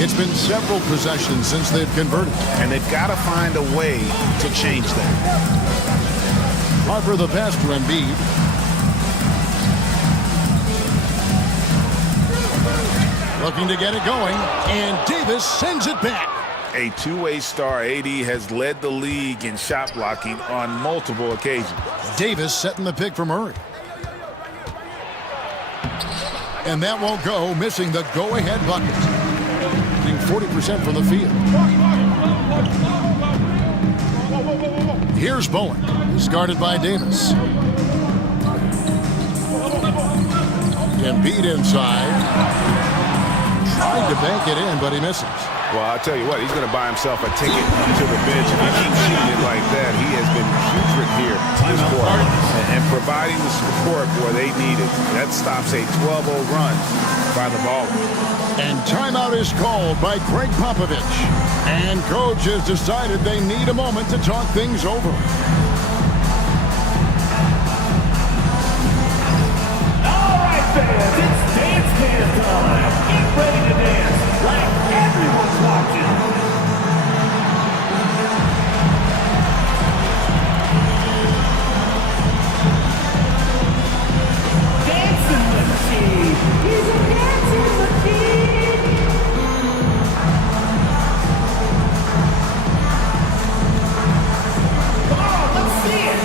It's been several possessions since they've converted. And they've got to find a way to change that. Harper the pass to Embiid. Looking to get it going, and Davis sends it back. A two-way star, AD has led the league in shot blocking on multiple occasions. Davis setting the pick for Murray. And that won't go, missing the go-ahead bucket. Shooting 40% from the field. Here's Bowen. He's guarded by Davis. Embiid inside. Tried to bank it in, but he misses. Well, I'll tell you what, he's going to buy himself a ticket to the bench. If he keeps shooting it like that, he has been putrid here this quarter and providing the support where they need it. That stops a 12-0 run by the Ballers. And timeout is called by Greg Popovich. And coach has decided they need a moment to talk things over. All right, fans, it's dance time. Get ready to dance like everyone's watching. Dancing machine. He's a dancing machine. Come on, let's see it.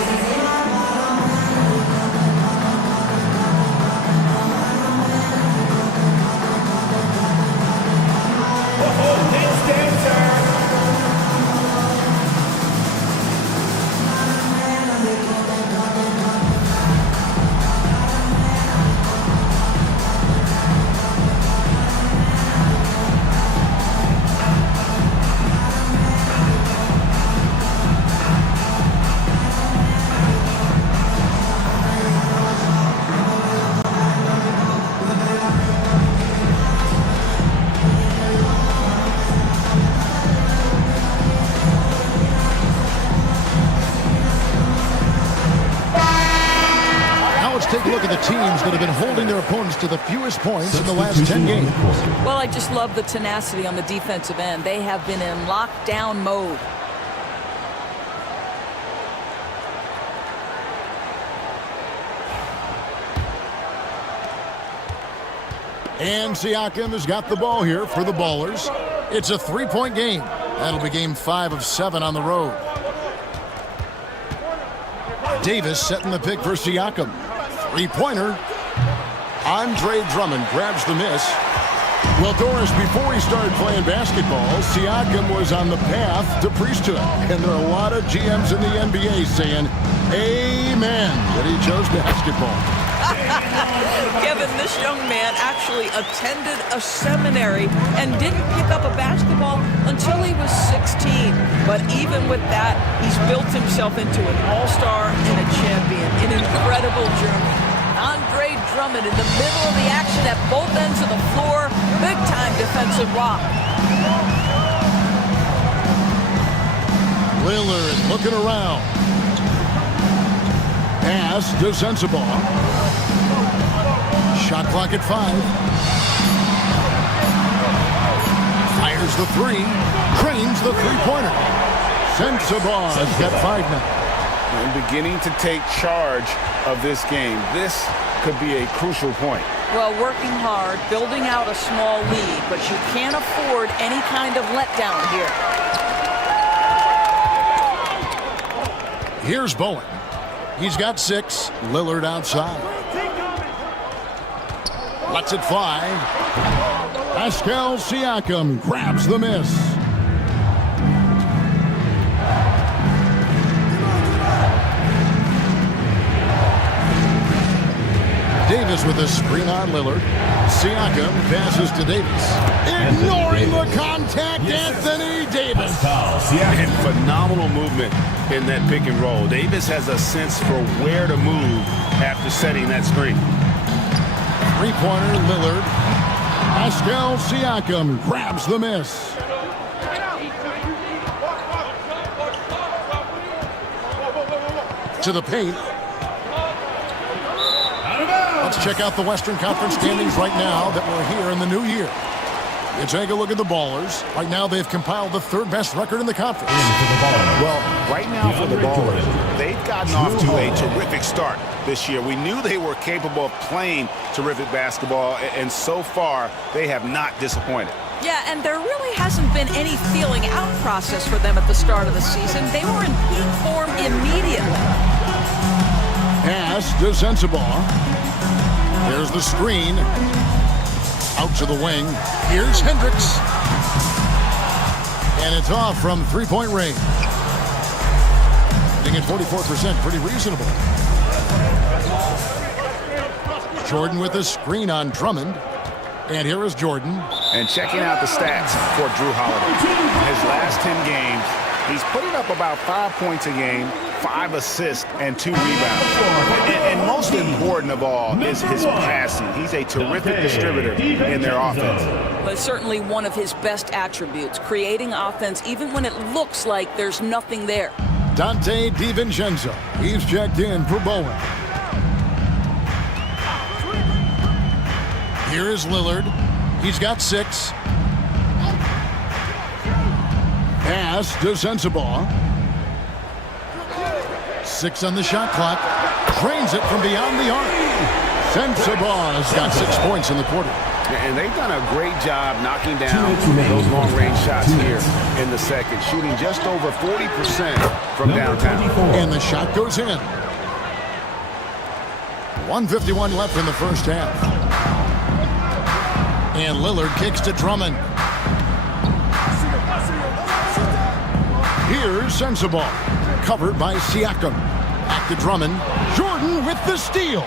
Take a look at the teams that have been holding their opponents to the fewest points in the last 10 games. Well, I just love the tenacity on the defensive end. They have been in lockdown mode. And Siakam has got the ball here for the Ballers. It's a three-point game. That'll be game 5 of 7 on the road. Davis setting the pick for Siakam. Three-pointer. Andre Drummond grabs the miss. Well, Doris, before he started playing basketball, Siakam was on the path to priesthood. And there are a lot of GMs in the NBA saying, amen, that he chose basketball. Kevin, this young man actually attended a seminary and didn't pick up a basketball until he was 16. But even with that, he's built himself into an all-star and a champion. An incredible journey. Andre Drummond in the middle of the action at both ends of the floor. Big-time defensive rock. Lillard looking around. Pass to Sensabaugh. Shot clock at 5. Fires the 3. Cranes the three-pointer. Sensabaugh has got 5 now. And beginning to take charge of this game. This could be a crucial point. Well, working hard, building out a small lead, but you can't afford any kind of letdown here. Here's Bowen. He's got 6. Lillard outside. Lets it fly. Pascal Siakam grabs the miss. Davis with a screen on Lillard. Siakam passes to Davis. Ignoring the contact, Anthony Davis. And phenomenal movement in that pick and roll. Davis has a sense for where to move after setting that screen. Three-pointer, Lillard. Pascal Siakam grabs the miss. To the paint. Let's check out the Western Conference standings right now that we're here in the new year. You take a look at the Ballers. Right now, they've compiled the third best record in the conference. Well, right now for the Ballers, they've gotten off to a terrific start this year. We knew they were capable of playing terrific basketball, and so far, they have not disappointed. Yeah, and there really hasn't been any feeling out process for them at the start of the season. They were in peak form immediately. Pass to Sensabaugh. There's the screen. Out to the wing. Here's Hendricks. And it's off from three-point range. Hitting at 44%, pretty reasonable. Jordan with a screen on Drummond. And here is Jordan. And checking out the stats for Drew Holiday. His last 10 games, he's putting up about 5 points a game, 5 assists, and 2 rebounds. And most important of all is his passing. He's a terrific distributor in their offense. But certainly one of his best attributes, creating offense even when it looks like there's nothing there. Dante DiVincenzo. He's checked in for Bowen. Here is Lillard. He's got 6. Pass to Sensabaugh. 6 on the shot clock. Drains it from beyond the arc. Sensabaugh has got 6 points in the quarter. And they've done a great job knocking down those long-range shots here in the second, shooting just over 40% from downtown. And the shot goes in. 1:51 left in the first half. And Lillard kicks to Drummond. Here's Sensabaugh. Covered by Siakam. Back to Drummond. Jordan with the steal.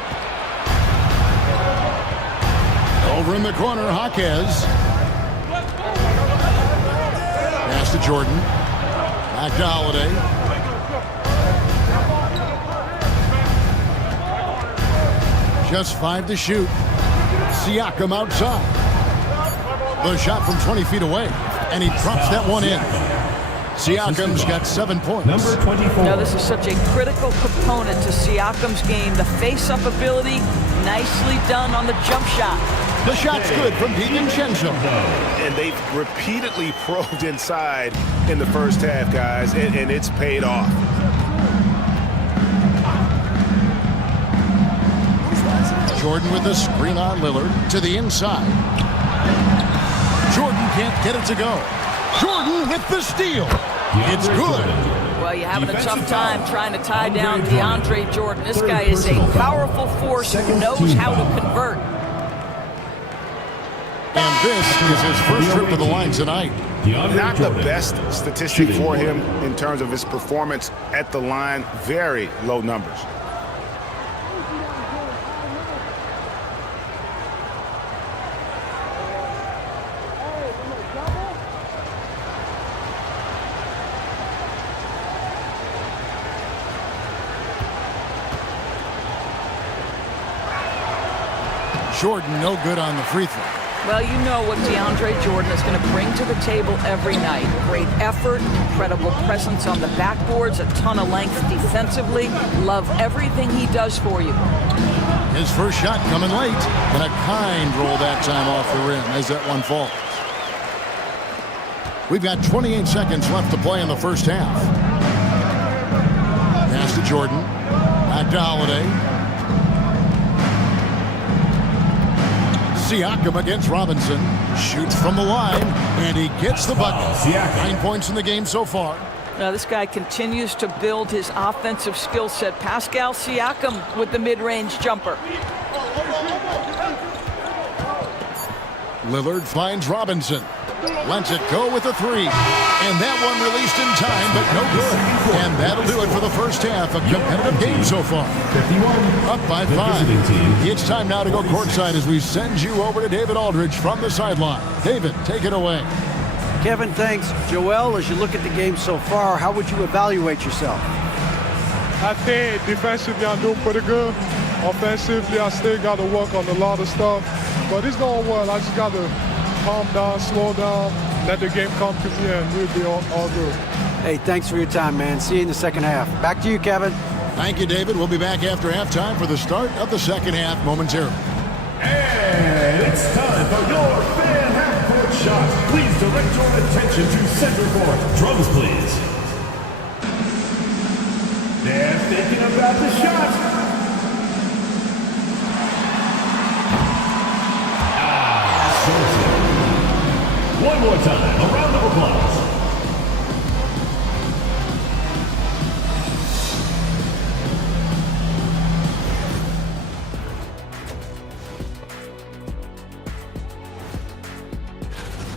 Over in the corner, Jaquez. Pass to Jordan. Back to Holiday. Just 5 to shoot. Siakam outside. The shot from 20 feet away. And he drops that one in. Siakam's got 7 points. Number 24. Now, this is such a critical component to Siakam's game. The face-up ability, nicely done on the jump shot. The shot's good from DiVincenzo. And they've repeatedly probed inside in the first half, guys, and it's paid off. Jordan with a screen on Lillard to the inside. Jordan can't get it to go. Jordan with the steal. It's good. Well, you're having a tough time trying to tie down DeAndre Jordan. This guy is a powerful force who knows how to convert. And this is his first trip to the line tonight. Not the best statistic for him in terms of his performance at the line. Very low numbers. Jordan no good on the free throw. Well, you know what DeAndre Jordan is going to bring to the table every night. Great effort, incredible presence on the backboards, a ton of length defensively. Love everything he does for you. His first shot coming late, and a kind roll that time off the rim as that one falls. We've got 28 seconds left to play in the first half. Pass to Jordan. Back to Holiday. Siakam against Robinson. Shoots from the line, and he gets the bucket. 9 points in the game so far. Now, this guy continues to build his offensive skill set. Pascal Siakam with the mid-range jumper. Lillard finds Robinson. Lets it go with a 3. And that one released in time, but no good. And that'll do it for the first half. A competitive game so far. Up by 5. It's time now to go courtside as we send you over to David Aldridge from the sideline. David, take it away. Kevin, thanks. Joel, as you look at the game so far, how would you evaluate yourself? I think defensively I'm doing pretty good. Offensively, I still got to work on a lot of stuff. But it's going well. I just got to calm down, slow down, let the game come to me, and we'll be all good. Hey, thanks for your time, man. See you in the second half. Back to you, Kevin. Thank you, David. We'll be back after halftime for the start of the second half momentarily. And it's time for your fan half court first shot. Please direct your attention to center court. Drums, please. They're thinking about the shot. One more time, a round of applause.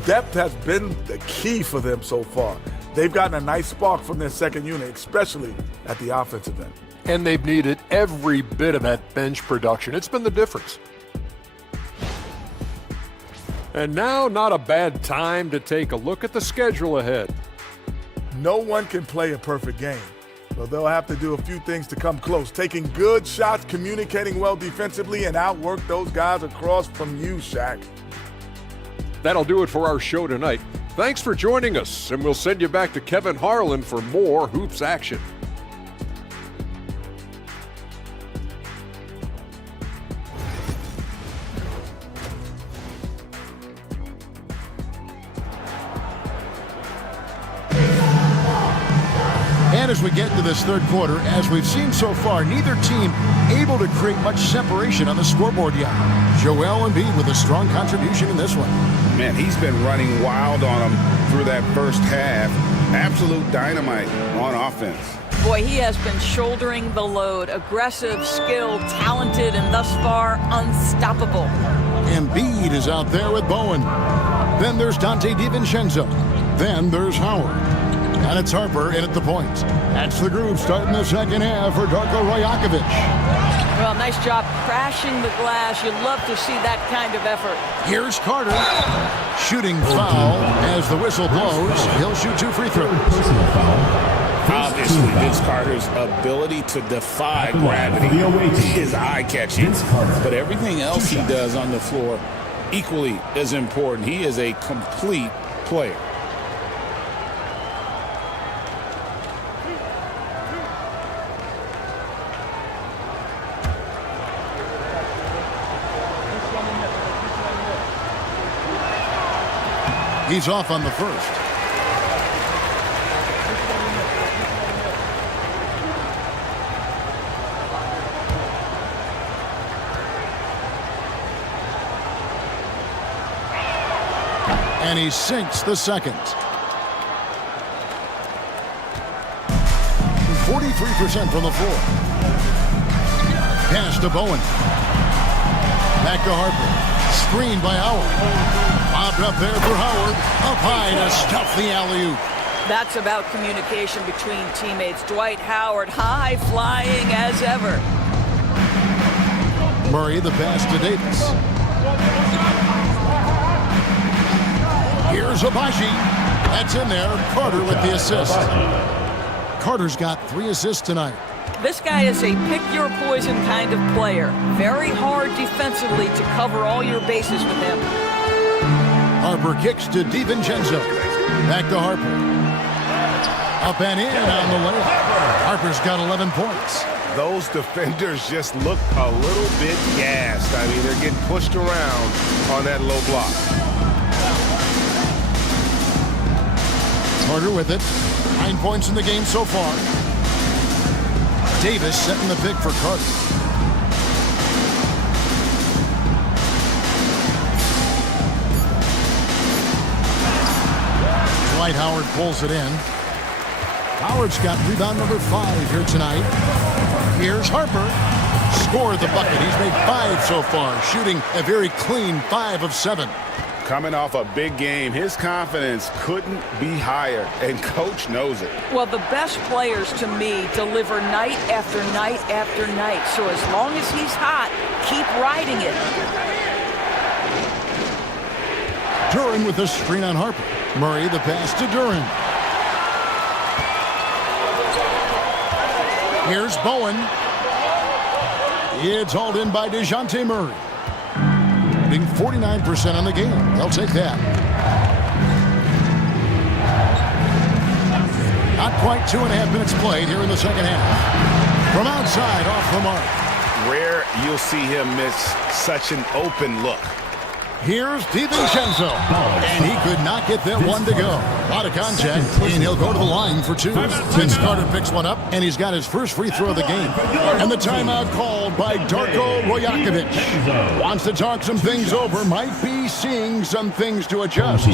Depth has been the key for them so far. They've gotten a nice spark from their second unit, especially at the offensive end. And they've needed every bit of that bench production. It's been the difference. And now, not a bad time to take a look at the schedule ahead. No one can play a perfect game, so they'll have to do a few things to come close. Taking good shots, communicating well defensively, and outwork those guys across from you, Shaq. That'll do it for our show tonight. Thanks for joining us, and we'll send you back to Kevin Harlan for more hoops action. And as we get into this third quarter, as we've seen so far, neither team able to create much separation on the scoreboard yet. Joel Embiid with a strong contribution in this one. Man, he's been running wild on them through that first half. Absolute dynamite on offense. Boy, he has been shouldering the load. Aggressive, skilled, talented, and thus far unstoppable. Embiid is out there with Bowen. Then there's Dante DiVincenzo. Then there's Howard. And it's Harper in at the point. That's the group starting the second half for Darko Rajakovic. Well, nice job crashing the glass. You love to see that kind of effort. Here's Carter. Shooting foul as the whistle blows. He'll shoot 2 free throws. Obviously, Vince Carter's ability to defy gravity is eye-catching. But everything else he does on the floor equally as important. He is a complete player. He's off on the first. And he sinks the second. 43% from the floor. Pass to Bowen. Back to Harper. Screen by Howard. Bobbed up there for Howard. Up high to stuff the alley-oop. That's about communication between teammates. Dwight Howard, high flying as ever. Murray the pass to Davis. Here's Abaji. That's in there. Carter with the assist. Carter's got 3 assists tonight. This guy is a pick-your-poison kind of player. Very hard defensively to cover all your bases with him. Harper kicks to DiVincenzo. Back to Harper. Up and in on the layup. Harper's got 11 points. Those defenders just look a little bit gassed. I mean, they're getting pushed around on that low block. Carter with it. 9 points in the game so far. Davis setting the pick for Carter. Dwight Howard pulls it in. Howard's got rebound number 5 here tonight. Here's Harper. Scored the bucket. He's made 5 so far, shooting a very clean 5 of 7. Coming off a big game, his confidence couldn't be higher, and coach knows it. Well, the best players, to me, deliver night after night after night. So as long as he's hot, keep riding it. Duran with the screen on Harper. Murray the pass to Duran. Here's Bowen. It's hauled in by DeJounte Murray. 49% on the game. They'll take that. Not quite 2.5 minutes played here in the second half. From outside, off the mark. Rare you'll see him miss such an open look. Here's DiVincenzo, and he could not get that one to go. A lot of contact, and he'll go to the line for two. Vince Carter picks one up, and he's got his first free throw of the game. And the timeout called by Darko Rojakovic. Wants to talk some things over, might be seeing some things to adjust.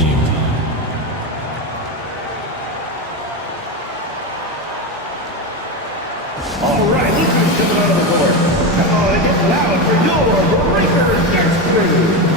All right, Lucas coming out of the court. Come on, get loud for your Breakers next crew.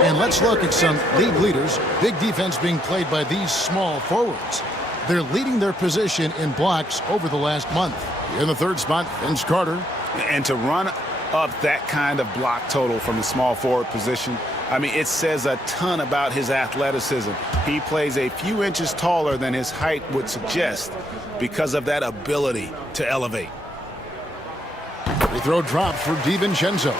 And let's look at some league leaders. Big defense being played by these small forwards. They're leading their position in blocks over the last month. In the third spot, Vince Carter. And to run up that kind of block total from the small forward position, I mean, it says a ton about his athleticism. He plays a few inches taller than his height would suggest because of that ability to elevate. Free throw drop for DiVincenzo.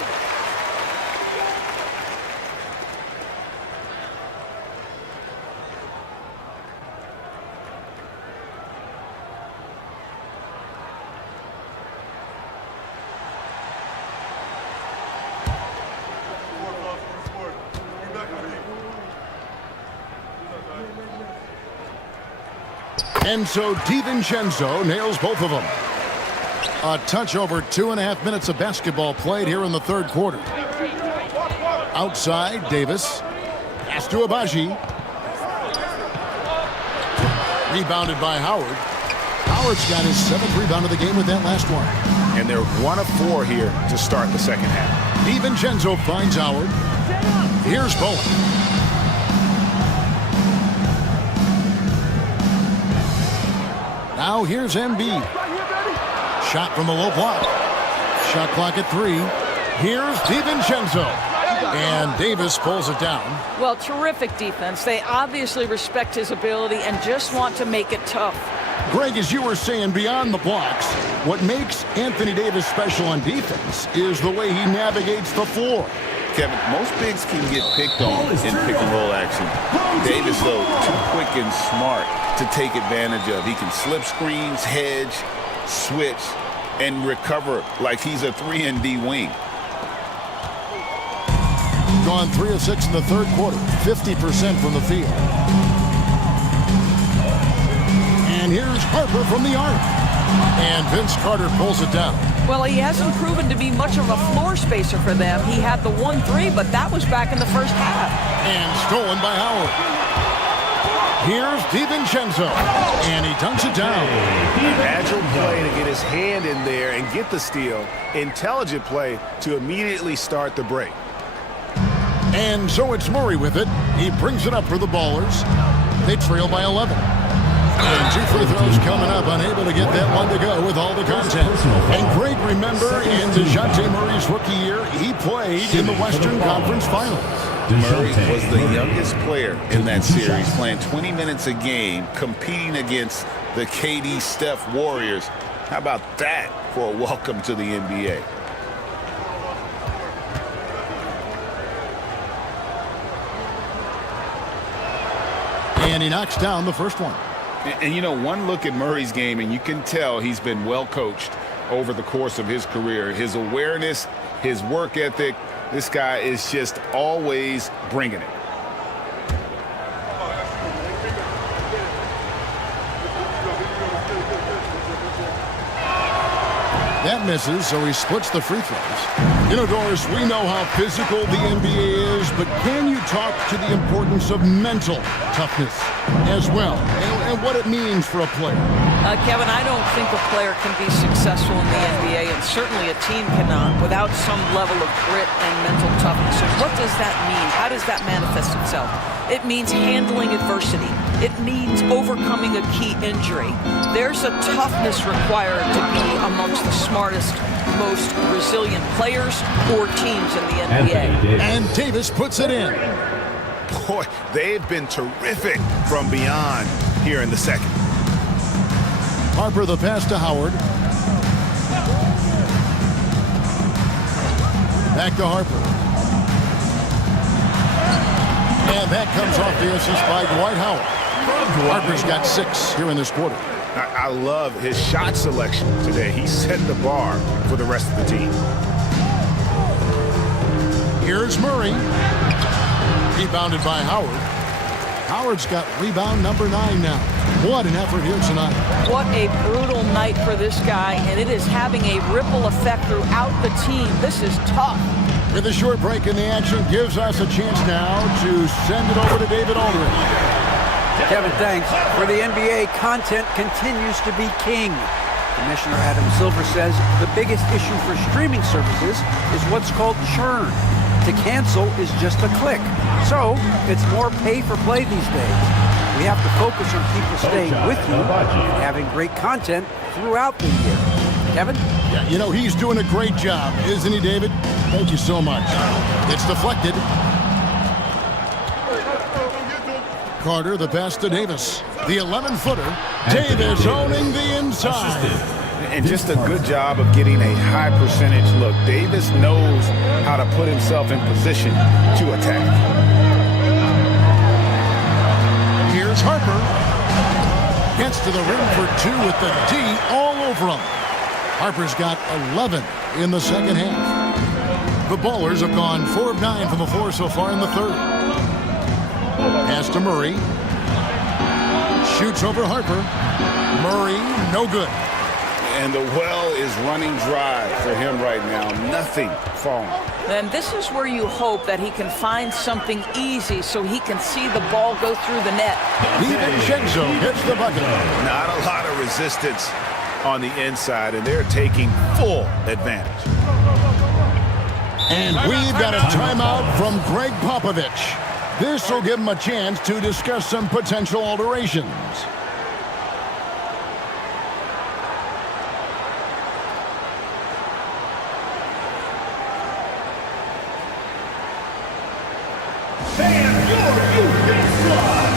And so DiVincenzo nails both of them. A touch over 2.5 minutes of basketball played here in the third quarter. Outside, Davis. Pass to Abaji. Rebounded by Howard. Howard's got his 7th rebound of the game with that last one. And they're 1 of 4 here to start the second half. DiVincenzo finds Howard. Here's Bowen. Now here's Embiid. Shot from the low block. Shot clock at 3. Here's DiVincenzo. And Davis pulls it down. Well, terrific defense. They obviously respect his ability and just want to make it tough. Greg, as you were saying, beyond the blocks, what makes Anthony Davis special on defense is the way he navigates the floor. Kevin, most bigs can get picked on in pick-and-roll action. Davis, though, too quick and smart to take advantage of. He can slip screens, hedge, switch, and recover like he's a 3-and-D wing. Gone 3 of 6 in the third quarter, 50% from the field. And here's Harper from the arc. And Vince Carter pulls it down. Well, he hasn't proven to be much of a floor spacer for them. He had the 1-3, but that was back in the first half. And stolen by Howard. Here's DiVincenzo. And he dunks it down. Agile play to get his hand in there and get the steal. Intelligent play to immediately start the break. And so it's Murray with it. He brings it up for the Ballers. They trail by 11. And 2 free throws coming up, unable to get that one to go with all the content. And Greg, remember, in DeJounte Murray's rookie year, he played in the Western Conference Finals. Murray was the youngest player in that series, playing 20 minutes a game, competing against the KD Steph Warriors. How about that for a welcome to the NBA? And he knocks down the first one. And you know, one look at Murray's game, and you can tell he's been well coached over the course of his career. His awareness, his work ethic, this guy is just always bringing it. That misses, so he splits the free throws. You know, Doris, we know how physical the NBA is, but can you talk to the importance of mental toughness as well, and what it means for a player? Kevin, I don't think a player can be successful in the NBA, and certainly a team cannot, without some level of grit and mental toughness. So what does that mean? How does that manifest itself? It means handling adversity. It means overcoming a key injury. There's a toughness required to be amongst the smartest, most resilient players or teams in the NBA. And Davis puts it in. Boy, they've been terrific from beyond here in the second. Harper the pass to Howard. Back to Harper. And that comes off the assist by Dwight Howard. Harper's got 6 here in this quarter. I love his shot selection today. He set the bar for the rest of the team. Here's Murray. Rebounded by Howard. Howard's got rebound number 9 now. What an effort here tonight. What a brutal night for this guy, and it is having a ripple effect throughout the team. This is tough. With a short break in the action, gives us a chance now to send it over to David Aldridge. Kevin, thanks. For the NBA, content continues to be king. Commissioner Adam Silver says the biggest issue for streaming services is what's called churn. To cancel is just a click. So it's more pay for play these days. We have to focus on people staying with you and having great content throughout the year. Kevin? Yeah, you know, he's doing a great job, isn't he, David? Thank you so much. It's deflected. Carter, the pass to Davis. The 11-footer. Davis owning the inside. And just a good job of getting a high percentage look. Davis knows how to put himself in position to attack. Here's Harper. Gets to the rim for 2 with the D all over him. Harper's got 11 in the second half. The Ballers have gone 4 of 9 from the floor so far in the third. Pass to Murray. Shoots over Harper. Murray, no good. And the well is running dry for him right now. Nothing falling. And this is where you hope that he can find something easy so he can see the ball go through the net. DiVincenzo gets the bucket. Not a lot of resistance on the inside, and they're taking full advantage. And we've got a timeout from Greg Popovich. This will give him a chance to discuss some potential alterations. And your Houston squad.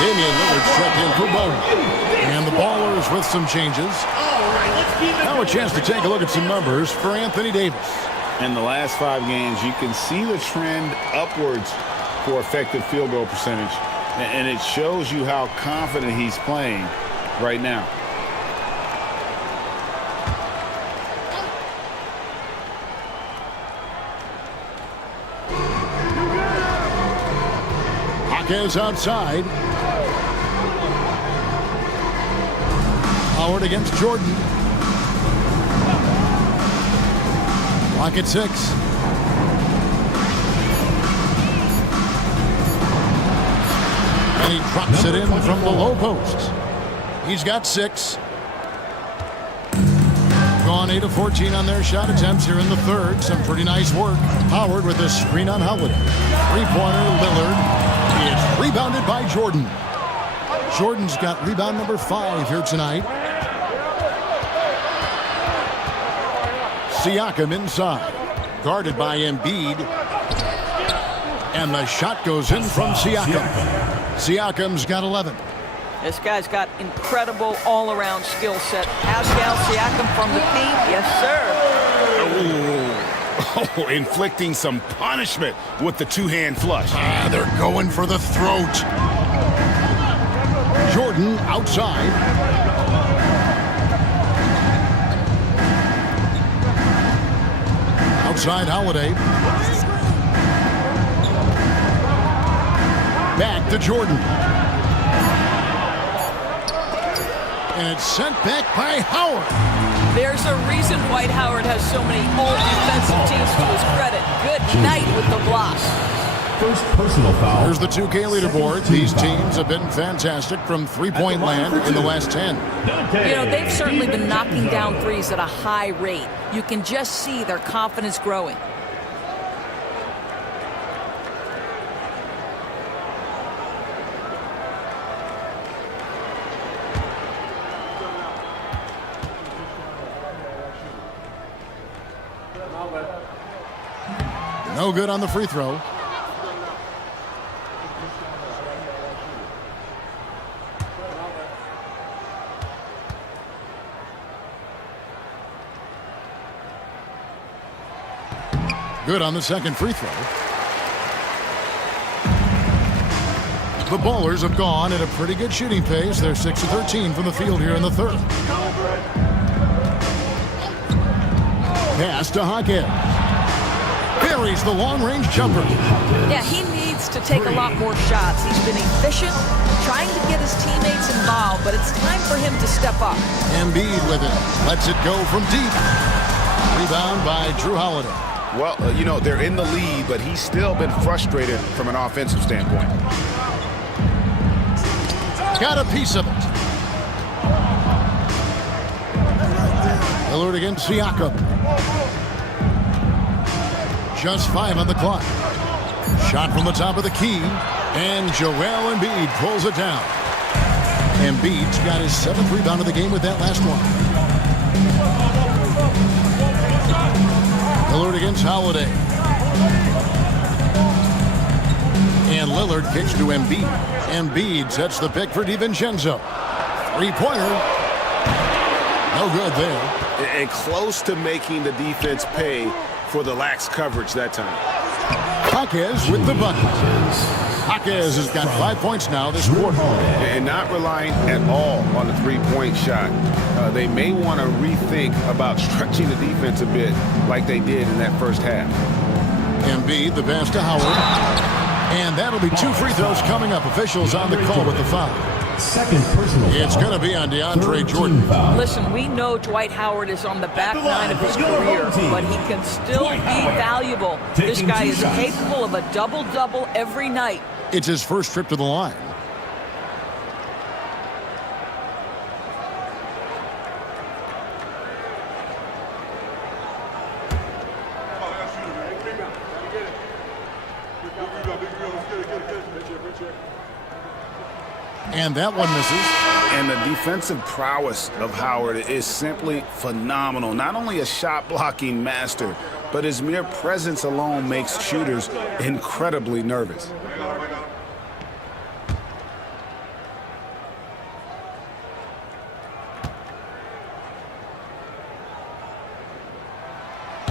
Damian Lillard checked in for Bowman. And the Ballers with some changes. Now a chance to take a look at some numbers for Anthony Davis. In the last 5 games, you can see the trend upwards for effective field goal percentage. And it shows you how confident he's playing right now. Hawkins outside. Howard against Jordan. Clock at 6. And he drops it in from the low post. He's got 6. Gone 8 of 14 on their shot attempts here in the third. Some pretty nice work. Howard with a screen on Holiday. Three-pointer, Lillard. It's rebounded by Jordan. Jordan's got rebound number 5 here tonight. Siakam inside. Guarded by Embiid. And the shot goes in from Siakam. Siakam's got 11. This guy's got incredible all-around skill set. Pascal Siakam from the paint. Yes, sir. Oh, inflicting some punishment with the two-hand flush. They're going for the throat. Jordan outside. Outside Holiday. Back to Jordan. And it's sent back by Howard. There's a reason Dwight Howard has so many all-defensive teams to his credit. Good night with the block. First personal foul. Here's the 2K leaderboard. These teams have been fantastic from three-point land in the last 10. You know, they've certainly been knocking down threes at a high rate. You can just see their confidence growing. No good on the free throw. Good on the second free throw. The Ballers have gone at a pretty good shooting pace. They're 6 of 13 from the field here in the third. Pass to Hawkins. Buries the long-range jumper. Yeah, he needs to take a lot more shots. He's been efficient, trying to get his teammates involved, but it's time for him to step up. Embiid with it. Lets it go from deep. Rebound by Drew Holiday. Well, you know, they're in the lead, but he's still been frustrated from an offensive standpoint. Got a piece of it. Lillard against Siakam. Just 5 on the clock. Shot from the top of the key. And Joel Embiid pulls it down. Embiid's got his 7th rebound of the game with that last one. Lillard against Holiday. And Lillard kicks to Embiid. Embiid sets the pick for DiVincenzo. Three-pointer. No good there. And close to making the defense pay for the lax coverage that time. Hawkins with the bucket. Hawkins has got 5 points now this quarter. And not relying at all on the three-point shot. They may want to rethink about stretching the defense a bit like they did in that first half. Embiid, the pass to Howard. And that'll be 2 free throws coming up. Officials on the call with the foul. Second personal foul. It's going to be on DeAndre Jordan. Listen, we know Dwight Howard is on the back nine of his career, but he can still be valuable. This guy is capable of a double-double every night. It's his first trip to the line. And that one misses. And the defensive prowess of Howard is simply phenomenal. Not only a shot-blocking master, but his mere presence alone makes shooters incredibly nervous.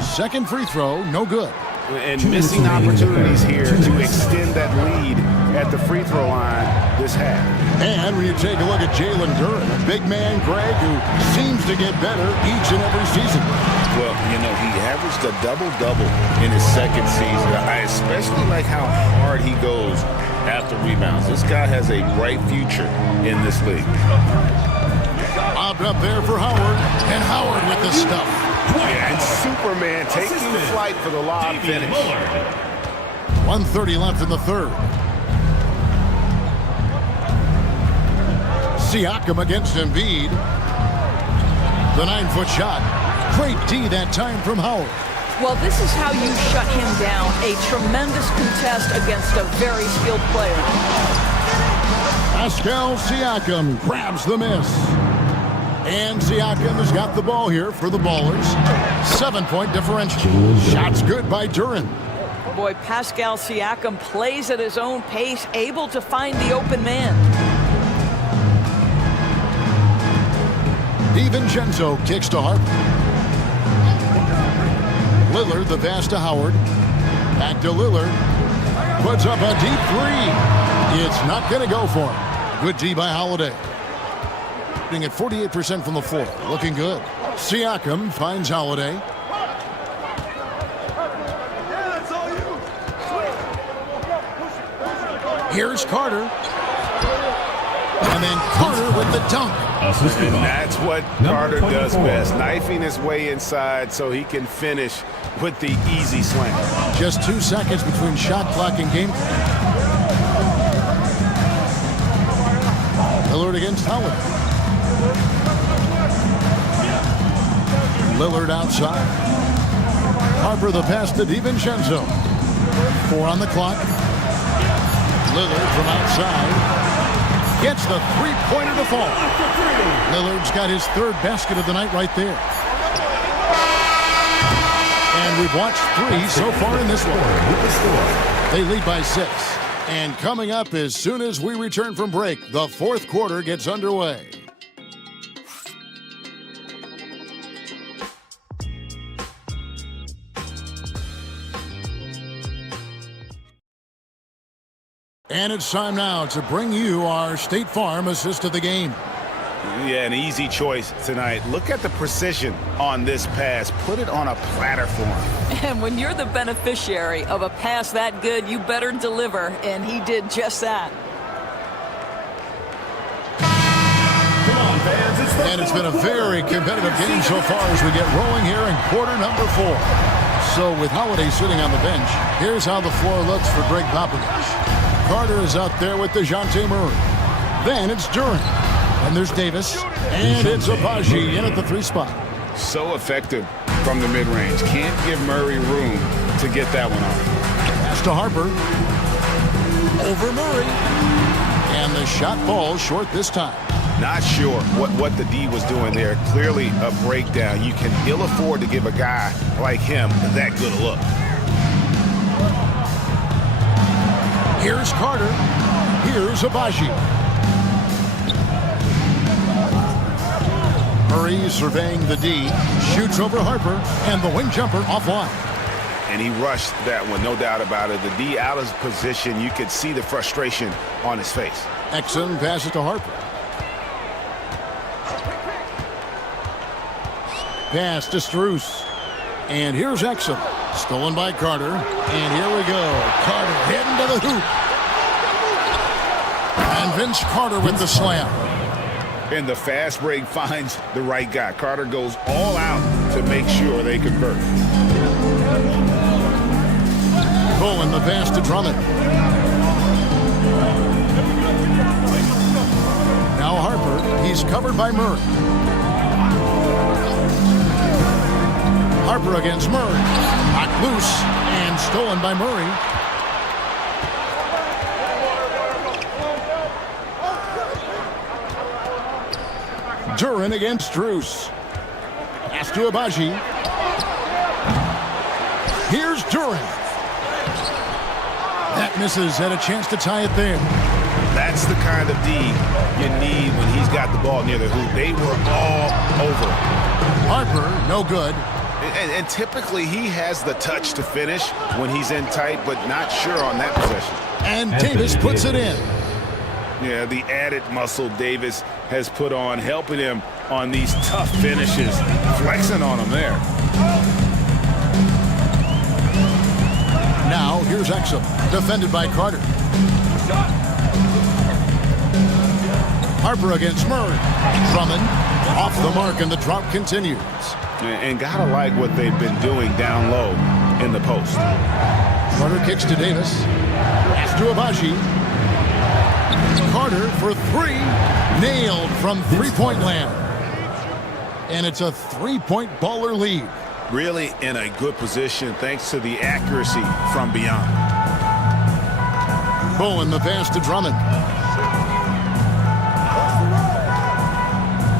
Second free throw, no good. And missing opportunities here to extend that lead at the free throw line this half. And when you take a look at Jalen Duren, a big man, Greg, who seems to get better each and every season. Well, you know, he averaged a double-double in his second season. I especially like how hard he goes after rebounds. This guy has a bright future in this league. Bobbed up there for Howard, and Howard with the stuff. Yeah, and Superman taking flight for the lob finish. 1:30 left in the third. Siakam against Embiid. The 9-foot shot. Great D that time from Howard. Well, this is how you shut him down. A tremendous contest against a very skilled player. Pascal Siakam grabs the miss. And Siakam has got the ball here for the Ballers. 7-point differential. Shots good by Duren. Boy, Pascal Siakam plays at his own pace, able to find the open man. DiVincenzo kicks to Harper. Lillard, the pass to Howard. Back to Lillard. Puts up a deep three. It's not going to go for him. Good D by Holiday. Shooting at 48% from the floor. Looking good. Siakam finds Holiday. Here's Carter. And then Carter with the dunk. And that's what Carter does best. Knifing his way inside so he can finish with the easy slam. Just 2 seconds between shot clock and game clock. Lillard against Howard. Lillard outside. Harper the pass to DiVincenzo. 4 on the clock. Lillard from outside. Gets the three-pointer to fall. Lillard's got his 3rd basket of the night right there. And we've watched 3 so far in this one. They lead by 6. And coming up as soon as we return from break, the 4th quarter gets underway. And it's time now to bring you our State Farm assist of the game. Yeah, an easy choice tonight. Look at the precision on this pass. Put it on a platter for him. And when you're the beneficiary of a pass that good, you better deliver, and he did just that. Come on, fans. And it's been a very competitive game so far as we get rolling here in quarter number 4. So with Holiday sitting on the bench, here's how the floor looks for Greg Popovich. Carter is out there with DeJounte Murray. Then it's Duren. And there's Davis. And it's Abaji in at the 3 spot. So effective from the mid-range. Can't give Murray room to get that one off. Pass to Harper. Over Murray. And the shot falls short this time. Not sure what the D was doing there. Clearly a breakdown. You can ill afford to give a guy like him that good a look. Here's Carter. Here's Abaji. Murray surveying the D. Shoots over Harper. And the wing jumper offline. And he rushed that one, no doubt about it. The D out of position. You could see the frustration on his face. Exum passes to Harper. Pass to Strus. And here's Exum. Stolen by Carter. And here we go. Carter heading to the hoop. And Vince Carter with the slam. And the fast break finds the right guy. Carter goes all out to make sure they convert. Bowen the pass to Drummond. Now Harper. He's covered by Murray. Harper against Murray. Knocked loose and stolen by Murray. Duren against Strus. Pass to Abaji. Here's Duren. That misses. Had a chance to tie it there. That's the kind of D you need when he's got the ball near the hoop. They were all over. Harper, no good. And typically he has the touch to finish when he's in tight, but not sure on that possession. And Davis puts it in. Yeah, the added muscle Davis has put on, helping him on these tough finishes, flexing on him there. Now, here's Exum, defended by Carter. Harper against Murray. Drummond off the mark, and the drop continues. And gotta like what they've been doing down low in the post. Carter kicks to Davis. Pass to Abaji. Carter for three. Nailed from three-point land. And it's a three-point baller lead. Really in a good position thanks to the accuracy from beyond. Bowen the pass to Drummond.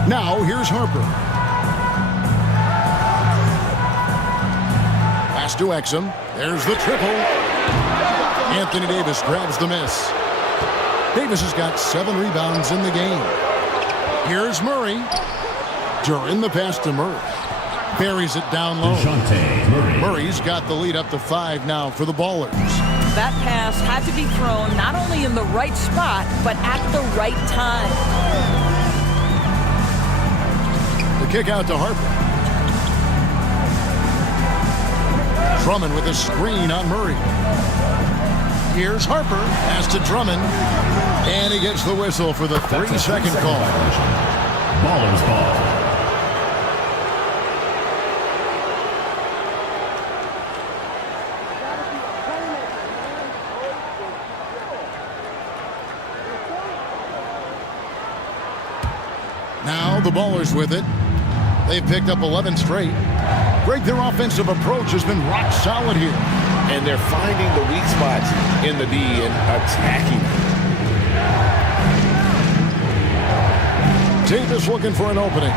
Now here's Harper. Pass to Exum. There's the triple. Anthony Davis grabs the miss. Davis has got 7 rebounds in the game. Here's Murray. During the pass to Murray. Buries it down low. Murray's got the lead up to 5 now for the Ballers. That pass had to be thrown not only in the right spot, but at the right time. The kick out to Harper. Drummond with a screen on Murray. Here's Harper. Pass to Drummond. And he gets the whistle for the 3-second call. Ballers ball. Now the Ballers with it. They've picked up 11 straight. Greg, their offensive approach has been rock solid here. And they're finding the weak spots in the D and attacking. Davis looking for an opening.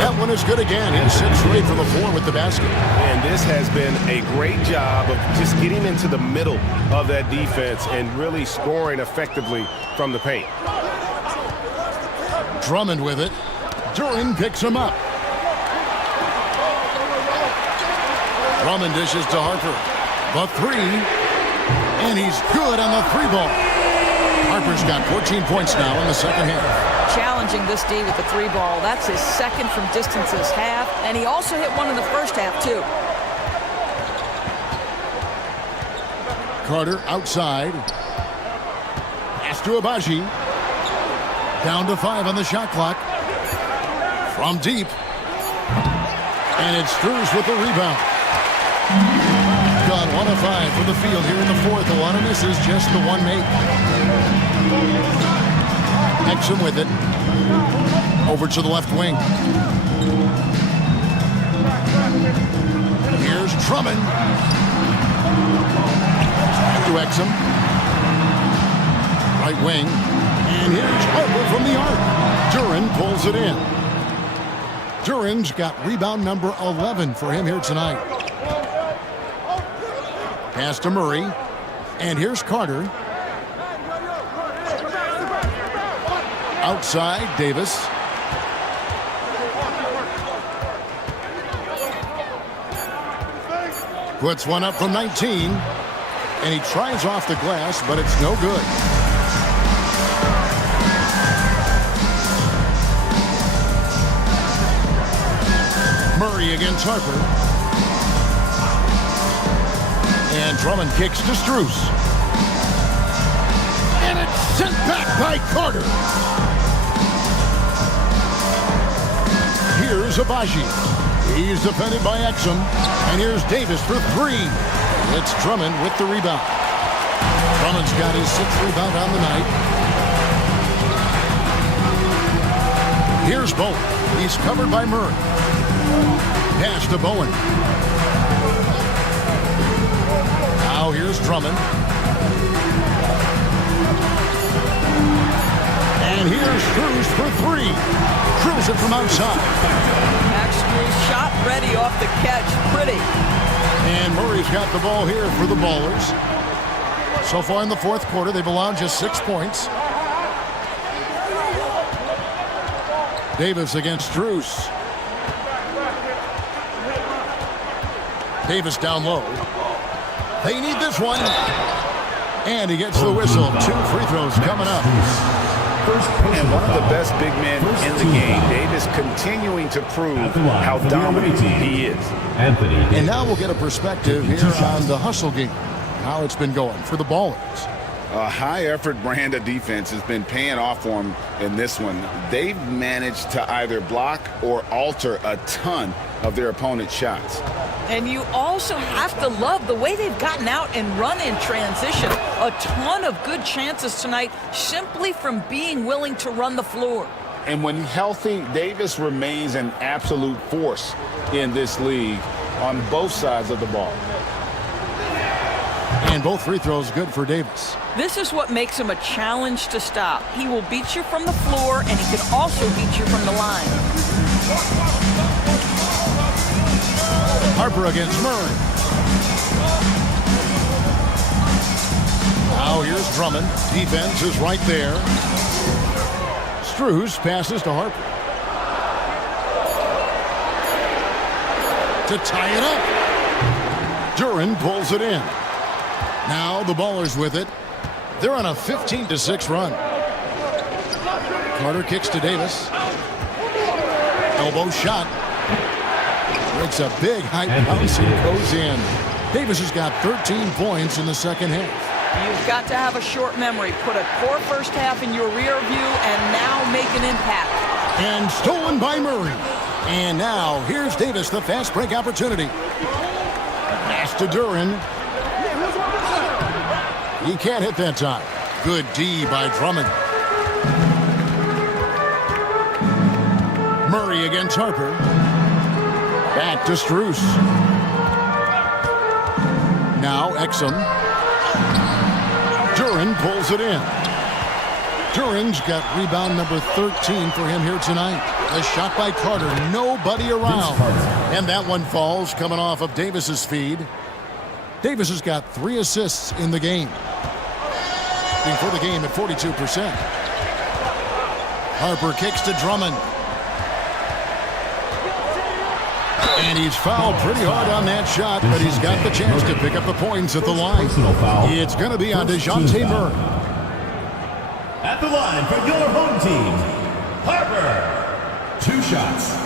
That one is good again. He sits straight from the floor with the basket. And this has been a great job of just getting into the middle of that defense and really scoring effectively from the paint. Drummond with it. Duren picks him up. Drummond dishes to Harper. The three. And he's good on the 3-ball. Harper's got 14 points now in the second half. Challenging this D with the 3-ball. That's his second from distance this half. And he also hit one in the first half, too. Carter outside. Pass to Abaji. Down to 5 on the shot clock. From deep. And it's Strus with the rebound. Gone 1 of 5 for the field here in the fourth. A lot of misses, just the one make. Exum with it. Over to the left wing. Here's Drummond. To Exum. Right wing. And here's Harper from the arc. Duren pulls it in. Duren's got rebound number 11 for him here tonight. Pass to Murray. And here's Carter. Outside, Davis. Puts one up from 19. And he tries off the glass, but it's no good. Murray against Harper. And Drummond kicks to Strus. And it's sent back by Carter. Here's Abaji. He's defended by Exum. And here's Davis for 3. It's Drummond with the rebound. Drummond's got his 6th rebound on the night. Here's Bowen. He's covered by Murray. Pass to Bowen. Now here's Drummond. And here's Strus for 3. Drills it from outside. Max Strus shot ready off the catch. Pretty. And Murray's got the ball here for the Ballers. So far in the fourth quarter, they've allowed just 6 points. Davis against Strus. Davis down low. They need this one. And he gets the whistle. 2 free throws coming up. And one of the best big men in the game. Davis continuing to prove how dominant he is. And now we'll get a perspective here on the hustle game. How it's been going for the Ballers. A high-effort brand of defense has been paying off for them in this one. They've managed to either block or alter a ton of their opponent's shots. And you also have to love the way they've gotten out and run in transition. A ton of good chances tonight simply from being willing to run the floor. And when healthy, Davis remains an absolute force in this league on both sides of the ball. And both free throws good for Davis. This is what makes him a challenge to stop. He will beat you from the floor, and he can also beat you from the line. Harper against Murray. Now here's Drummond. Defense is right there. Strus passes to Harper. To tie it up. Duran pulls it in. Now the Ballers with it. They're on a 15-6 run. Carter kicks to Davis. Elbow shot. Breaks a big high bounce and goes in. Davis has got 13 points in the second half. You've got to have a short memory. Put a poor first half in your rear view and now make an impact. And stolen by Murray. And now here's Davis, the fast break opportunity. Pass to Duran. He can't hit that time. Good D by Drummond. Murray against Harper. Back to Strus. Now Exum. Duran pulls it in. Duran's got rebound number 13 for him here tonight. A shot by Carter. Nobody around. And that one falls coming off of Davis's feed. Davis has got 3 assists in the game. For the game at 42%. Harper kicks to Drummond. And he's fouled pretty hard on that shot, but he's got the chance to pick up the points at the line. It's going to be on DeJounte Murray. At the line for your home team, Harper. 2 shots.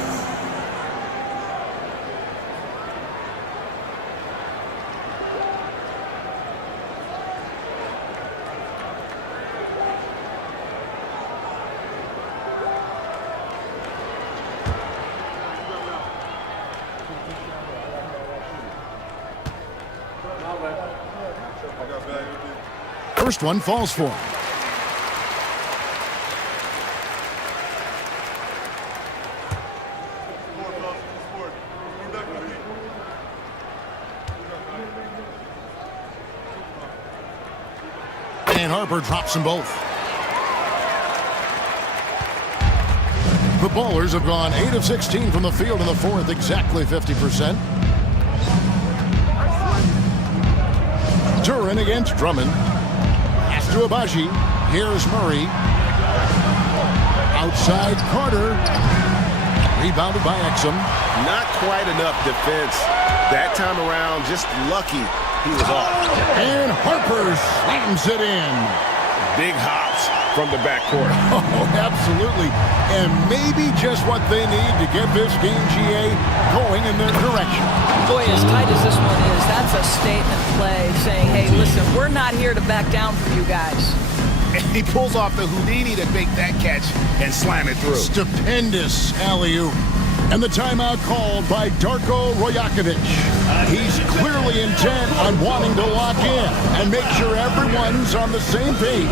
First one falls for him. And Harper drops them both. The Ballers have gone 8 of 16 from the field in the fourth, exactly 50%. Duran against Drummond. Pass to Abaji. Here's Murray. Outside Carter. Rebounded by Exum. Not quite enough defense that time around. Just lucky he was off. And Harper slams it in. Big hops from the backcourt. Oh, absolutely. And maybe just what they need to get this game, GA, going in their direction. Boy, as tight as this one is, that's a statement play saying, hey, listen, we're not here to back down from you guys. And he pulls off the Houdini to make that catch and slam it through. Stupendous alley-oop. And the timeout called by Darko Rojakovic. He's clearly intent on wanting to lock in and make sure everyone's on the same page.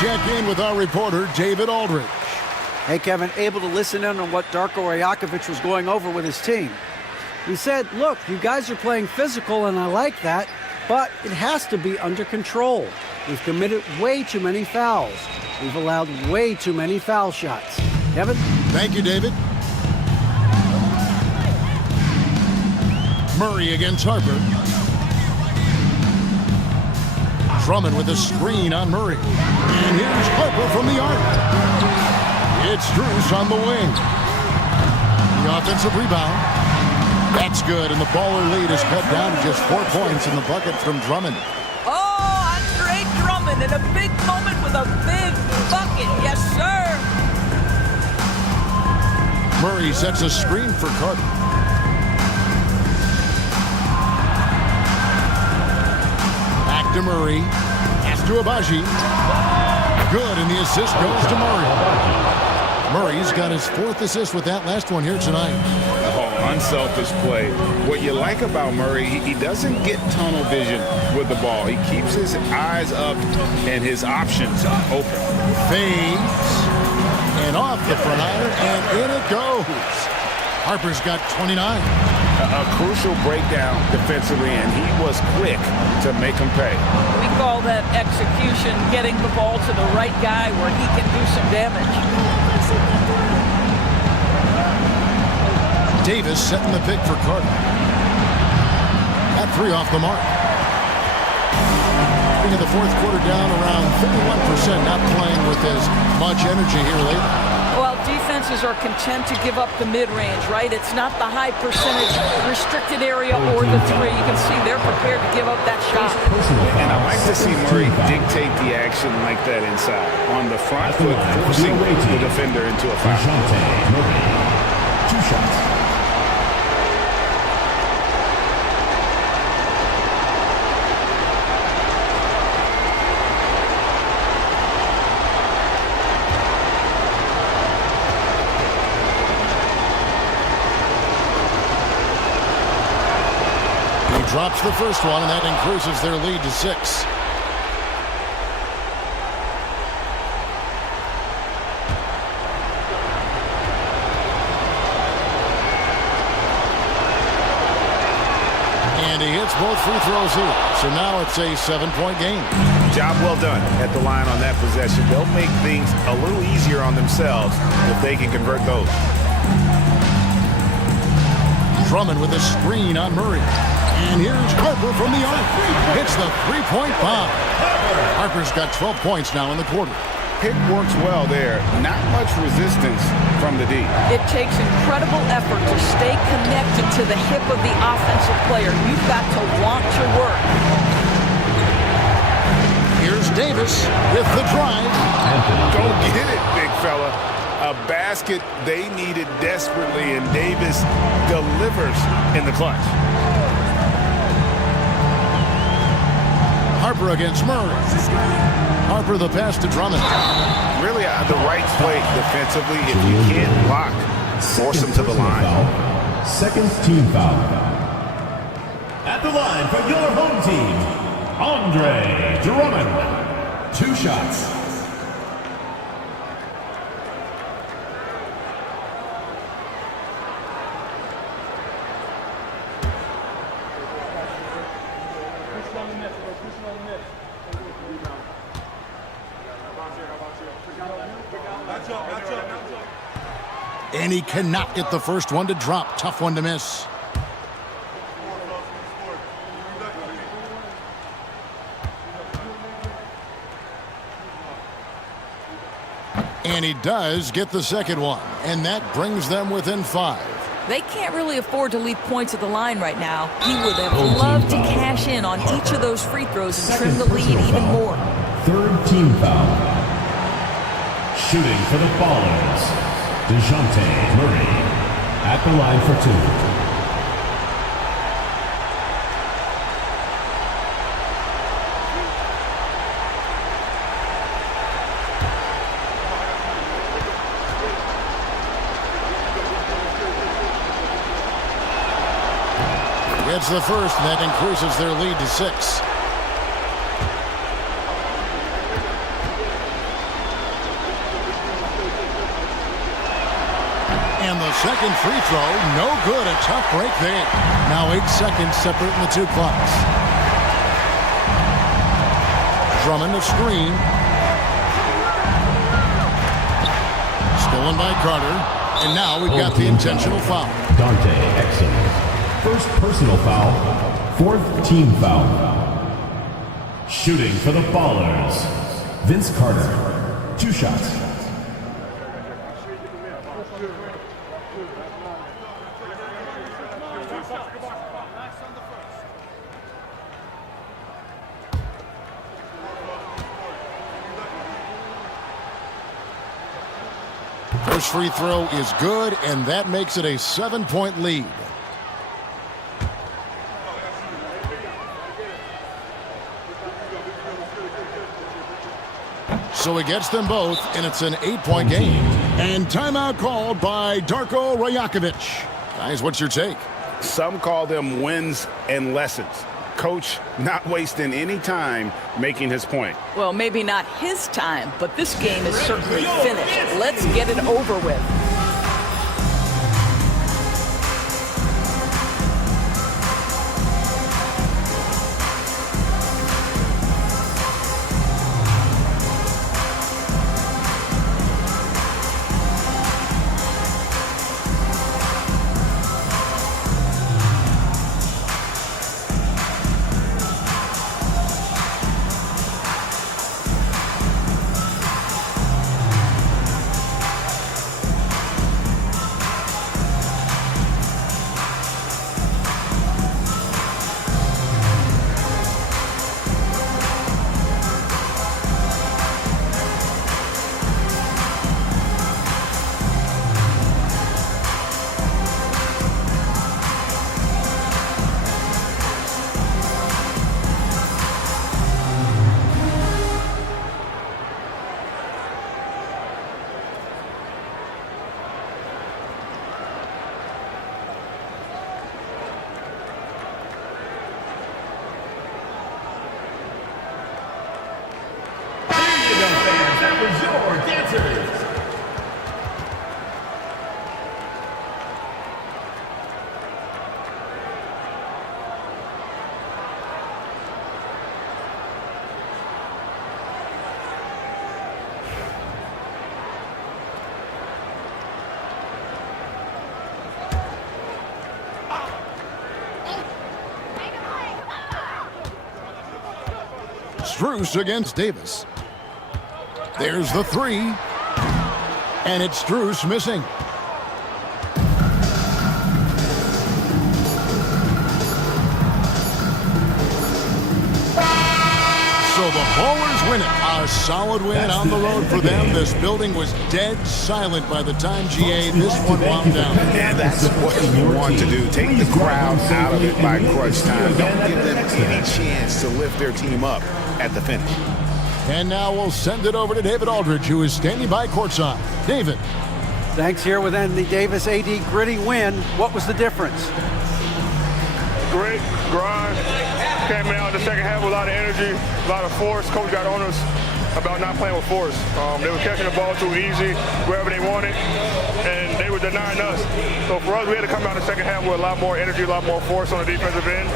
check in with our reporter, David Aldridge. Hey, Kevin, able to listen in on what Darko Rajakovic was going over with his team. He said, look, you guys are playing physical, and I like that, but it has to be under control. We've committed way too many fouls. We've allowed way too many foul shots. Kevin? Thank you, David. Murray against Harper. Drummond with a screen on Murray. And here's Harper from the arc. It's Strus on the wing. The offensive rebound. That's good, and the baller lead is cut down to just 4 points in the bucket from Drummond. Oh, Andre Drummond in a big moment with a big bucket. Yes, sir. Murray sets a screen for Carter. Back to Murray. Pass to Abaji. Good, and the assist goes to Murray. Murray's got his 4th assist with that last one here tonight. Oh, unselfish play. What you like about Murray, he doesn't get tunnel vision with the ball. He keeps his eyes up and his options open. Fades. And off the front iron, and in it goes. Harper's got 29. A crucial breakdown defensively, and he was quick to make him pay. We call that execution, getting the ball to the right guy where he can do some damage. Davis setting the pick for Carter. That 3 off the mark. Bringing the 4th quarter down around 51%, not playing with as much energy here lately. Well, defenses are content to give up the mid-range, right? It's not the high percentage restricted area or the 3. You can see they're prepared to give up that shot. And I like to see Murray dictate the action like that inside. On the front foot, forcing the defender into a foul. 2 shots. Drops the first one, and that increases their lead to 6. And he hits both free throws here. So now it's a 7-point game. Job well done at the line on that possession. They'll make things a little easier on themselves if they can convert those. Drummond with a screen on Murray. And here's Harper from the arc. Hits the 3-point bomb. Harper's got 12 points now in the quarter. Pick works well there. Not much resistance from the D. It takes incredible effort to stay connected to the hip of the offensive player. You've got to want to work. Here's Davis with the drive. Go get it, big fella. A basket they needed desperately, and Davis delivers in the clutch. Harper against Murray. Harper the pass to Drummond. Really the right play defensively. If you can't block, force him to the line. Second team foul. At the line for your home team, Andre Drummond. 2 shots. And he cannot get the first one to drop. Tough one to miss. And he does get the second one. And that brings them within 5. They can't really afford to leave points at the line right now. He would have loved to cash in on each of those free throws and trim the lead even more. 3rd team foul. Shooting for the Ballers, DeJounte Murray. At the line for 2. Gets the first, and that increases their lead to 6. And the second free throw, no good. A tough break there. Now 8 seconds separating the two clocks. Drummond a screen. Stolen by Carter. And now we've got the intentional foul. Dante Exum. First personal foul. Fourth team foul. Shooting for the Ballers. Vince Carter. 2 shots. First free throw is good, and that makes it a 7-point lead. So he gets them both, and it's an 8-point game. And timeout called by Darko Rajakovic. Guys, what's your take? Some call them wins and lessons. Coach not wasting any time making his point. Well, maybe not his time, but this game is certainly finished. Let's get it over with. Strus against Davis. There's the three. And it's Strus missing. So the Ballers win it. A solid win on the road for them. This building was dead silent by the time GA this one wound down. And that's what you want to do. Take the crowd out of it by crunch time. Don't give them any chance to lift their team up at the finish. And now we'll send it over to David Aldridge, who is standing by courtside. David. Thanks. Here with Anthony Davis. AD, gritty win. What was the difference? Great grind. Came out in the second half with a lot of energy, a lot of force. Coach got on us about not playing with force. They were catching the ball too easy, wherever they wanted, and they were denying us. So for us, we had to come out in the second half with a lot more energy, a lot more force on the defensive end.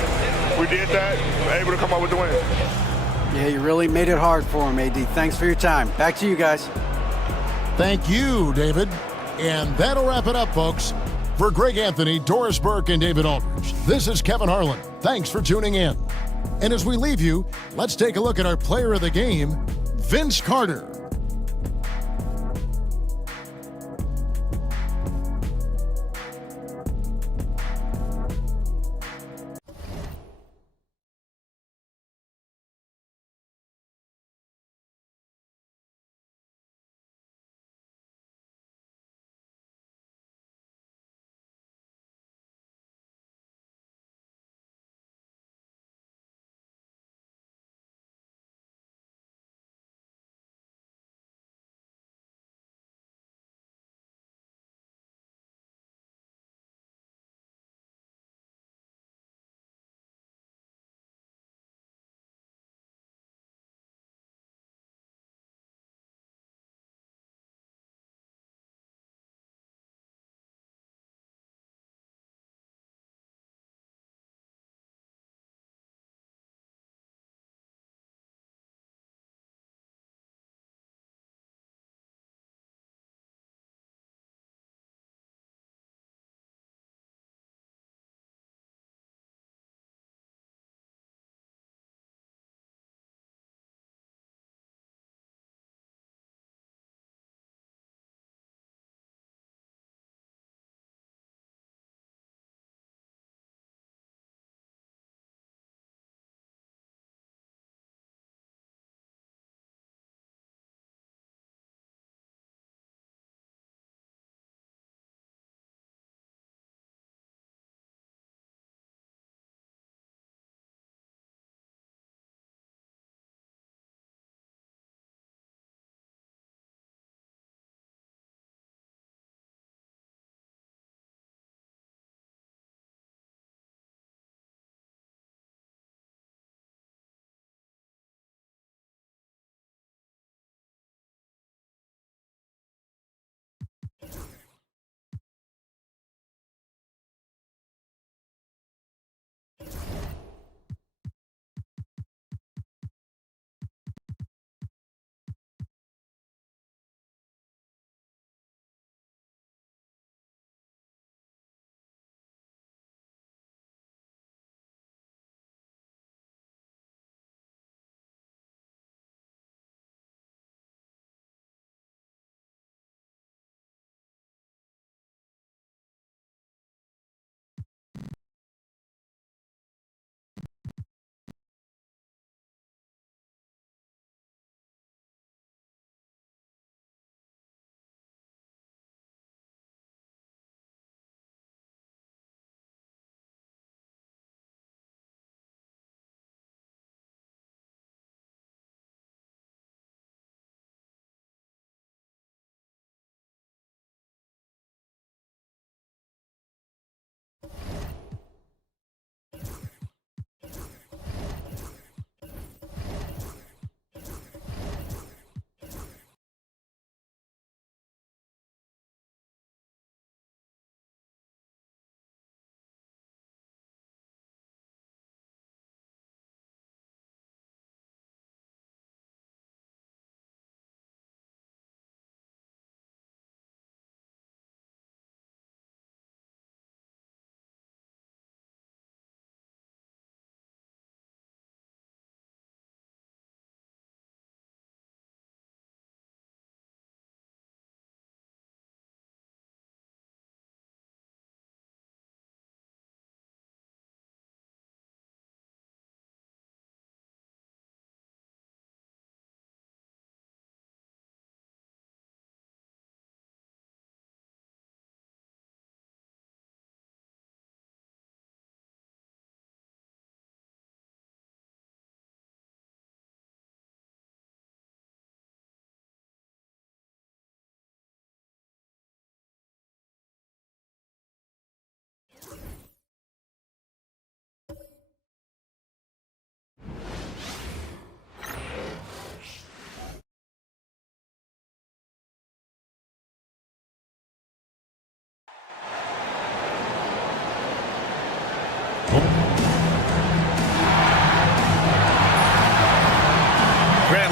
We did that, able to come out with the win. Yeah, you really made it hard for him, AD. Thanks for your time. Back to you guys. Thank you, David. And that'll wrap it up, folks. For Greg Anthony, Doris Burke, and David Aldridge, this is Kevin Harlan. Thanks for tuning in. And as we leave you, let's take a look at our player of the game, Vince Carter.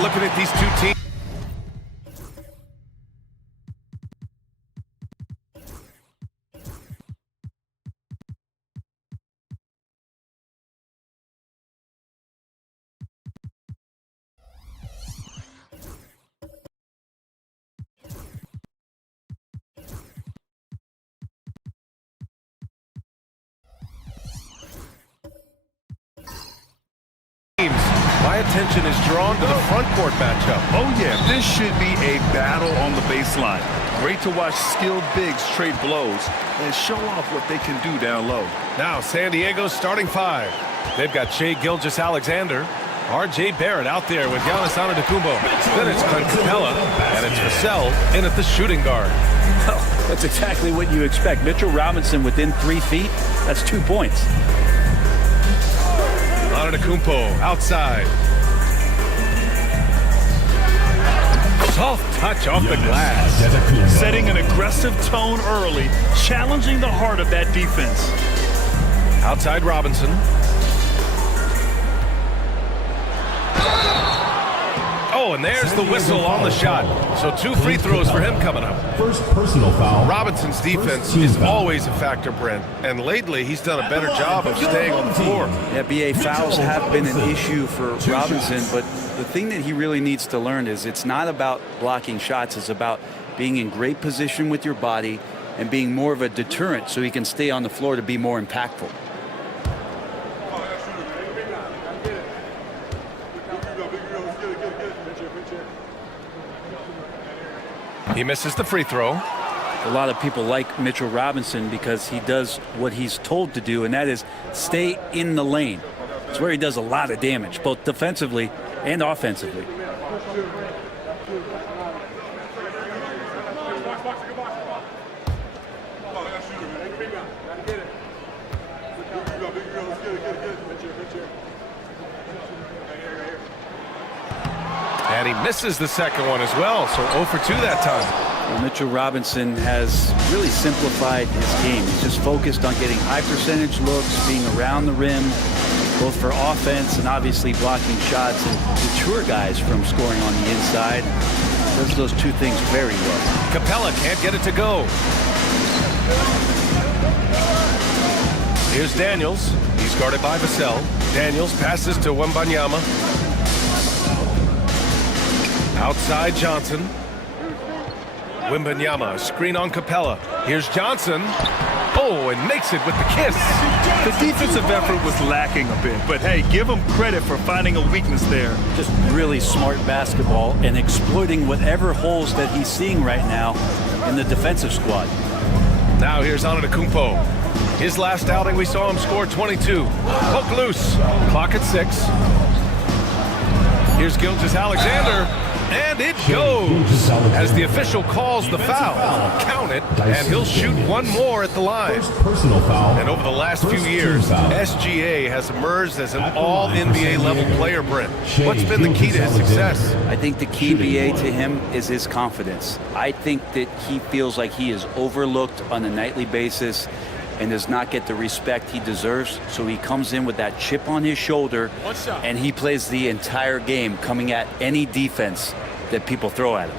looking at these two teams. My attention is drawn to the front court matchup. Oh yeah, this should be a battle on the baseline. Great to watch skilled bigs trade blows and show off what they can do down low. Now San Diego's starting five. They've got Shai Gilgeous-Alexander, R.J. Barrett out there with Giannis Antetokounmpo. Then it's Clint Capella, and it's Vassell in at the shooting guard. Well, that's exactly what you expect. Mitchell Robinson within 3 feet, that's 2 points. Antetokounmpo outside. Soft touch off the glass. Setting an aggressive tone early, challenging the heart of that defense. Outside Robinson. Oh, and there's the whistle on the shot. So 2 free throws for him coming up. First personal foul. Robinson's defense is always a factor, Brent. And lately, he's done a better job of staying on the floor. Yeah, BA, fouls have been an issue for Robinson, but the thing that he really needs to learn is it's not about blocking shots. It's about being in great position with your body and being more of a deterrent so he can stay on the floor to be more impactful. He misses the free throw. A lot of people like Mitchell Robinson because he does what he's told to do, and that is stay in the lane. It's where he does a lot of damage, both defensively and offensively. And he misses the second one as well, so 0 for 2 that time. Well, Mitchell Robinson has really simplified his game. He's just focused on getting high percentage looks, being around the rim, both for offense and obviously blocking shots, and deter guys from scoring on the inside. Does those two things very well. Capella can't get it to go. Here's Daniels. He's guarded by Vassell. Daniels passes to Wembanyama. Outside Johnson. Wembanyama, screen on Capella. Here's Johnson. Oh, and makes it with the kiss. The defensive effort was lacking a bit, but hey, give him credit for finding a weakness there. Just really smart basketball and exploiting whatever holes that he's seeing right now in the defensive squad. Now here's Antetokounmpo. His last outing, we saw him score 22. Poke loose. Clock at 6. Here's Gilgeous-Alexander. And it goes as the official calls the foul. Count it, and he'll shoot one more at the line. Personal foul. And over the last few years, SGA has emerged as an all-NBA level player, Brent. What's been the key to his success? I think the key, BA, to him is his confidence. I think that he feels like he is overlooked on a nightly basis and does not get the respect he deserves. So he comes in with that chip on his shoulder, and he plays the entire game coming at any defense that people throw at him.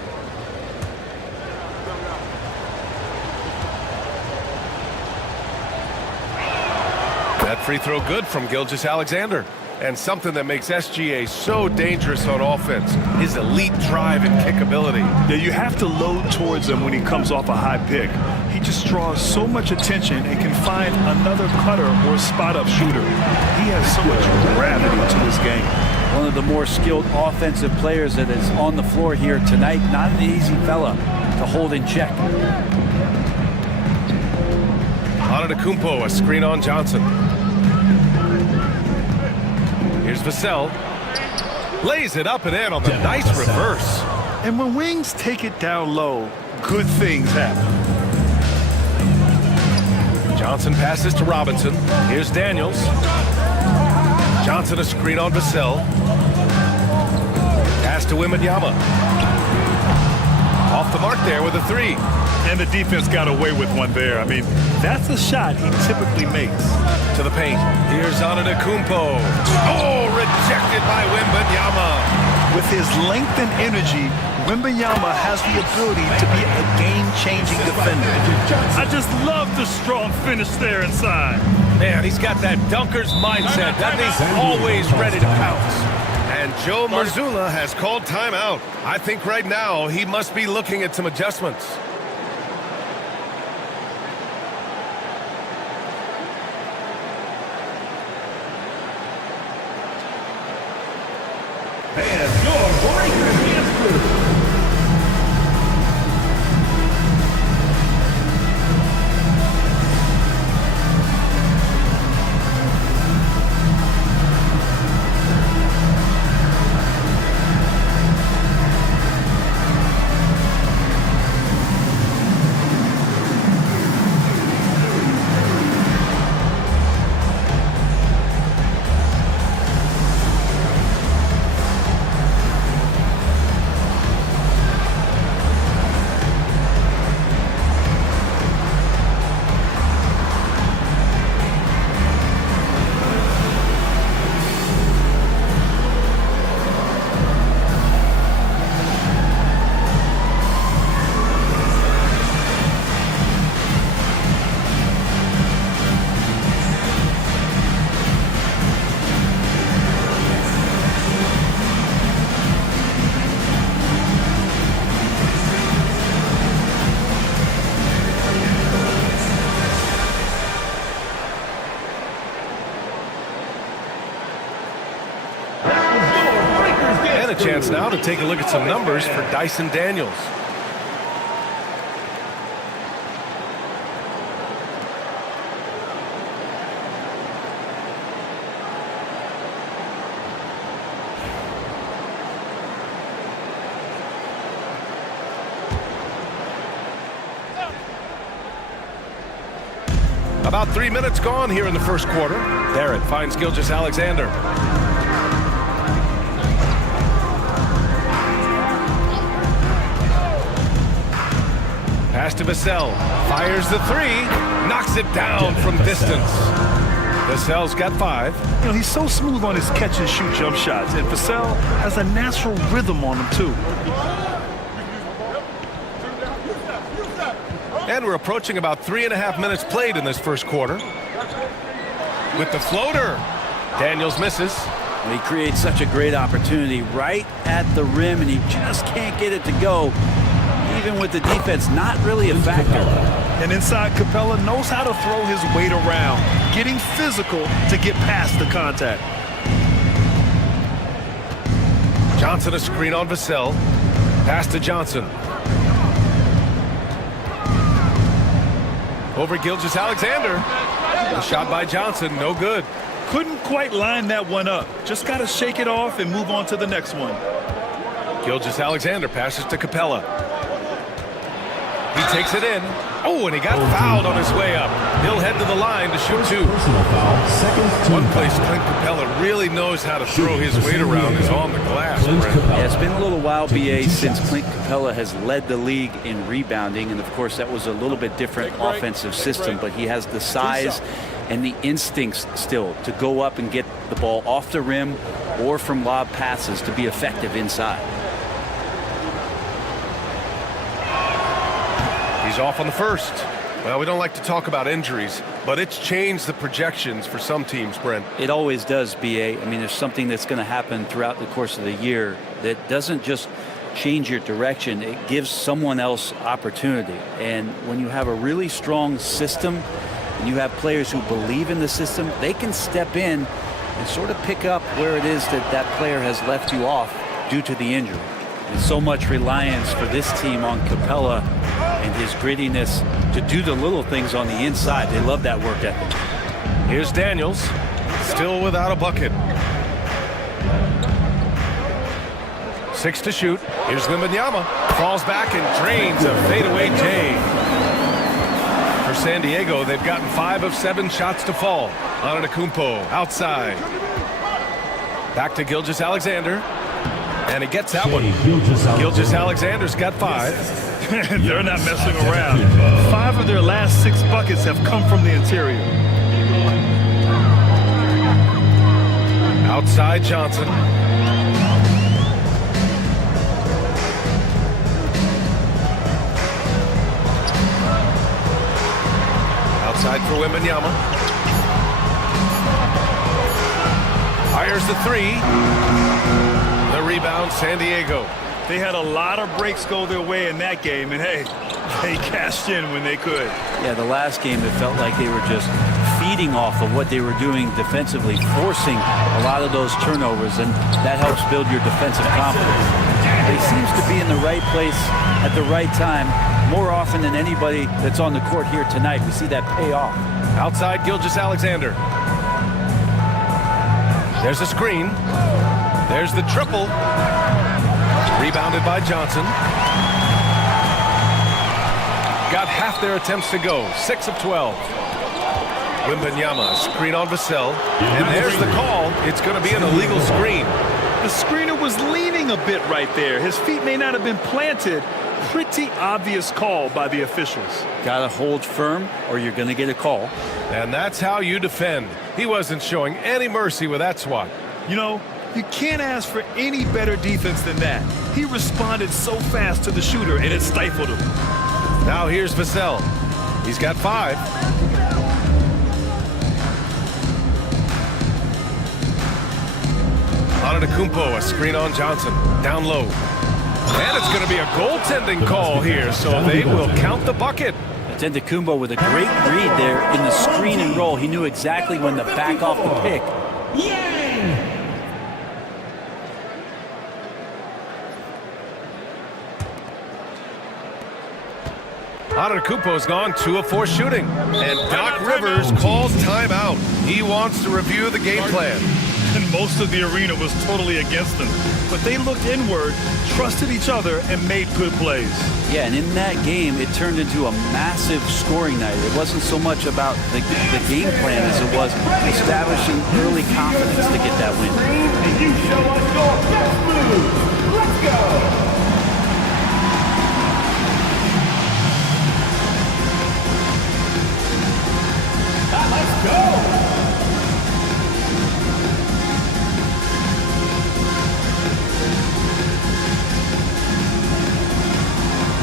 That free throw good from Gilgeous-Alexander. And something that makes SGA so dangerous on offense, his elite drive and kick ability. Yeah, you have to load towards him when he comes off a high pick. He just draws so much attention and can find another cutter or spot-up shooter. He has so much gravity to his game. One of the more skilled offensive players that is on the floor here tonight. Not an easy fella to hold in check. Antetokounmpo, a screen on Johnson. Here's Vassell. Lays it up and in on the nice reverse. And when wings take it down low, good things happen. Johnson passes to Robinson. Here's Daniels. Johnson a screen on Vassell. Pass to Wembanyama. Off the mark there with a three. And the defense got away with one there. I mean, that's a shot he typically makes. To the paint. Here's Antetokounmpo. Oh, rejected by Wembanyama. With his length and energy, Wembanyama has the ability to be a game-changing defender. I just love the strong finish there inside. Man, he's got that dunker's mindset. That means always ready to pounce. And Joe Mazzulla has called timeout. I think right now he must be looking at some adjustments. And your breaker is through. A chance now to take a look at some numbers for Dyson Daniels. About 3 minutes gone here in the first quarter. Barrett finds Gilgeous-Alexander. Pass to Vassell, fires the three, knocks it down from distance. Vassell's got 5. You know, he's so smooth on his catch-and-shoot jump shots, and Vassell has a natural rhythm on him, too. And we're approaching about 3.5 minutes played in this first quarter. With the floater, Daniels misses. He creates such a great opportunity right at the rim, and he just can't get it to go. Even with the defense not really a factor. And inside, Capella knows how to throw his weight around, getting physical to get past the contact. Johnson a screen on Vassell. Pass to Johnson. Over Gilgeous-Alexander. The shot by Johnson, no good. Couldn't quite line that one up. Just got to shake it off and move on to the next one. Gilgeous-Alexander passes to Capella. He takes it in. Oh, and he got fouled on his way up. He'll head to the line to shoot 2. One place Clint Capella really knows how to throw his weight around is on the glass, Brent. Yeah, it's been a little while, BA, since Clint Capella has led the league in rebounding, and of course that was a little bit different offensive system, but he has the size and the instincts still to go up and get the ball off the rim or from lob passes to be effective inside. He's off on the first. Well, we don't like to talk about injuries, but it's changed the projections for some teams, Brent. It always does, BA. I mean, there's something that's going to happen throughout the course of the year that doesn't just change your direction. It gives someone else opportunity. And when you have a really strong system and you have players who believe in the system, they can step in and sort of pick up where it is that that player has left you off due to the injury. And so much reliance for this team on Capella and his grittiness to do the little things on the inside. They love that work ethic. Here's Daniels, still without a bucket. 6 to shoot. Here's Wembanyama. Falls back and drains a fadeaway J. For San Diego, they've gotten 5 of 7 shots to fall. Antetokounmpo outside. Back to Gilgeous-Alexander. And he gets that one. Gilgeous Alexander's got 5. They're not messing around. 5 of their last 6 buckets have come from the interior. Outside Johnson. Outside for Wembanyama. Fires the 3. The rebound, San Diego. They had a lot of breaks go their way in that game, and hey, they cashed in when they could. Yeah, the last game, it felt like they were just feeding off of what they were doing defensively, forcing a lot of those turnovers, and that helps build your defensive confidence. They seems to be in the right place at the right time more often than anybody that's on the court here tonight. We see that pay off. Outside Gilgeous Alexander. There's a screen. There's the triple. Rebounded by Johnson. Got half their attempts to go. 6 of 12. Wembanyama, screen on Vassell. And there's the call. It's going to be an illegal screen. The screener was leaning a bit right there. His feet may not have been planted. Pretty obvious call by the officials. Gotta hold firm or you're gonna get a call. And that's how you defend. He wasn't showing any mercy with that swat. You know, you can't ask for any better defense than that. He responded so fast to the shooter and it stifled him. Now here's Vassell. He's got 5. Antetokounmpo, a screen on Johnson. Down low. And it's going to be a goaltending call here, so they will count the bucket. Antetokounmpo with a great read there in the screen and roll. He knew exactly when to back off the pick. Antetokounmpo's gone 2 of 4 shooting. And Doc Rivers calls timeout. He wants to review the game plan. And most of the arena was totally against them. But they looked inward, trusted each other, and made good plays. Yeah, and in that game, it turned into a massive scoring night. It wasn't so much about the game plan as it was establishing early confidence to get that win. And you show us your best move. Let's go. Let's go.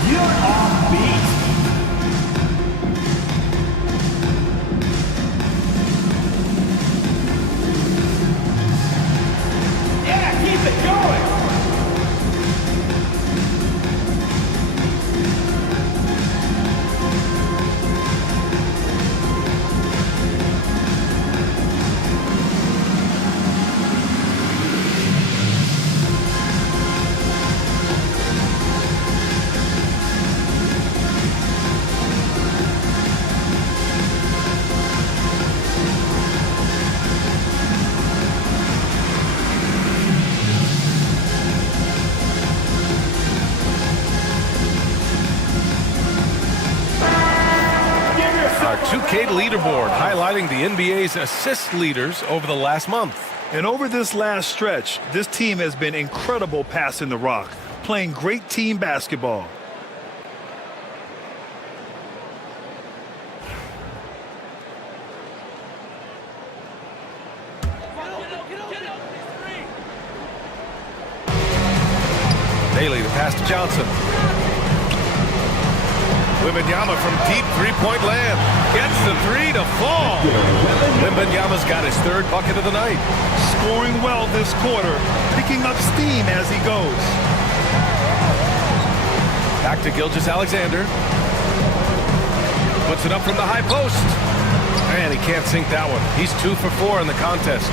You're off beat. Yeah, keep it going. Our 2K leaderboard highlighting the NBA's assist leaders over the last month. And over this last stretch, this team has been incredible passing the rock, playing great team basketball. Bailey, the pass to Johnson. Wembanyama from deep three-point land. Gets the 3 to fall. Wembanyama's got his 3rd bucket of the night. Scoring well this quarter, picking up steam as he goes. Back to Gilgeous Alexander. Puts it up from the high post. And he can't sink that one. He's 2 for 4 in the contest.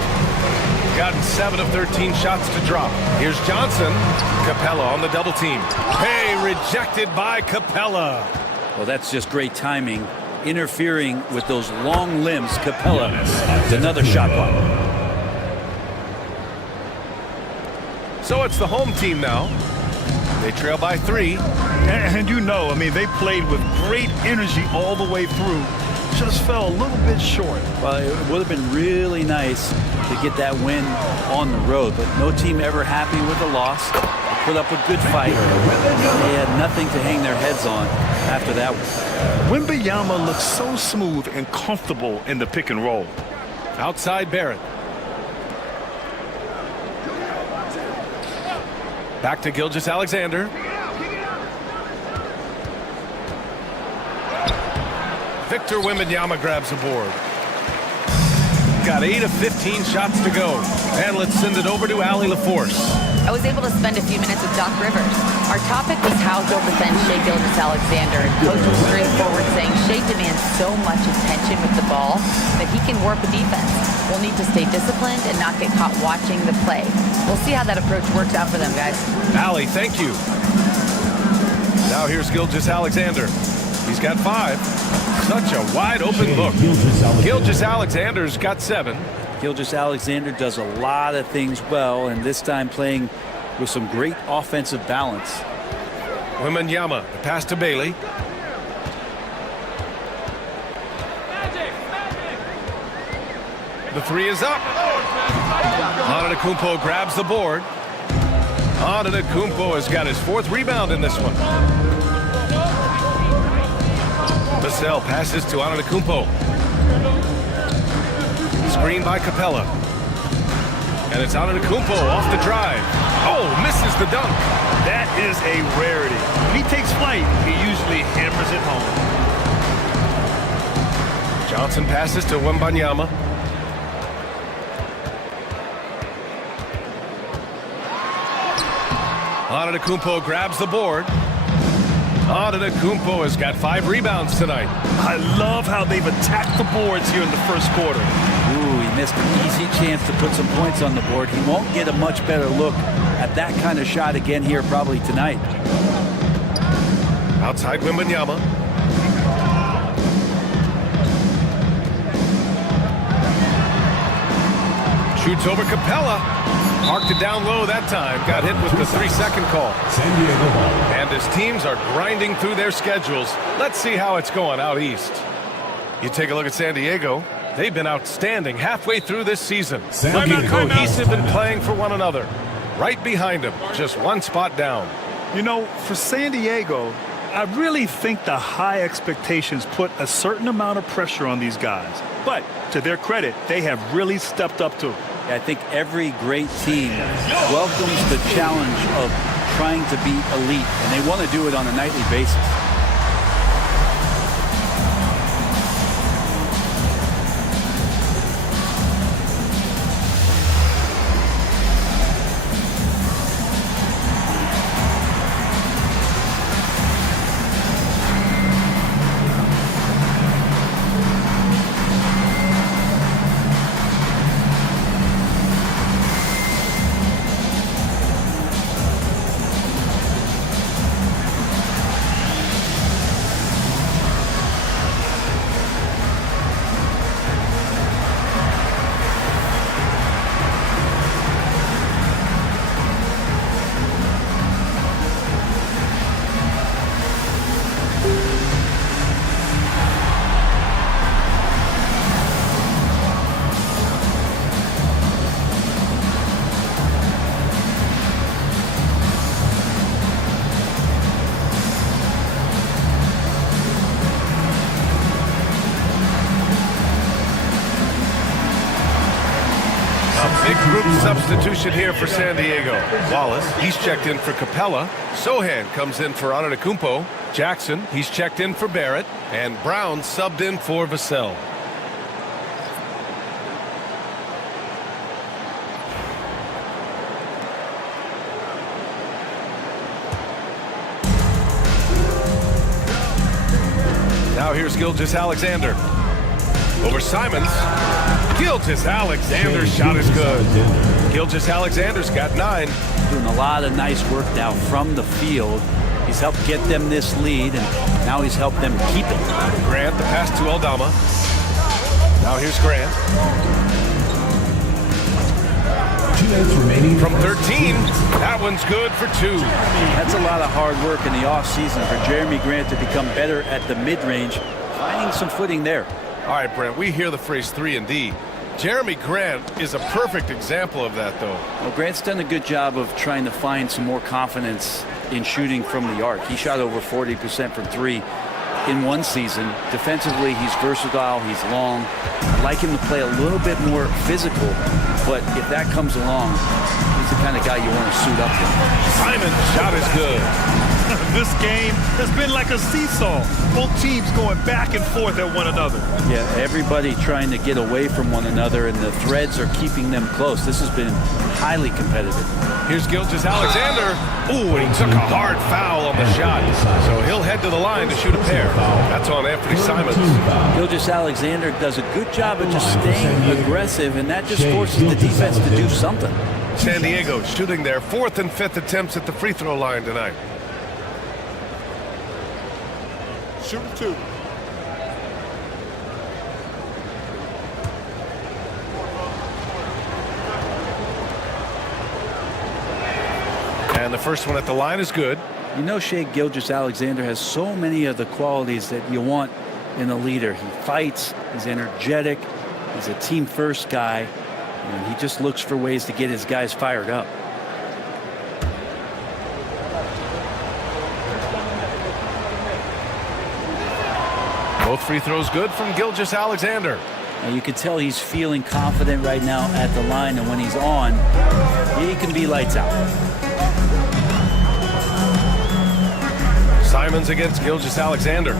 Gotten 7 of 13 shots to drop. Here's Johnson. Capella on the double team. Hey, rejected by Capella. Well, that's just great timing. Interfering with those long limbs. Capella, another shot block. So it's the home team now. They trail by 3. And you know, I mean, they played with great energy all the way through. just fell a little bit short. Well, it would have been really nice to get that win on the road, but no team ever happy with a loss. They put up a good fight. They had nothing to hang their heads on after that one. Wembanyama looks so smooth and comfortable in the pick and roll. Outside Barrett. Back to Gilgeous-Alexander. Victor Wembanyama grabs the board. Got 8 of 15 shots to go. And let's send it over to Allie LaForce. I was able to spend a few minutes with Doc Rivers. Our topic was how he'll defend Shai Gilgeous-Alexander. And Coach was straightforward, saying Shai demands so much attention with the ball that he can warp a defense. We'll need to stay disciplined and not get caught watching the play. We'll see how that approach works out for them, guys. Allie, thank you. Now here's Gilgeous-Alexander. He's got 5. Such a wide open look. Gilgeous-Alexander's got 7. Gilgeous-Alexander does a lot of things well, and this time playing with some great offensive balance. Wembanyama, the pass to Bailey. The 3 is up. Antetokounmpo grabs the board. Antetokounmpo has got his 4th rebound in this one. Vassell passes to Antetokounmpo. Screen by Capella. And it's Antetokounmpo off the drive. Oh, misses the dunk. That is a rarity. When he takes flight, he usually hammers it home. Johnson passes to Wembanyama. Antetokounmpo grabs the board. Antetokounmpo has got 5 rebounds tonight. I love how they've attacked the boards here in the first quarter. Ooh, he missed an easy chance to put some points on the board. He won't get a much better look at that kind of shot again here probably tonight. Outside Wembanyama. Shoots over Capella. Marked it down low that time. Got hit with the 3-second call. San Diego ball. And as teams are grinding through their schedules, let's see how it's going out east. You take a look at San Diego. They've been outstanding halfway through this season. San They're Diego cohesive and playing for one another. Right behind them, just 1 spot down. You know, for San Diego, I really think the high expectations put a certain amount of pressure on these guys. But to their credit, they have really stepped up to it. I think every great team welcomes the challenge of trying to be elite, and they want to do it on a nightly basis. Big group substitution here for San Diego. Wallace, he's checked in for Capella. Sohan comes in for Antetokounmpo. Jackson, he's checked in for Barrett. And Brown subbed in for Vassell. Now here's Gilgeous-Alexander. Over Simons. Gilgeous-Alexander's shot is good. Gilgeous-Alexander's got 9. Doing a lot of nice work now from the field. He's helped get them this lead, and now he's helped them keep it. Grant, the pass to Aldama. Now here's Grant. 2 minutes remaining. From 13, that one's good for 2. That's a lot of hard work in the offseason for Jeremy Grant to become better at the mid-range, finding some footing there. All right, Brent, we hear the phrase 3-and-D. Jeremy Grant is a perfect example of that, though. Well, Grant's done a good job of trying to find some more confidence in shooting from the arc. He shot over 40% from three in one season. Defensively, he's versatile, he's long. I like him to play a little bit more physical, but if that comes along, he's the kind of guy you want to suit up with. Simon's shot is good. This game has been like a seesaw. Both teams going back and forth at one another. Yeah, everybody trying to get away from one another, and the threads are keeping them close. This has been highly competitive. Here's Gilgeous-Alexander. Ooh, and he took a hard foul on the shot. So he'll head to the line to shoot a pair. That's on Anthony Simons. Gilgeous-Alexander does a good job of just staying aggressive, and that just forces the defense to do something. San Diego shooting their 4th and 5th attempts at the free throw line tonight. Shooting 2. And the first one at the line is good. You know, Shai Gilgeous-Alexander has so many of the qualities that you want in a leader. He fights, he's energetic, he's a team-first guy, and he just looks for ways to get his guys fired up. Both free throws good from Gilgeous-Alexander. And you can tell he's feeling confident right now at the line, and when he's on, he can be lights out. Simons against Gilgeous-Alexander.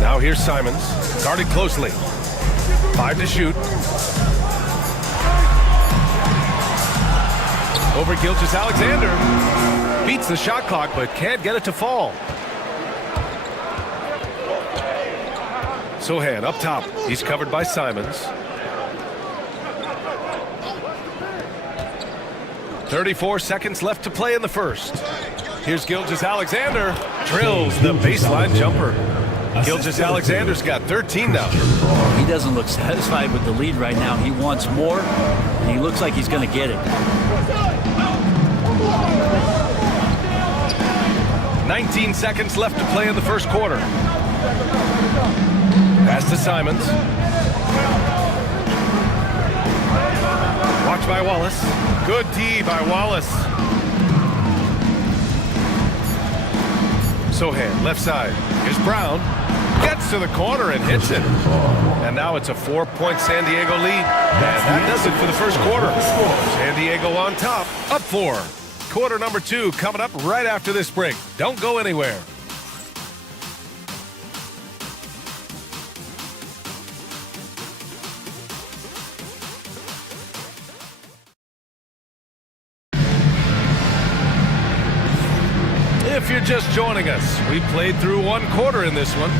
Now here's Simons, guarded closely. 5 to shoot. Over Gilgeous-Alexander. Beats the shot clock, but can't get it to fall. Sohan up top. He's covered by Simons. 34 seconds left to play in the first. Here's Gilgeous-Alexander. Drills the baseline jumper. Gilgeous-Alexander's got 13 now. He doesn't look satisfied with the lead right now. He wants more, and he looks like he's going to get it. 19 seconds left to play in the first quarter. Pass to Simons. Watch by Wallace. Good D by Wallace. Sohan, left side. Here's Brown. Gets to the corner and hits it. And now it's a 4-point San Diego lead. And that does it for the first quarter. San Diego on top, up 4. Quarter number 2 coming up right after this break. Don't go anywhere. If you're just joining us, we played through 1 quarter in this one.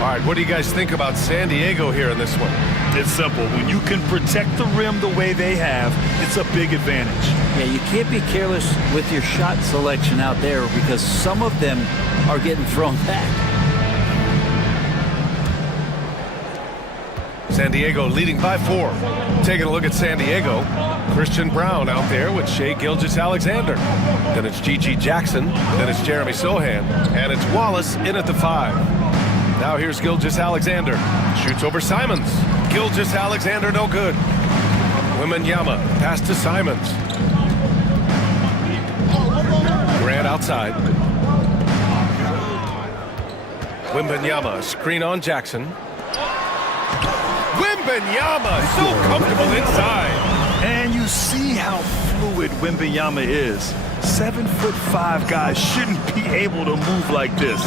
All right, what do you guys think about San Diego here in this one? It's simple. When you can protect the rim the way they have, it's a big advantage. Yeah, you can't be careless with your shot selection out there because some of them are getting thrown back. San Diego leading by 4. Taking a look at San Diego. Christian Brown out there with Shai Gilgeous-Alexander. Then it's G.G. Jackson. Then it's Jeremy Sohan. And it's Wallace in at the 5. Now here's Gilgeous-Alexander. Shoots over Simons. Gilgeous-Alexander no good. Wembanyama pass to Simons. Grant outside. Wembanyama screen on Jackson. Wembanyama so comfortable inside. And you see how fluid Wembanyama is. 7'5" guys shouldn't be able to move like this.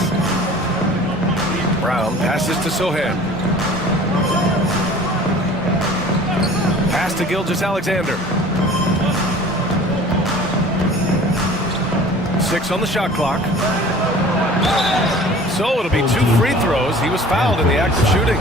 Brown passes to Sohan. Pass to Gilgeous-Alexander. 6 on the shot clock. So it'll be 2 free throws. He was fouled in the act of shooting.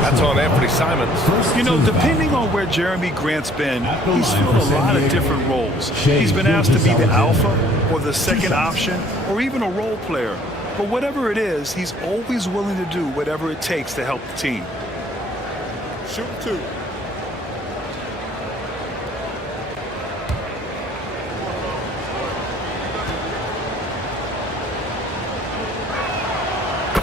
That's on Anthony Simons. You know, depending on where Jeremy Grant's been, he's filled a lot of different roles. He's been asked to be the alpha or the second option or even a role player. But whatever it is, he's always willing to do whatever it takes to help the team. Shooting 2.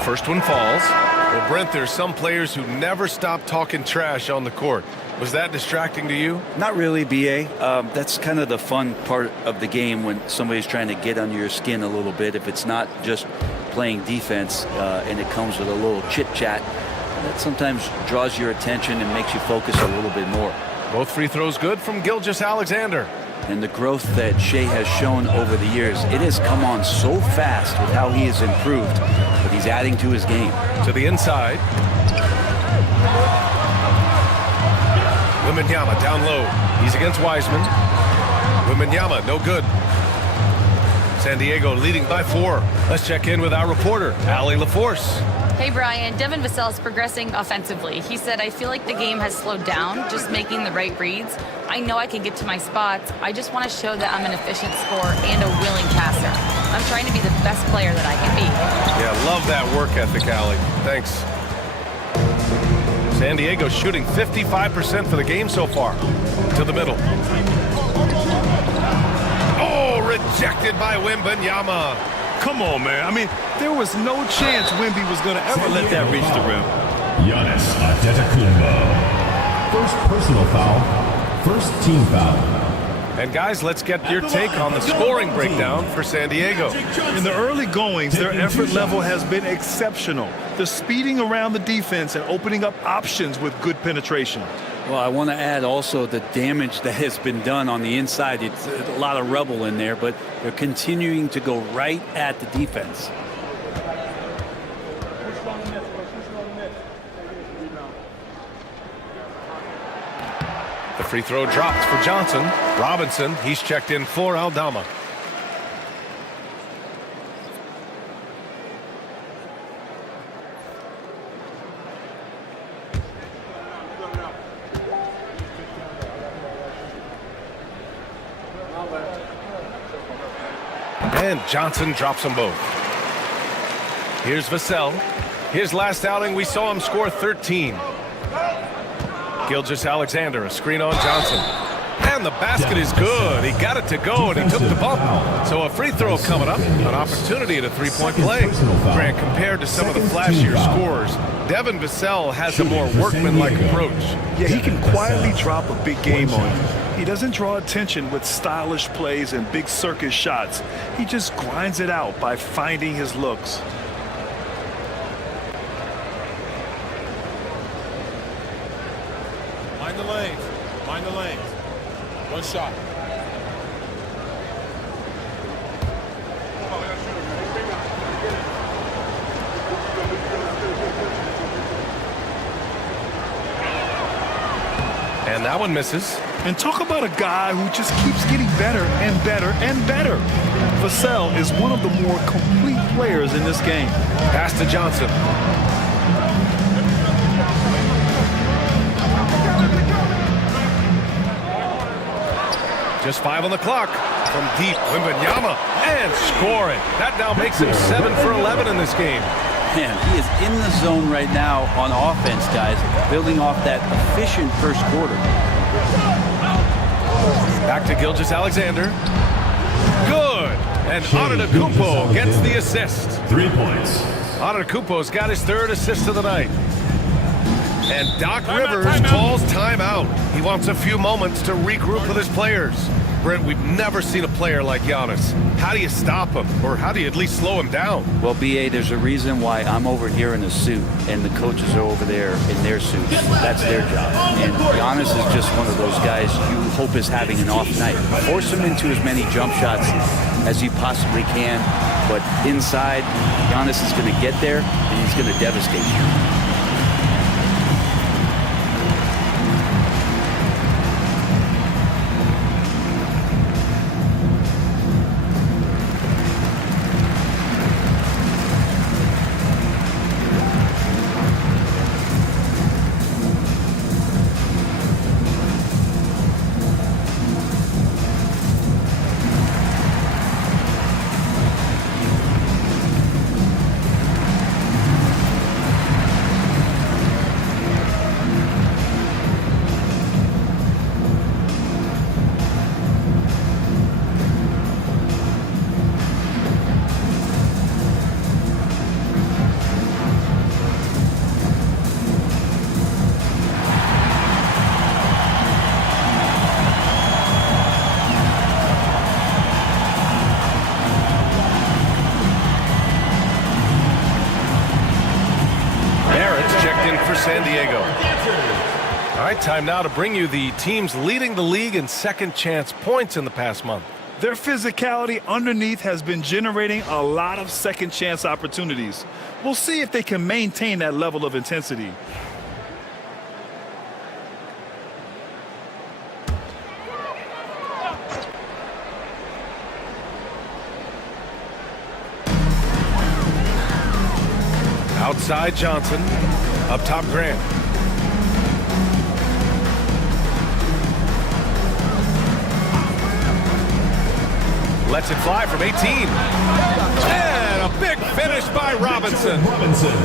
first one falls. Well, Brent, there's some players who never stop talking trash on the court. Was that distracting to you? Not really, B.A. That's kind of the fun part of the game when somebody's trying to get under your skin a little bit. If it's not just playing defense and it comes with a little chit-chat, that sometimes draws your attention and makes you focus a little bit more. Both free throws good from Gilgeous-Alexander. And the growth that Shea has shown over the years, it has come on so fast with how he has improved, but he's adding to his game. To the inside. Wembanyama down low. He's against Wiseman. Wembanyama, no good. San Diego leading by 4. Let's check in with our reporter, Allie LaForce. Hey, Brian. Devin Vassell is progressing offensively. He said, I feel like the game has slowed down, just making the right reads. I know I can get to my spots. I just want to show that I'm an efficient scorer and a willing passer. I'm trying to be the best player that I can be. Yeah, love that work ethic, Allie. Thanks. San Diego shooting 55% for the game so far. To the middle. Oh, rejected by Wembanyama. Come on, man. I mean, there was no chance Wemby was going to ever let that reach the rim. Giannis Antetokounmpo. First personal foul. First team foul. And guys, let's get your take on the scoring breakdown for San Diego. In the early goings, their effort level has been exceptional. They're speeding around the defense and opening up options with good penetration. Well, I want to add also the damage that has been done on the inside. It's a lot of rubble in there, but they're continuing to go right at the defense. The free throw dropped for Johnson. Robinson, he's checked in for Aldama. And Johnson drops them both. Here's Vassell. His last outing, we saw him score 13. Gilgeous-Alexander, a screen on Johnson. And the basket is good. He got it to go, and he took the bump. So a free throw coming up, an opportunity at a three-point play. Grant, compared to some of the flashier scorers, Devin Vassell has a more workmanlike approach. Yeah, he can quietly drop a big game on you. He doesn't draw attention with stylish plays and big circus shots. He just grinds it out by finding his looks. Mind the lanes. Mind the lanes. One shot. And that one misses. And talk about a guy who just keeps getting better and better and better. Vassell is one of the more complete players in this game. Pass to Johnson. Just 5 on the clock. From deep, Wembanyama, and scoring. That now makes him 7 for 11 in this game. Man, he is in the zone right now on offense, guys, building off that efficient first quarter. Back to Gilgeous-Alexander. Good. And Antetokounmpo gets the assist. 3 points. Antetokounmpo's got his 3rd assist of the night. And Doc Rivers calls timeout. He wants a few moments to regroup with his players. Brent, we've never seen a player like Giannis. How do you stop him? Or how do you at least slow him down? Well, B.A., there's a reason why I'm over here in a suit and the coaches are over there in their suits. That's their job. And Giannis is just one of those guys you hope is having an off night. Force him into as many jump shots as you possibly can. But inside, Giannis is going to get there and he's going to devastate you. Diego. All right, time now to bring you the teams leading the league in second chance points in the past month. Their physicality underneath has been generating a lot of second chance opportunities. We'll see if they can maintain that level of intensity. Outside Johnson, up top Grant. Lets it fly from 18. And a big finish by Robinson.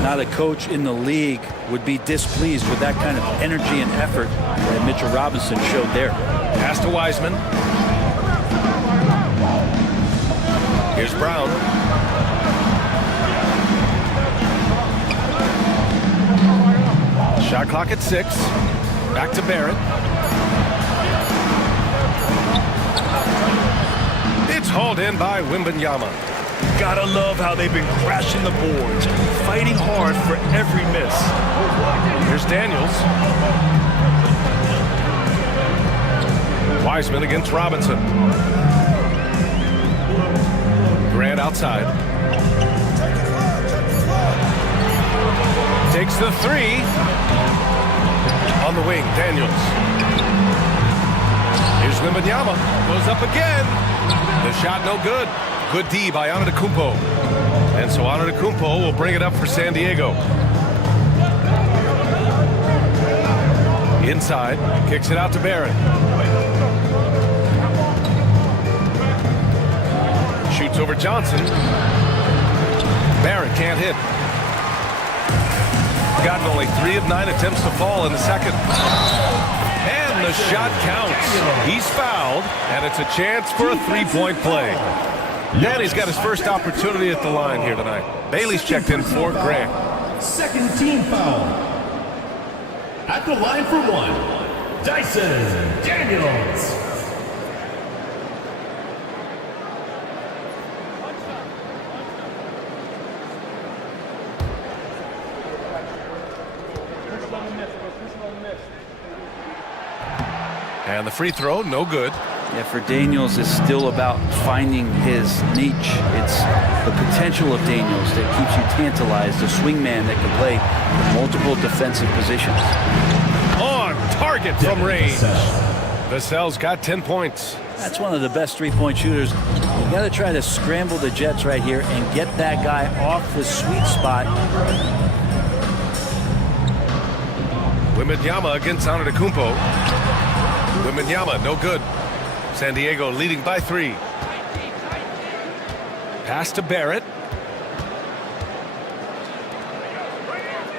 Not a coach in the league would be displeased with that kind of energy and effort that Mitchell Robinson showed there. Pass to Wiseman. Here's Brown. Shot clock at 6. Back to Barrett. It's hauled in by Wembanyama. Gotta love how they've been crashing the boards, fighting hard for every miss. Here's Daniels. Wiseman against Robinson. Grant outside. Takes the 3. On the wing, Daniels. Here's Wembanyama. Goes up again. The shot no good. Good D by Antetokounmpo. And so Antetokounmpo will bring it up for San Diego. Inside. Kicks it out to Barrett. Shoots over Johnson. Barrett can't hit. Gotten only 3 of 9 attempts to fall in the second. And the shot counts. He's fouled, and it's a chance for a 3-point play. And he's got his first opportunity at the line here tonight. Bailey's checked in for Grant. Second team foul. At the line for 1, Dyson Daniels. And the free throw, no good. Yeah, for Daniels, it's still about finding his niche. It's the potential of Daniels that keeps you tantalized, a swingman that can play multiple defensive positions. On target from range. Vassell's got 10 points. That's one of the best three-point shooters. You got to try to scramble the Jets right here and get that guy off the sweet spot. Wembanyama against Antetokounmpo. Wembanyama, no good. San Diego leading by 3. Pass to Barrett.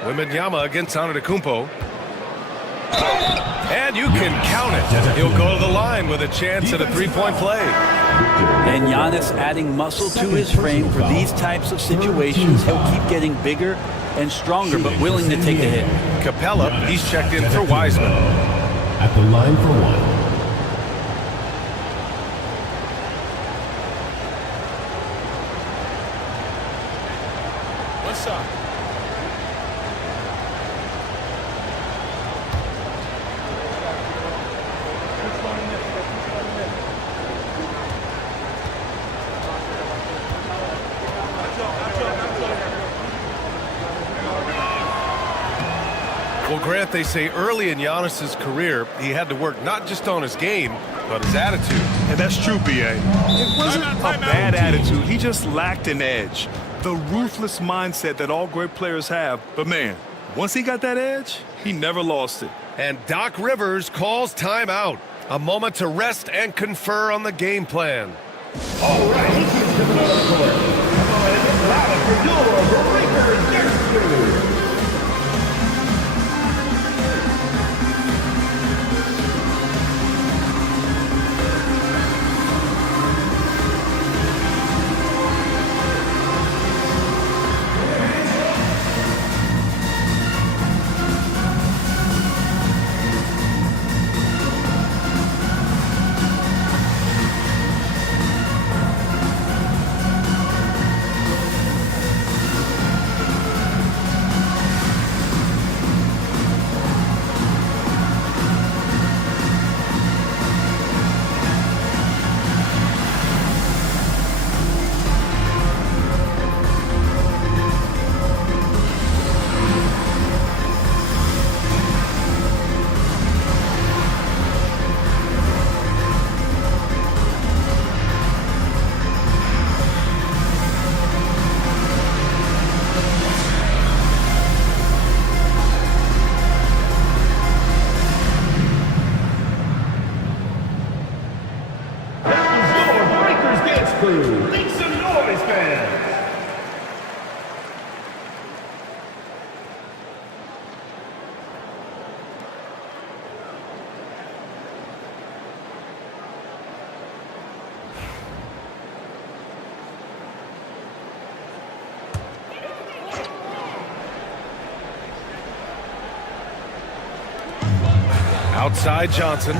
Wembanyama against Antetokounmpo. And you can count it. He'll go to the line with a chance at a 3-point play. And Giannis adding muscle to his frame for these types of situations. He'll keep getting bigger and stronger, but willing to take the hit. Capella, he's checked in for Wiseman. At the line for 1. What's up? Well, Grant, they say early in Giannis's career, he had to work not just on his game, but his attitude. And that's true, B.A. It wasn't a bad attitude. He just lacked an edge. The ruthless mindset that all great players have. But, man, once he got that edge, he never lost it. And Doc Rivers calls timeout. A moment to rest and confer on the game plan. All right, let's get to the court. Come on, it's loud for your breaker nurse. 2. Make some noise, fans. Outside Johnson.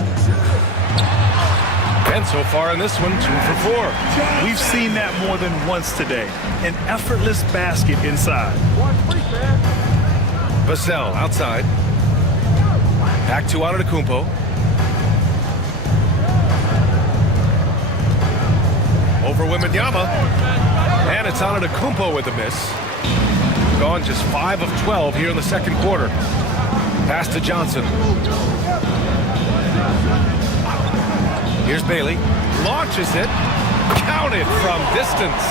And so far in this one, 2 for 4. We've seen that more than once today. An effortless basket inside. Vassell outside. Back to Antetokounmpo. Over Wembanyama. And it's Antetokounmpo with a miss. Gone just 5 of 12 here in the second quarter. Pass to Johnson. Here's Bailey. Launches it. Counted from distance.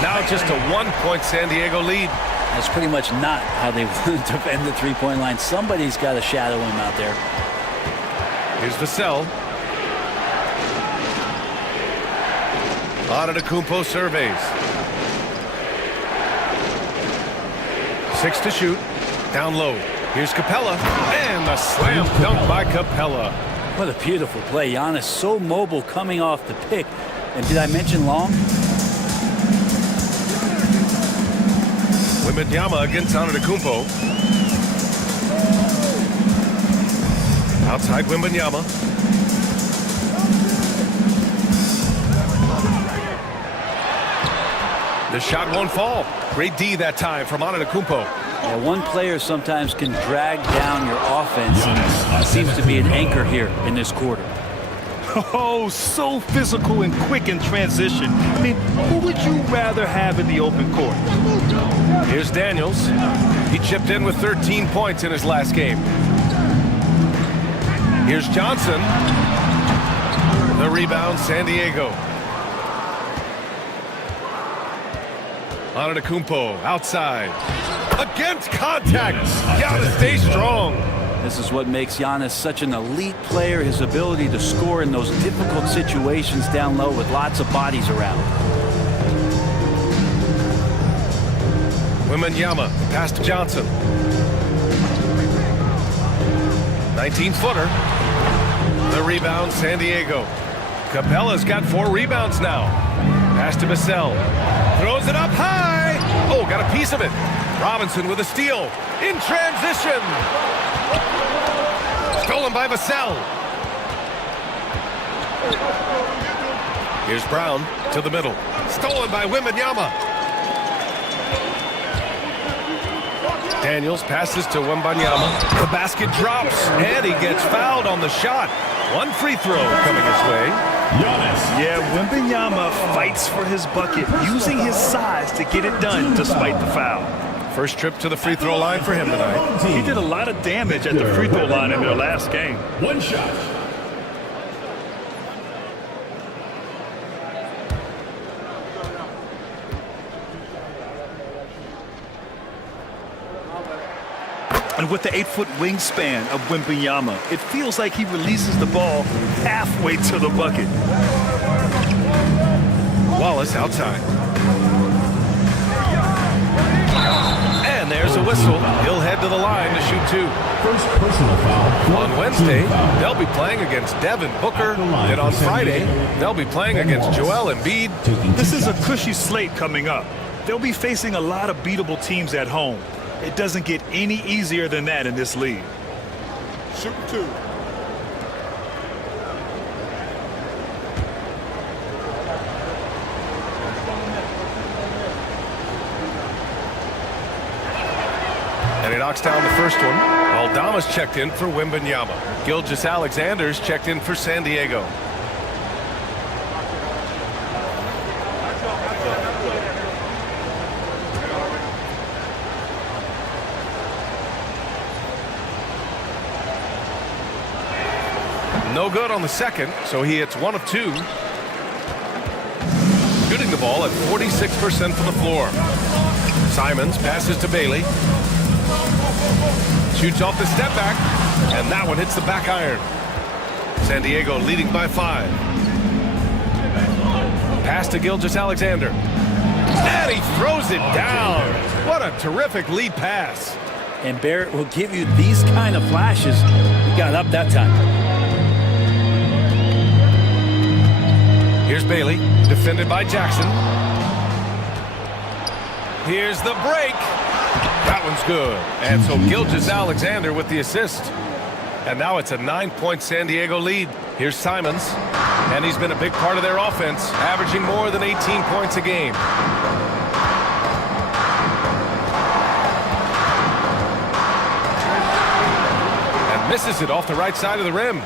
Now just a 1-point San Diego lead. That's pretty much not how they want to defend the three-point line. Somebody's got to shadow him out there. Here's Vassell. Antetokounmpo surveys. 6 to shoot. Down low. Here's Capella. And the slam dunk by Capella. What a beautiful play. Giannis so mobile coming off the pick. And did I mention long? Wembanyama against Antetokounmpo. Outside Wembanyama. The shot won't fall. Great D that time from Antetokounmpo. Yeah, one player sometimes can drag down your offense. And seems to be an anchor here in this quarter. Oh, so physical and quick in transition. I mean, who would you rather have in the open court? Here's Daniels. He chipped in with 13 points in his last game. Here's Johnson. The rebound, San Diego. Antetokounmpo outside. Against contact. Giannis stays strong. This is what makes Giannis such an elite player, his ability to score in those difficult situations down low with lots of bodies around. Wembanyama, pass to Johnson. 19-footer. The rebound, San Diego. Capella's got 4 rebounds now. Pass to Vassell. Throws it up high. Oh, got a piece of it. Robinson with a steal. In transition. Stolen by Vassell. Here's Brown to the middle. Stolen by Wembanyama. Daniels passes to Wembanyama. The basket drops, and he gets fouled on the shot. 1 free throw coming his way. Yeah, Wembanyama fights for his bucket, using his size to get it done despite the foul. First trip to the free throw line for him tonight. He did a lot of damage at the free throw line in their last game. 1 shot. And with the 8-foot wingspan of Wembanyama, it feels like he releases the ball halfway to the bucket. Wallace outside. And there's a whistle. He'll head to the line to shoot 2. First personal foul. On Wednesday, they'll be playing against Devin Booker. Then on Friday, they'll be playing against Joel Embiid. This is a cushy slate coming up. They'll be facing a lot of beatable teams at home. It doesn't get any easier than that in this league. Shoot 2. And he knocks down the first one. Aldama's checked in for Wembanyama. Gilgeous-Alexander's checked in for San Diego. No good on the second, so he hits 1 of 2. Shooting the ball at 46% from the floor. Simons passes to Bailey. Shoots off the step back, and that one hits the back iron. San Diego leading by 5. Pass to Gilgeous-Alexander. And he throws it down. What a terrific lead pass. And Barrett will give you these kind of flashes. He got up that time. Here's Bailey, defended by Jackson. Here's the break. That one's good. And so Gilgeous-Alexander with the assist. And now it's a 9-point San Diego lead. Here's Simons. And he's been a big part of their offense, averaging more than 18 points a game. And misses it off the right side of the rim.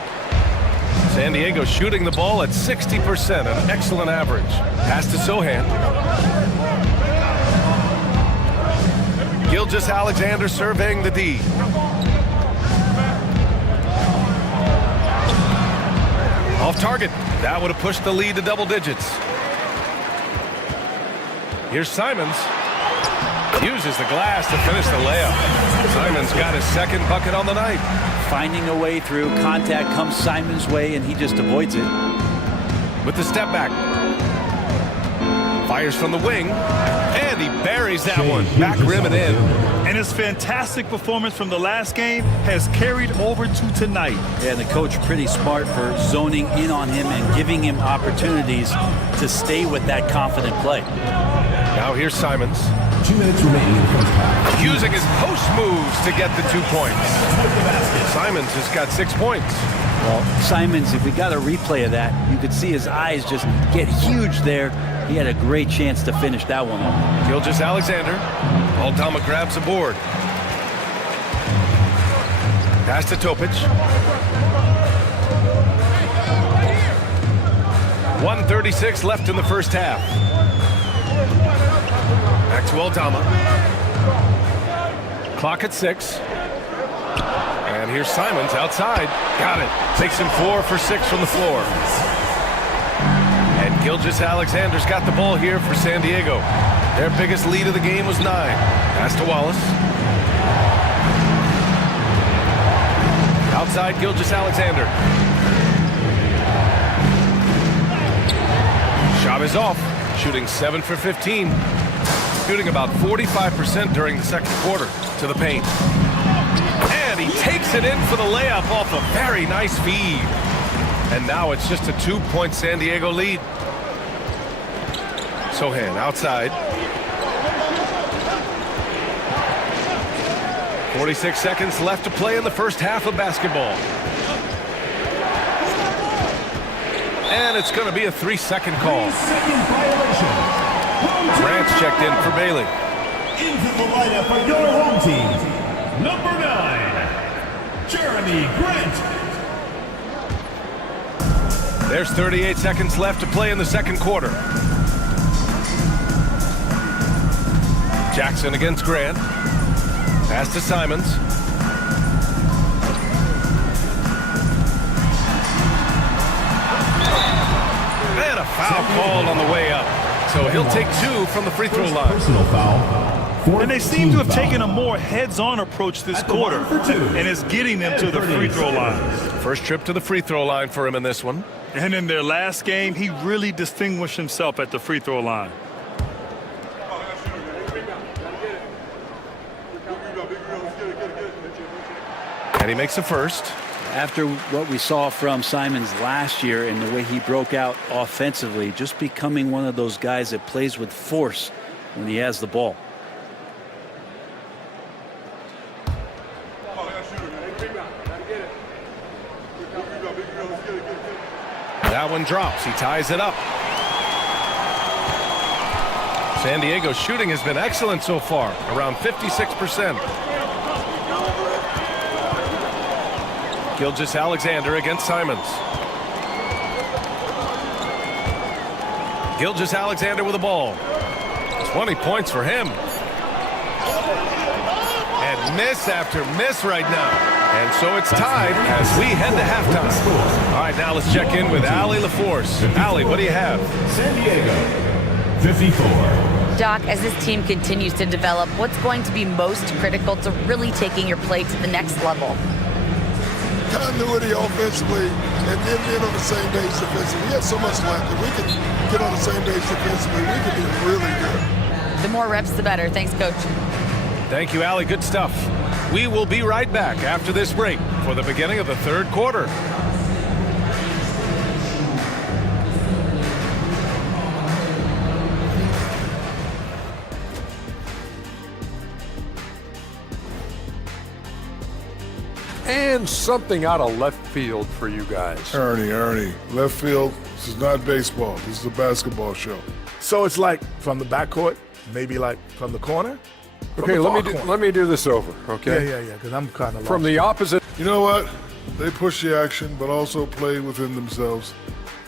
San Diego shooting the ball at 60%, an excellent average. Pass to Sohan. Gilgeous-Alexander surveying the D. Off target. That would have pushed the lead to double digits. Here's Simons. Uses the glass to finish the layup. Simons got his second bucket on the night. Finding a way through. Contact comes Simons' way, and he just avoids it. With the step back. Fires from the wing. And he buries that one. Back rim and in. And his fantastic performance from the last game has carried over to tonight. Yeah, the coach pretty smart for zoning in on him and giving him opportunities to stay with that confident play. Now here's Simons. 2 minutes remaining in the first half. Using his post moves to get the 2 points. Simons has got 6 points. Well, Simons, if we got a replay of that, you could see his eyes just get huge there. He had a great chance to finish that one off. Gilgeous-Alexander. Aldama grabs the board. Pass to Topic. 1:36 left in the first half. Back to Aldama. Clock at 6. And here's Simons outside. Got it. Takes him 4 for 6 from the floor. And Gilgeous-Alexander's got the ball here for San Diego. Their biggest lead of the game was 9. Pass to Wallace. Outside Gilgeous-Alexander. Shot is off. Shooting 7 for 15. Shooting about 45% during the second quarter to the paint. And he takes it in for the layup off a very nice feed. And now it's just a 2-point San Diego lead. Sohan outside. 46 seconds left to play in the first half of basketball. And it's going to be a 3-second call. 3-second violation. Grant's checked in for Bailey. Into the lineup for your home team, number 9, Jeremy Grant. There's 38 seconds left to play in the second quarter. Jackson against Grant. Pass to Simons. And a foul called on the way up. So he'll take 2 from the free throw line. Personal foul. And they seem to have taken a more heads-on approach this quarter, and it's getting them to the free throw line. First trip to the free throw line for him in this one. And in their last game, he really distinguished himself at the free throw line. And he makes the first. After what we saw from Simons last year and the way he broke out offensively, just becoming one of those guys that plays with force when he has the ball. That one drops. He ties it up. San Diego's shooting has been excellent so far, around 56%. Gilgeous-Alexander against Simons. Gilgeous-Alexander with the ball. 20 points for him. And miss after miss right now. And so it's tied as we head to halftime. All right, now let's check in with Allie LaForce. Allie, what do you have? San Diego, 54. Doc, as this team continues to develop, what's going to be most critical to really taking your play to the next level? continuity offensively and then being on the same page defensively. We have so much left. If we can get on the same page defensively, we can be really good. The more reps, the better. Thanks, Coach. Thank you, Allie. Good stuff. We will be right back after this break for the beginning of the third quarter. And something out of left field for you guys. Ernie, left field, this is not baseball. This is a basketball show. So it's like from the backcourt, maybe like from the corner? Okay, let me do this over, okay? Yeah, because I'm kind of From the opposite. You know what? They push the action, but also play within themselves.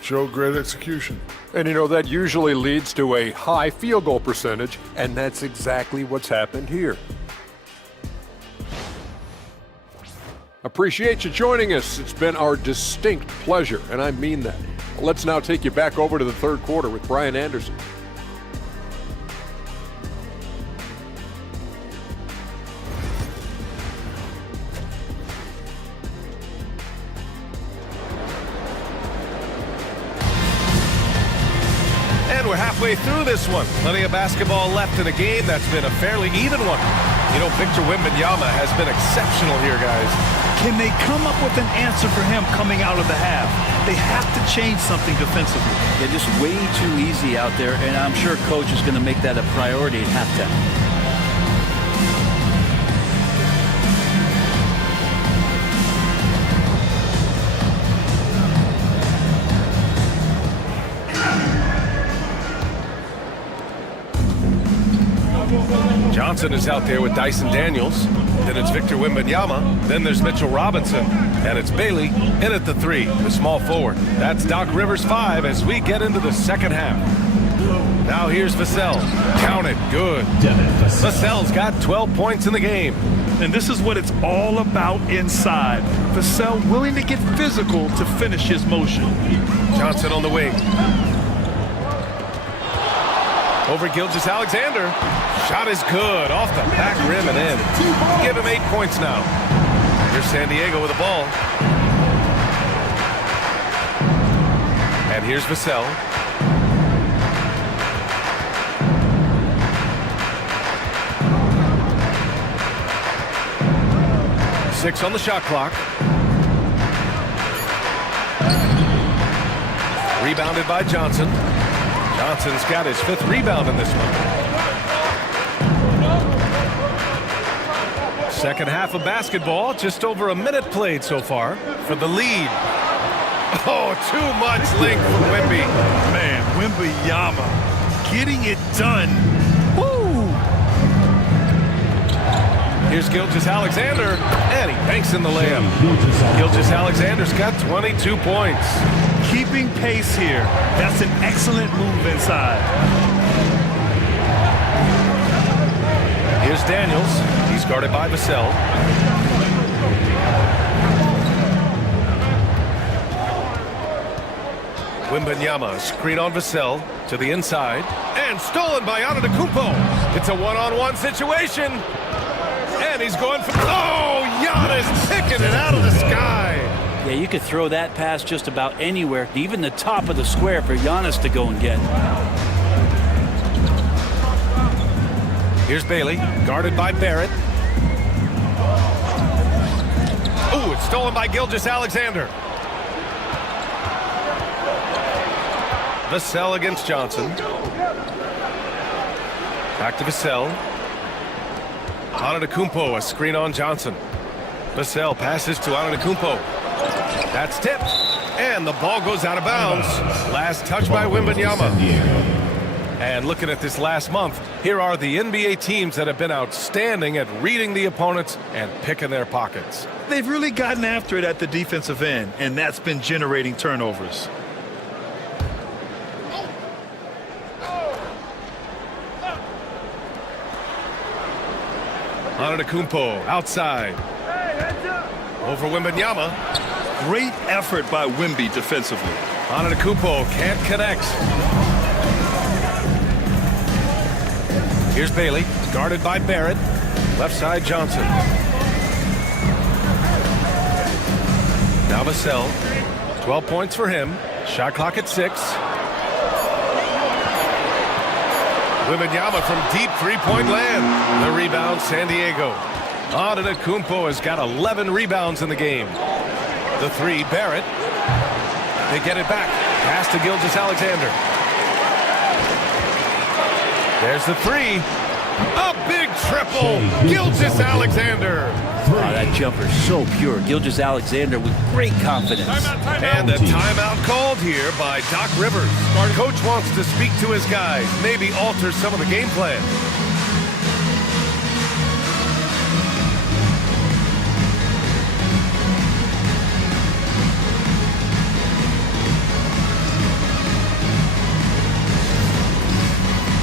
Show great execution. And you know, that usually leads to a high field goal percentage, and that's exactly what's happened here. Appreciate you joining us. It's been our distinct pleasure, and I mean that. Let's now take you back over to the third quarter with Brian Anderson. And we're halfway through this one. Plenty of basketball left in a game that's been a fairly even one. You know, Victor Wembanyama has been exceptional here, guys. Can they come up with an answer for him coming out of the half? They have to change something defensively. They're just way too easy out there, and I'm sure Coach is going to make that a priority at halftime. Johnson is out there with Dyson Daniels. Then it's Victor Wembanyama. Then there's Mitchell Robinson. And it's Bailey in at the 3, the small forward. That's Doc Rivers' 5 as we get into the second half. Now here's Vassell. Count it. Good. Vassell's got 12 points in the game. And this is what it's all about inside. Vassell willing to get physical to finish his motion. Johnson on the wing. Over Gilgeous-Alexander. Shot is good. Off the back rim and in. Give him 8 points now. Here's San Diego with the ball. And here's Vassell. Six on the shot clock. Rebounded by Johnson. Johnson's got his 5th rebound in this one. Second half of basketball, just over a minute played so far for the lead. Oh, too much length for Wemby. Man, Wembanyama getting it done. Woo! Here's Gilgeous-Alexander, and he banks in the layup. Gilgeous-Alexander's got 22 points. Keeping pace here. That's an excellent move inside. Here's Daniels. He's guarded by Vassell. Wembanyama, screen on Vassell to the inside. And stolen by Antetokounmpo. It's a one-on-one situation. And he's going for... Oh, Giannis picking it out of the sky. Yeah, you could throw that pass just about anywhere, even the top of the square for Giannis to go and get. Here's Bailey, guarded by Barrett. Ooh, it's stolen by Gilgeous-Alexander. Vassell against Johnson. Back to Vassell. Antetokounmpo, a screen on Johnson. Vassell passes to Antetokounmpo. That's tipped. And the ball goes out of bounds. Last touch by Wembanyama. And looking at this last month, here are the NBA teams that have been outstanding at reading the opponents and picking their pockets. They've really gotten after it at the defensive end, and that's been generating turnovers. Antetokounmpo outside. Over Wembanyama. Great effort by Wemby defensively. Antetokounmpo can't connect. Here's Bailey, guarded by Barrett. Left side Johnson. Now Vassell, 12 points for him. Shot clock at 6. Wembanyama from deep three-point land. The rebound, San Diego. Antetokounmpo has got 11 rebounds in the game. The 3, Barrett. They get it back. Pass to Gilgeous-Alexander. There's the 3. A big triple. Gilgeous-Alexander. Oh, that jumper so pure. Gilgeous-Alexander with great confidence. And a timeout called here by Doc Rivers. Coach wants to speak to his guys, maybe alter some of the game plan.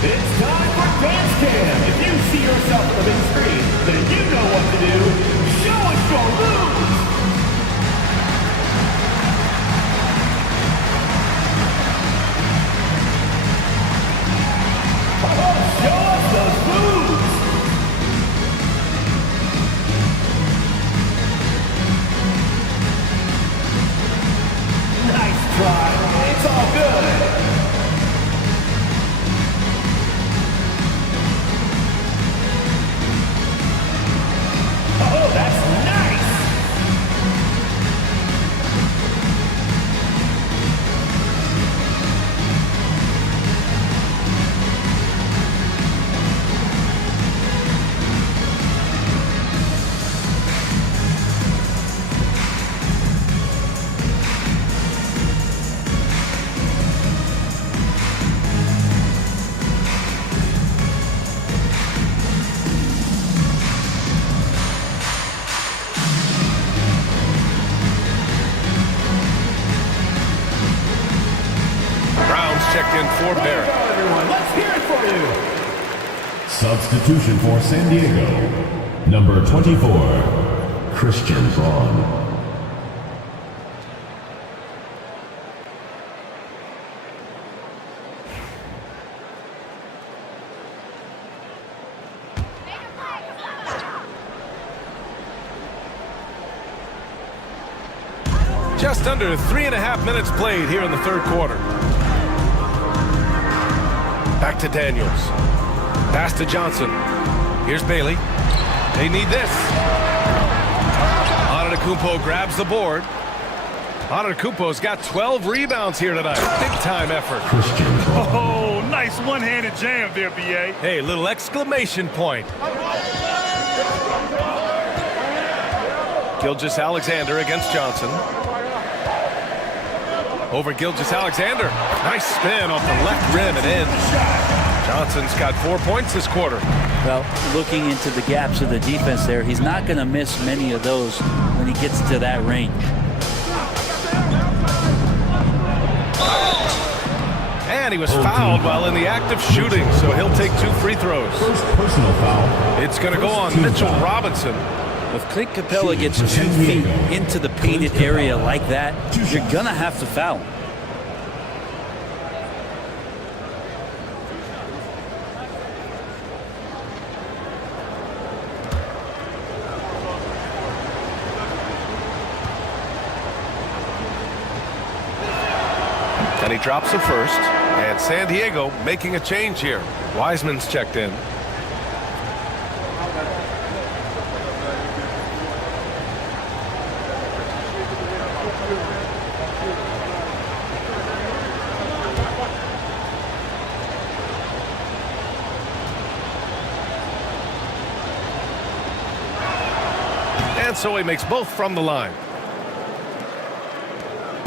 It's time for Dance Cam. If you see yourself on the big screen, then you know what to do. Show us your moves. Show us those moves. Nice try. It's all good. Oh, that's nice! Checked in for Barrett. Everyone, let's hear it for you. Substitution for San Diego. Number 24, Christian Braun. Just under 3.5 minutes played here in the third quarter. Back to Daniels. Pass to Johnson. Here's Bailey. They need this. Antetokounmpo grabs the board. Antetokounmpo's got 12 rebounds here tonight. Big time effort. Oh, nice one-handed jam there, B.A. Hey, little exclamation point. Gilgeous-Alexander against Johnson. Over Gilgeous-Alexander. Nice spin off the left rim and in. Johnson's got 4 points this quarter. Well, looking into the gaps of the defense there, he's not going to miss many of those when he gets to that range. And he was fouled while in the act of shooting, so he'll take 2 free throws. First personal foul. It's going to go on Mitchell Robinson. If Clint Capella gets 2 feet into the painted area like that, you're going to have to foul him. And he drops the first. And San Diego making a change here. Wiseman's checked in. And so he makes both from the line.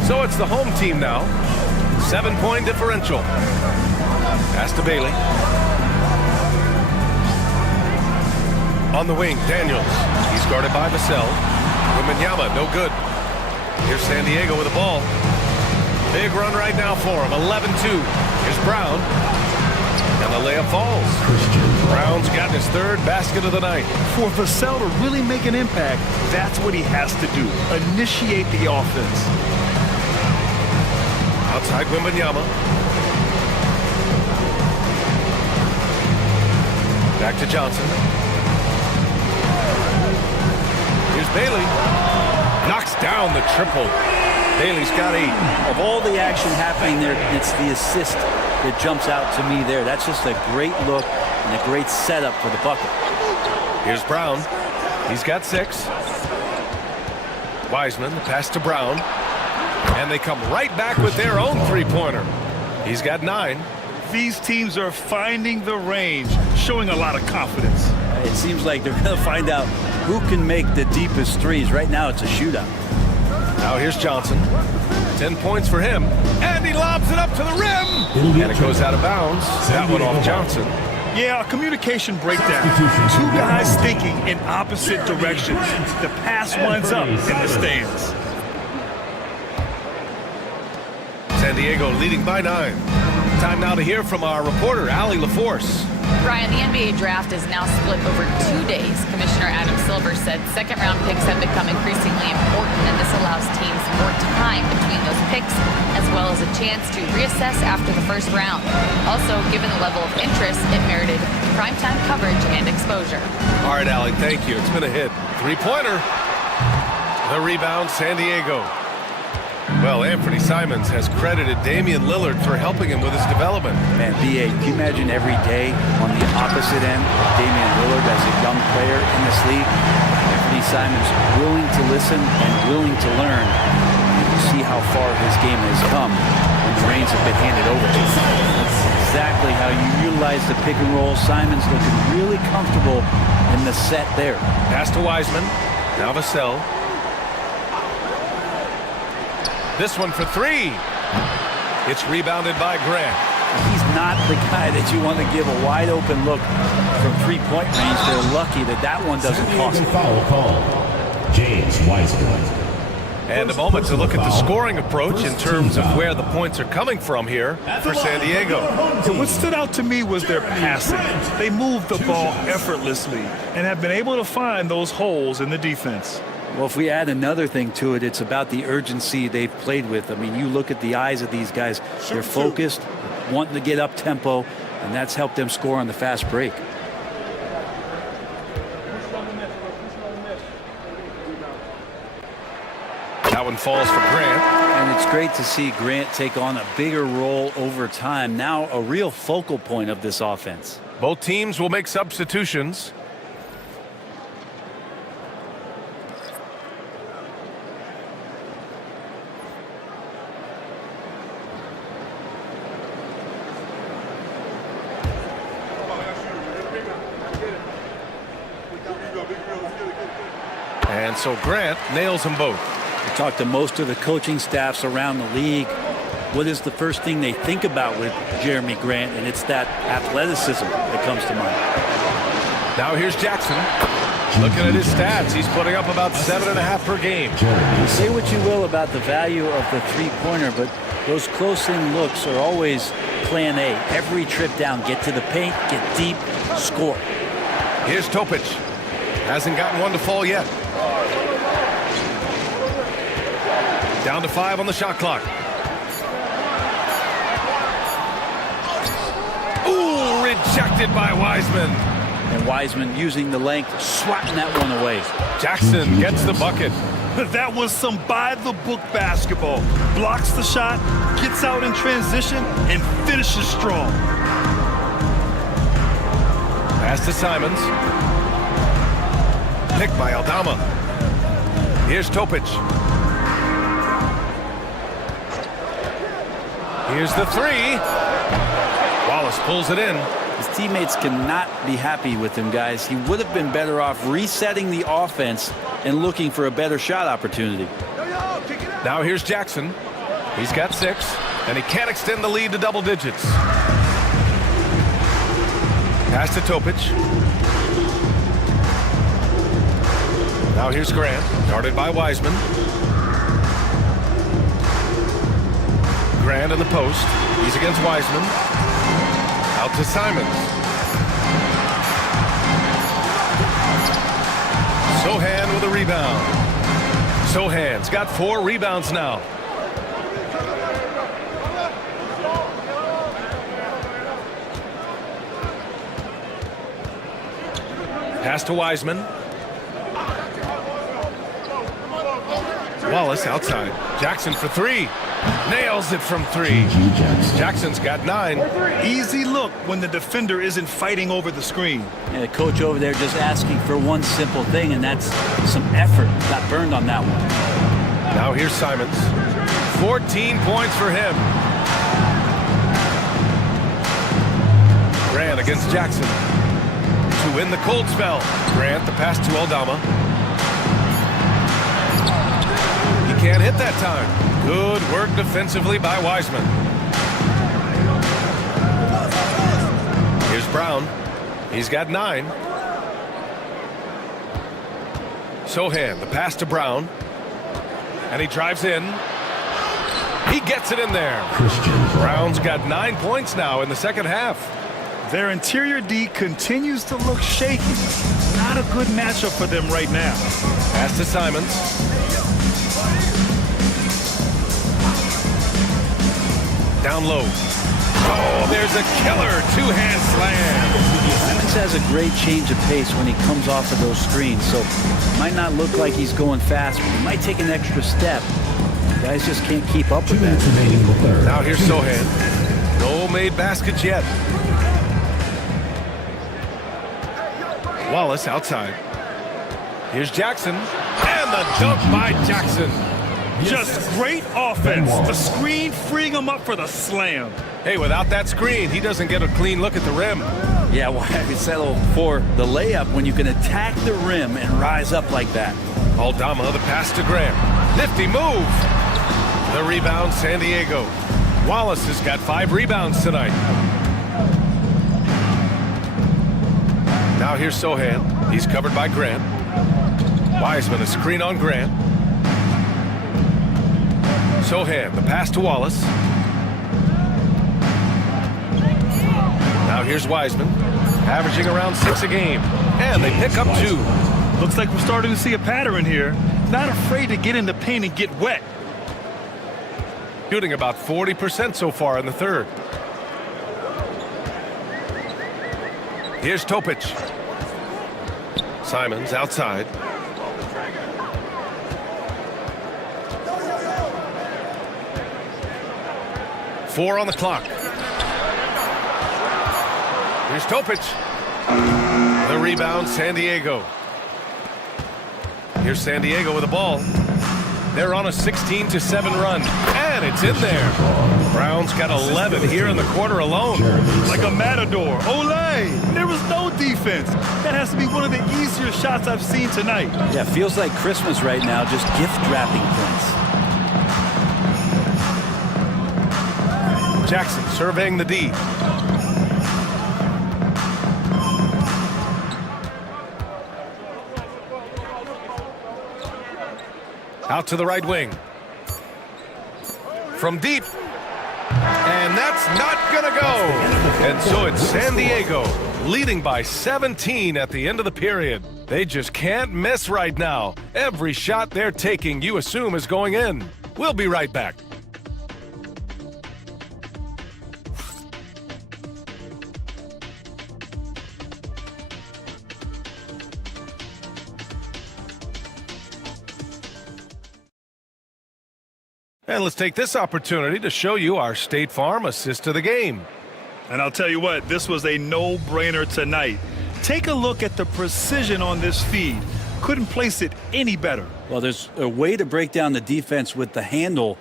So it's the home team now. 7-point differential. Pass to Bailey. On the wing, Daniels. He's guarded by Vassell. Wembanyama, no good. Here's San Diego with the ball. Big run right now for him. 11-2. Here's Brown. And the layup falls. Brown's gotten his 3rd basket of the night. For Vassell to really make an impact, that's what he has to do. Initiate the offense. Outside Wembanyama. Back to Johnson. Here's Bailey. Knocks down Brown the triple. Bailey's got 8. Of all the action happening there, it's the assist that jumps out to me there. That's just a great look and a great setup for the bucket. Here's Brown. He's got 6. Wiseman, the pass to Brown. And they come right back with their own three-pointer. He's got 9. These teams are finding the range, showing a lot of confidence. It seems like they're going to find out who can make the deepest threes. Right now, it's a shootout. Now here's Johnson. 10 points for him. And he lobs it up to the rim. And it goes out of bounds. That one off Johnson. Yeah, a communication breakdown. 2 guys thinking in opposite directions. The pass winds up in the stands. San Diego leading by 9. Time now to hear from our reporter, Allie LaForce. Ryan, the NBA draft is now split over 2 days. Commissioner Adam Silver said second-round picks have become increasingly important, and this allows teams more time between those picks, as well as a chance to reassess after the first round. Also, given the level of interest, it merited primetime coverage and exposure. All right, Allie, thank you. It's been a hit. Three-pointer. The rebound, San Diego. Well, Anthony Simons has credited Damian Lillard for helping him with his development. Man, B.A., can you imagine every day on the opposite end of Damian Lillard as a young player in this league? Anthony Simons willing to listen and willing to learn. You see how far his game has come when the reins have been handed over to him. That's exactly how you utilize the pick and roll. Simons looking really comfortable in the set there. Pass to Wiseman. Now Vassell. This one for 3. It's rebounded by Grant. He's not the guy that you want to give a wide open look from three-point range. They're lucky that that one doesn't cost them. Foul call. James Wiseman. And a moment to look at the scoring approach in terms of where the points are coming from here for San Diego. What stood out to me was their passing. They moved the ball effortlessly and have been able to find those holes in the defense. Well, if we add another thing to it, it's about the urgency they've played with. I mean, you look at the eyes of these guys. They're focused, wanting to get up tempo, and that's helped them score on the fast break. That one falls for Grant. And it's great to see Grant take on a bigger role over time. Now a real focal point of this offense. Both teams will make substitutions. And so Grant nails them both. I talked to most of the coaching staffs around the league. What is the first thing they think about with Jeremy Grant? And it's that athleticism that comes to mind. Now here's Jackson. Looking at his stats, he's putting up about 7.5 per game. You say what you will about the value of the three-pointer, but those close-in looks are always plan A. Every trip down, get to the paint, get deep, score. Here's Topic. Hasn't gotten one to fall yet. Down to 5 on the shot clock. Ooh, rejected by Wiseman. And Wiseman using the length, swatting that one away. Jackson gets the bucket. That was some by-the-book basketball. Blocks the shot, gets out in transition, and finishes strong. Pass to Simons. Picked by Aldama. Here's Topic. Here's the 3. Wallace pulls it in. His teammates cannot be happy with him, guys. He would have been better off resetting the offense and looking for a better shot opportunity. Now here's Jackson. He's got 6, and he can't extend the lead to double digits. Pass to Topic. Now here's Grant, guarded by Wiseman. Grant in the post. He's against Wiseman. Out to Simons. Sohan with a rebound. Sohan's got 4 rebounds now. Pass to Wiseman. Wallace outside. Jackson for three. Nails it from three. Jackson's got 9. Easy look when the defender isn't fighting over the screen. And the coach over there just asking for one simple thing, and that's some effort. Got burned on that one. Now here's Simons. 14 points for him. Grant against Jackson. To win the cold spell. Grant the pass to Aldama. He can't hit that time. Good work defensively by Wiseman. Here's Brown. He's got 9. Sohan, the pass to Brown. And he drives in. He gets it in there. Brown's got 9 points now in the second half. Their interior D continues to look shaky. Not a good matchup for them right now. Pass to Simons. Down low. Oh, there's a killer two-hand slam. Simons has a great change of pace when he comes off of those screens, so it might not look like he's going fast, but he might take an extra step. Guys just can't keep up with that. Now here's Sohan. No made baskets yet. Wallace outside. Here's Jackson. And the dunk by Jackson. Just great offense. The screen freeing him up for the slam. Hey, without that screen, he doesn't get a clean look at the rim. Yeah, well, I could settle for the layup when you can attack the rim and rise up like that. Aldama, the pass to Graham. Nifty move. The rebound, San Diego. Wallace has got 5 rebounds tonight. Now here's Sohan. He's covered by Grant. Wiseman, a screen on Grant. Sohan, the pass to Wallace. Now here's Wiseman, averaging around 6 a game. And they pick up 2. Looks like we're starting to see a pattern here. Not afraid to get in the paint and get wet. Shooting about 40% so far in the third. Here's Topic. Simons outside. Four on the clock. Here's Topic. The rebound, San Diego. Here's San Diego with the ball. They're on a 16-7 run, and it's in there. Brown's got 11 here in the quarter alone. Like a matador. Olay! There was no defense. That has to be one of the easier shots I've seen tonight. Yeah, feels like Christmas right now, just gift wrapping points. Jackson surveying the D. Out to the right wing. From deep. And that's not gonna go. And so it's San Diego leading by 17 at the end of the period. They just can't miss right now. Every shot they're taking, you assume, is going in. We'll be right back. And let's take this opportunity to show you our State Farm assist to the game. And I'll tell you what, this was a no-brainer tonight. Take a look at the precision on this feed. Couldn't place it any better. Well, there's a way to break down the defense with the handle,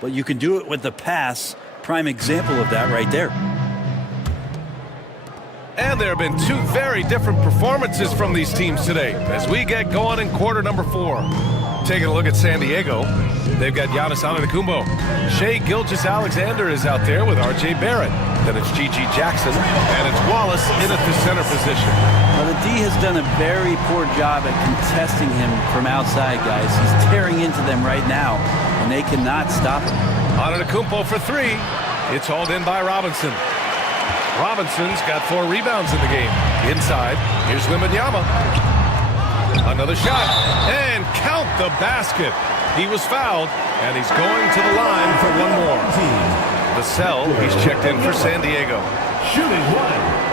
but you can do it with the pass. Prime example of that right there. And there have been 2 very different performances from these teams today as we get going in quarter number 4. Taking a look at San Diego, they've got Giannis Antetokounmpo. Shai Gilgeous-Alexander is out there with R.J. Barrett. Then it's G.G. Jackson, and it's Wallace in at the center position. Well, the D has done a very poor job at contesting him from outside, guys. He's tearing into them right now, and they cannot stop him. Antetokounmpo for 3. It's hauled in by Robinson. Robinson's got 4 rebounds in the game. Inside, here's Wembanyama. Another shot, and count the basket. He was fouled, and he's going to the line for 1 more. Vassell, he's checked in for San Diego. Shooting 1.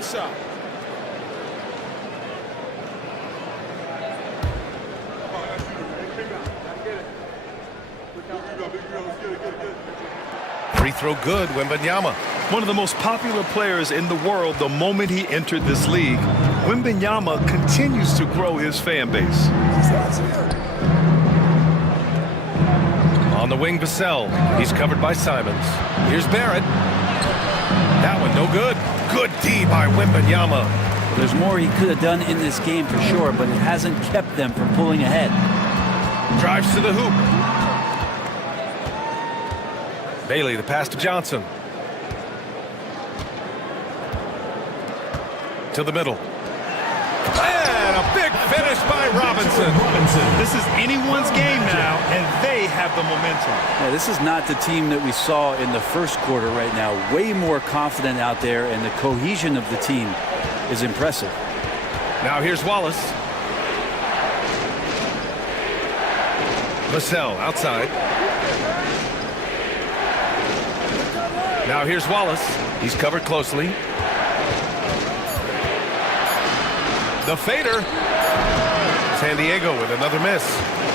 One shot. Free throw good, Wembanyama. One of the most popular players in the world the moment he entered this league, Wembanyama continues to grow his fan base. On the wing, Vassell. He's covered by Simons. Here's Barrett. That one no good. Good D by Wembanyama. There's more he could have done in this game for sure, but it hasn't kept them from pulling ahead. Drives to the hoop. Bailey, the pass to Johnson. To the middle. And a big finish by Robinson. This is anyone's game now, and they have the momentum. Yeah, this is not the team that we saw in the first quarter right now. Way more confident out there, and the cohesion of the team is impressive. Now here's Wallace. Vassell outside. Now here's Wallace. He's covered closely. The fader. San Diego with another miss.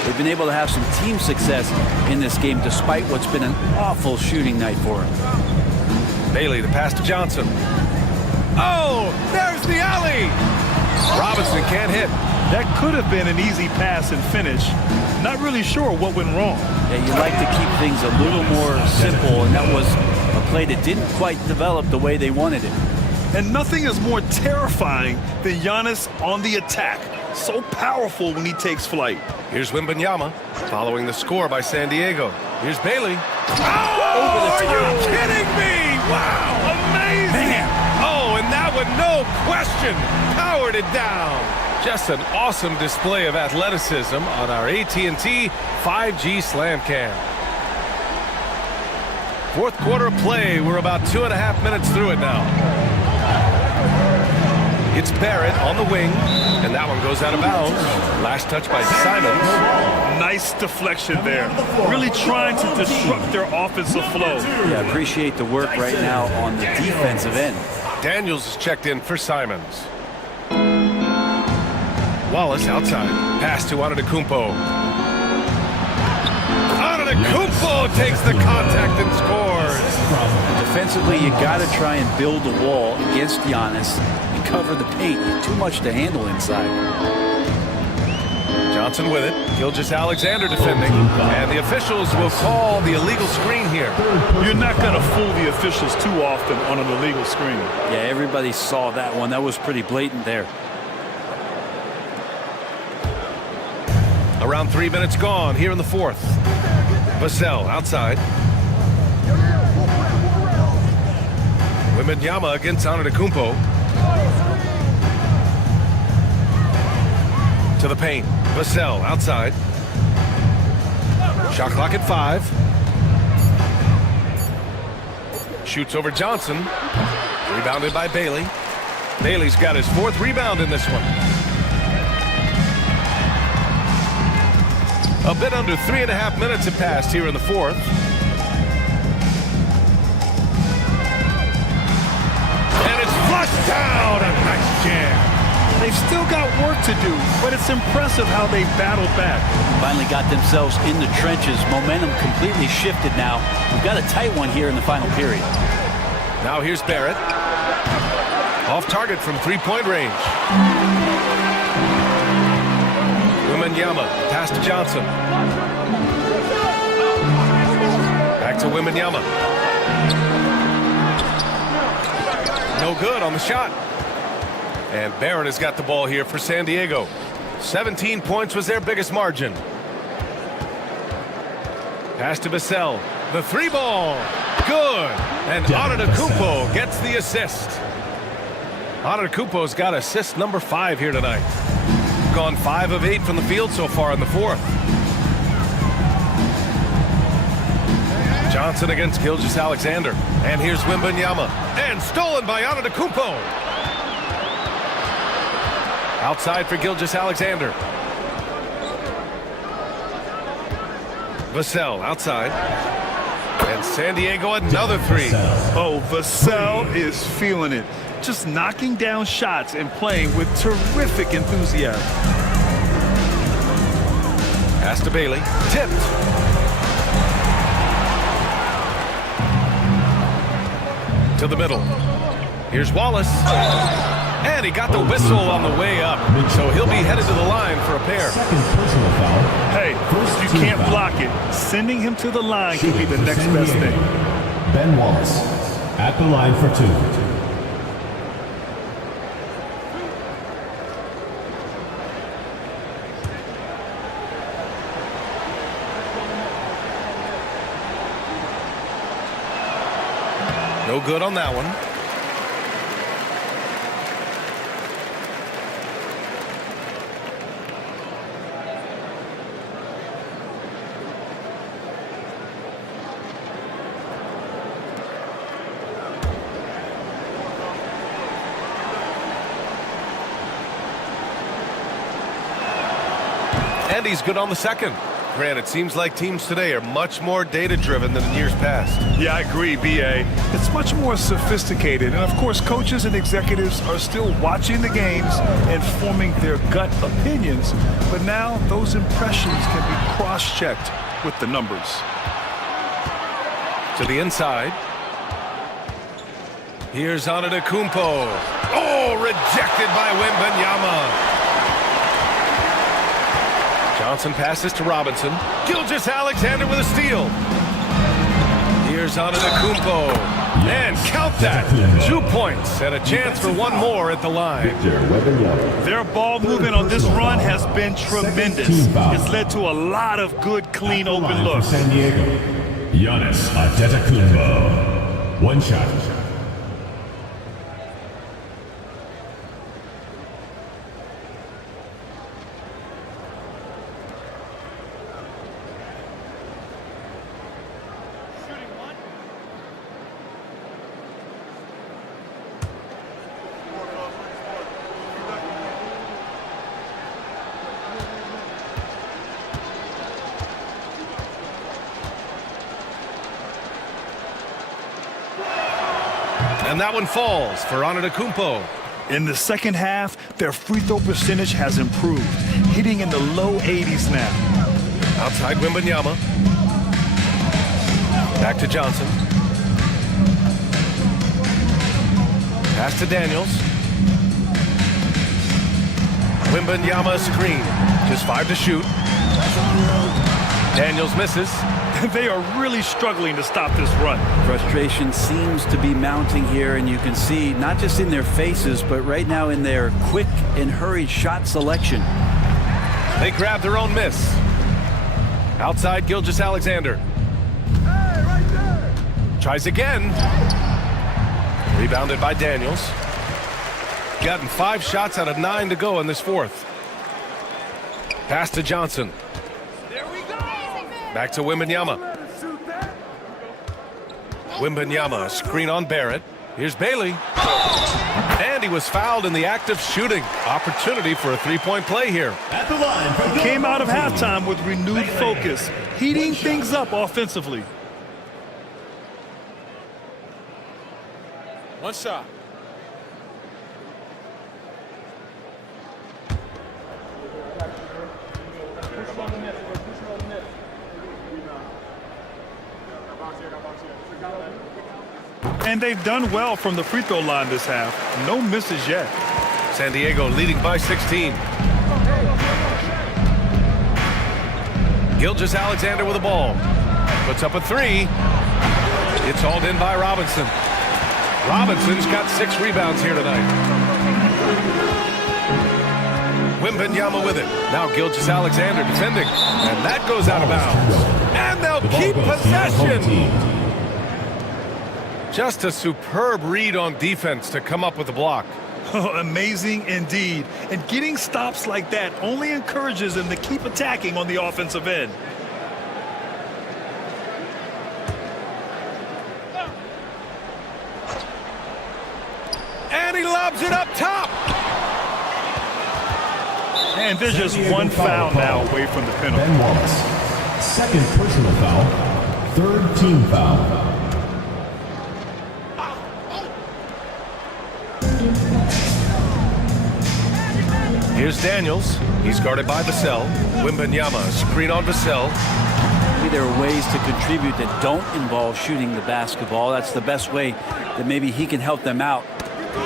They've been able to have some team success in this game despite what's been an awful shooting night for them. Bailey, the pass to Johnson. Oh, there's the alley. Robinson can't hit. That could have been an easy pass and finish. Not really sure what went wrong. Yeah, you like to keep things a little more simple, and that was a play that didn't quite develop the way they wanted it. And nothing is more terrifying than Giannis on the attack. So powerful when he takes flight. Here's Wembanyama, following the score by San Diego. Here's Bailey. Oh, over the top. Are you kidding me? Wow, amazing. Man. Oh, and that one, no question, powered it down. Just an awesome display of athleticism on our AT&T 5G Slam Cam. Fourth quarter of play. We're about 2.5 minutes through it now. It's Barrett on the wing, and that one goes out of bounds. Last touch by Simons. Nice deflection there. Really trying to disrupt their offensive flow. Yeah, appreciate the work right now on the defensive end. Daniels is checked in for Simons. Wallace outside. Pass to Antetokounmpo. Antetokounmpo takes the contact and scores. Defensively, you got to try and build a wall against Giannis and cover the paint. Too much to handle inside. Johnson with it. Gilgeous-Alexander defending. And the officials will call the illegal screen here. You're not going to fool the officials too often on an illegal screen. Yeah, everybody saw that one. That was pretty blatant there. Around 3 minutes gone here in the fourth. Vassell outside. Wembanyama against Antetokounmpo. To the paint. Vassell outside. Shot clock at 5. Shoots over Johnson. Rebounded by Bailey. Bailey's got his 4th rebound in this one. A bit under 3.5 minutes have passed here in the fourth. And it's flushed down. A nice jam. They've still got work to do, but it's impressive how they battled back. Finally got themselves in the trenches. Momentum completely shifted now. We've got a tight one here in the final period. Now here's Barrett. Off target from 3-point range. Wembanyama, pass to Johnson. Back to Wembanyama. No good on the shot. And Barrett has got the ball here for San Diego. 17 points was their biggest margin. Pass to Vassell. The 3-ball. Good. And Antetokounmpo gets the assist. Antetokounmpo's got assist number 5 here tonight. Gone 5 of 8 from the field so far in the fourth. Johnson against Gilgeous-Alexander. And here's Wembanyama. And stolen by Antetokounmpo. Outside for Gilgeous-Alexander. Vassell outside. And San Diego another 3. Oh, Vassell is feeling it. just knocking down shots and playing with terrific enthusiasm. Pass to Bailey. Tipped. To the middle. Here's Wallace. And he got the whistle on the way up. So he'll be headed to the line for a pair. Second personal foul. Hey, if you can't block it, sending him to the line could be the next best thing. Ben Wallace at the line for 2. No good on that one. And he's good on the second. Grant, it seems like teams today are much more data-driven than in years past. Yeah, I agree, B.A. It's much more sophisticated. And, of course, coaches and executives are still watching the games and forming their gut opinions. But now those impressions can be cross-checked with the numbers. To the inside. Here's Antetokounmpo. Oh, rejected by Wembanyama. Johnson passes to Robinson. Gilgeous-Alexander with a steal. Here's Antetokounmpo. And count that. 2 points and a chance for one more at the line. Their ball movement on this run has been tremendous. It's led to a lot of good, clean, open looks. San Diego, Giannis Antetokounmpo. 1 shot. And that one falls for Antetokounmpo. In the second half, their free throw percentage has improved, hitting in the low 80s now. Outside Wembanyama. Back to Johnson. Pass to Daniels. Wembanyama screen. Just 5 to shoot. Daniels misses. They are really struggling to stop this run. Frustration seems to be mounting here, and you can see not just in their faces, but right now in their quick and hurried shot selection. They grab their own miss. Outside Gilgeous-Alexander. Tries again. Rebounded by Daniels. Gotten 5 shots out of 9 to go in this fourth. Pass to Johnson. Back to Wembanyama. Wembanyama, screen on Barrett. Here's Bailey. And he was fouled in the act of shooting. Opportunity for a 3-point play here. At the line. He came out of halftime with renewed focus, heating things up offensively. 1 shot. And they've done well from the free throw line this half. No misses yet. San Diego leading by 16. Gilgeous-Alexander with the ball. Puts up a 3. It's hauled in by Robinson. Robinson's got 6 rebounds here tonight. Wembanyama with it. Now Gilgeous-Alexander defending. And that goes out of bounds. And they'll keep possession. Just a superb read on defense to come up with the block. Amazing indeed. And getting stops like that only encourages them to keep attacking on the offensive end. And he lobs it up top. And there's just one foul now away from the penalty. Ben Wallace. Second personal foul. 3rd team foul. Here's Daniels. He's guarded by Vassell. Wembanyama, screen on Vassell. Maybe there are ways to contribute that don't involve shooting the basketball. That's the best way that maybe he can help them out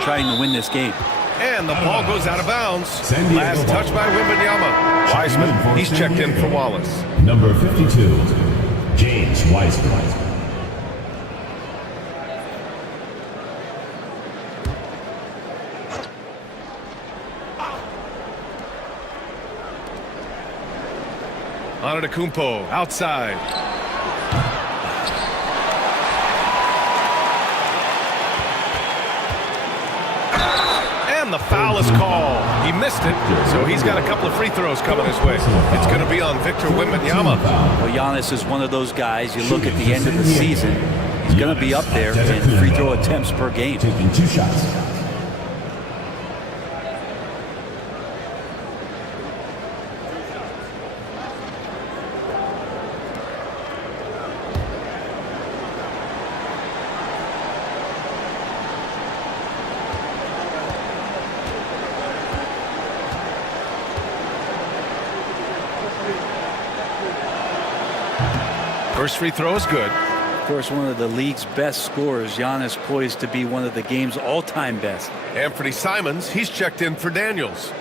trying to win this game. And the ball goes out of bounds. Last touch by Wembanyama. Wiseman, he's checked in for Wallace. Number 52, James Wiseman. Antetokounmpo outside. And the foul is called. He missed it, so he's got a couple of free throws coming his way. It's going to be on Victor Wembanyama. Well, Giannis is one of those guys, you look at the end of the season, he's going to be up there in free throw attempts per game. Taking 2 shots. First free throw is good. Of course, one of the league's best scorers, Giannis poised to be one of the game's all-time best. Anthony Simons, he's checked in for Daniels.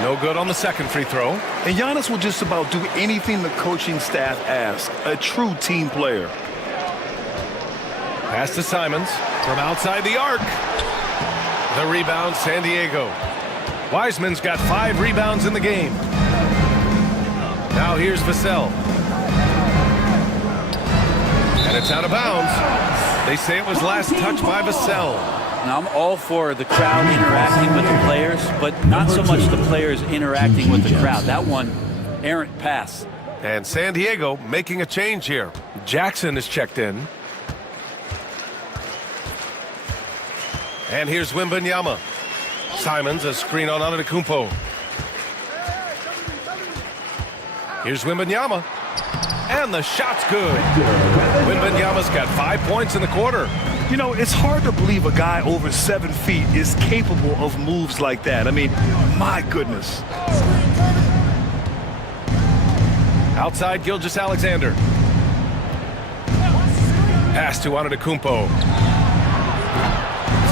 No good on the second free throw. And Giannis will just about do anything the coaching staff asks. A true team player. Pass to Simons from outside the arc. The rebound, San Diego. Wiseman's got 5 rebounds in the game. Now here's Vassell. And it's out of bounds. They say it was last touched by Vassell. Now, I'm all for the crowd interacting with the players, but not so much the players interacting with the crowd. That one, errant pass. And San Diego making a change here. Jackson is checked in. And here's Wembanyama. Simons, a screen on Antetokounmpo. Here's Wembanyama. And the shot's good. Wembanyama's got 5 points in the quarter. You know, it's hard to believe a guy over 7 feet is capable of moves like that. I mean, my goodness. Outside Gilgeous-Alexander. Pass to Antetokounmpo.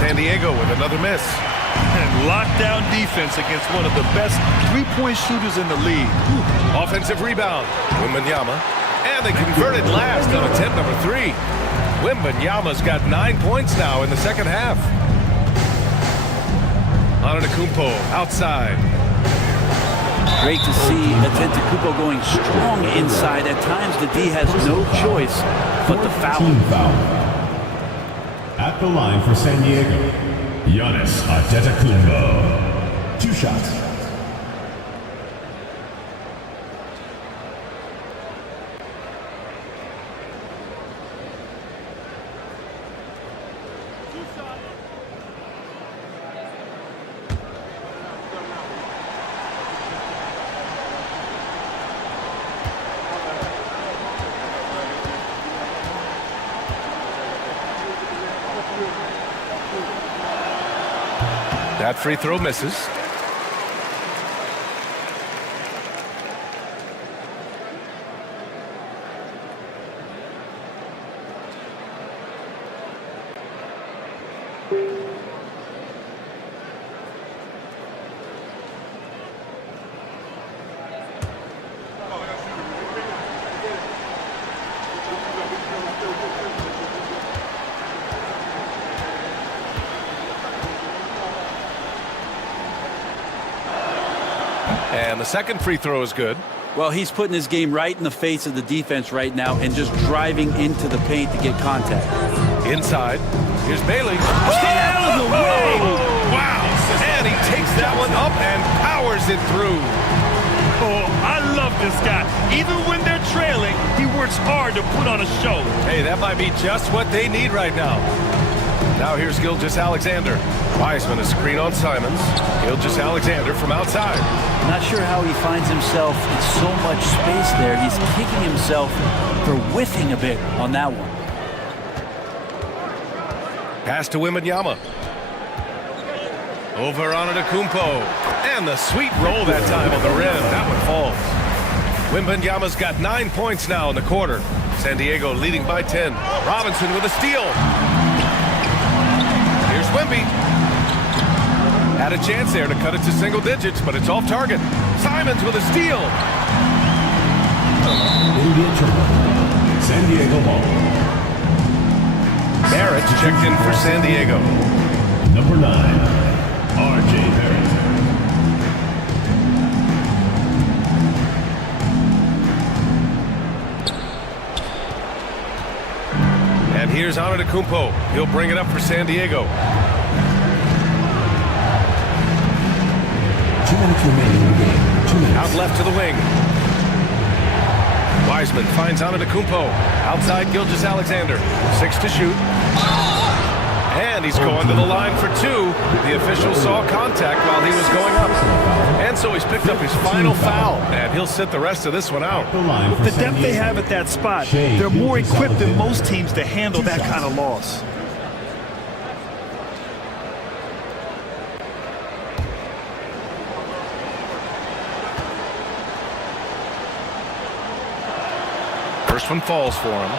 San Diego with another miss. And lockdown defense against one of the best three-point shooters in the league. Offensive rebound. Wembanyama. And they converted last on attempt number 3. Wembanyama's got 9 points now in the second half. Antetokounmpo outside. Great to see Antetokounmpo going strong inside. At times, the D has no choice but to foul. At the line for San Diego, Giannis Antetokounmpo. 2 shots. That free throw misses. And the second free throw is good. Well, he's putting his game right in the face of the defense right now and just driving into the paint to get contact. Inside. Here's Bailey. Stay out of the way! Wow! And he takes that one up and powers it through. Oh, I love this guy. Even when they're trailing, he works hard to put on a show. Hey, that might be just what they need right now. Now here's Gilgeous-Alexander. Wiseman a screen on Simons. Gilgeous-Alexander from outside. Not sure how he finds himself in so much space there. He's kicking himself for whiffing a bit on that one. Pass to Wembanyama. Over on Antetokounmpo. And the sweet roll that time on the rim. That one falls. Wembanyama's got 9 points now in the quarter. San Diego leading by 10. Robinson with a steal. Here's Wemby. Had a chance there to cut it to single digits, but it's off target. Simons with a steal. Indian turnover. San Diego ball. Barrett checked in for San Diego. Number 9. R.J. Barrett. And here's Antetokounmpo. He'll bring it up for San Diego. 2 minutes remaining in the game. 2 minutes. Out left to the wing. Wiseman finds Antetokounmpo. Outside Gilgeous-Alexander. 6 to shoot. And he's going to the line for 2. The official saw contact while he was going up. And so he's picked up his final foul. And he'll sit the rest of this one out. With the depth they have at that spot, they're more equipped than most teams to handle that kind of loss. First one falls for him.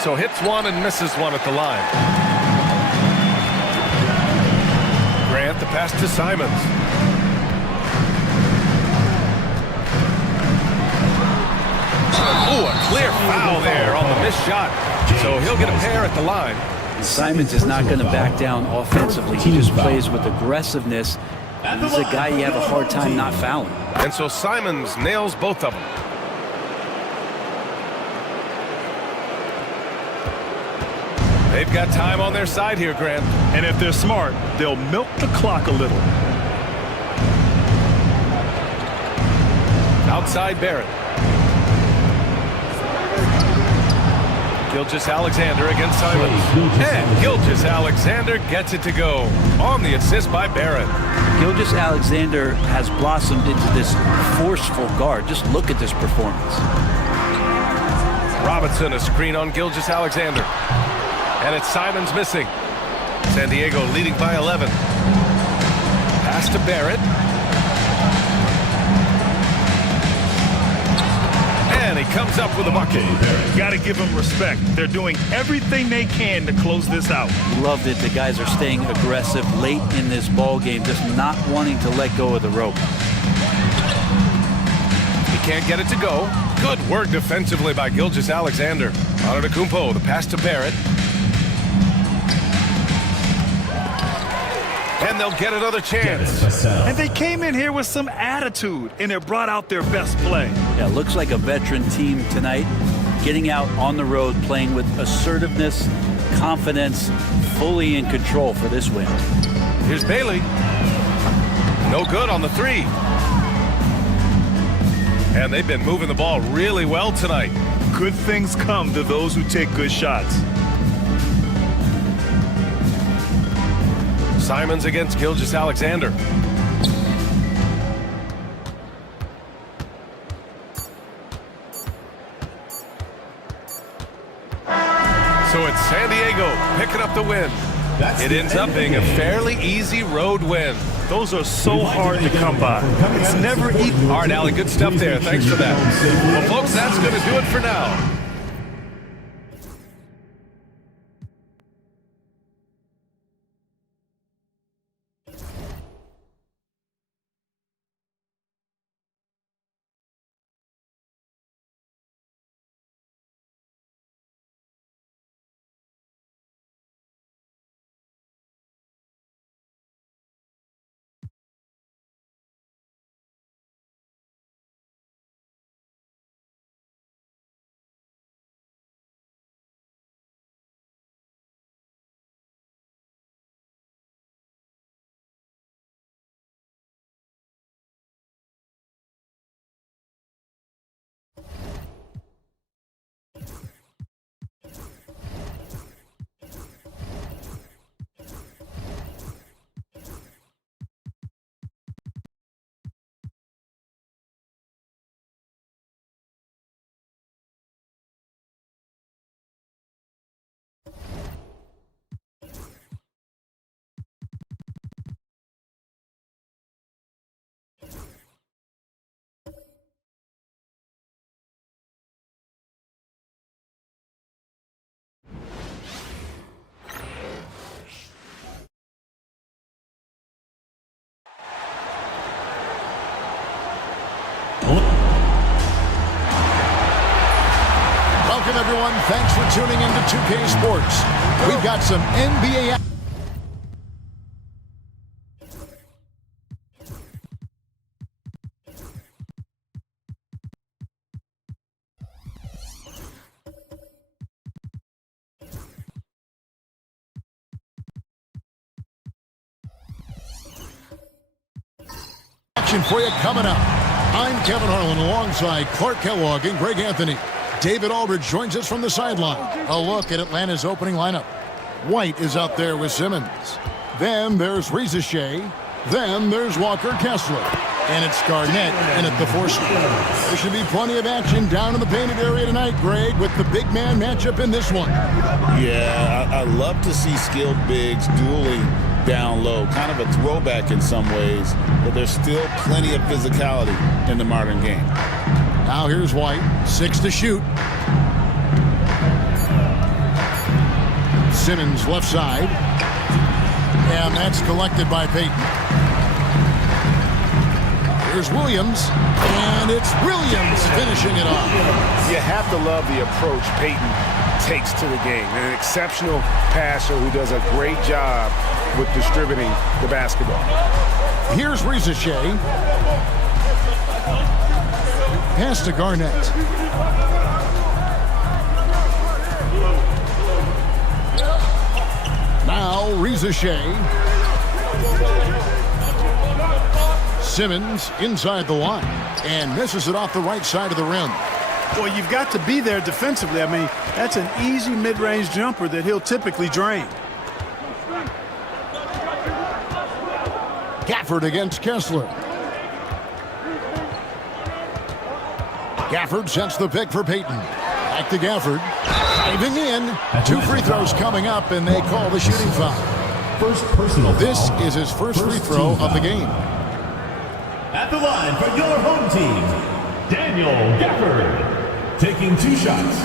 So hits one and misses one at the line. Grant the pass to Simons. Oh, a clear foul there on the missed shot. So he'll get a pair at the line. Simons is not going to back down offensively. He just plays with aggressiveness. He's a guy you have a hard time not fouling. And so Simons nails both of them. They've got time on their side here, Grant. And if they're smart, they'll milk the clock a little. Outside Barrett. Gilgeous-Alexander against Simons. And Gilgeous-Alexander gets it to go on the assist by Barrett. Gilgeous-Alexander has blossomed into this forceful guard. Just look at this performance. Robinson a screen on Gilgeous-Alexander. And it's Simons missing. San Diego leading by 11. Pass to Barrett. And he comes up with a bucket. Got to give them respect. They're doing everything they can to close this out. Love that the guys are staying aggressive late in this ball game, just not wanting to let go of the rope. He can't get it to go. Good work defensively by Gilgeous-Alexander. Antetokounmpo, the pass to Barrett. And they'll get another chance. And they came in here with some attitude, and it brought out their best play. Yeah, looks like a veteran team tonight, getting out on the road, playing with assertiveness, confidence, fully in control for this win. Here's Bailey. No good on the 3. And they've been moving the ball really well tonight. Good things come to those who take good shots. Simons against Gilgeous-Alexander. So it's San Diego picking up the win. It ends up being a fairly easy road win. Those are so hard to come by. It's never easy. All right, Allie, good stuff there. Thanks for that. Well, folks, that's going to do it for now. Welcome, everyone. Thanks for tuning into 2K Sports. We've got some NBA action for you coming up. I'm Kevin Harlan alongside Clark Kellogg and Greg Anthony. David Aldridge joins us from the sideline. A look at Atlanta's opening lineup. White is out there with Simmons. Then there's Reza Shea. Then there's Walker Kessler. And it's Garnett in at the 4 spot. There should be plenty of action down in the painted area tonight, Greg, with the big man matchup in this one. Yeah, I love to see skilled bigs dueling down low. Kind of a throwback in some ways, but there's still plenty of physicality in the modern game. Now here's White, 6 to shoot. Simmons left side. And that's collected by Payton. Here's Williams, and it's Williams finishing it off. You have to love the approach Payton takes to the game. An exceptional passer who does a great job with distributing the basketball. Here's Reza Shea. Pass to Garnett. Now Reza Shea. Simmons inside the line and misses it off the right side of the rim. Well, you've got to be there defensively. I mean, that's an easy mid-range jumper that he'll typically drain. Gafford against Kessler. Gafford sets the pick for Payton. Back to Gafford. Diving in. 2 free throws coming up, and they call the shooting foul. First personal foul. This is his first free throw of the game. At the line for your home team, Daniel Gafford, taking 2 shots.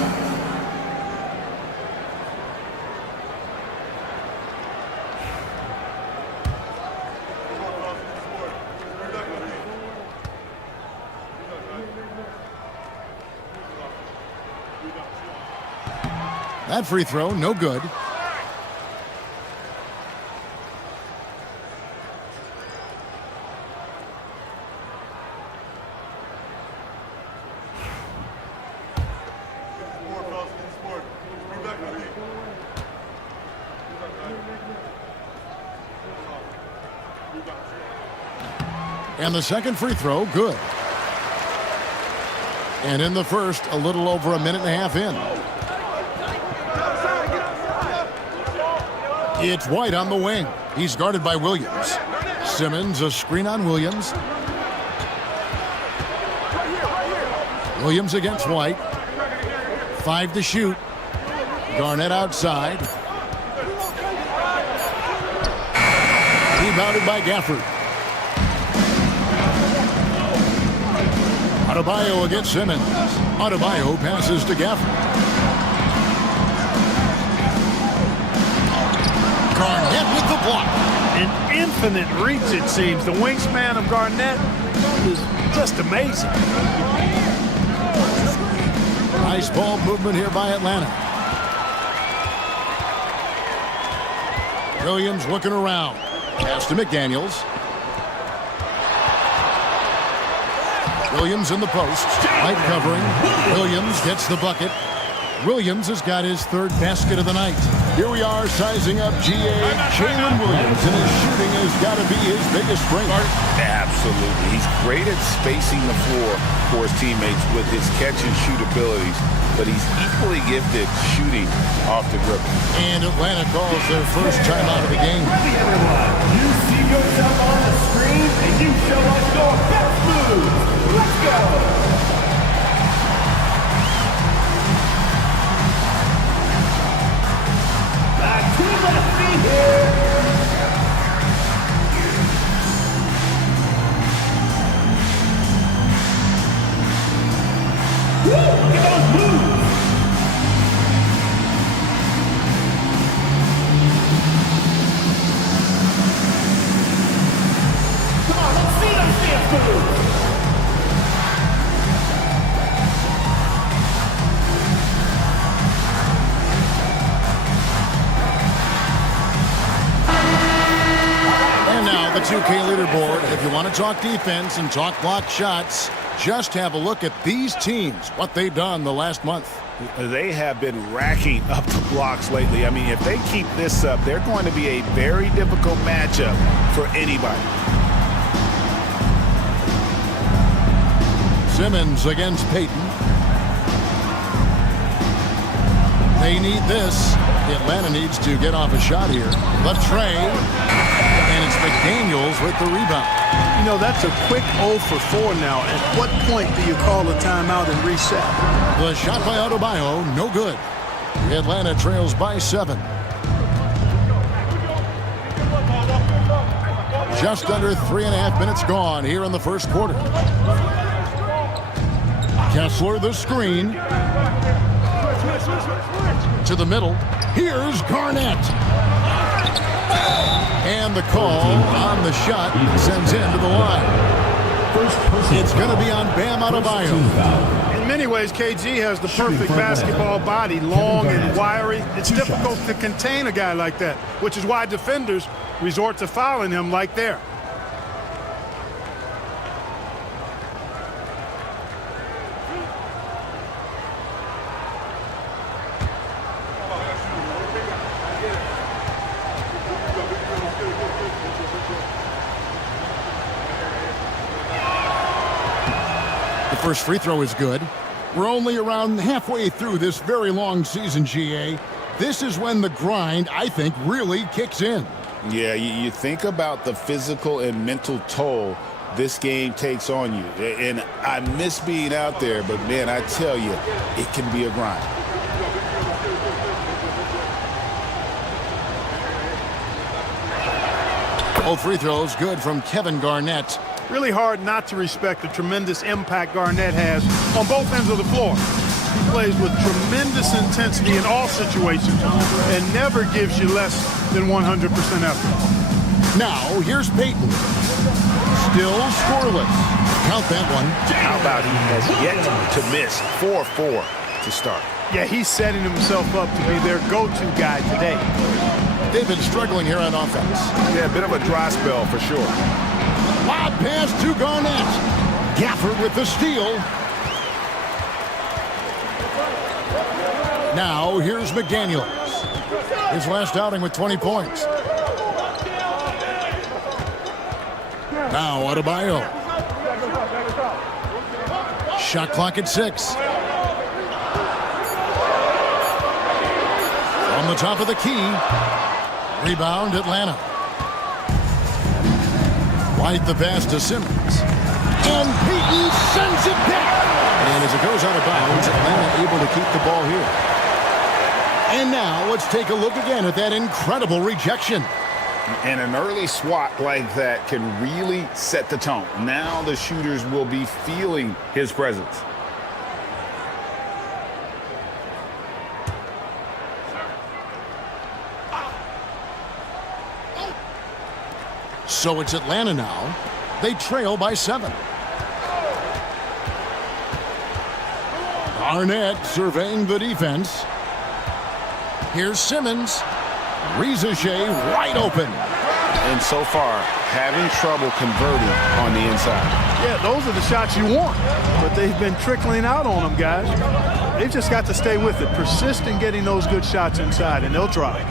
That free throw, no good. And the second free throw, good. And in the first, a little over a minute and a half in. It's White on the wing. He's guarded by Williams. Simmons, a screen on Williams. Williams against White. 5 to shoot. Garnett outside. Rebounded by Gafford. Adebayo against Simmons. Adebayo passes to Gafford. Garnett with the block. An infinite reach, it seems. The wingspan of Garnett is just amazing. Nice ball movement here by Atlanta. Williams looking around. Pass to McDaniels. Williams in the post. White covering. Williams gets the bucket. Williams has got his 3rd basket of the night. Here we are sizing up GA Jalen Williams, and his shooting has got to be his biggest strength. Absolutely. He's great at spacing the floor for his teammates with his catch-and-shoot abilities, but he's equally gifted shooting off the dribble. And Atlanta calls their first timeout of the game. Ready, everyone. You see yourself on the screen, and you show us your best moves. Let's go. Back to left feet here. Woo! Look at those moves. Come on, let's see those dance moves. 2K leaderboard. If you want to talk defense and talk block shots, just have a look at these teams, what they've done the last month. They have been racking up the blocks lately. I mean, if they keep this up, they're going to be a very difficult matchup for anybody. Simmons against Payton. They need this. Atlanta needs to get off a shot here. The tray. And it's McDaniels with the rebound. You know, that's a quick 0 for 4 now. At what point do you call a timeout and reset? The shot by Adebayo, no good. Atlanta trails by 7. Just under 3.5 minutes gone here in the first quarter. Kessler the screen. To the middle. Here's Garnett. And the call on the shot sends him to the line. It's going to be on Bam Adebayo. In many ways, KG has the perfect basketball body, long and wiry. It's difficult to contain a guy like that, which is why defenders resort to fouling him like there. First free throw is good. We're only around halfway through this very long season, GA. This is when the grind, I think, really kicks in. Yeah, you think about the physical and mental toll this game takes on you. And I miss being out there, but, man, I tell you, it can be a grind. All free throws good from Kevin Garnett. Really hard not to respect the tremendous impact Garnett has on both ends of the floor. He plays with tremendous intensity in all situations and never gives you less than 100% effort. Now, here's Payton. Still scoreless. Count that one. How about he has yet to miss 4-4 to start? Yeah, he's setting himself up to be their go-to guy today. They've been struggling here on offense. Yeah, a bit of a dry spell for sure. Lob pass to Garnett. Gafford with the steal. Now, here's McDaniels. His last outing with 20 points. Now, Adebayo. Shot clock at 6. From the top of the key. Rebound, Atlanta. White the pass to Simmons. And Payton sends it back. And as it goes out of bounds, Atlanta able to keep the ball here. And now let's take a look again at that incredible rejection. And an early swat like that can really set the tone. Now the shooters will be feeling his presence. So it's Atlanta now. They trail by 7. Garnett surveying the defense. Here's Simmons. Rizachet wide open. And so far, having trouble converting on the inside. Yeah, those are the shots you want, but they've been trickling out on them, guys. They've just got to stay with it. Persist in getting those good shots inside, and they'll try.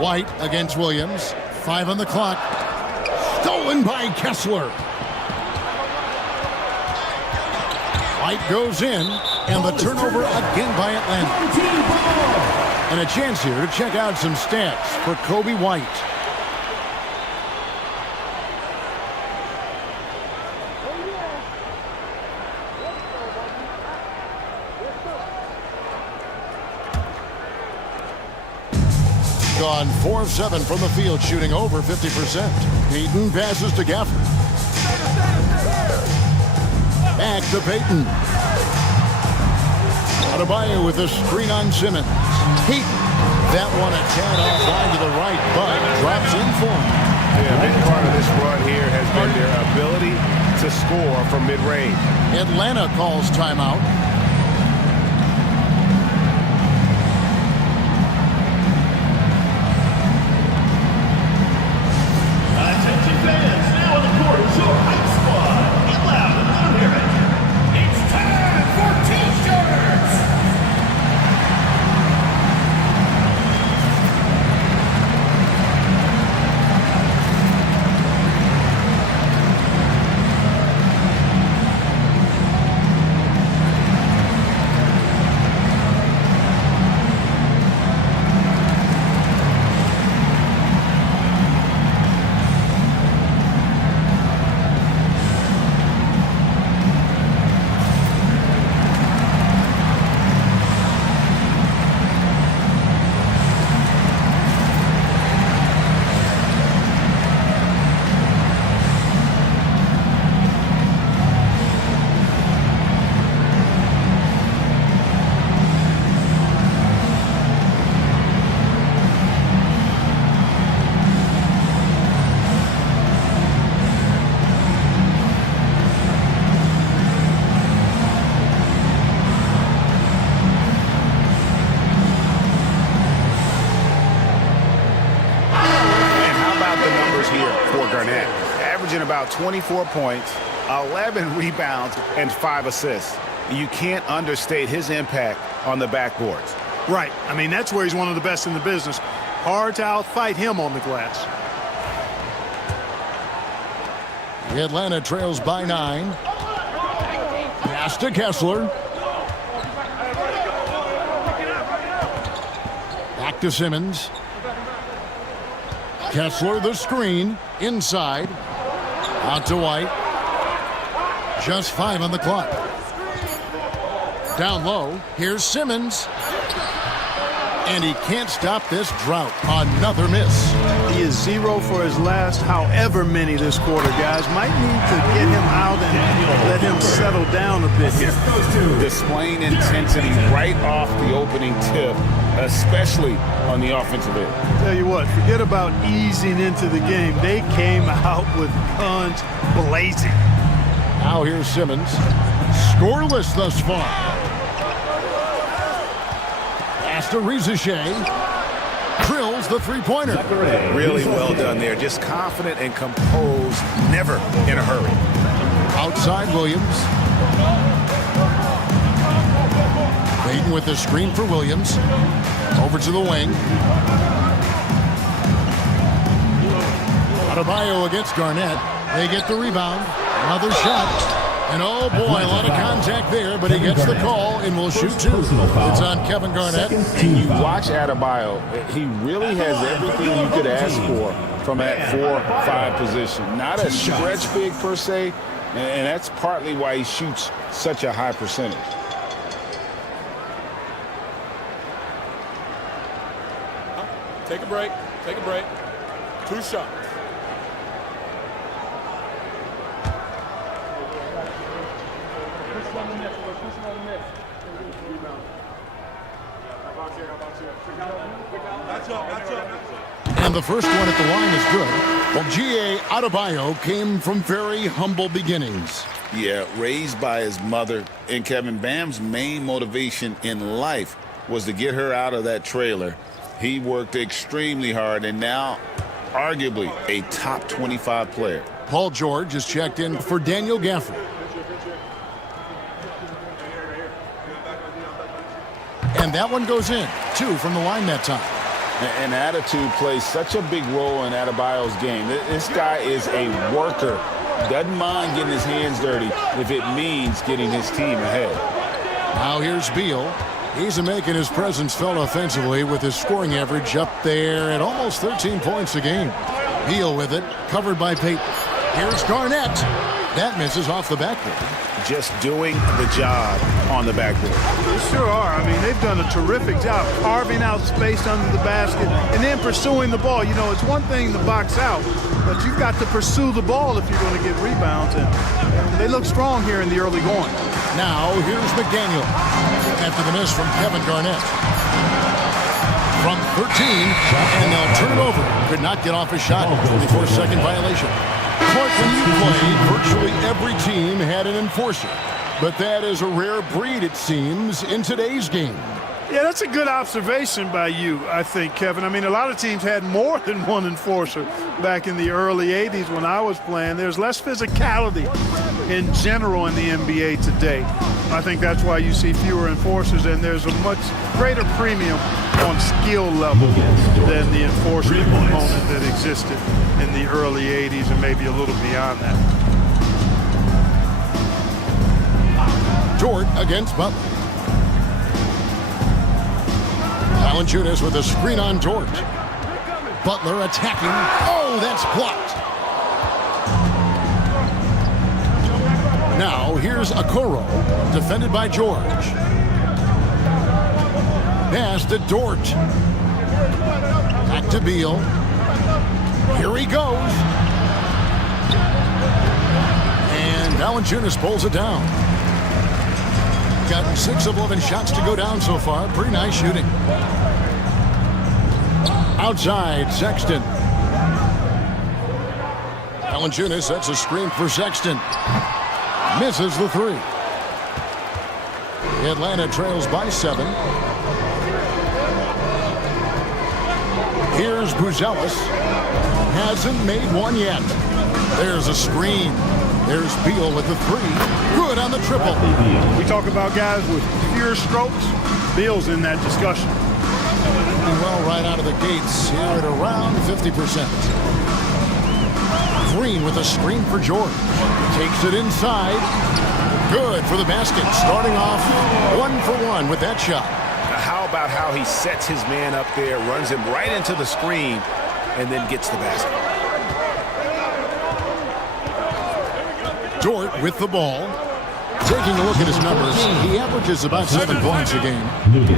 White against Williams. 5 on the clock. Stolen by Kessler. White goes in, and the turnover again by Atlanta. And a chance here to check out some stats for Kobe White. Gone 4 of 7 from the field, shooting over 50%. Payton passes to Gafford. Back to Payton. Adebayo with a screen on Simmons. Payton. That one a tad offline to the right, but drops in for him. Yeah, a big part of this run here has been their ability to score from mid-range. Atlanta calls timeout. about 24 points, 11 rebounds, and 5 assists. You can't understate his impact on the backboards. Right. I mean, that's where he's one of the best in the business. Hard to outfight him on the glass. Atlanta trails by 9. Pass to Kessler. Back to Simmons. Kessler the screen. Inside. Out to White. Just 5 on the clock. Down low. Here's Simmons. And he can't stop this drought. Another miss. He is 0 for his last however many this quarter, guys. Might need to get him out and let him settle down a bit here. Displaying intensity right off the opening tip, especially on the offensive end. Tell you what, forget about easing into the game. They came out with guns blazing. Now here's Simmons. Scoreless thus far. Pass to Rizichet. Drills the three-pointer. Really well done there. Just confident and composed, never in a hurry. Outside Williams. Baden with the screen for Williams. Over to the wing. Adebayo against Garnett. They get the rebound. Another shot. And oh boy, a lot of contact there, but he gets the call and will shoot 2. It's on Kevin Garnett. You watch Adebayo, he really has everything you could ask for from that 4-5 position. Not a stretch big per se, and that's partly why he shoots such a high percentage. Take a break. Take a break. 2 shots. And the first one at the line is good. Well, G.A. Adebayo came from very humble beginnings. Yeah, raised by his mother. And Kevin, Bam's main motivation in life was to get her out of that trailer. He worked extremely hard and now arguably a top 25 player. Paul George is checked in for Daniel Gafford. And that one goes in. 2 from the line that time. And attitude plays such a big role in Adebayo's game. This guy is a worker. Doesn't mind getting his hands dirty if it means getting his team ahead. Now here's Beal. He's making his presence felt offensively with his scoring average up there at almost 13 points a game. Beal with it, covered by Payton. Here's Garnett. That misses off the backboard. Just doing the job on the backboard. They sure are. I mean, they've done a terrific job carving out space under the basket and then pursuing the ball. You know, it's one thing to box out, but you've got to pursue the ball if you're going to get rebounds. And they look strong here in the early going. Now, here's McDaniel after the miss from Kevin Garnett. From 13, and they'll turn it over. Could not get off a shot. 24-second violation. Clark, when you played, virtually every team had an enforcer. But that is a rare breed, it seems, in today's game. Yeah, that's a good observation by you, I think, Kevin. I mean, a lot of teams had more than one enforcer back in the early 80s when I was playing. There's less physicality in general in the NBA today. I think that's why you see fewer enforcers, and there's a much greater premium on skill level than the enforcement component that existed in the early 80s and maybe a little beyond that. Dort against Butler. Valanciunas with a screen on Dort. Butler attacking. Oh, that's blocked. Now here's Okoro, defended by George. Pass to Dort. Back to Beal. Here he goes. And Valanciunas pulls it down. Got 6 of 11 shots to go down so far. Pretty nice shooting. Outside, Sexton. Valanciunas sets a screen for Sexton. Misses the 3. Atlanta trails by 7. Here's Buzelis. Hasn't made one yet. There's a screen. There's Beal with the three. Good on the triple. We talk about guys with pure strokes. Beal's in that discussion. Well, right out of the gates here at around 50%. Green with a screen for George. Takes it inside. Good for the basket. Starting off 1 for 1 with that shot. How about how he sets his man up there, runs him right into the screen, and then gets the basket. Dort with the ball. Taking a look at his numbers, he averages about 7 points a game.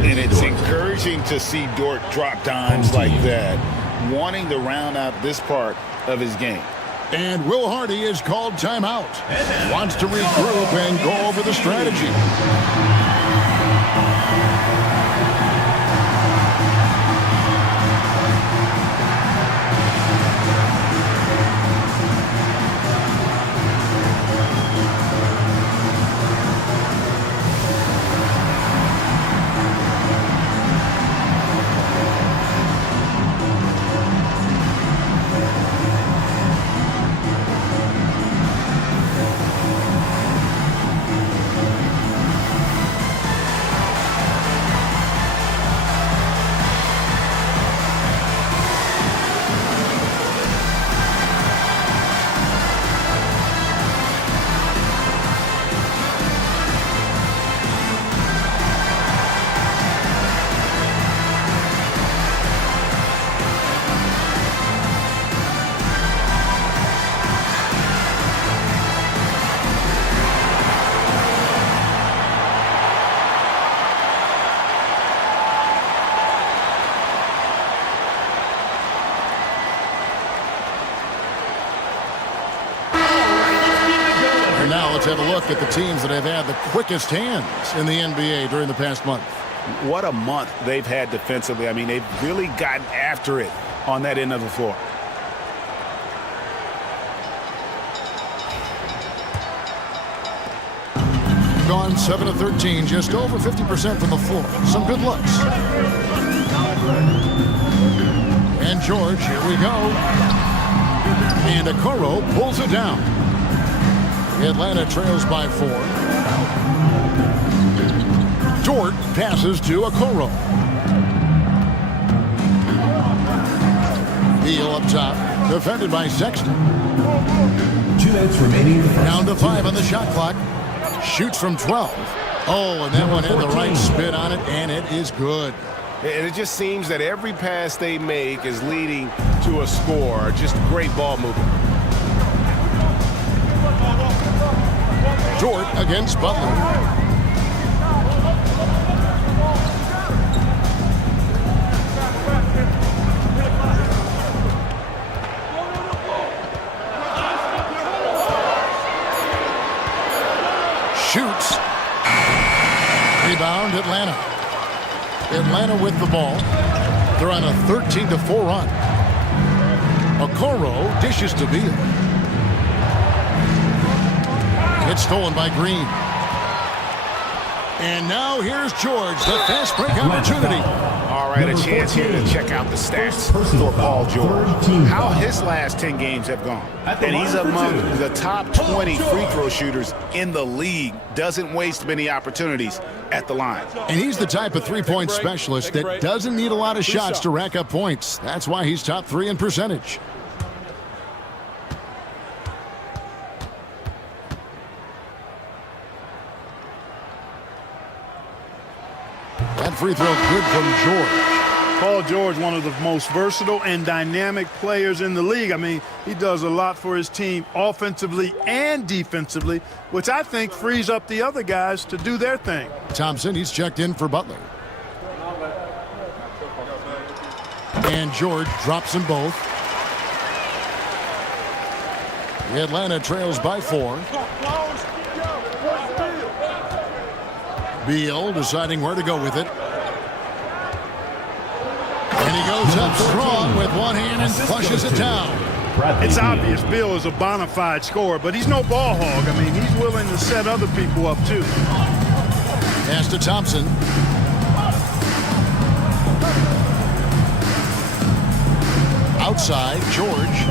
And it's encouraging to see Dort drop dimes like that, wanting to round out this part of his game. And Will Hardy is called timeout. Wants to regroup and go over the strategy. Now let's have a look at the teams that have had the quickest hands in the NBA during the past month. What a month they've had defensively. I mean, they've really gotten after it on that end of the floor. Gone 7 of 13, just over 50% from the floor. Some good looks. And George, here we go. And Okoro pulls it down. Atlanta trails by 4. Dort passes to Okoro. Beal up top, defended by Sexton. 2 minutes remaining. Down to 5 on the shot clock. Shoots from 12. Oh, and that one had the right spin on it, and it is good. And it just seems that every pass they make is leading to a score. Just great ball movement. Dort against Butler. Shoots. Rebound Atlanta. Atlanta with the ball. They're on a 13-4 run. Okoro dishes to Beal. It's stolen by Green. And now here's George, the fast break opportunity. All right, a chance here to check out the stats for Paul George. How his last 10 games have gone. And he's among the top 20 free throw shooters in the league. Doesn't waste many opportunities at the line. And he's the type of three-point specialist that doesn't need a lot of shots to rack up points. That's why he's top 3 in percentage. That free throw good from George. Paul George, one of the most versatile and dynamic players in the league. I mean, he does a lot for his team offensively and defensively, which I think frees up the other guys to do their thing. Thompson, he's checked in for Butler. And George drops them both. Atlanta trails by 4. Beal deciding where to go with it. And he goes up strong with one hand and flushes it down. It's obvious Beal is a bona fide scorer, but he's no ball hog. I mean, he's willing to set other people up, too. Pass to Thompson. Outside, George.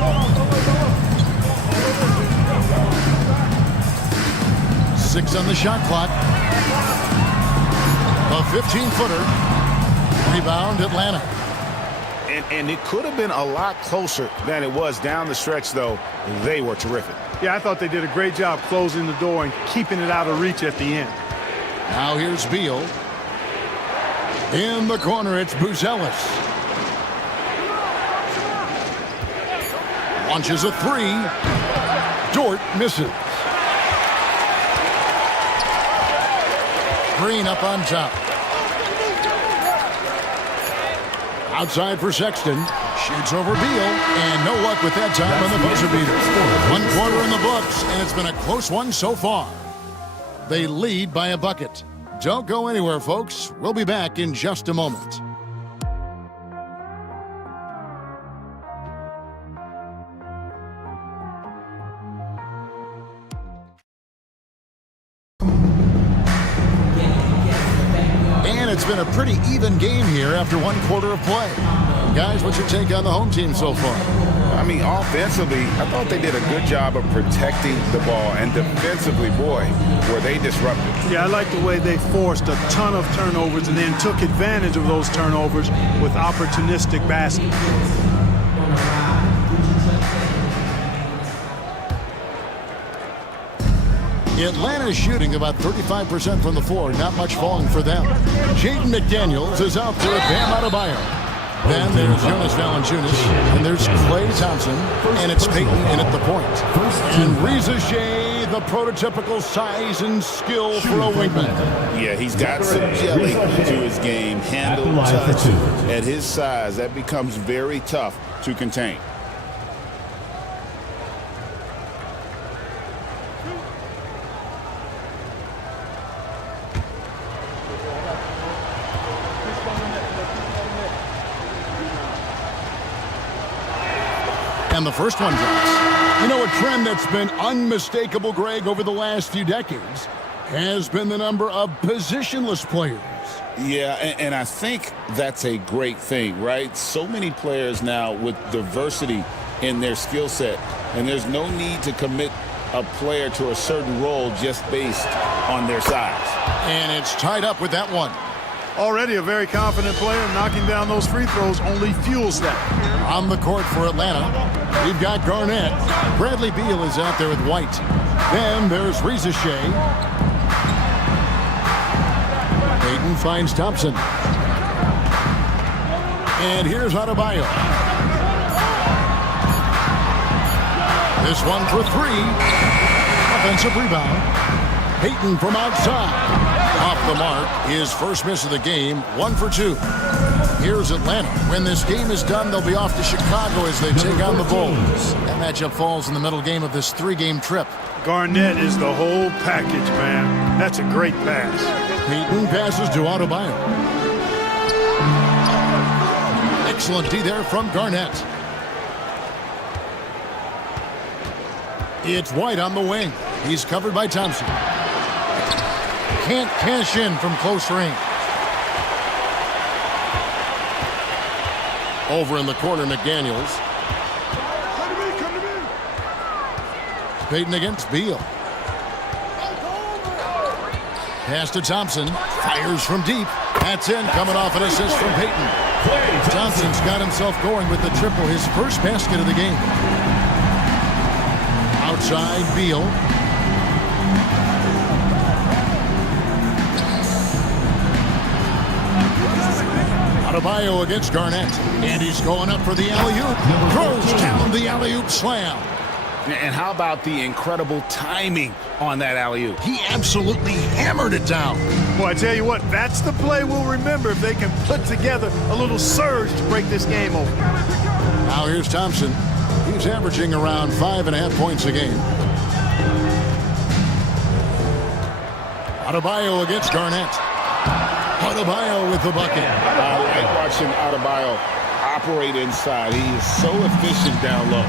6 on the shot clock. A 15-footer. Rebound, Atlanta. And it could have been a lot closer than it was down the stretch, though. They were terrific. Yeah, I thought they did a great job closing the door and keeping it out of reach at the end. Now here's Beal. In the corner, it's Buzelis. Launches a 3. Dort misses. Green up on top. Outside for Sexton. Shoots over Beal. And no luck with that time on the buzzer beater. 1 quarter in the books, and it's been a close one so far. They lead by a bucket. Don't go anywhere, folks. We'll be back in just a moment. And it's been a pretty even game here after 1 quarter of play. Guys, what's your take on the home team so far? I mean, offensively, I thought they did a good job of protecting the ball. And defensively, boy, were they disruptive. Yeah, I like the way they forced a ton of turnovers and then took advantage of those turnovers with opportunistic baskets. Atlanta's shooting about 35% from the floor. Not much falling for them. Jaden McDaniels is out there with Bam Adebayo. Then there's Jonas Valanciunas, and there's Klay Thompson, and it's Peyton in at the point. And Reza Shea, the prototypical size and skill for a wingman. Yeah, he's got some jelly to his game. Handle, touch. At his size, that becomes very tough to contain. And the first one drops. You know, a trend that's been unmistakable, Greg, over the last few decades has been the number of positionless players. Yeah, and I think that's a great thing, right? So many players now with diversity in their skill set, and there's no need to commit a player to a certain role just based on their size. And it's tied up with that one. Already a very confident player. Knocking down those free throws only fuels that. On the court for Atlanta, we've got Garnett. Bradley Beal is out there with White. Then there's Reza Shea. Peyton finds Thompson. And here's Adebayo. This one for 3. Offensive rebound. Peyton from outside. Off the mark, his first miss of the game, 1 for 2. Here's Atlanta. When this game is done, they'll be off to Chicago as they take on the Bulls. That matchup falls in the middle game of this 3-game trip. Garnett is the whole package, man. That's a great pass. Peyton passes to Adebayo. Excellent D there from Garnett. It's White on the wing. He's covered by Thompson. Can't cash in from close range. Over in the corner, McDaniels. Peyton against Beal. Pass to Thompson. Fires from deep. That's in. Coming off an assist from Peyton. Thompson's got himself going with the triple. His first basket of the game. Outside, Beal. Adebayo against Garnett. And he's going up for the alley-oop. Throws down the alley-oop slam. And how about the incredible timing on that alley-oop? He absolutely hammered it down. Well, I tell you what, that's the play we'll remember if they can put together a little surge to break this game open. Now here's Thompson. He's averaging around 5.5 points a game. Adebayo against Garnett. Adebayo with the bucket. I like watching Adebayo operate inside. He is so efficient down low.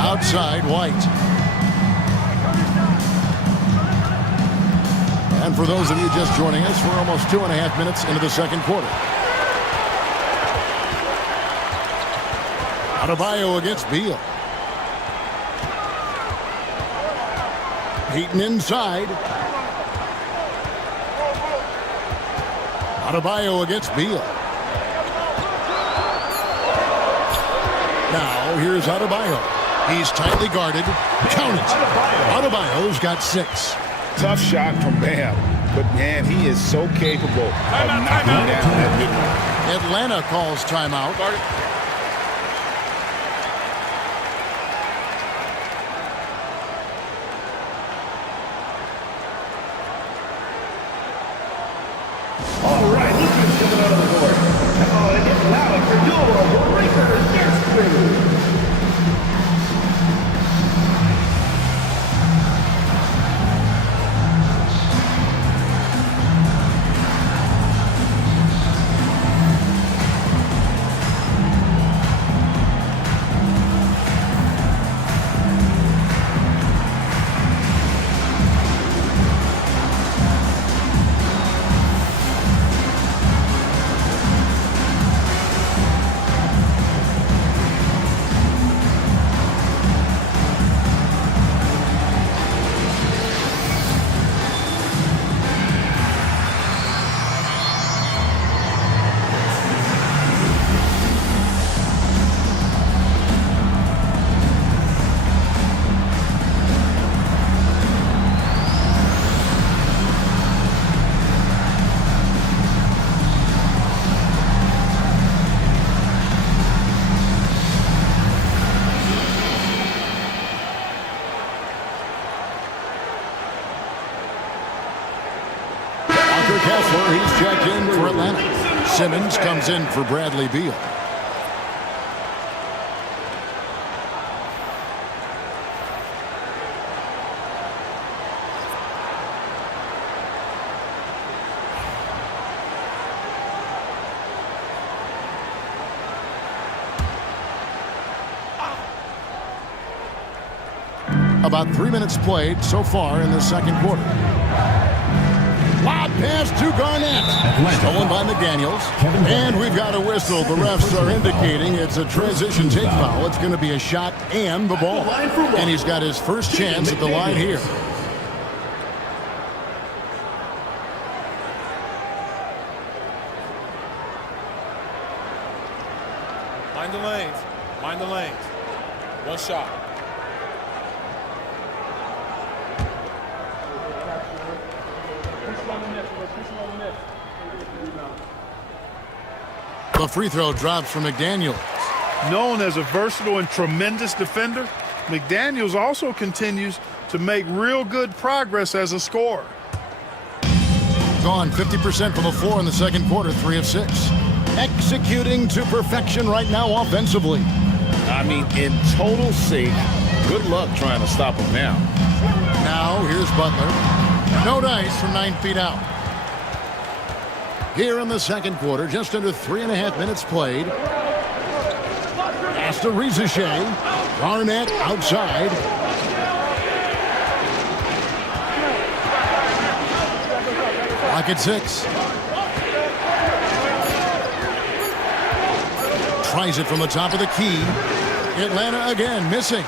Outside, White. And for those of you just joining us, we're almost 2.5 minutes into the second quarter. Adebayo against Beal. Beaten inside. Adebayo against Beal. Now here's Adebayo. He's tightly guarded. Count it. Adebayo's got 6. Tough shot from Bam, but man, he is so capable of knocking down that mid-range. Atlanta calls timeout. All right, Lucas coming out of the court. Come on and get loud for your Breakers dance crew. Kessler, he's checked in for Atlanta. Simmons comes in for Bradley Beal. About 3 minutes played so far in the second quarter. Lob pass to Garnett. Stolen by McDaniels. And we've got a whistle. The refs are indicating it's a transition take foul. It's going to be a shot and the ball. And he's got his first chance at the line here. Mind the lanes. Mind the lanes. One shot. The free throw drops from McDaniels. Known as a versatile and tremendous defender, McDaniels also continues to make real good progress as a scorer. Gone 50% from the floor in the second quarter, 3 of 6. Executing to perfection right now offensively. I mean, in total sync. Good luck trying to stop him now. Now here's Butler. No dice from 9 feet out. Here in the second quarter, just under 3.5 minutes played. Pass to Rizashea. Garnett outside. Clock at 6. Tries it from the top of the key. Atlanta again missing.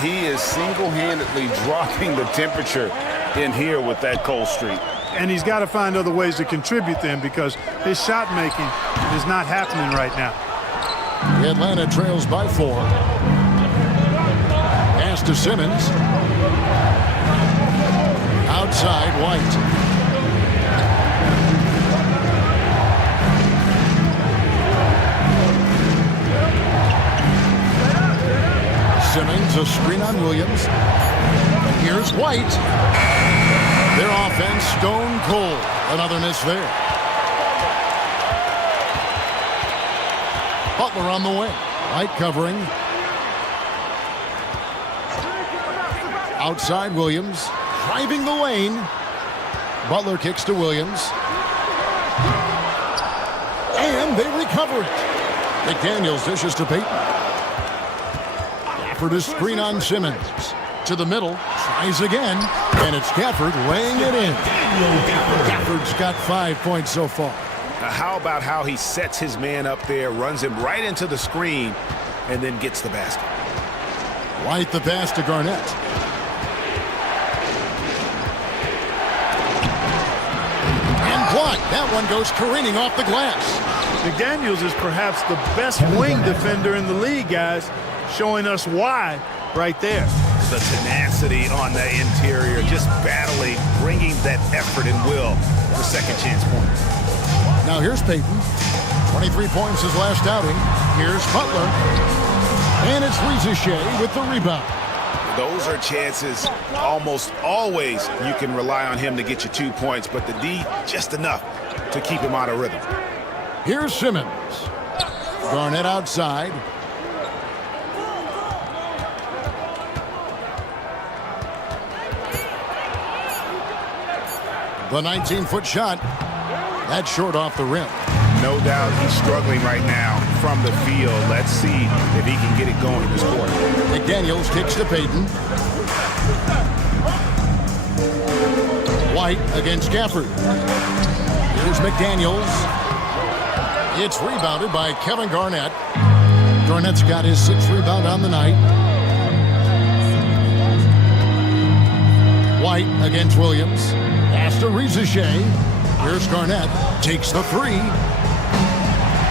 He is single-handedly dropping the temperature in here with that cold streak. And he's got to find other ways to contribute then, because his shot making is not happening right now. Atlanta trails by 4. Pass to Simmons. Outside, White. Simmons, a screen on Williams. Here's White. Their offense stone cold. Another miss there. Butler on the wing. White covering. Outside Williams. Driving the lane. Butler kicks to Williams. And they recover it. McDaniels dishes to Payton. For the screen on Simmons. To the middle. Tries again. And it's Gafford laying it in. Gafford's got 5 points so far. Now how about how he sets his man up there, runs him right into the screen, and then gets the basket. White the pass to Garnett. That one goes careening off the glass. McDaniels is perhaps the best wing defender in the league, guys, showing us why right there. The tenacity on the interior, just battling, bringing that effort and will for second chance points. Now here's Peyton. 23 points his last outing. Here's Butler. And it's Rizachet with the rebound. Those are chances almost always you can rely on him to get you 2 points, but the D just enough to keep him out of rhythm. Here's Simmons. Garnett outside. The 19-foot shot. That's short off the rim. No doubt he's struggling right now from the field. Let's see if he can get it going this quarter. McDaniels kicks to Peyton. White against Gafford. Here's McDaniels. It's rebounded by Kevin Garnett. Garnett's got his 6th rebound on the night. White against Williams. Pass to Rizachet. Here's Garnett. Takes the 3.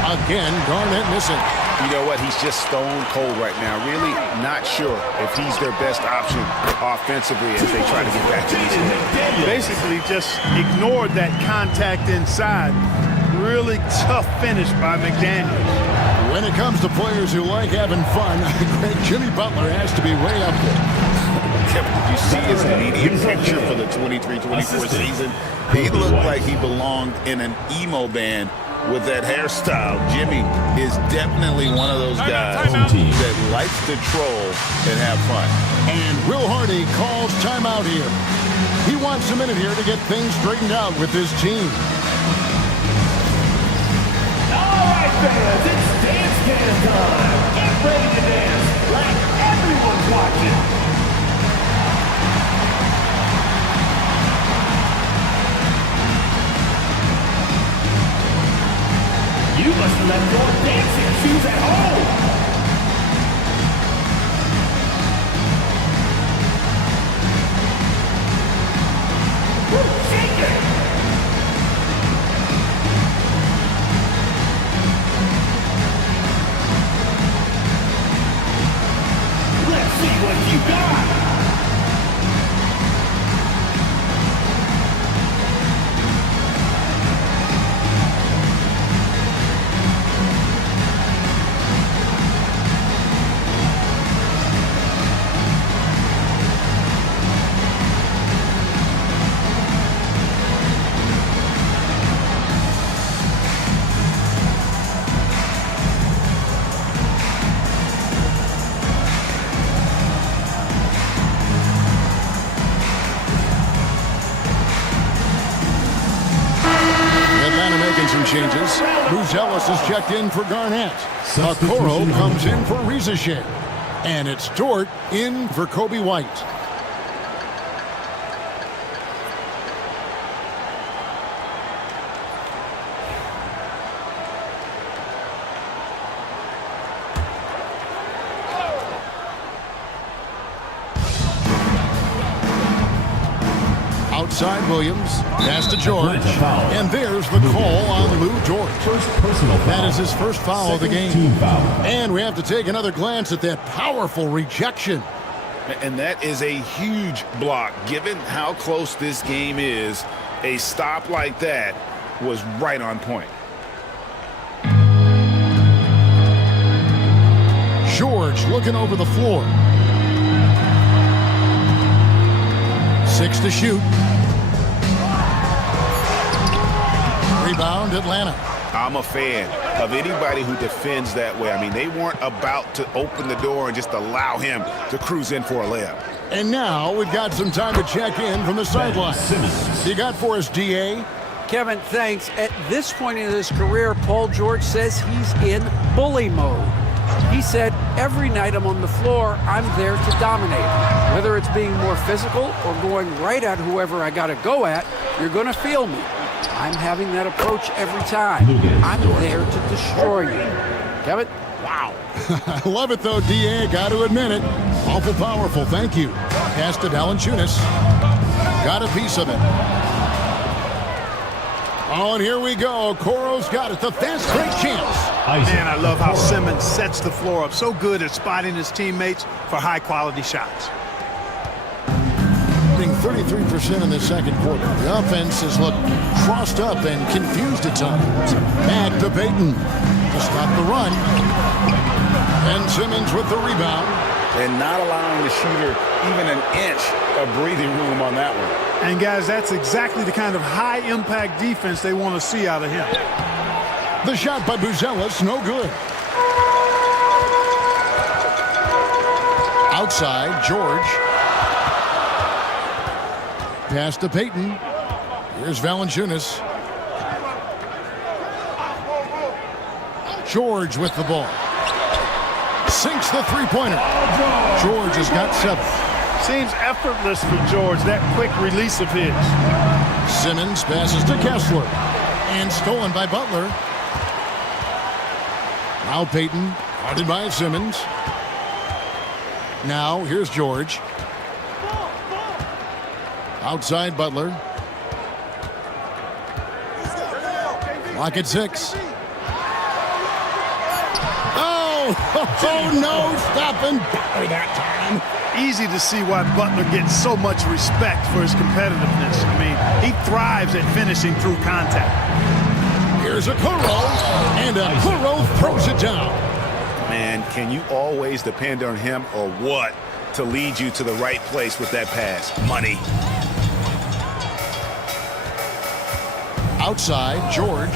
Again, Garnett missing. You know what? He's just stone cold right now. Really not sure if he's their best option offensively as they try to get back to this game. Basically just ignored that contact inside. Really tough finish by McDaniels. When it comes to players who like having fun, great Jimmy Butler has to be way up there. Did you see his immediate picture for the 23-24 season? He looked like he belonged in an emo band with that hairstyle. Jimmy is definitely one of those guys that likes to troll and have fun. And Will Hardy calls timeout here. He wants a minute here to get things straightened out with his team. All right, fans, it's dance can time. Get ready to dance like everyone's watching. You must have left your dancing shoes at home. Woo, shake it. Let's see what you got. Changes. Bruce Ellis is checked in for Garnett. Okoro comes in for Rizachet. And it's Dort in for Kobe White. Outside Williams, pass to George, and there's the call on Lou Dort. That is his first foul of the game. And we have to take another glance at that powerful rejection. And that is a huge block. Given how close this game is, a stop like that was right on point. George looking over the floor. 6 to shoot. Rebound, Atlanta. I'm a fan of anybody who defends that way. I mean, they weren't about to open the door and just allow him to cruise in for a layup. And now we've got some time to check in from the sideline. You got for us, DA? Kevin, thanks. At this point in his career, Paul George says he's in bully mode. He said, every night I'm on the floor, I'm there to dominate. Whether it's being more physical or going right at whoever I got to go at, you're going to feel me. I'm having that approach every time. I'm there to destroy you. Kevin? Wow. I love it, though, DA. Got to admit it. Awful powerful. Thank you. Pass to Valanciunas. Got a piece of it. Oh, and here we go. Coro's got it. The fast break chance. Man, I love how Simmons sets the floor up. So good at spotting his teammates for high-quality shots. 33% in the second quarter. The offense has looked crossed up and confused at times. Back to Payton to stop the run. And Simmons with the rebound. And not allowing the shooter even an inch of breathing room on that one. And, guys, that's exactly the kind of high-impact defense they want to see out of him. The shot by Buzelis, no good. Outside, George. Pass to Payton. Here's Valanciunas. George with the ball. Sinks the three-pointer. George has got 7. Seems effortless for George, that quick release of his. Simmons passes to Kessler. And stolen by Butler. Now Payton, guarded by Simmons. Now here's George. Outside Butler. Lock at 6. Oh, no, stopping Butler that time. Easy to see why Butler gets so much respect for his competitiveness. I mean, he thrives at finishing through contact. Here's a Kuro, and a Kuro throws it down. Man, can you always depend on him or what to lead you to the right place with that pass? Money. Outside, George.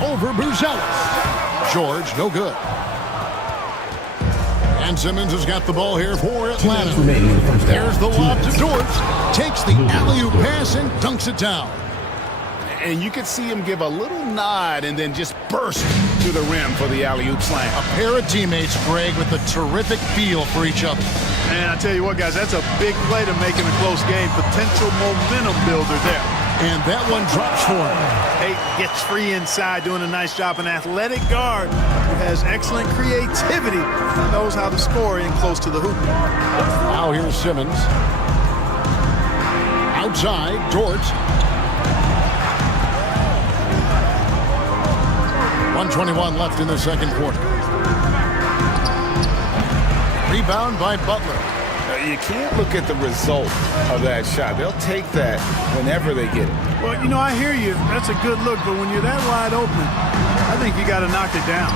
Over Buzelis. George, no good. And Simmons has got the ball here for Atlanta. There's the lob to Dort. Takes the alley-oop pass and dunks it down. And you could see him give a little nod and then just burst to the rim for the alley-oop slam. A pair of teammates, Greg, with a terrific feel for each other. And I tell you what, guys, that's a big play to make in a close game. Potential momentum builder there. And that one drops for him. Payton gets free inside, doing a nice job. An athletic guard who has excellent creativity, knows how to score in close to the hoop. Now here's Simmons. Outside, Dort. 1:21 left in the second quarter. Rebound by Butler. You can't look at the result of that shot. They'll take that whenever they get it. Well, you know, I hear you. That's a good look, but when you're that wide open, I think you got to knock it down.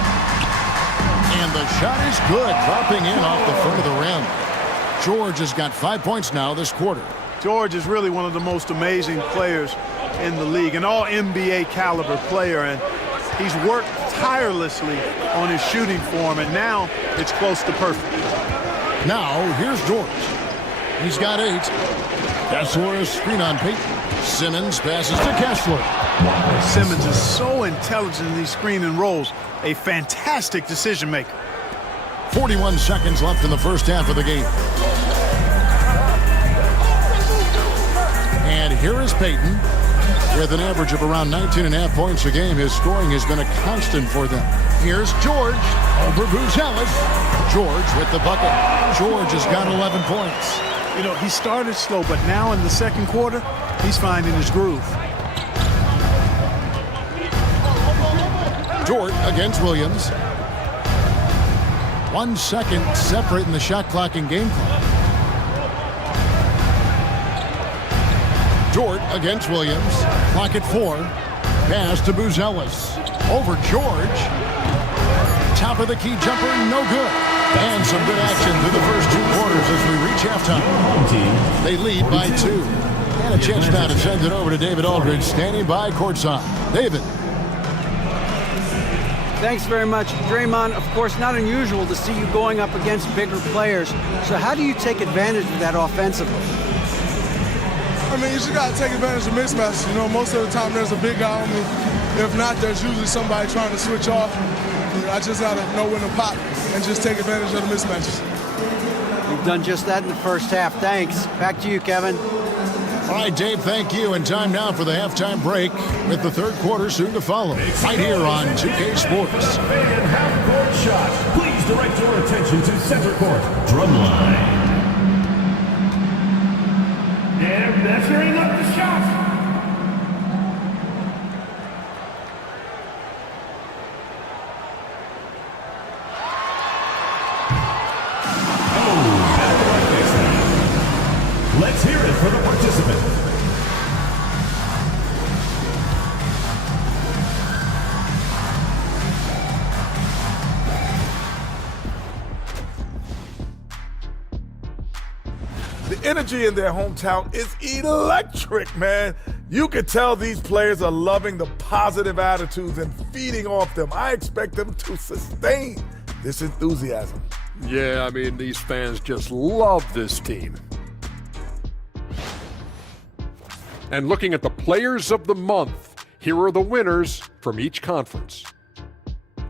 And the shot is good, dropping in off the front of the rim. George has got 5 points now this quarter. George is really one of the most amazing players in the league, an all-NBA caliber player, and he's worked tirelessly on his shooting form, and now it's close to perfect. Now, here's George. He's got 8. Kessler is screen on Payton. Simmons passes to Kessler. Simmons is so intelligent in these screen and rolls. A fantastic decision maker. 41 seconds left in the first half of the game. And here is Payton. With an average of around 19.5 points a game, his scoring has been a constant for them. Here's George over Buzelis. George with the bucket. George has got 11 points. You know, he started slow, but now in the second quarter, he's finding his groove. Dort against Williams. 1 second separating the shot clock and game clock. Dort against Williams. Clock at 4. Pass to Buzelis. Over George. Top of the key jumper, no good. And some good action through the first 2 quarters as we reach halftime. They lead by 2. And a chance now to send it over to David Aldridge, standing by courtside. David. Thanks very much. Draymond, of course, not unusual to see you going up against bigger players. So how do you take advantage of that offensively? I mean, you just got to take advantage of mismatches. You know, most of the time there's a big guy on me. If not, there's usually somebody trying to switch off. I just got to know when to pop and just take advantage of the mismatches. You've done just that in the first half. Thanks. Back to you, Kevin. All right, Dave, thank you. And time now for the halftime break with the third quarter soon to follow. Right here on 2K Sports. And half-court shot. Please direct your attention to center court. Drumline. And measuring up the shot. Let's hear it for the participant. The energy in their hometown is electric, man. You can tell these players are loving the positive attitudes and feeding off them. I expect them to sustain this enthusiasm. Yeah, I mean, these fans just love this team. And looking at the players of the month, here are the winners from each conference.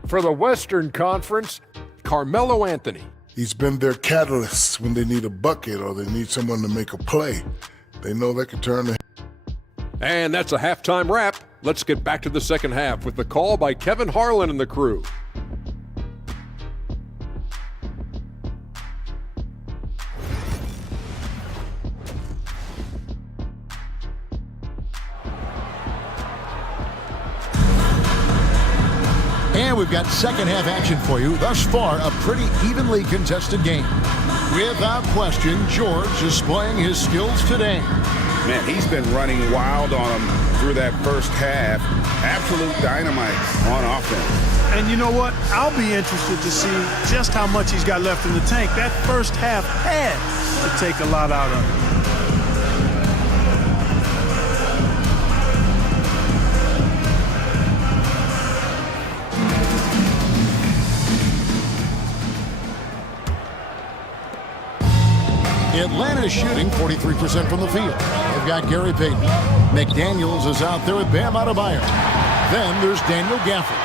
For the Western Conference, Carmelo Anthony. He's been their catalyst when they need a bucket or they need someone to make a play. They know they can turn the... And that's a halftime wrap. Let's get back to the second half with the call by Kevin Harlan and the crew. And we've got second half action for you. Thus far, a pretty evenly contested game. Without question, George displaying his skills today. Man, he's been running wild on him through that first half. Absolute dynamite on offense. And you know what? I'll be interested to see just how much he's got left in the tank. That first half had to take a lot out of him. Atlanta's shooting 43% from the field. They've got Gary Payton. McDaniels is out there with Bam Adebayo. Then there's Daniel Gafford.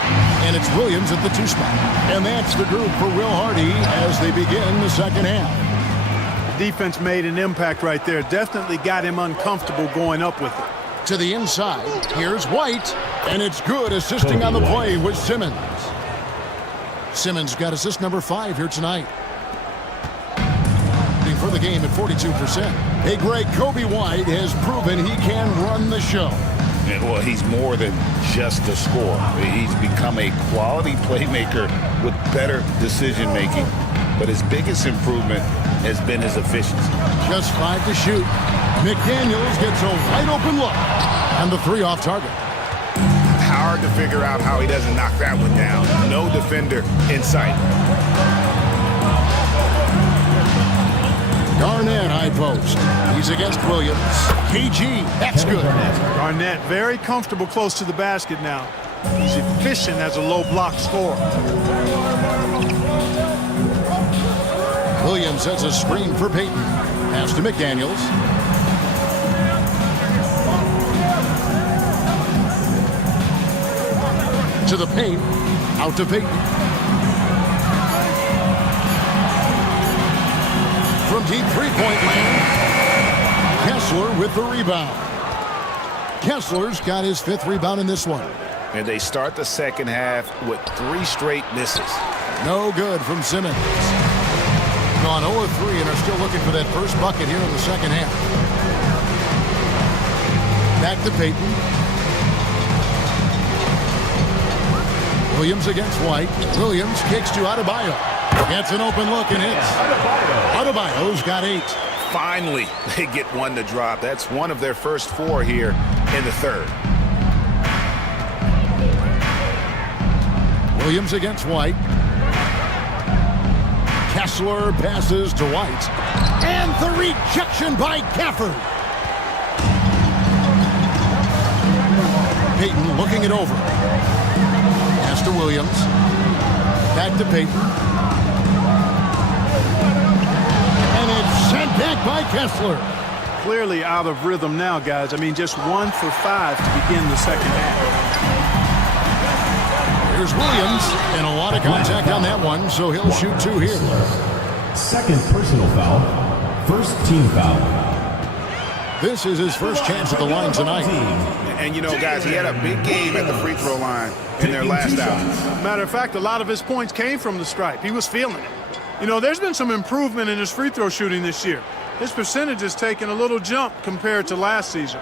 And it's Williams at the 2 spot. And that's the group for Will Hardy as they begin the second half. The defense made an impact right there. Definitely got him uncomfortable going up with it. To the inside, here's White. And it's good assisting on the play with Simmons. Simmons got assist number 5 here tonight. For the game at 42%. Hey, Greg, Kobe White has proven he can run the show. Well, he's more than just a scorer. He's become a quality playmaker with better decision-making. But his biggest improvement has been his efficiency. Just 5 to shoot. McDaniels gets a wide-open look. And the 3 off target. Hard to figure out how he doesn't knock that one down. No defender in sight. Garnett high post. He's against Williams. KG, that's good. Garnett very comfortable close to the basket now. He's efficient as a low block scorer. Williams sets a screen for Payton. Pass to McDaniels. To the paint. Out to Payton. From deep three-point land, Kessler with the rebound. Kessler's got his 5th rebound in this one. And they start the second half with 3 straight misses. No good from Simmons. Gone 0 of 3 and are still looking for that first bucket here in the second half. Back to Payton. Williams against White. Williams kicks to Adebayo. Gets an open look and hits. Adebayo's got 8. Finally, they get one to drop. That's one of their first 4 here in the third. Williams against White. Kessler passes to White. And the rejection by Gafford. Payton looking it over. Pass to Williams. Back to Payton. And it's sent back by Kessler. Clearly out of rhythm now, guys. I mean, just 1 for 5 to begin the second half. Here's Williams, and a lot of contact on that one, so he'll shoot 2 here. Second personal foul, first team foul. This is his first chance at the line tonight. And you know, guys, he had a big game at the free throw line in their last outing. Matter of fact, a lot of his points came from the stripe. He was feeling it. You know, there's been some improvement in his free throw shooting this year. His percentage has taken a little jump compared to last season.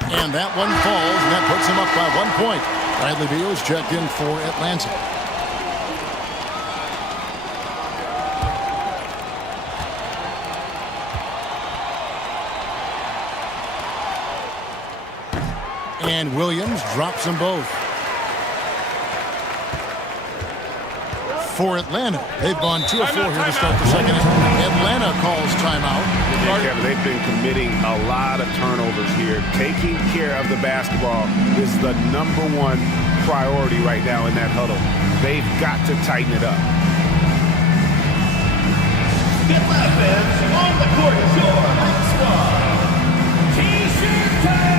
And that one falls, and that puts him up by 1 point. Bradley Beal's checked in for Atlanta. And Williams drops them both. For Atlanta, they've gone 2 of 4 here to start the second half. Atlanta calls timeout. Yeah, Kevin, they've been committing a lot of turnovers here. Taking care of the basketball is the #1 priority right now in that huddle. They've got to tighten it up. Get left fans on the court, your squad. T-shirt time!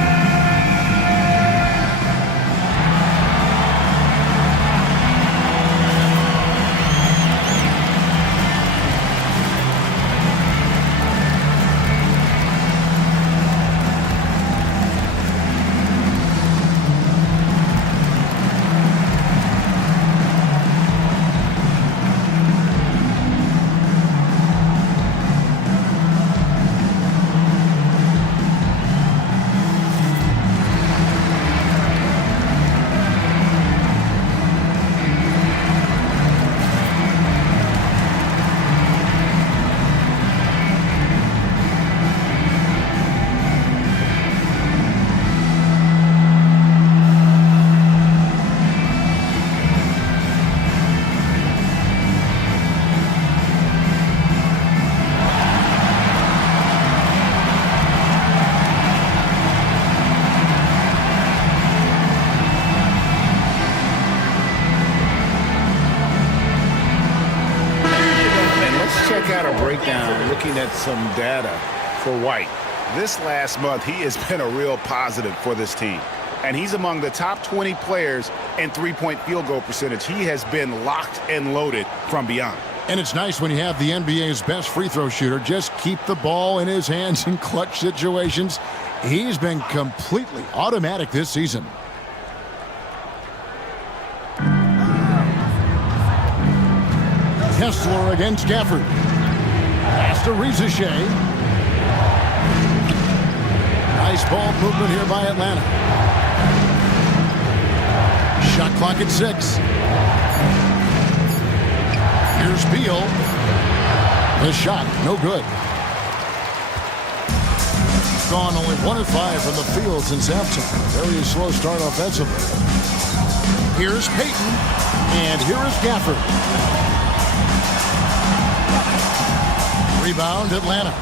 Looking at some data for White. This last month, he has been a real positive for this team. And he's among the top 20 players in three-point field goal percentage. He has been locked and loaded from beyond. And it's nice when you have the NBA's best free throw shooter just keep the ball in his hands in clutch situations. He's been completely automatic this season. Kessler against Gafford. Pass to Rizichet. Nice ball movement here by Atlanta. Shot clock at 6. Here's Beal. The shot, no good. Gone only 1 of 5 from the field since halftime. Very slow start offensively. Here's Payton, and here is Gafford. Rebound, Atlanta.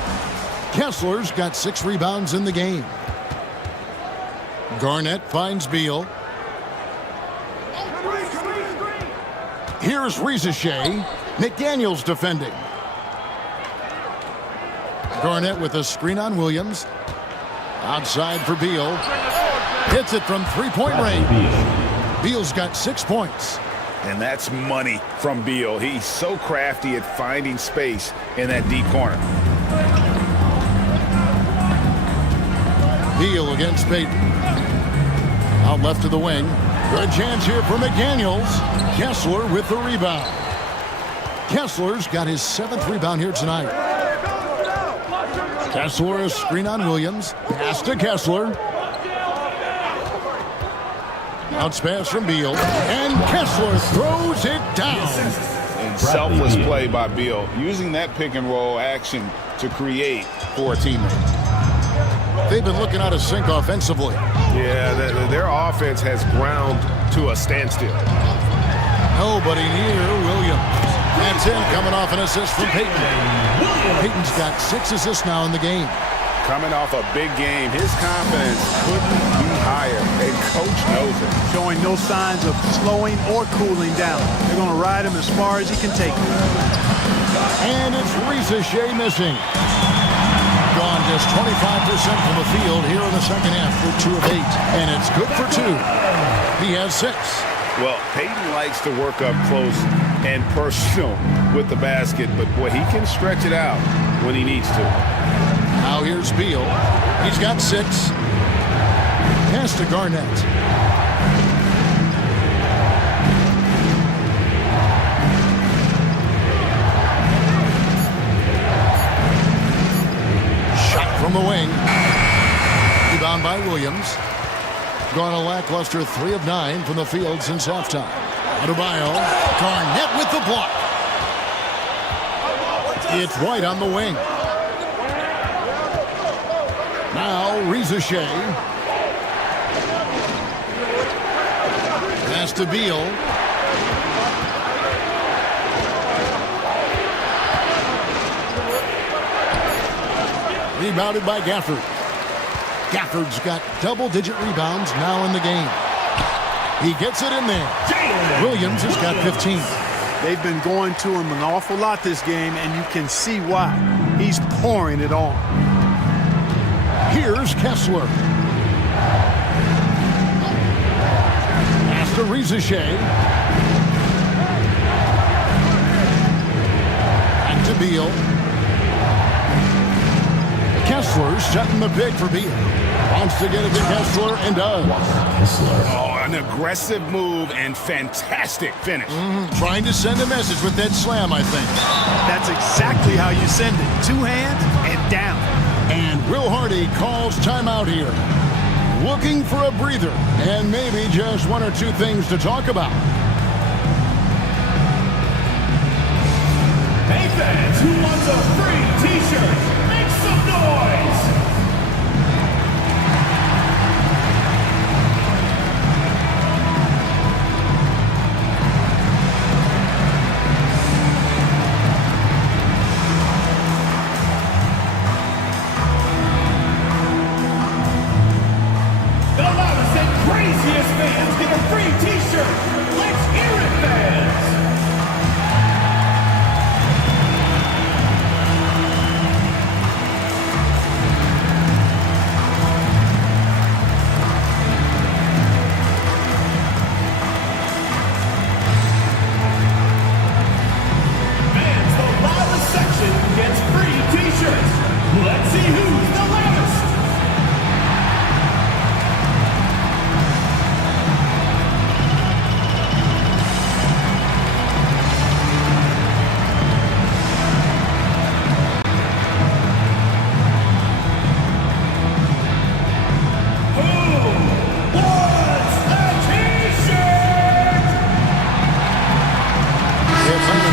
Kessler's got 6 rebounds in the game. Garnett finds Beal. Here's Rizichet. McDaniels defending. Garnett with a screen on Williams. Outside for Beal. Hits it from three-point range. Beal's got 6 points. And that's money from Beal. He's so crafty at finding space in that deep corner. Beal against Payton. Out left to the wing. Good chance here for McDaniels. Kessler with the rebound. Kessler's got his 7th rebound here tonight. Kessler, a screen on Williams. Pass to Kessler. Bounce pass from Beal. And Kessler throws it down. And selfless play by Beal. Using that pick and roll action to create for a teammate. They've been looking out of sync offensively. Yeah, their offense has ground to a standstill. Nobody near Williams. That's in, coming off an assist from Payton. Payton's got 6 assists now in the game. Coming off a big game, his confidence couldn't be higher, and coach knows it. Showing no signs of slowing or cooling down. They're going to ride him as far as he can take him. And it's Rizichet missing. Gone just 25% from the field here in the second half for 2 of 8. And it's good for 2. He has 6. Well, Payton likes to work up close and personal with the basket, but boy, he can stretch it out when he needs to. Now here's Beal. He's got 6. Pass to Garnett. Williams. Gone a lackluster 3 of 9 from the field since halftime. Adebayo. Garnett with the block. It's White on the wing. Now Ricochet. Pass to Beal. Rebounded by Gafford. Gafford's got double-digit rebounds now in the game. He gets it in there. Williams has got 15. They've been going to him an awful lot this game, and you can see why. He's pouring it on. Here's Kessler. Pass to Ricochet. Back to Beal. Kessler setting the pick for Beal. Wants to get it to Kessler and does. Oh, an aggressive move and fantastic finish. Trying to send a message with that slam, I think. That's exactly how you send it. 2 hands and down. And Will Hardy calls timeout here. Looking for a breather and maybe just 1 or 2 things to talk about. Hey fans, who wants a free t-shirt? Make some noise! The loudest and craziest fans get a free t-shirt! Let's hear it, fans! Fans, the loudest section gets free t-shirts! Let's see who's the loudest!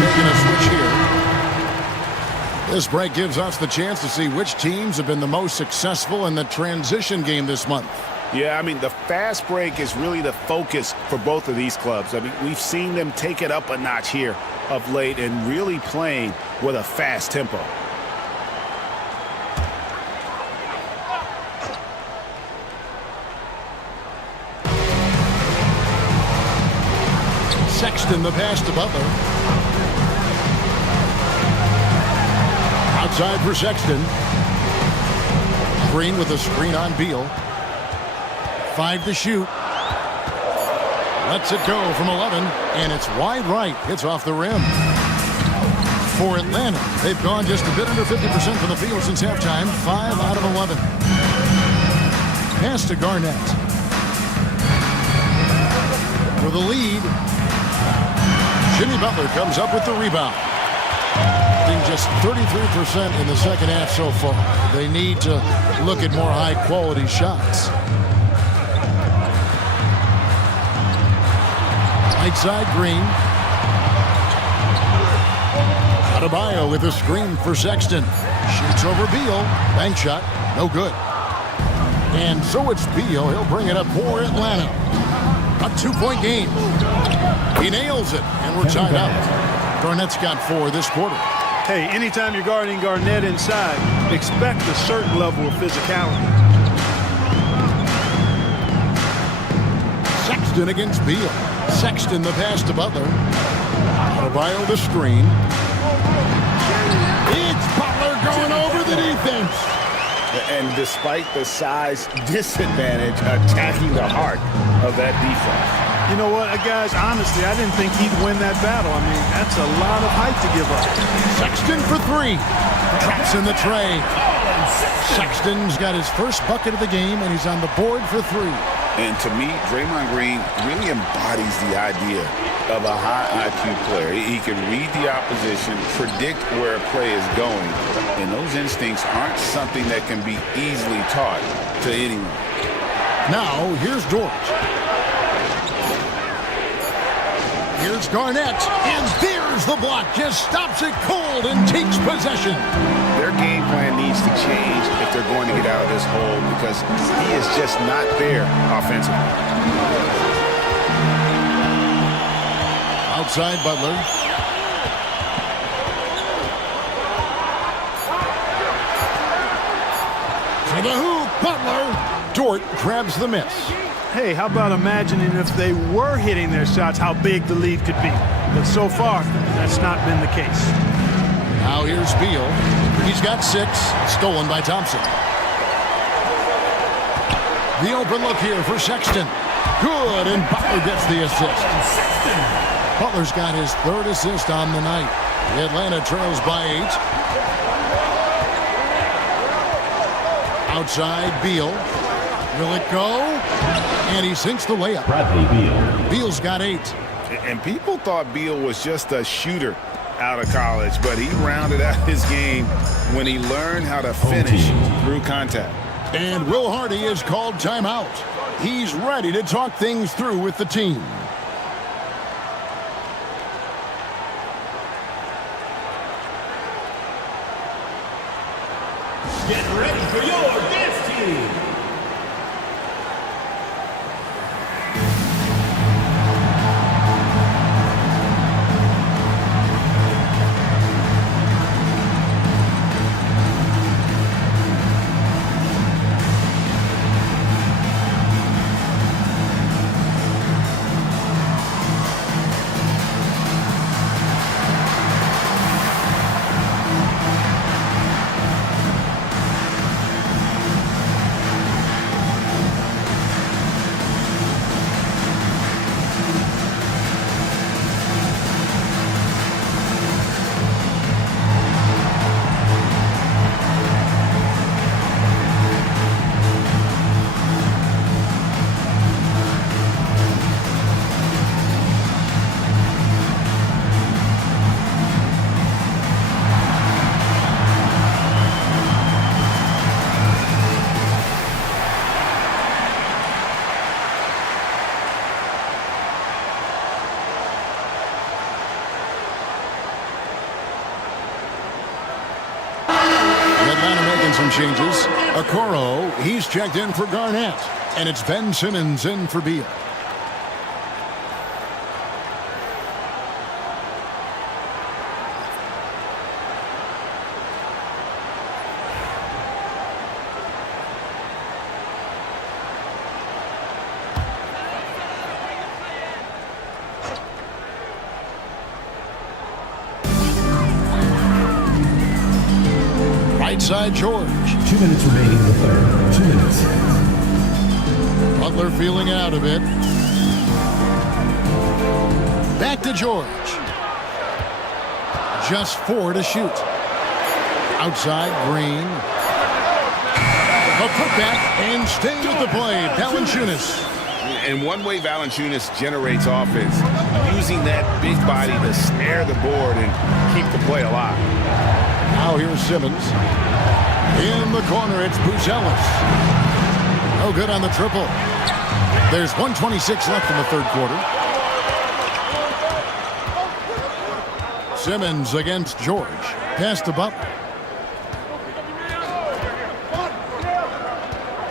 Making a switch here. This break gives us the chance to see which teams have been the most successful in the transition game this month. Yeah, I mean, the fast break is really the focus for both of these clubs. I mean, we've seen them take it up a notch here of late and really playing with a fast tempo. Sexton the pass to Butler. Outside for Sexton. Green with a screen on Beal. 5 to shoot. Lets it go from 11, and it's wide right. It's off the rim. For Atlanta, they've gone just a bit under 50% from the field since halftime. 5 out of 11. Pass to Garnett. For the lead, Jimmy Butler comes up with the rebound. Just 33% in the second half so far. They need to look at more high-quality shots. Right side, Green. Adebayo with a screen for Sexton. Shoots over Beal. Bank shot. No good. And so it's Beal. He'll bring it up for Atlanta. A 2-point game. He nails it, and we're tied up. Garnett's got 4 this quarter. Hey, anytime you're guarding Garnett inside, expect a certain level of physicality. Sexton against Beal. Sexton the pass to Butler. Adebayo the screen. It's Butler going over the defense. And despite the size disadvantage, attacking the heart of that defense. You know what, guys, honestly, I didn't think he'd win that battle. I mean, that's a lot of height to give up. Sexton for 3. Traps in the tray. Sexton's got his first bucket of the game, and he's on the board for 3. And to me, Draymond Green really embodies the idea of a high IQ player. He can read the opposition, predict where a play is going, and those instincts aren't something that can be easily taught to anyone. Now, here's George. Here's Garnett, and there's the block. Just stops it cold and takes possession. Their game plan needs to change if they're going to get out of this hole because he is just not there offensively. Outside Butler. To the hoop, Butler. Dort grabs the miss. Hey, how about imagining if they were hitting their shots, how big the lead could be? But so far, that's not been the case. Now here's Beal. He's got 6, stolen by Thompson. The open look here for Sexton. Good, and Butler gets the assist. Butler's got his 3rd assist on the night. Atlanta trails by 8. Outside, Beal. Will it go? And he sinks the layup. Bradley Beal. Beal's got 8. And people thought Beal was just a shooter out of college, but he rounded out his game when he learned how to finish through contact. And Will Hardy is called timeout. He's ready to talk things through with the team. Get ready for your dance team. Some changes. Okoro, he's checked in for Garnett. And it's Ben Simmons in for Beal. Right side, George. 2 minutes remaining in the 3rd. 2 minutes. Butler feeling out of it. Back to George. Just 4 to shoot. Outside, Green. A putback and staying with the play, Valanciunas. And one way Valanciunas generates offense, using that big body to snare the board and keep the play alive. Now here's Simmons. In the corner, it's Buzelis. No good on the triple. There's 1:26 left in the 3rd quarter. Simmons against George. Pass to Butler.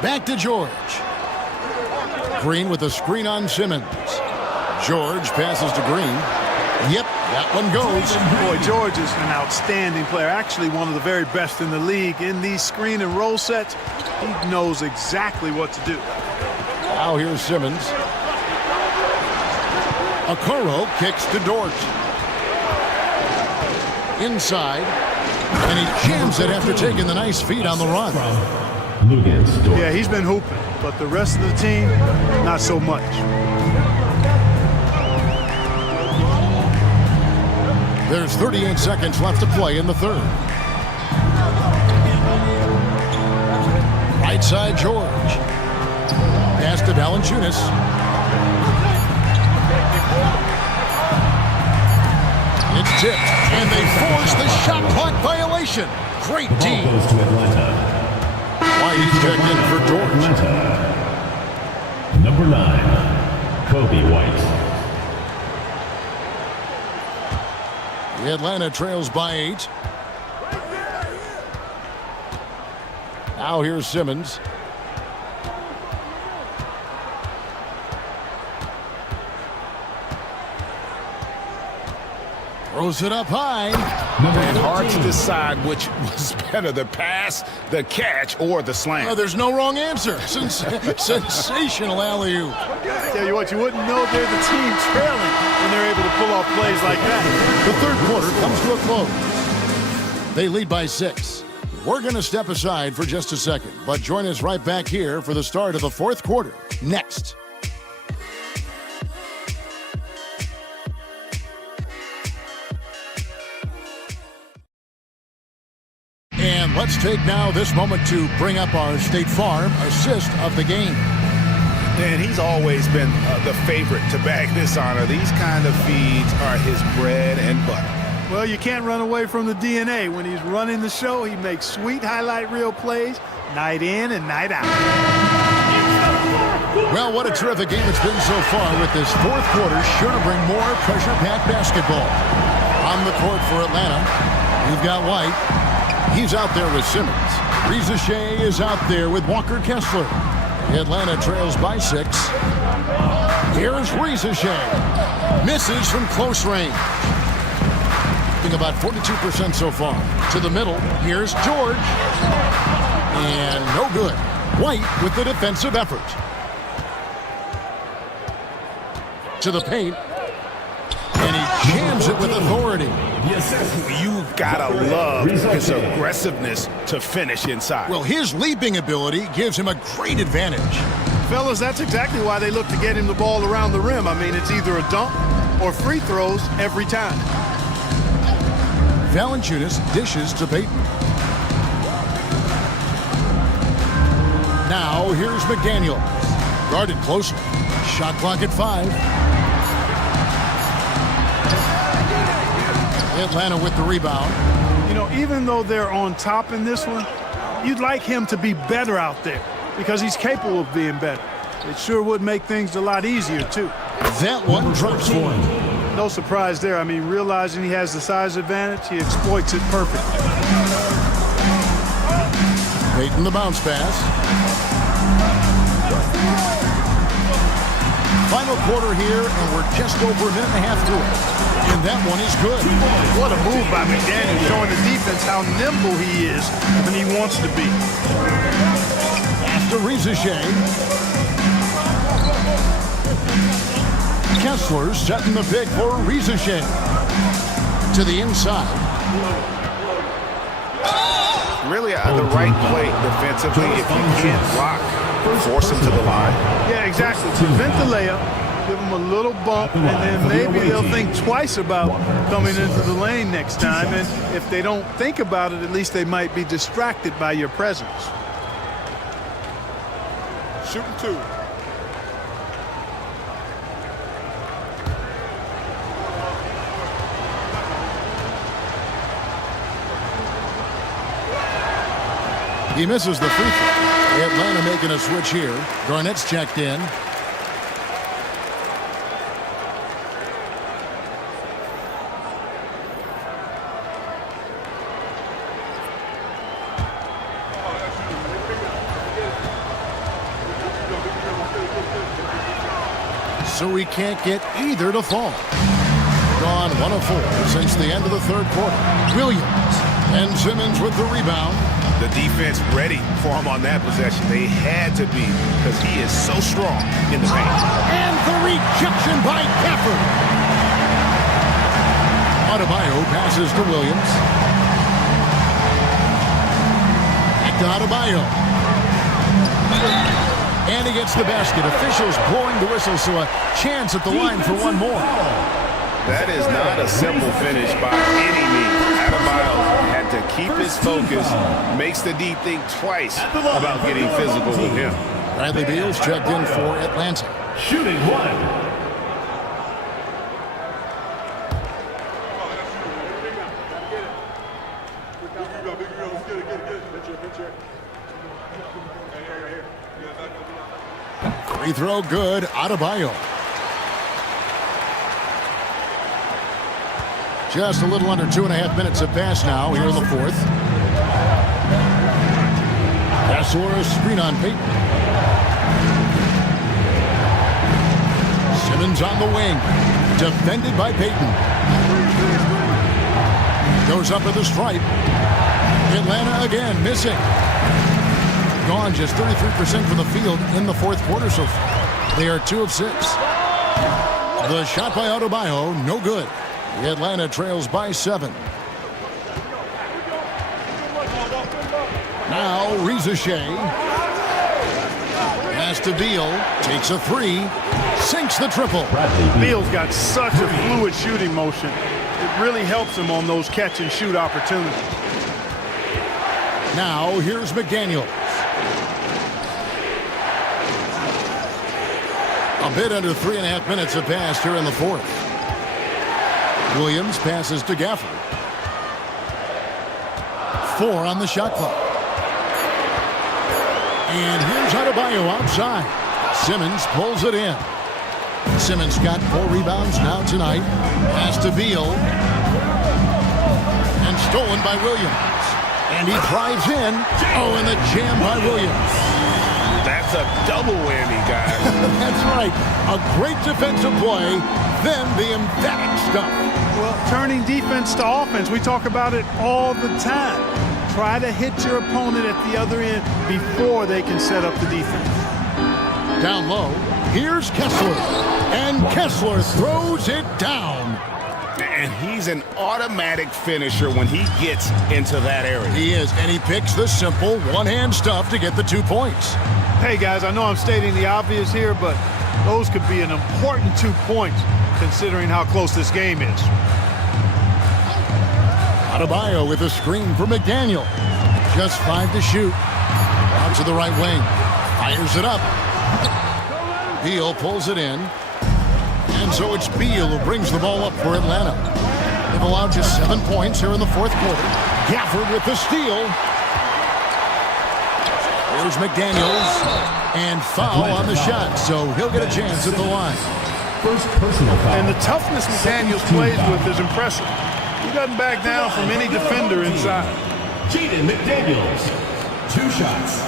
Back to George. Green with a screen on Simmons. George passes to Green. Yep, that one goes. Boy, George is an outstanding player. Actually, one of the very best in the league. In these screen and roll sets, he knows exactly what to do. Now here's Simmons. Okoro kicks to Dort. Inside. And he jams it after taking the nice feed on the run. Yeah, he's been hooping, but the rest of the team, not so much. There's 38 seconds left to play in the 3rd. Right side, George. Pass to Valanciunas. It's tipped, and they force the shot clock violation. Great team. Ball goes to Atlanta. White checked in for George. Number 9, Kobe White. Atlanta trails by 8. Now here's Simmons. Throws it up high. And hard to decide which was better, the pass, the catch, or the slam. Oh, there's no wrong answer. Sensational alley-oop. Tell you what, you wouldn't know they're the team trailing when they're able to pull off plays like that. The third quarter comes to a close. They lead by 6. We're going to step aside for just a second, but join us right back here for the start of the fourth quarter. Next. And let's take now this moment to bring up our State Farm assist of the game. And he's always been the favorite to bag this honor. These kind of feeds are his bread and butter. Well, you can't run away from the DNA. When he's running the show, he makes sweet highlight reel plays night in and night out. Well, what a terrific game it's been so far, with this fourth quarter sure to bring more pressure-packed basketball. On the court for Atlanta, you've got White. He's out there with Simmons. Reza Shea is out there with Walker Kessler. Atlanta trails by 6. Here's Reza Shea. Misses from close range. About 42% so far. To the middle, here's George. And no good. White with the defensive effort. To the paint. And he jams it with authority. You've got to love his aggressiveness to finish inside. Well, his leaping ability gives him a great advantage. Fellas, that's exactly why they look to get him the ball around the rim. I mean, it's either a dunk or free throws every time. Valanciunas dishes to Payton. Now here's McDaniels. Guarded closely. Shot clock at 5. Atlanta with the rebound. You know, even though they're on top in this one, you'd like him to be better out there because he's capable of being better. It sure would make things a lot easier, too. That one drops for him. No surprise there. I mean, realizing he has the size advantage, he exploits it perfectly. Payton the bounce pass. Final quarter here, and we're just over a minute and a half through it. And that one is good. What a move by McDaniel, showing the defense how nimble he is when he wants to be. After Reza Shea. Kessler setting the pick for Reza Shea. To the inside. Really the right play defensively. If you can't block, force him to the line. Yeah, exactly. Prevent the layup, give him a little bump, and then maybe they'll think twice about coming into the lane next time. And if they don't think about it, at least they might be distracted by your presence. Shooting 2. He misses the free throw. Atlanta making a switch here. Garnett's checked in. So he can't get either to fall. Gone 1 of 4 since the end of the third quarter. Williams and Simmons with the rebound. The defense ready for him on that possession. They had to be, because he is so strong in the paint. And the rejection by Gafford. Adebayo passes to Williams. Back to Adebayo. And he gets the basket. Officials blowing the whistle, so a chance at the line for one more. That is not a simple finish by any means. Adebayo had to keep his focus, makes the D think twice about getting physical with him. Bradley Beal's checked in for Atlanta. Shooting 1. Free throw good. Adebayo. Just a little under 2.5 minutes have passed now here in the fourth. Kessler, screen on Payton. Simmons on the wing. Defended by Payton. Goes up at the stripe. Atlanta again missing. Gone just 33% from the field in the fourth quarter so far. They are 2 of 6. The shot by Adebayo, no good. Atlanta trails by 7. Now Ricochet. Pass to Beal. Takes a 3. Sinks the triple. Beal's got such a fluid shooting motion. It really helps him on those catch and shoot opportunities. Now here's McDaniels. A bit under 3.5 minutes have passed here in the fourth. Williams passes to Gafford. 4 on the shot clock. And here's Adebayo outside. Simmons pulls it in. Simmons got 4 rebounds now tonight. Pass to Beal. And stolen by Williams. And he drives in. Oh, and the jam by Williams. That's a double whammy, guys. That's right. A great defensive play, then the emphatic stuff. Well, turning defense to offense, we talk about it all the time. Try to hit your opponent at the other end before they can set up the defense. Down low, here's Kessler. And Kessler throws it down. And he's an automatic finisher when he gets into that area. He is, and he picks the simple one-hand stuff to get the 2 points. Hey, guys, I know I'm stating the obvious here, but those could be an important 2 points considering how close this game is. Adebayo with a screen for McDaniel. Just 5 to shoot. Out to the right wing. Fires it up. Beal pulls it in. And so it's Beal who brings the ball up for Atlanta. They've allowed just 7 points here in the fourth quarter. Gafford with the steal. Here's McDaniels. And foul on the shot, so he'll get a chance at the line. First personal foul. And the toughness McDaniels plays with is impressive. He doesn't back down from any defender inside. Jaden McDaniels, 2 shots.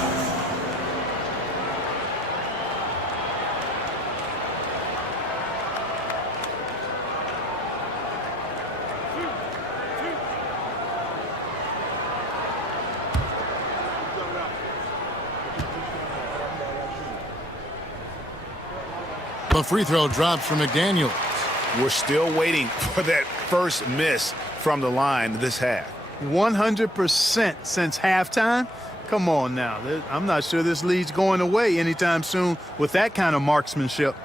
The free throw drops from McDaniels. We're still waiting for that first miss from the line this half. 100% since halftime? Come on now. I'm not sure this lead's going away anytime soon with that kind of marksmanship.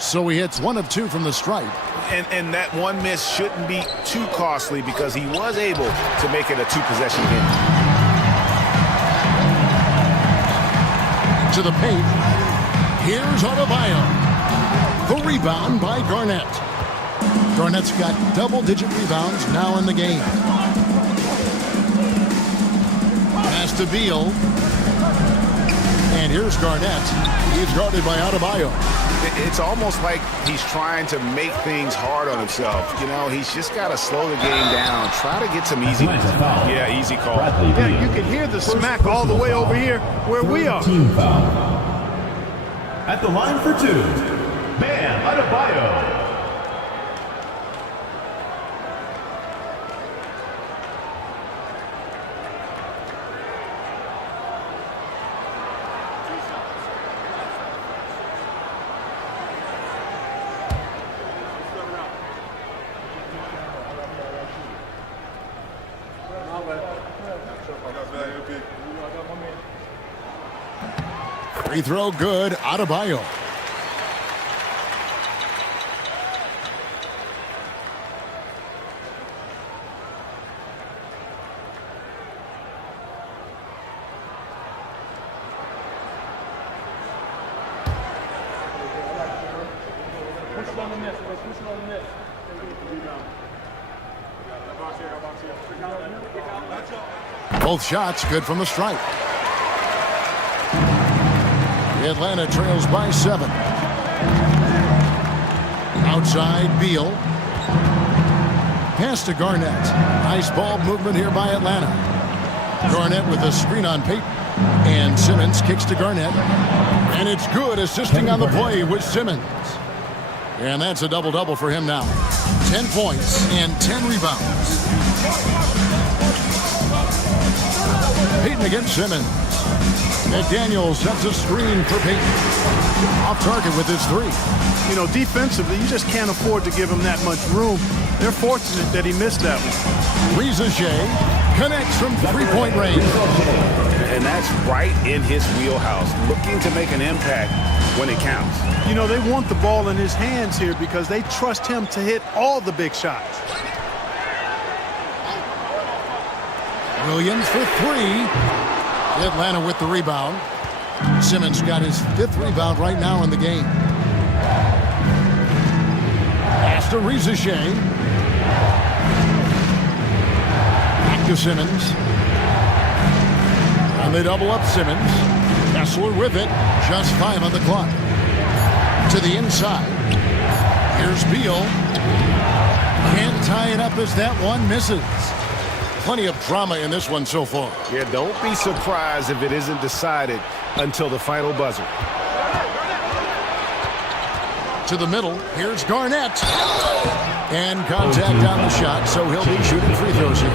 So he hits 1 of 2 from the stripe. And that one miss shouldn't be too costly because he was able to make it a 2-possession game. To the paint. Here's Adebayo. The rebound by Garnett. Garnett's got double-digit rebounds now in the game. Pass to Beal. And here's Garnett. He's guarded by Adebayo. It's almost like he's trying to make things hard on himself. You know, he's just got to slow the game down. Try to get some easy. Yeah, easy call. Yeah, you can hear the smack all the way over here where we are. Team foul. At the line for 2, Bam Adebayo. Free throw good. Adebayo. Both shots good from the stripe. Atlanta trails by 7. Outside, Beal. Pass to Garnett. Nice ball movement here by Atlanta. Garnett with a screen on Peyton. And Simmons kicks to Garnett. And it's good, assisting on the play with Simmons. And that's a double-double for him now. 10 points and 10 rebounds. Peyton against Simmons. McDaniel sets a screen for Peyton. Off target with his 3. You know, defensively, you just can't afford to give him that much room. They're fortunate that he missed that one. Riza connects from three-point range. And that's right in his wheelhouse, looking to make an impact when it counts. You know, they want the ball in his hands here because they trust him to hit all the big shots. Williams for 3. Atlanta with the rebound. Simmons got his 5th rebound right now in the game. Pass to Riza. Back to Simmons. And they double up Simmons. Kessler with it. Just 5 on the clock. To the inside. Here's Beal. Can't tie it up as that one misses. Plenty of drama in this one so far. Yeah, don't be surprised if it isn't decided until the final buzzer. To the middle. Here's Garnett. And contact on the shot, so he'll be shooting free throws here.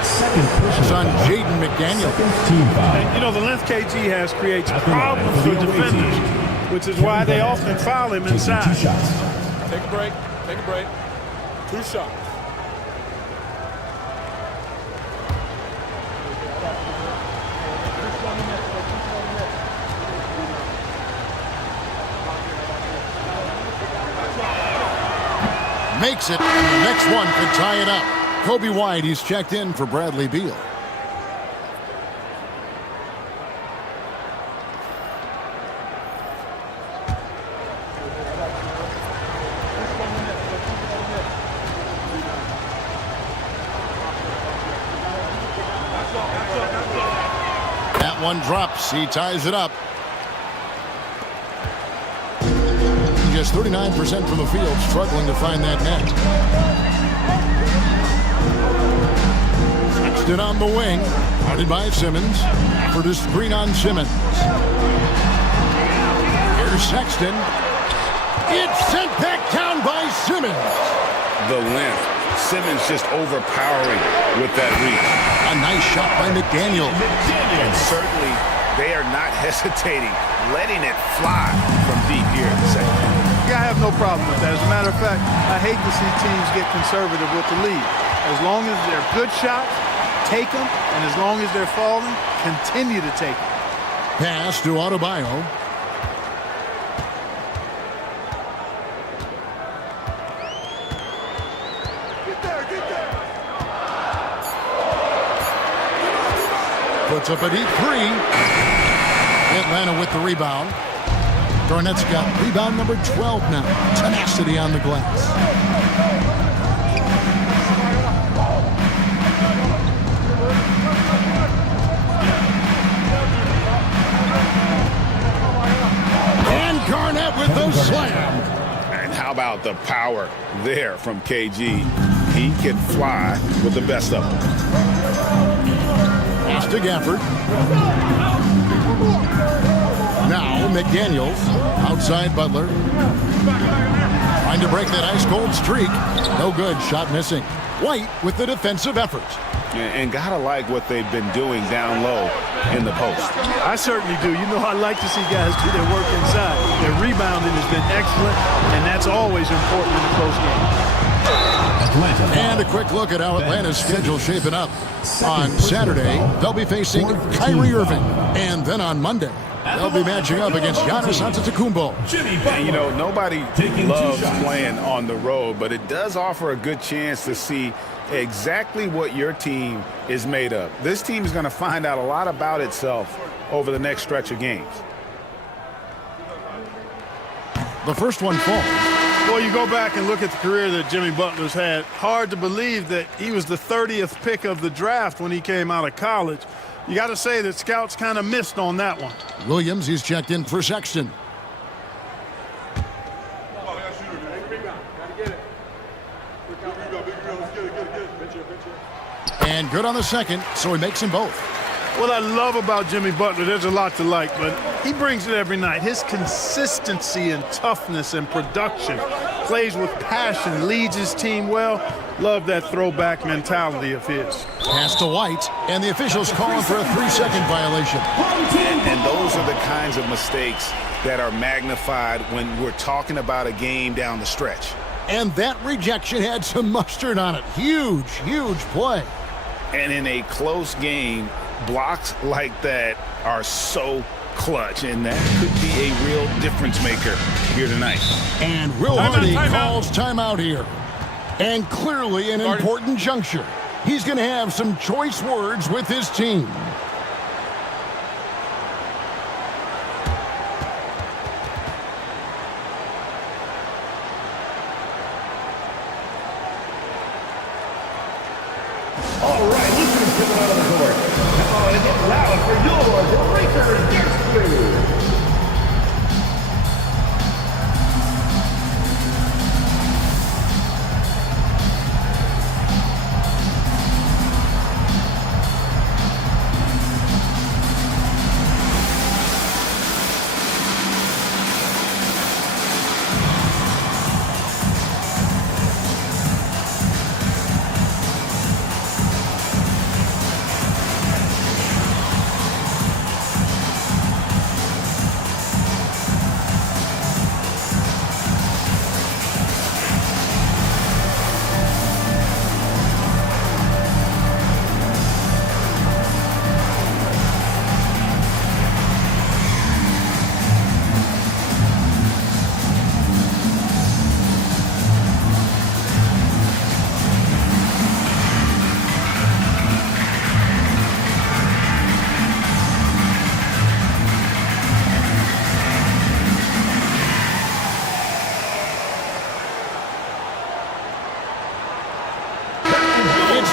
It's on Jaden McDaniel. And, you know, the length KG has creates problems for defenders, which is why they often foul him inside. Take a break. Take a break. 2 shots. Makes it, and the next one could tie it up. Kobe White, he's checked in for Bradley Beal. That one drops. He ties it up. Just 39% from the field, struggling to find that net. Sexton on the wing, guarded by Simmons. For the screen on Simmons. Here's Sexton. It's sent back down by Simmons. The length. Simmons just overpowering with that reach. A nice shot by McDaniel. And certainly they are not hesitating, letting it fly from deep here in the second. I have no problem with that. As a matter of fact, I hate to see teams get conservative with the lead. As long as they're good shots, take them, and as long as they're falling, continue to take them. Pass to Adebayo. Puts up a deep 3. Atlanta with the rebound. Garnett's got rebound number 12 now. Tenacity on the glass. And Garnett with the slam. And how about the power there from KG? He can fly with the best of them. Pass to Gafford. Now McDaniels outside Butler. Trying to break that ice-cold streak. No good. Shot missing. White with the defensive effort. And gotta like what they've been doing down low in the post. I certainly do. You know, I like to see guys do their work inside. Their rebounding has been excellent, and that's always important in a close game. And a quick look at how Atlanta's schedule shaping up. On Saturday, they'll be facing Kyrie Irving. And then on Monday, they'll be matching up against Giannis Antetokounmpo. And, you know, nobody loves playing on the road, but it does offer a good chance to see exactly what your team is made of. This team is going to find out a lot about itself over the next stretch of games. The first one falls. Well, you go back and look at the career that Jimmy Butler's had. Hard to believe that he was the 30th pick of the draft when he came out of college. You got to say that scouts kind of missed on that one. Williams, he's checked in for Sexton. And good on the second, so he makes them both. What I love about Jimmy Butler, there's a lot to like, but he brings it every night. His consistency and toughness and production, plays with passion, leads his team well. Love that throwback mentality of his. Pass to White, and the officials calling for a 3-second violation. And those are the kinds of mistakes that are magnified when we're talking about a game down the stretch. And that rejection had some mustard on it. Huge, huge play. And in a close game, blocks like that are so clutch, and that could be a real difference maker here tonight. And Will Hardy calls timeout here. And clearly an important juncture. He's going to have some choice words with his team. All right, listeners coming out of the court. Come on and get loud for your Breakers Guest Blue.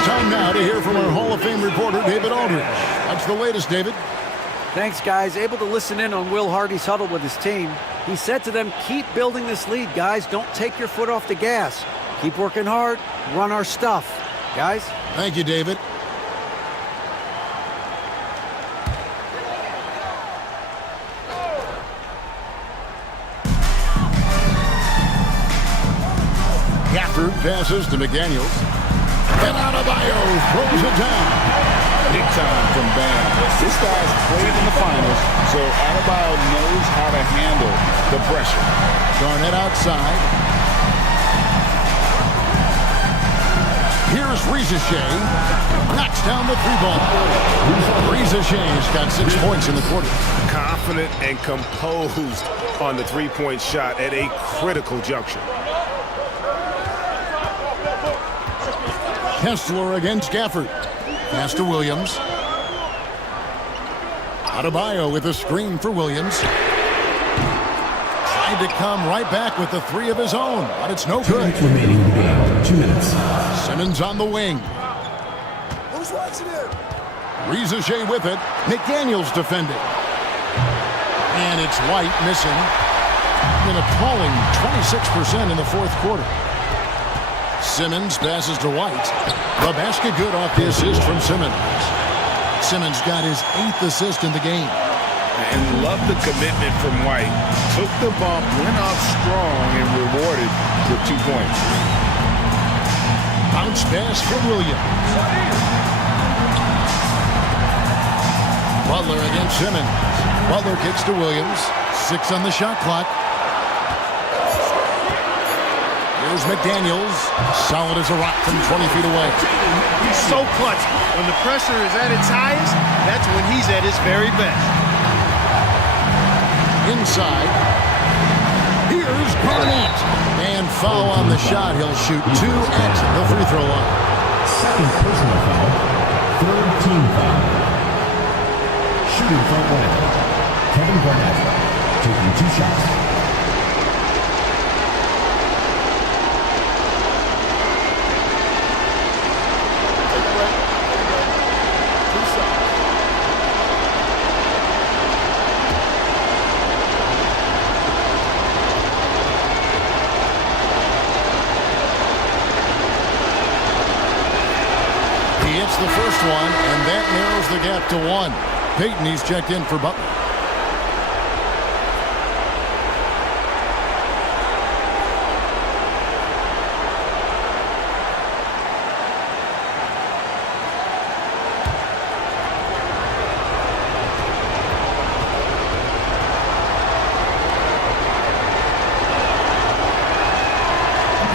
Time now to hear from our Hall of Fame reporter, David Aldridge. That's the latest, David. Thanks, guys. Able to listen in on Will Hardy's huddle with his team. He said to them, keep building this lead, guys. Don't take your foot off the gas. Keep working hard. Run our stuff. Guys? Thank you, David. Gafford passes to McDaniels. And Adebayo throws it down. Big time from Bam. This guy's played in the finals, so Adebayo knows how to handle the pressure. Garnett outside. Here's Rizashea. Knocks down the three ball. Rizashea's got 6 points in the quarter. Confident and composed on the three-point shot at a critical juncture. Kessler against Gafford. Pass to Williams. Adebayo with a screen for Williams. Tried to come right back with the three of his own, but it's no good. Remaining in the game, 2 minutes. Simmons on the wing. Who's watching it? Rizashea with it. McDaniels defending. And it's White missing. An appalling 26% in the fourth quarter. Simmons passes to White. The basket good off the assist from Simmons. Simmons got his 8th assist in the game. And love the commitment from White. Took the bump, went off strong, and rewarded with 2 points. Bounce pass for Williams. Butler against Simmons. Butler kicks to Williams. 6 on the shot clock. Here's McDaniels. Solid as a rock from 20 feet away. He's so clutch. When the pressure is at its highest, that's when he's at his very best. Inside. Here's Garnett. And foul on the shot. He'll shoot 2 at the free throw line. Second personal foul. Third team foul. Shooting from Atlanta, Kevin Garnett, taking 2 shots. one, and that narrows the gap to 1. Peyton, he's checked in for Butler.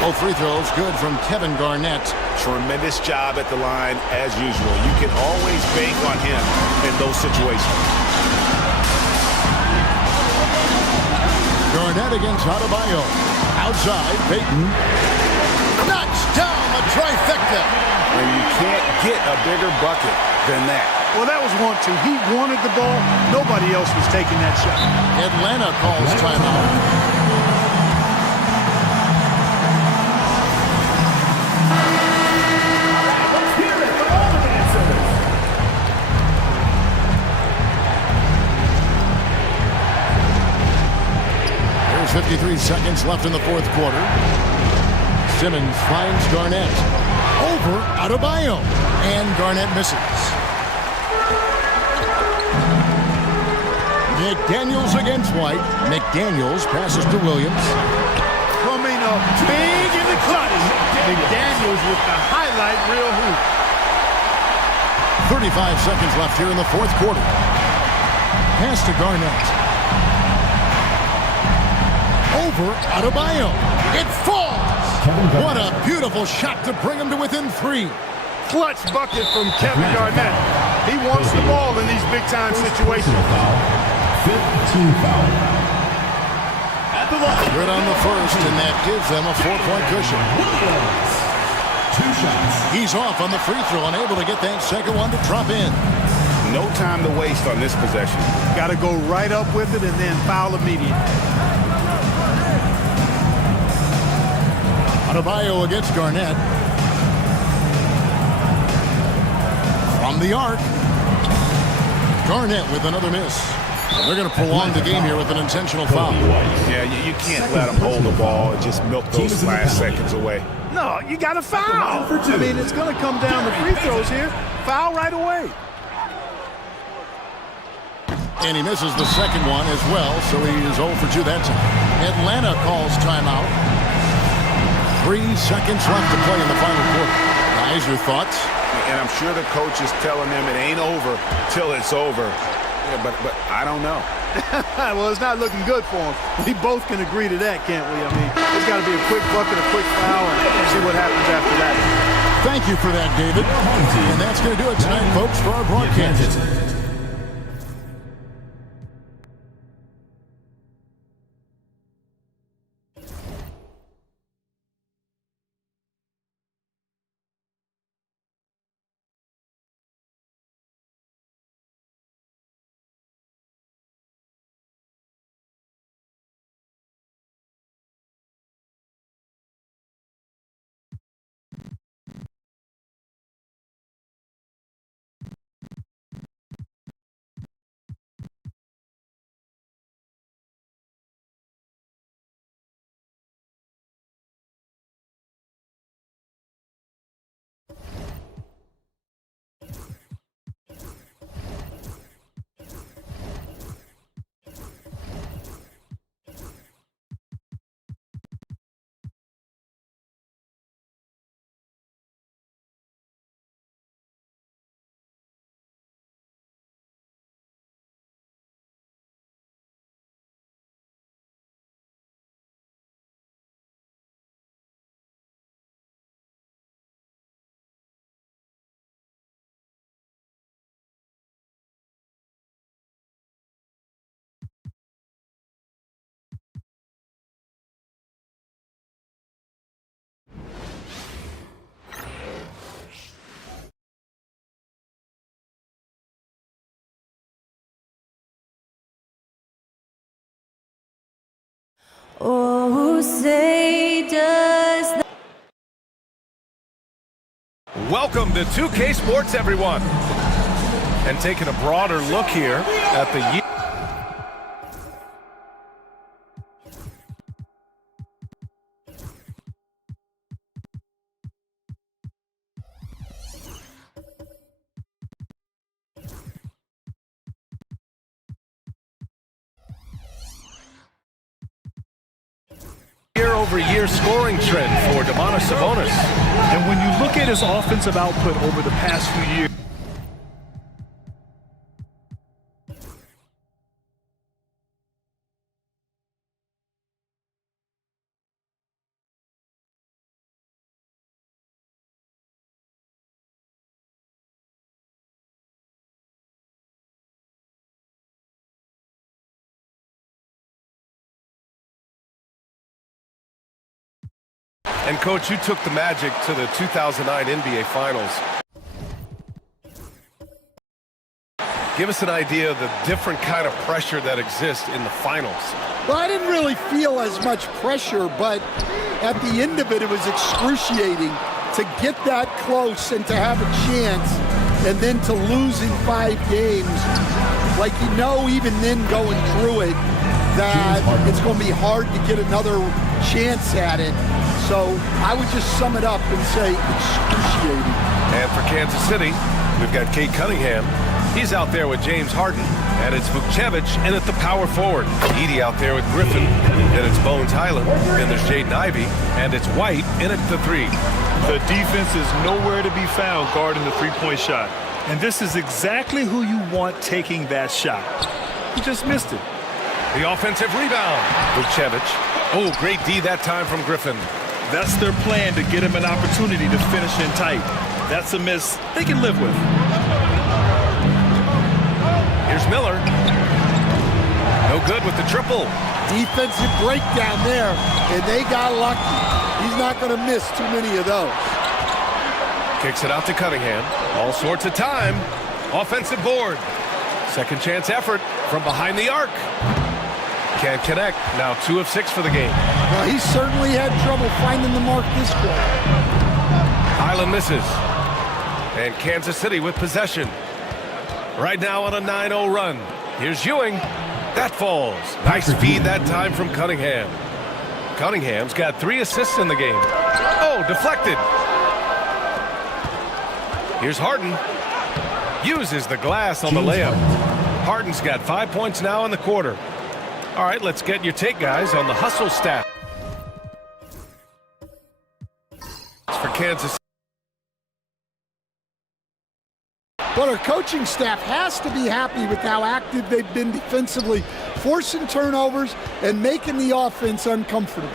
Both free throws good from Kevin Garnett. Tremendous job at the line as usual. You can always bank on him in those situations. Garnett against Adebayo. Outside, Peyton. Knocks down a trifecta. And you can't get a bigger bucket than that. Well, that was 1-2. He wanted the ball. Nobody else was taking that shot. Atlanta calls timeout. There's 53 seconds left in the fourth quarter. Simmons finds Garnett. Over Adebayo. And Garnett misses. McDaniels against White. McDaniels passes to Williams. Coming up big in the clutch. McDaniels with the highlight reel hoop. 35 seconds left here in the fourth quarter. Pass to Garnett. Over Adebayo. It falls. What a beautiful shot to bring him to within 3. Clutch bucket from Kevin Garnett. He wants the ball in these big-time situations. 15 foul. At the line. Good on the first, and that gives them a 4-point cushion. 2 shots. He's off on the free throw, unable to get that second one to drop in. No time to waste on this possession. Got to go right up with it and then foul immediately. Adebayo against Garnett. From the arc. Garnett with another miss. They're going to prolong the game here with an intentional foul. Yeah, you can't let them hold the ball and just milk those last seconds away. No, you got to foul. I mean, it's going to come down to free throws here. Foul right away. And he misses the second one as well, so he is 0 for 2 that time. Atlanta calls timeout. 3 seconds left to play in the final quarter. Guys, your thoughts? And I'm sure the coach is telling them it ain't over till it's over. Yeah, but I don't know. Well, it's not looking good for him. We both can agree to that, can't we? I mean, there's got to be a quick bucket, a quick foul, and see what happens after that. Thank you for that, David. And that's going to do it tonight, folks, for our broadcast. Oh, say does the Welcome to 2K Sports, everyone. And taking a broader look here at the year-over-year scoring trend for Domantas Sabonis. And when you look at his offensive output over the past few years, And, Coach, you took the Magic to the 2009 NBA Finals. Give us an idea of the different kind of pressure that exists in the finals. Well, I didn't really feel as much pressure, but at the end of it, it was excruciating to get that close and to have a chance and then to lose in 5 games. Like, you know, even then going through it, that it's going to be hard to get another chance at it. So I would just sum it up and say excruciating. And for Kansas City, we've got Cade Cunningham. He's out there with James Harden. And it's Vukcevic in at the power forward. Edey out there with Griffin. Then it's Bones Highland. And there's Jaden Ivey. And it's White in at the 3. the defense is nowhere to be found guarding the three-point shot. And this is exactly who you want taking that shot. He just missed it. The offensive rebound. Vukcevic. Oh, great D that time from Griffin. That's their plan, to get him an opportunity to finish in tight. That's a miss they can live with. Here's Miller. No good with the triple. Defensive breakdown there, and they got lucky. He's not going to miss too many of those. Kicks it out to Cunningham. All sorts of time. Offensive board. Second chance effort from behind the arc. Can't connect. Now 2 of 6 for the game. Well, he certainly had trouble finding the mark this quarter. Highland misses. And Kansas City with possession. Right now on a 9-0 run. Here's Ewing. That falls. Nice feed that time from Cunningham. Cunningham's got 3 assists in the game. Oh, deflected. Here's Harden. Uses the glass on the layup. Harden's got 5 points now in the quarter. All right, let's get your take, guys, on the hustle stat. For Kansas. But our coaching staff has to be happy with how active they've been defensively, forcing turnovers and making the offense uncomfortable.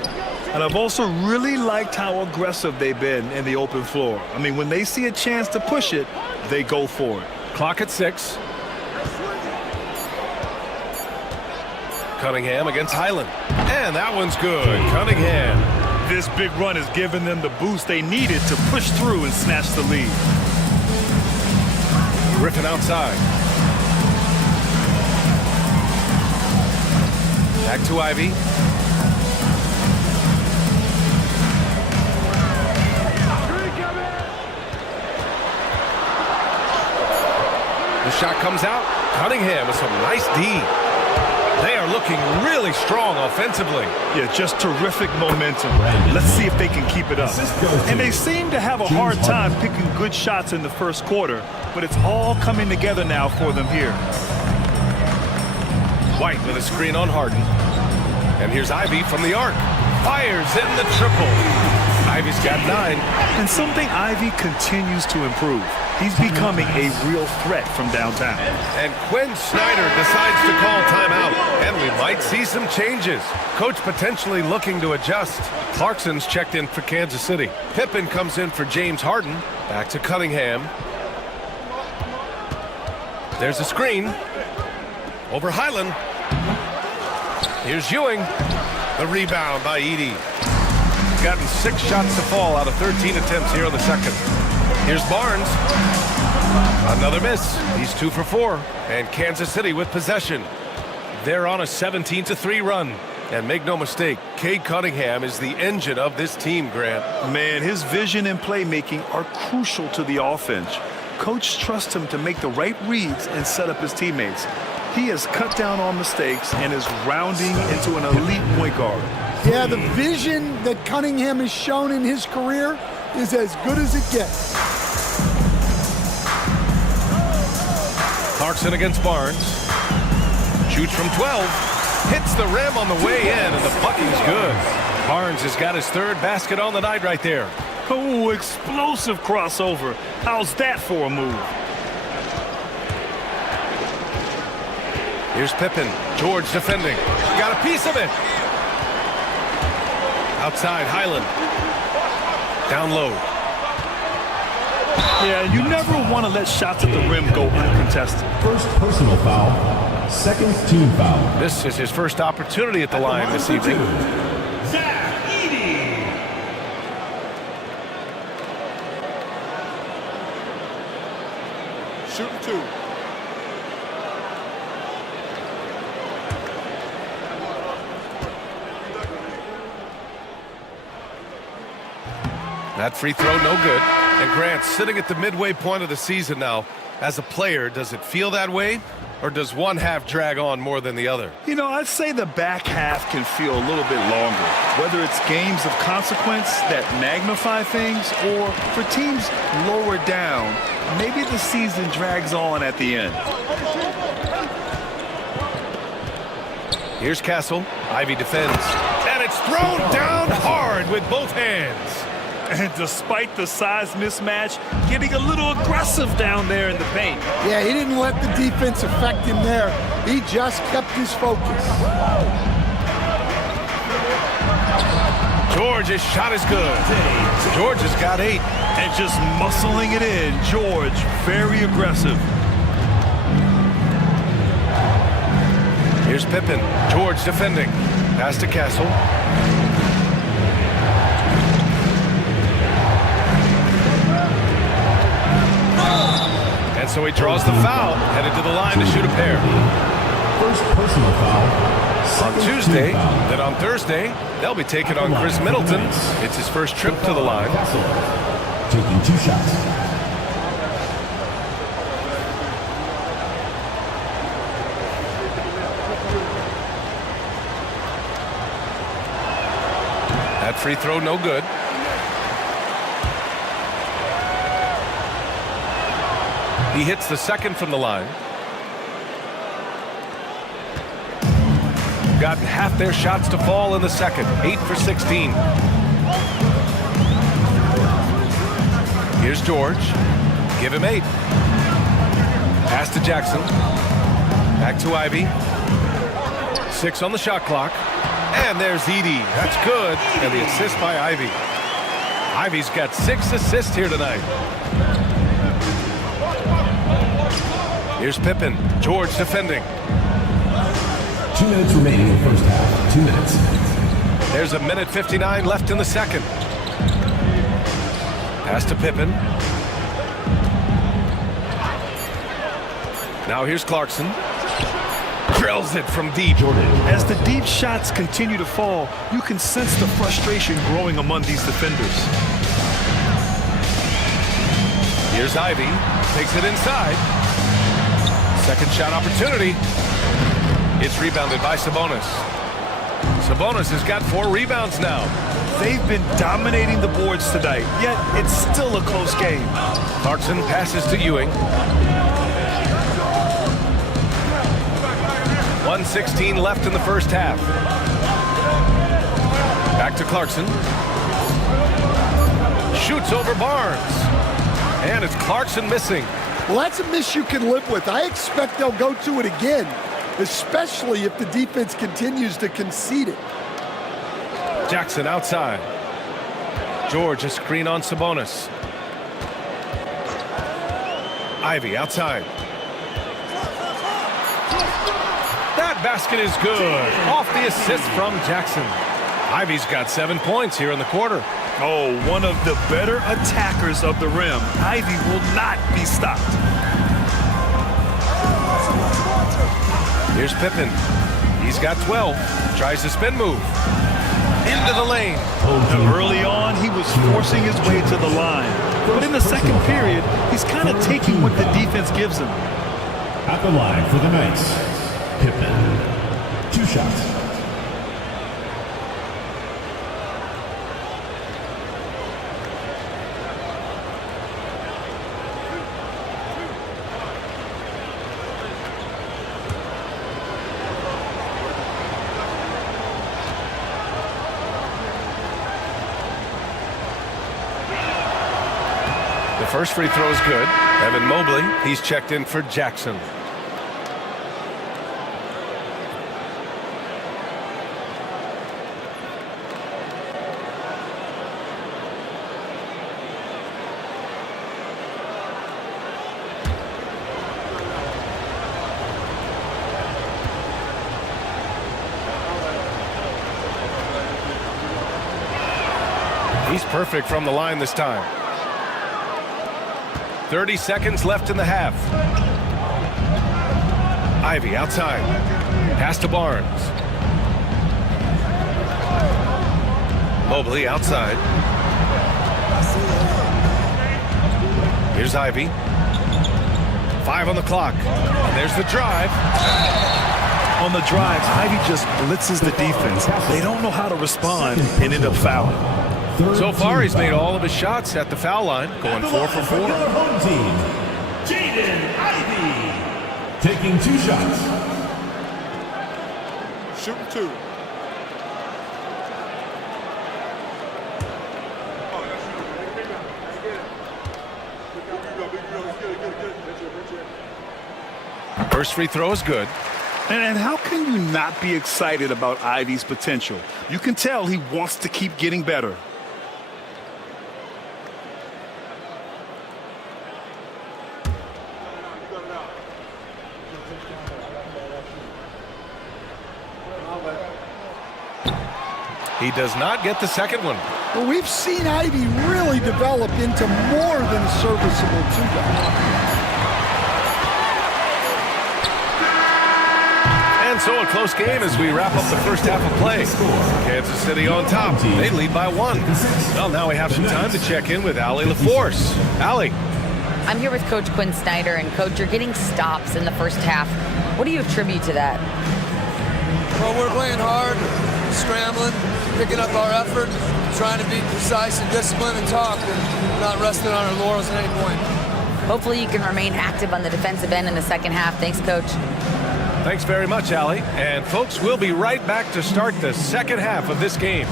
And I've also really liked how aggressive they've been in the open floor. I mean, when they see a chance to push it, they go for it. Clock at 6. Cunningham against Highland. And that one's good. Cunningham. This big run has given them the boost they needed to push through and snatch the lead. Griffin outside. Back to Ivey. The shot comes out. Cunningham with some nice D. They are looking really strong offensively. Yeah, just terrific momentum. Let's see if they can keep it up. And they seem to have a hard time picking good shots in the first quarter, but it's all coming together now for them here. White with a screen on Harden. And here's Ivey from the arc. Fires in the triple. Ivey's got 9. And something Ivey continues to improve. He's becoming a real threat from downtown. And Quinn Snyder decides to call timeout. And we might see some changes. Coach potentially looking to adjust. Clarkson's checked in for Kansas City. Pippen comes in for James Harden. Back to Cunningham. There's a screen. Over Highland. Here's Ewing. The rebound by Edey. Gotten 6 shots to fall out of 13 attempts here in the second. Here's Barnes. Another miss. He's 2 for 4. And Kansas City with possession. They're on a 17-3 run. And make no mistake, Cade Cunningham is the engine of this team, Grant. Man, his vision and playmaking are crucial to the offense. Coach trusts him to make the right reads and set up his teammates. He has cut down on mistakes and is rounding into an elite point guard. Yeah, the vision that Cunningham has shown in his career is as good as it gets. Clarkson against Barnes. Shoots from 12. Hits the rim on the way in, and the bucket's good. Barnes has got his third basket on the night right there. Oh, explosive crossover. How's that for a move? Here's Pippen. George defending. Got a piece of it. Outside, Highland. Down low. Yeah, you never want to let shots at the rim go uncontested. First personal foul, second team foul. This is his first opportunity at the line this evening. Shooting 2. That free throw, no good. And Grant sitting at the midway point of the season now. As a player, does it feel that way? Or does one half drag on more than the other? You know, I'd say the back half can feel a little bit longer. Whether it's games of consequence that magnify things, or for teams lower down, maybe the season drags on at the end. Here's Castle. Ivy defends. And it's thrown down hard with both hands. And despite the size mismatch, getting a little aggressive down there in the paint. Yeah, he didn't let the defense affect him there. He just kept his focus. George's shot is good. George has got 8. And just muscling it in. George, very aggressive. Here's Pippen. George defending. Pass to Castle. And so he draws the foul, headed to the line to shoot a pair. First personal foul. On Tuesday, then on Thursday, they'll be taking on Chris Middleton. It's his first trip to the line. Taking 2 shots. That free throw, no good. He hits the second from the line. Gotten half their shots to fall in the second. 8 for 16. Here's George. Give him 8. Pass to Jackson. Back to Ivy. 6 on the shot clock. And there's Edey. That's good. And the assist by Ivy. Ivy's got 6 assists here tonight. Here's Pippen. George defending. 2 minutes remaining in the first half. 2 minutes. There's a minute 59 left in the second. Pass to Pippen. Now here's Clarkson. Drills it from deep. As the deep shots continue to fall, you can sense the frustration growing among these defenders. Here's Ivy. Takes it inside. Second shot opportunity. It's rebounded by Sabonis. Sabonis has got 4 rebounds now. They've been dominating the boards tonight, yet it's still a close game. Clarkson passes to Ewing. 1:16 left in the first half. Back to Clarkson. Shoots over Barnes. And it's Clarkson missing. Well, that's a miss you can live with. I expect they'll go to it again, especially if the defense continues to concede it. Jackson outside. George a screen on Sabonis. Ivy outside. That basket is good. Off the assist from Jackson. Ivy's got 7 points here in the quarter. Oh, one of the better attackers of the rim. Ivy will not be stopped. Here's Pippen. He's got 12. Tries the spin move. Into the lane. Early on, he was forcing his way to the line. But in the second period, he's kind of taking what the defense gives him. At the line for the Knights, Pippen. 2 shots. first free throw is good. Evan Mobley, he's checked in for Jackson. He's perfect from the line this time. 30 seconds left in the half. Ivy outside. Pass to Barnes. Mobley outside. Here's Ivy. 5 on the clock. And there's the drive. On the drives, Ivy just blitzes the defense. They don't know how to respond and end up fouling. So far, he's made all of his shots at the foul line, going 4 for 4. Your home team, Jaden Ivey, taking 2 shots. Shooting 2. First free throw is good. And how can you not be excited about Ivy's potential? You can tell he wants to keep getting better. He does not get the second one. Well, we've seen Ivy really develop into more than a serviceable 2-guy. And so a close game as we wrap up the first half of play. Kansas City on top. They lead by 1. Well, now we have some time to check in with Allie LaForce. Allie. I'm here with Coach Quinn Snyder, and Coach, you're getting stops in the first half. What do you attribute to that? Well, we're playing hard, scrambling, picking up our effort, trying to be precise and disciplined and talk, and not resting on our laurels at any point. Hopefully you can remain active on the defensive end in the second half. Thanks, Coach. Thanks very much, Allie. And folks, we'll be right back to start the second half of this game.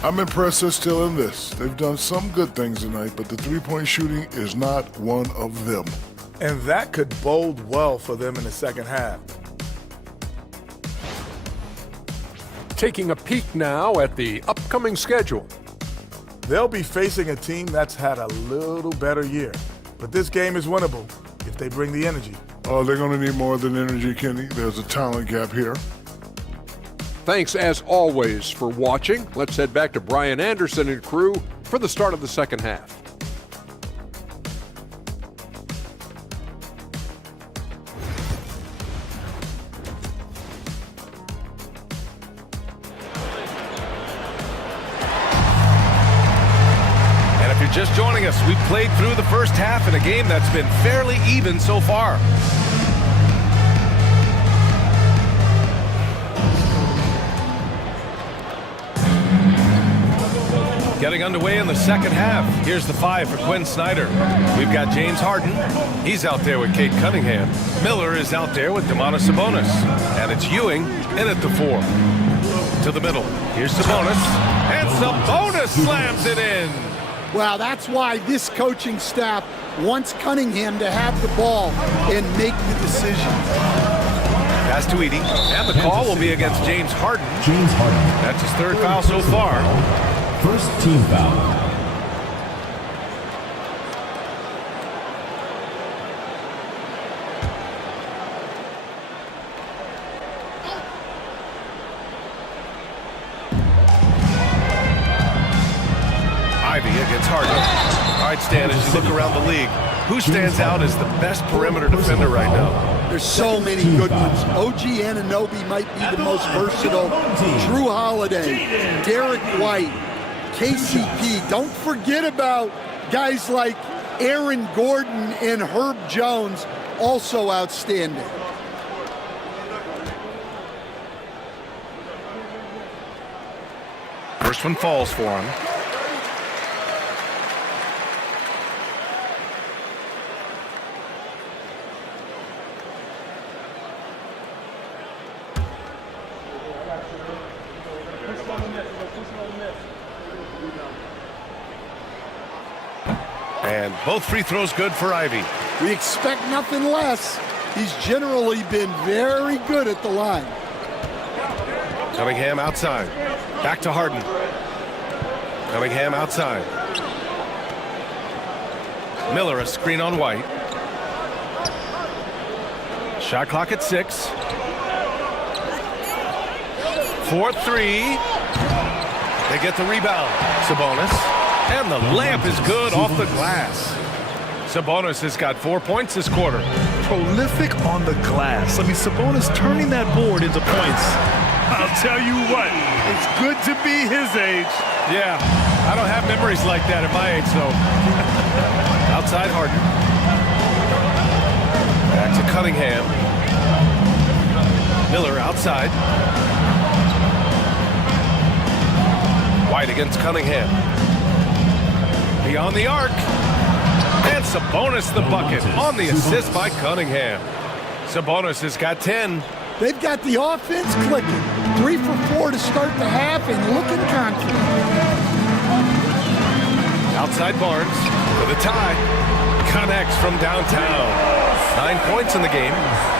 I'm impressed they're still in this. They've done some good things tonight, but the three-point shooting is not one of them. And that could bode well for them in the second half. Taking a peek now at the upcoming schedule. They'll be facing a team that's had a little better year. But this game is winnable if they bring the energy. Oh, they're going to need more than energy, Kenny. There's a talent gap here. Thanks, as always, for watching. Let's head back to Brian Anderson and crew for the start of the second half. And if you're just joining us, we've played through the first half in a game that's been fairly even so far. Getting underway in the second half. Here's the 5 for Quinn Snyder. We've got James Harden. He's out there with Cade Cunningham. Miller is out there with Domantas Sabonis. And it's Ewing in at the 4. To the middle. Here's Sabonis. And Sabonis slams it in. Wow, that's why this coaching staff wants Cunningham to have the ball and make the decision. Pass to Edey. And the call will be against James Harden. James Harden. That's his 3rd foul so far. First team foul. Ivy against Harden. All right, Stan, as you look around the league, who stands out as the best perimeter defender right now? There's so many good ones. OG Anunoby might be the most versatile. Drew Holiday, Derek White, KCP. Don't forget about guys like Aaron Gordon and Herb Jones, also outstanding. First one falls for him. And both free throws good for Ivy. We expect nothing less. He's generally been very good at the line. Cunningham outside. Back to Harden. Cunningham outside. Miller, a screen on White. Shot clock at 6. 4-3. They get the rebound. Sabonis. And the layup is good off the glass. Sabonis has got 4 points this quarter. Prolific on the glass. I mean, Sabonis turning that board into points. I'll tell you what, it's good to be his age. Yeah, I don't have memories like that at my age, so. Outside Harden. Back to Cunningham. Miller outside. White against Cunningham. Beyond the arc. And Sabonis the bucket on the assist by Cunningham. Sabonis has got 10. They've got the offense clicking. 3 for 4 to start the half and looking confident. Outside Barnes for the tie. Connects from downtown. 9 points in the game.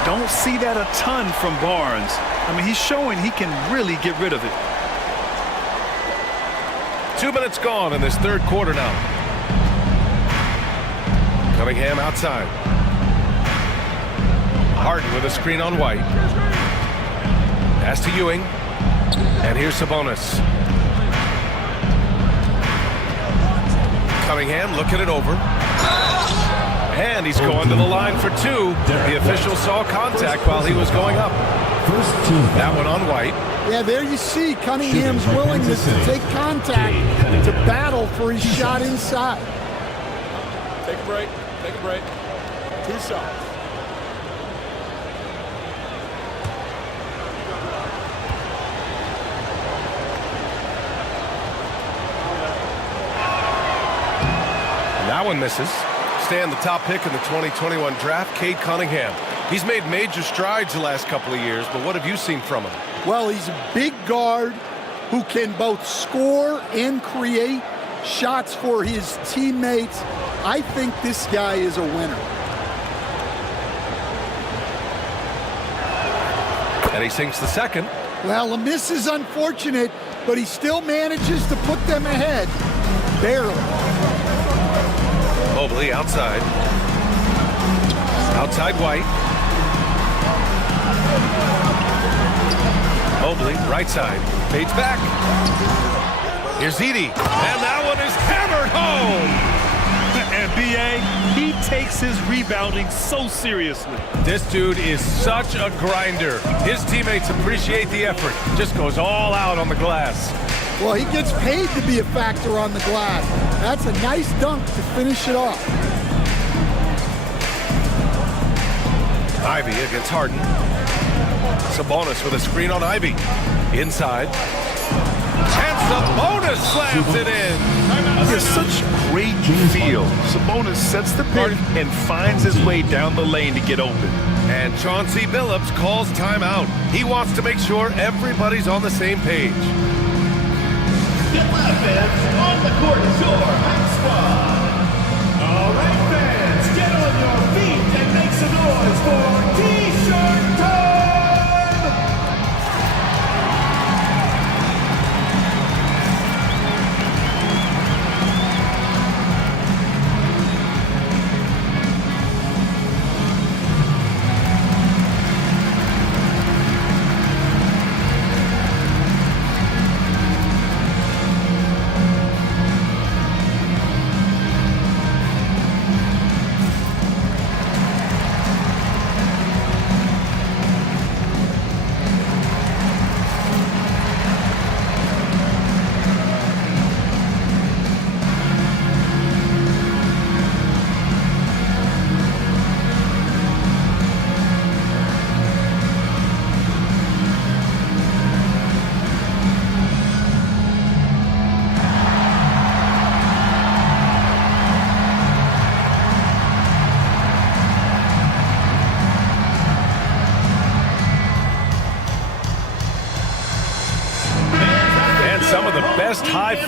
Don't see that a ton from Barnes. I mean, he's showing he can really get rid of it. 2 minutes gone in this third quarter now. Cunningham outside. Harden with a screen on White. Pass to Ewing. And here's Sabonis. Cunningham looking it over. And he's going to the line for 2. The official saw contact while he was going up. That one on White. Yeah, there you see Cunningham's willingness to take contact to battle for his shot inside. Take a break. Take a break. 2 shots. That one misses. Stan, the top pick in the 2021 draft, Cade Cunningham. He's made major strides the last couple of years, but what have you seen from him? Well, he's a big guard who can both score and create shots for his teammates. I think this guy is a winner. And he sinks the second. Well, a miss is unfortunate, but he still manages to put them ahead. Barely. Mobley outside. Outside White. Mobley, right side. Fades back. Here's Edie. And that one is hammered home. And B.A., he takes his rebounding so seriously. This dude is such a grinder. His teammates appreciate the effort. Just goes all out on the glass. Well, he gets paid to be a factor on the glass. That's a nice dunk to finish it off. Ivy against Harden. Sabonis with a screen on Ivy. Inside. And Sabonis slams it in. There's such great feel. Sabonis sets the pick and finds his way down the lane to get open. And Chauncey Billups calls timeout. He wants to make sure everybody's on the same page. Get loud, fans. On the court is your hype squad. All right, fans, get on your feet and make some noise for T-shirt time.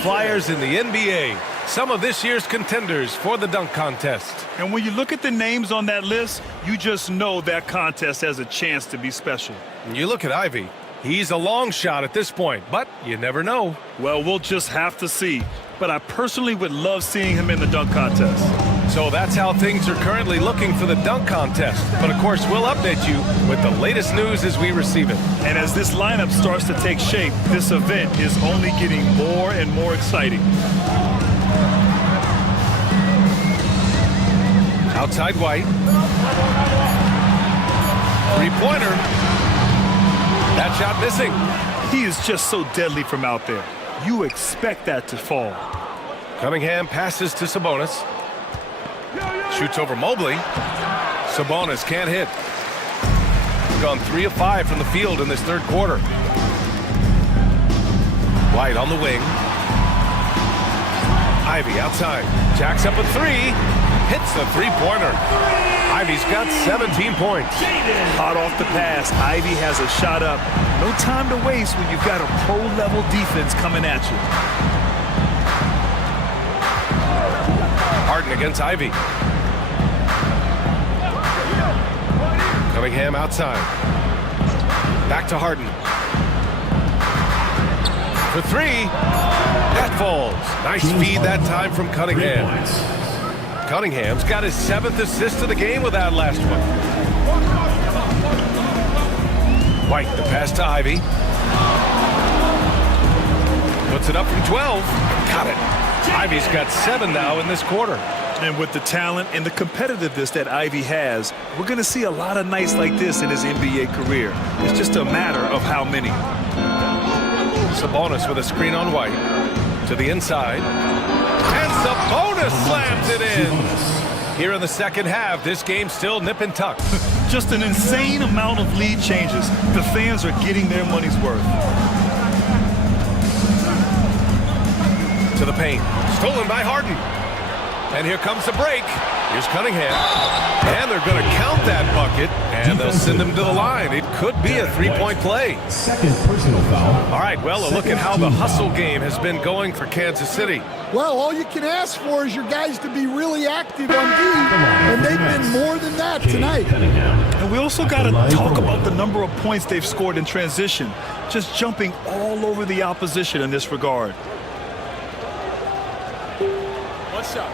flyers in the NBA. Some of this year's contenders for the dunk contest. And when you look at the names on that list, you just know that contest has a chance to be special. And you look at Ivy. He's a long shot at this point, but you never know. Well, we'll just have to see. But I personally would love seeing him in the dunk contest. So that's how things are currently looking for the dunk contest. But of course, we'll update you with the latest news as we receive it. And as this lineup starts to take shape, this event is only getting more and more exciting. Outside White. Three-pointer. That shot missing. He is just so deadly from out there. You expect that to fall. Cunningham passes to Sabonis. Shoots over Mobley. Sabonis can't hit. Gone 3 of 5 from the field in this third quarter. White on the wing. Ivy outside. Jacks up a 3. Hits the three-pointer. Ivy's got 17 points. Hot off the pass. Ivy has a shot up. No time to waste when you've got a pro-level defense coming at you. Harden against Ivy. Cunningham outside. Back to Harden. For 3. That falls. Nice feed that time from Cunningham. Cunningham's got his 7th assist of the game with that last one. White, the pass to Ivy. Puts it up from 12. Got it. Ivy's got 7 now in this quarter. And with the talent and the competitiveness that Ivy has, we're going to see a lot of nights like this in his NBA career. It's just a matter of how many. Sabonis with a screen on White. To the inside. And Sabonis slams it in. Here in the second half, this game's still nip and tuck. Just an insane amount of lead changes. The fans are getting their money's worth. To the paint. Stolen by Harden. And here comes the break. Here's Cunningham. And they're going to count that bucket. And they'll send him to the line. It could be a three-point play. Second personal foul. All right, well, a look at how the hustle game has been going for Kansas City. Well, all you can ask for is your guys to be really active on D, and they've been more than that tonight. And we also got to talk about the number of points they've scored in transition, just jumping all over the opposition in this regard. One shot.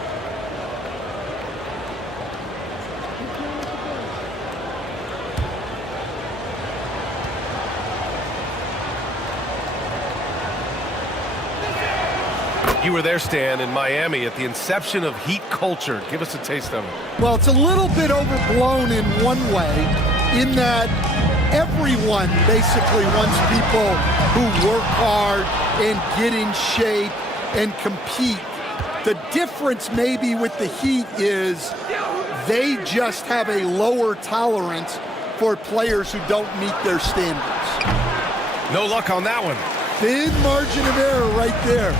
You were there, Stan, in Miami at the inception of Heat culture. Give us a taste of it. Well, it's a little bit overblown in one way, in that everyone basically wants people who work hard and get in shape and compete. The difference maybe with the Heat is they just have a lower tolerance for players who don't meet their standards. No luck on that one. Thin margin of error right there.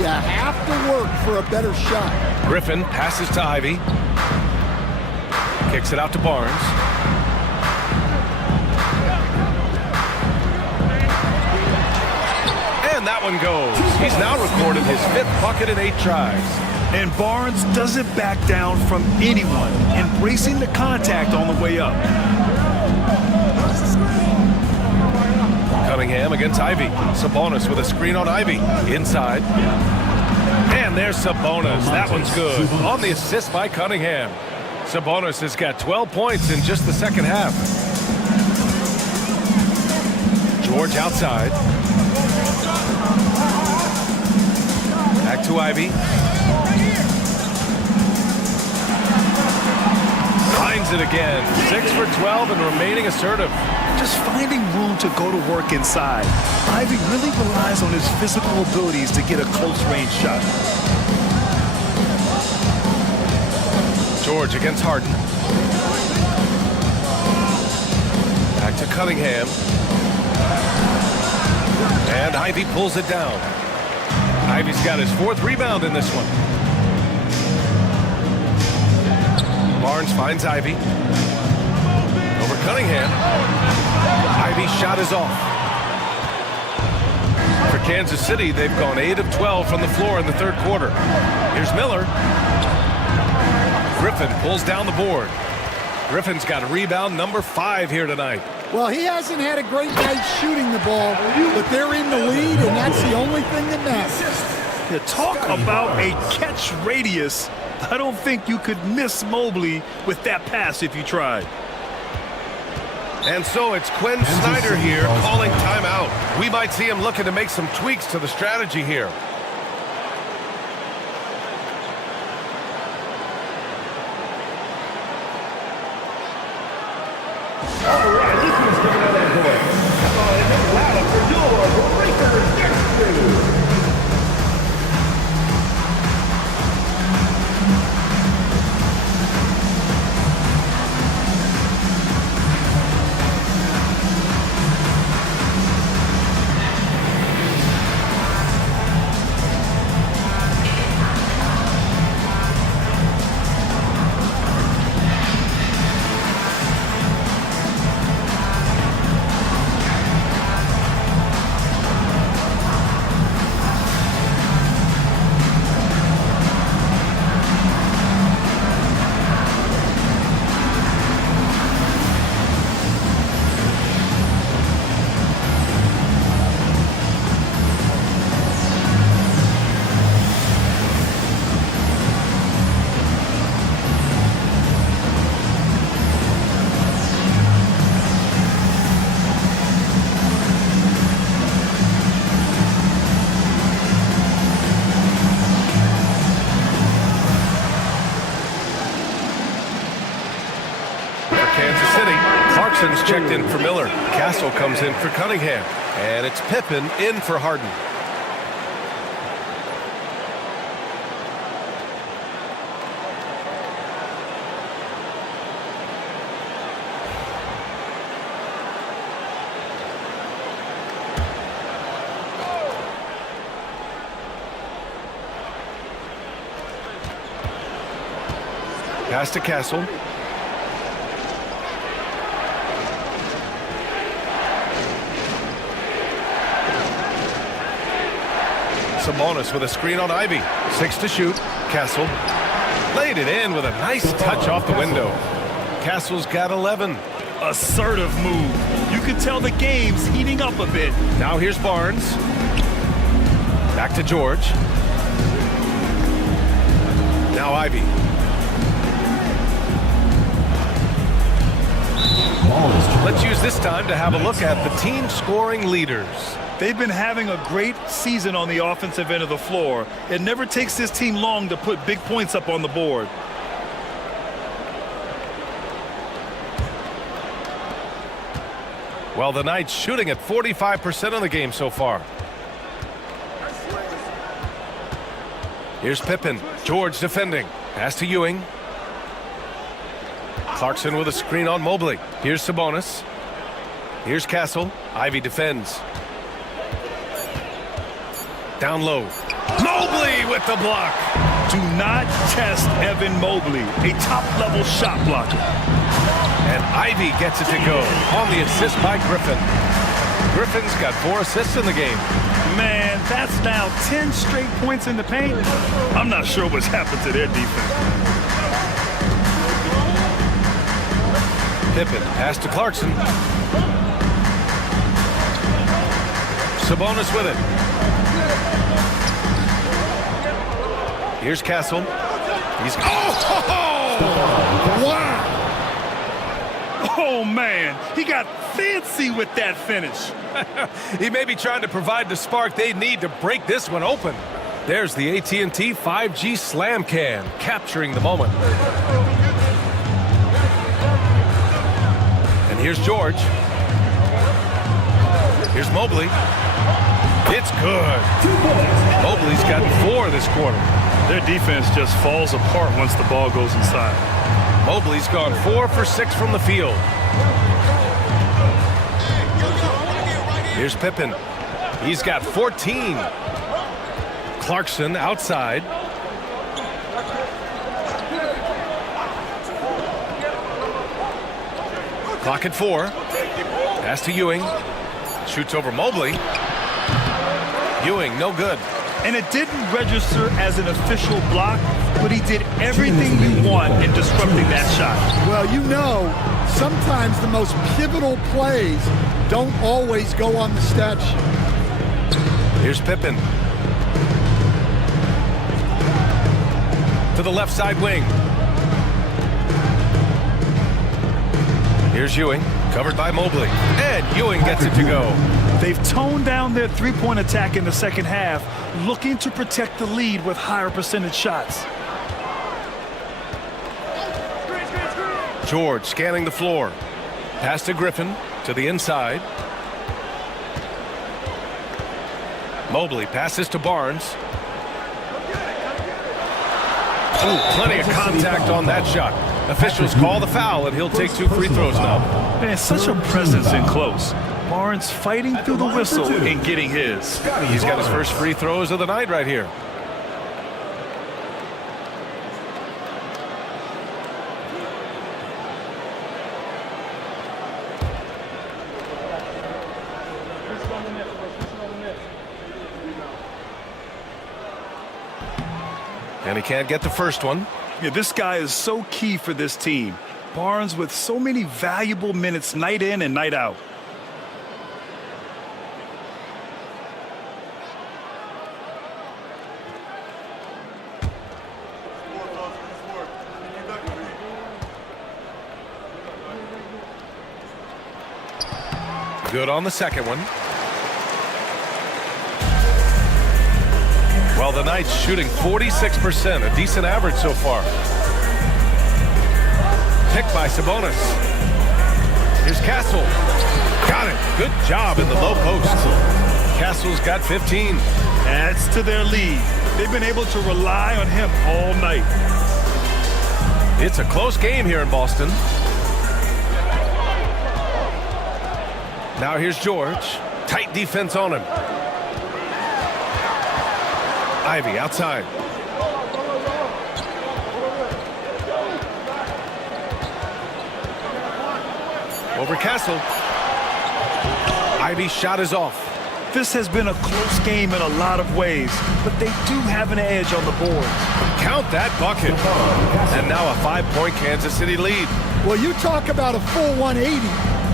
You have to work for a better shot. Griffin passes to Ivy. Kicks it out to Barnes. And that one goes. He's now recorded his 5th bucket in 8 tries. And Barnes doesn't back down from anyone, embracing the contact on the way up. Cunningham against Ivy. Sabonis with a screen on Ivy. Inside. And there's Sabonis. That one's good. On the assist by Cunningham. Sabonis has got 12 points in just the second half. George outside. Back to Ivy. Finds it again. 6 for 12 and remaining assertive. Just finding room to go to work inside. Ivy really relies on his physical abilities to get a close-range shot. George against Harden. Back to Cunningham. And Ivy pulls it down. Ivy's got his 4th rebound in this one. Barnes finds Ivy. Over Cunningham. Ivy's shot is off. For Kansas City, they've gone 8 of 12 from the floor in the third quarter. Here's Miller. Griffin pulls down the board. Griffin's got a rebound number 5 here tonight. Well, he hasn't had a great night shooting the ball, but they're in the lead, and that's the only thing that matters. You talk about a catch radius. I don't think you could miss Mobley with that pass if you tried. And so it's Quinn Snyder here calling timeout. We might see him looking to make some tweaks to the strategy here. All right, this one's coming out of the way. Come on, and make it loud for your breakers next to. Clarkson's checked in for Miller. Castle comes in for Cunningham. And it's Pippen in for Harden. Pass to Castle. Sabonis with a screen on Ivy. 6 to shoot. Castle laid it in with a nice touch off the window. Castle's got 11. Assertive move. You can tell the game's heating up a bit. Now here's Barnes. Back to George. Now Ivy. Let's use this time to have a look at the team scoring leaders. They've been having a great season on the offensive end of the floor. It never takes this team long to put big points up on the board. Well, the Knights shooting at 45% of the game so far. Here's Pippen. George defending. Pass to Ewing. Clarkson with a screen on Mobley. Here's Sabonis. Here's Castle. Ivy defends. Down low. Mobley with the block. Do not test Evan Mobley, a top-level shot blocker. And Ivy gets it to go on the assist by Griffin. Griffin's got 4 assists in the game. Man, that's now 10 straight points in the paint. I'm not sure what's happened to their defense. Pippen, pass to Clarkson. Sabonis with it. Here's Castle. He's... Wow! Oh, man. He got fancy with that finish. He may be trying to provide the spark they need to break this one open. There's the AT&T 5G Slam Can, capturing the moment. And here's George. Here's Mobley. It's good. Mobley's got 4 this quarter. Their defense just falls apart once the ball goes inside. Mobley's gone 4 for 6 from the field. Here's Pippen. He's got 14. Clarkson outside. Clock at 4. Pass to Ewing. Shoots over Mobley. Ewing, no good. And it didn't register as an official block, but he did everything you want in disrupting that shot. Well, you know, sometimes the most pivotal plays don't always go on the stat sheet. Here's Pippen. To the left side wing. Here's Ewing, covered by Mobley. And Ewing gets it to go. They've toned down their three-point attack in the second half, looking to protect the lead with higher percentage shots. George scanning the floor. Pass to Griffin, to the inside. Mobley passes to Barnes. Ooh, plenty of contact on that shot. Officials call the foul, and he'll take 2 free throws now. Man, such a presence in close. Barnes fighting through the whistle and getting his. He's got his first free throws of the night right here. And he can't get the first one. Yeah, this guy is so key for this team. Barnes with so many valuable minutes night in and night out. Good on the second one. Well, the Knights shooting 46%, a decent average so far. Picked by Sabonis. Here's Castle. Got it. Good job in the low post. Castle's got 15. Adds to their lead. They've been able to rely on him all night. It's a close game here in Boston. Now here's George. Tight defense on him. Ivy outside. Over Castle. Ivy's shot is off. This has been a close game in a lot of ways, but they do have an edge on the board. Count that bucket. And now a 5-point Kansas City lead. Well, you talk about a full 180.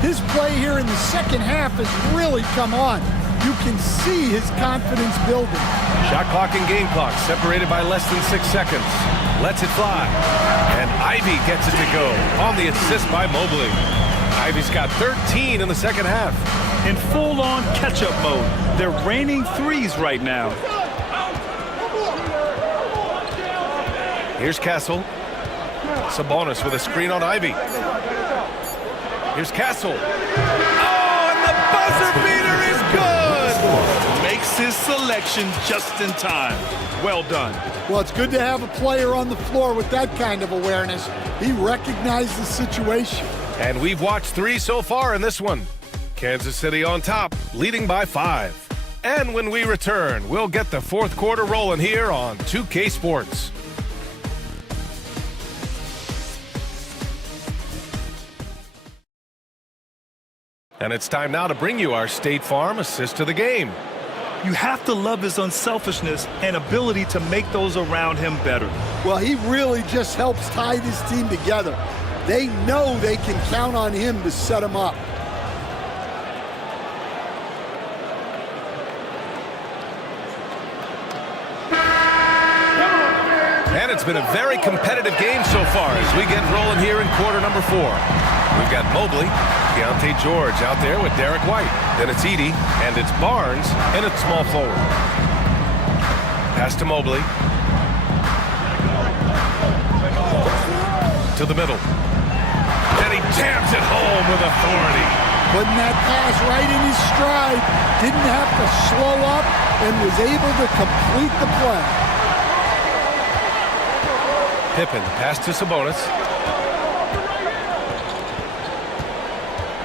His play here in the second half has really come on. You can see his confidence building. Shot clock and game clock separated by less than 6 seconds. Lets it fly. And Ivy gets it to go on the assist by Mobley. Ivy's got 13 in the second half. In full-on catch-up mode. They're raining threes right now. Here's Castle. Sabonis with a screen on Ivy. Here's Castle. Oh, and the buzzer beater is good! Makes his selection just in time. Well done. Well, it's good to have a player on the floor with that kind of awareness. He recognized the situation. And we've watched 3 so far in this one. Kansas City on top, leading by 5. And when we return, we'll get the fourth quarter rolling here on 2K Sports. And it's time now to bring you our State Farm assist to the game. You have to love his unselfishness and ability to make those around him better. Well, he really just helps tie this team together. They know they can count on him to set them up. And it's been a very competitive game so far as we get rolling here in quarter number 4. We've got Mobley, Keontae George out there with Derek White. Then it's Edey, and it's Barnes, and it's small forward. Pass to Mobley. To the middle. And he jams it home with authority. Putting that pass right in his stride. Didn't have to slow up and was able to complete the play. Pippen, pass to Sabonis.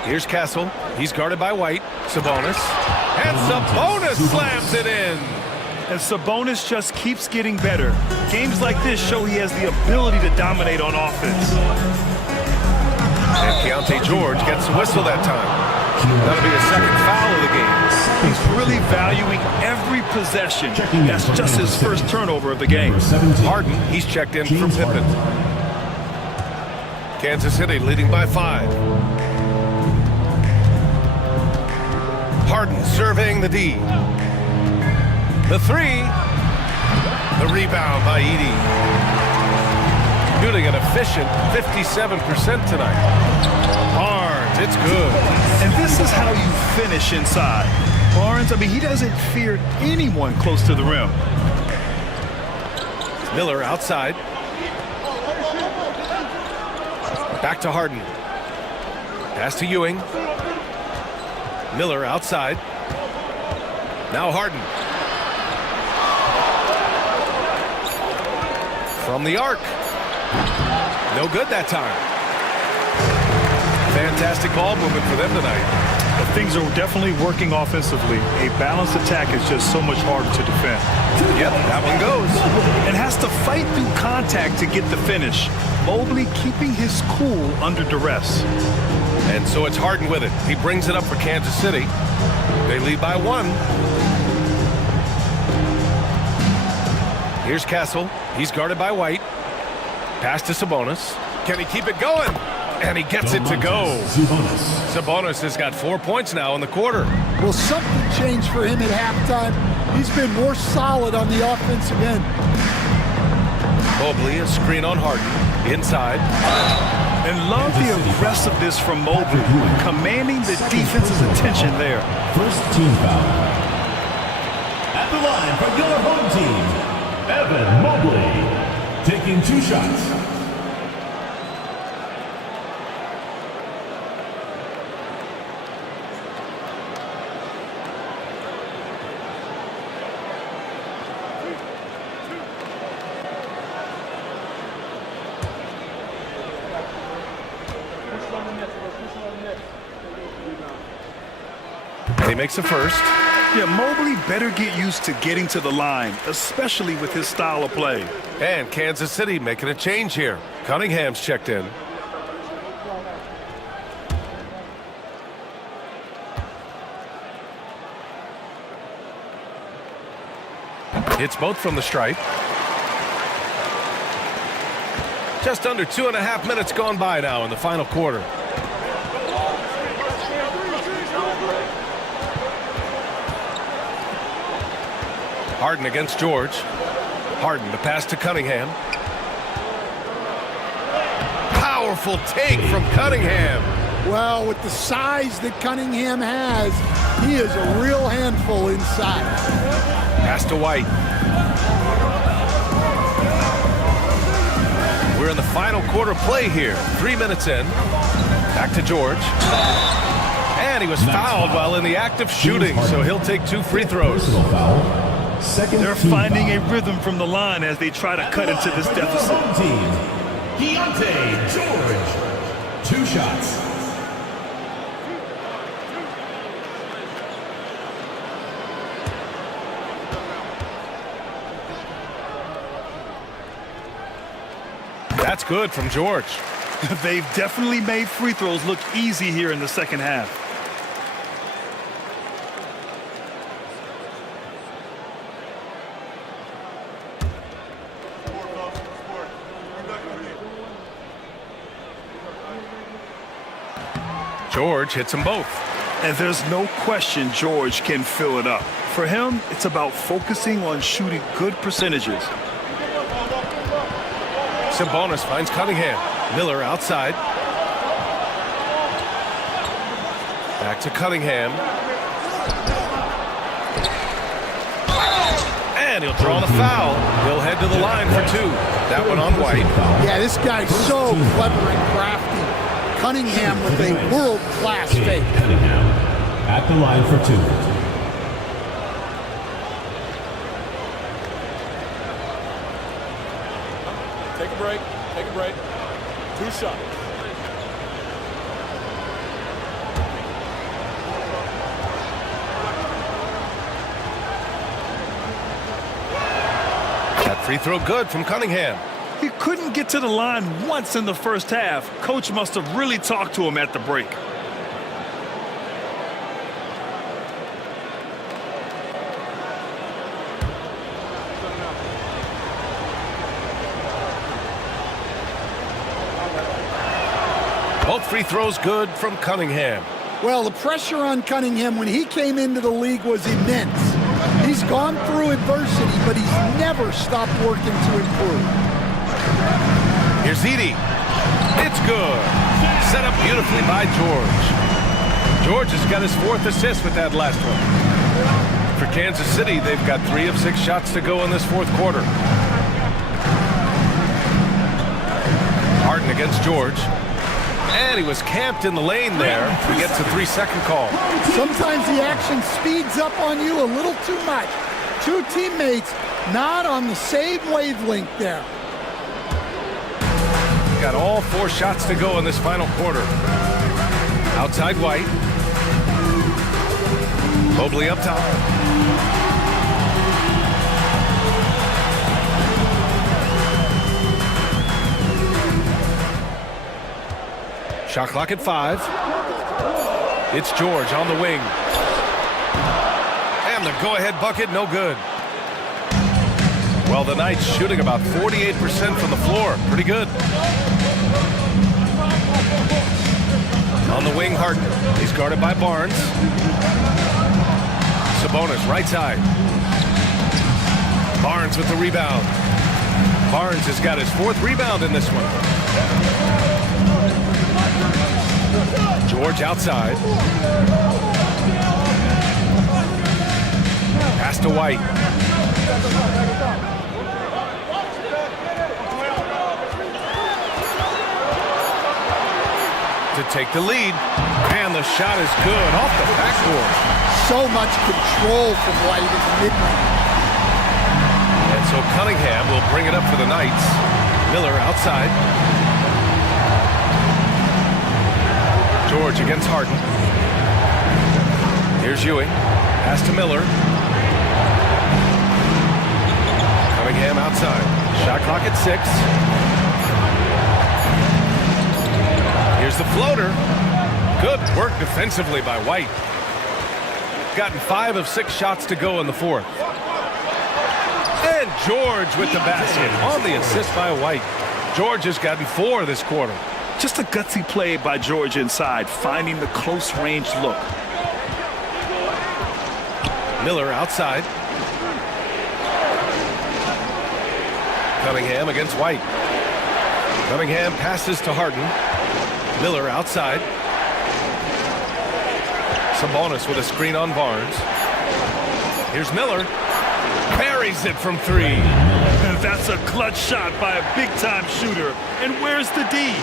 Here's Castle. He's guarded by White. Sabonis. And Sabonis slams it in. And Sabonis just keeps getting better. Games like this show he has the ability to dominate on offense. And Keontae George gets the whistle that time. That'll be his second foul of the game. He's really valuing every possession. That's just his first turnover of the game. Harden, he's checked in from Pippen. Kansas City leading by 5. Harden surveying the D. The 3. The rebound by Edey. Shooting an efficient 57% tonight. Barnes, it's good. And this is how you finish inside. Barnes, I mean, he doesn't fear anyone close to the rim. Miller outside. Back to Harden. Pass to Ewing. Miller outside. Now Harden. From the arc. No good that time. Fantastic ball movement for them tonight. But things are definitely working offensively. A balanced attack is just so much harder to defend. Yep, that one goes. And has to fight through contact to get the finish. Mobley keeping his cool under duress. And so it's Harden with it. He brings it up for Kansas City. They lead by 1. Here's Castle. He's guarded by White. Pass to Sabonis. Can he keep it going? And he gets it to go. Sabonis has got 4 points now in the quarter. Well, something changed for him at halftime. He's been more solid on the offensive end. Mobley, a screen on Harden. Inside. And love the aggressiveness from Mobley, commanding the defense's attention there. First team foul. At the line for your home team, Evan Mobley, taking 2 shots. And he makes a first. Yeah, Mobley better get used to getting to the line, especially with his style of play. And Kansas City making a change here. Cunningham's checked in. Hits both from the stripe. Just under 2.5 minutes gone by now in the final quarter. Harden against George. Harden, the pass to Cunningham. Powerful take from Cunningham. Well, with the size that Cunningham has, he is a real handful inside. Pass to White. We're in the final quarter play here. 3 minutes in. Back to George. And he was fouled while in the act of shooting, so he'll take 2 free throws. They're finding a rhythm from the line as they try to cut into this deficit. Keontae George, 2 shots. That's good from George. They've definitely made free throws look easy here in the second half. George hits them both. And there's no question George can fill it up. For him, it's about focusing on shooting good percentages. Sabonis finds Cunningham. Miller outside. Back to Cunningham. And he'll draw the foul. He'll head to the line for 2. That one on White. Yeah, this guy's so clever and crafty. Cunningham with a world-class fake. Cunningham at the line for 2. Take a break. Take a break. 2 shots. That free throw good from Cunningham. He couldn't get to the line once in the first half. Coach must have really talked to him at the break. free throws good from Cunningham. Well, the pressure on Cunningham when he came into the league was immense. He's gone through adversity, but he's never stopped working to improve. Here's Edey. It's good. Set up beautifully by George. George has got his 4th assist with that last one. For Kansas City, they've got 3 of 6 shots to go in this 4th quarter. Harden against George. And he was camped in the lane there. He gets a 3-second call. Sometimes the action speeds up on you a little too much. 2 teammates not on the same wavelength there. Got all 4 shots to go in this final quarter. Outside White. Mobley up top. Shot clock at 5. It's George on the wing. And the go-ahead bucket, no good. Well, the Knights shooting about 48% from the floor. Pretty good. On the wing, Harden. He's guarded by Barnes. Sabonis, right side. Barnes with the rebound. Barnes has got his 4th rebound in this one. George outside. Pass to White. To take the lead. And the shot is good off the backboard. So much control from White in the mid-range. And so Cunningham will bring it up for the Knights. Miller outside. George against Harden. Here's Ewing. Pass to Miller. Cunningham outside. Shot clock at 6. Here's the floater. Good work defensively by White. Gotten 5 of 6 shots to go in the 4th. And George with the basket on the assist by White. George has gotten 4 this quarter. Just a gutsy play by George inside, finding the close range look. Miller outside. Cunningham against White. Cunningham passes to Harden. Miller outside. Sabonis with a screen on Barnes. Here's Miller. Parries it from 3. That's a clutch shot by a big-time shooter. And where's the D?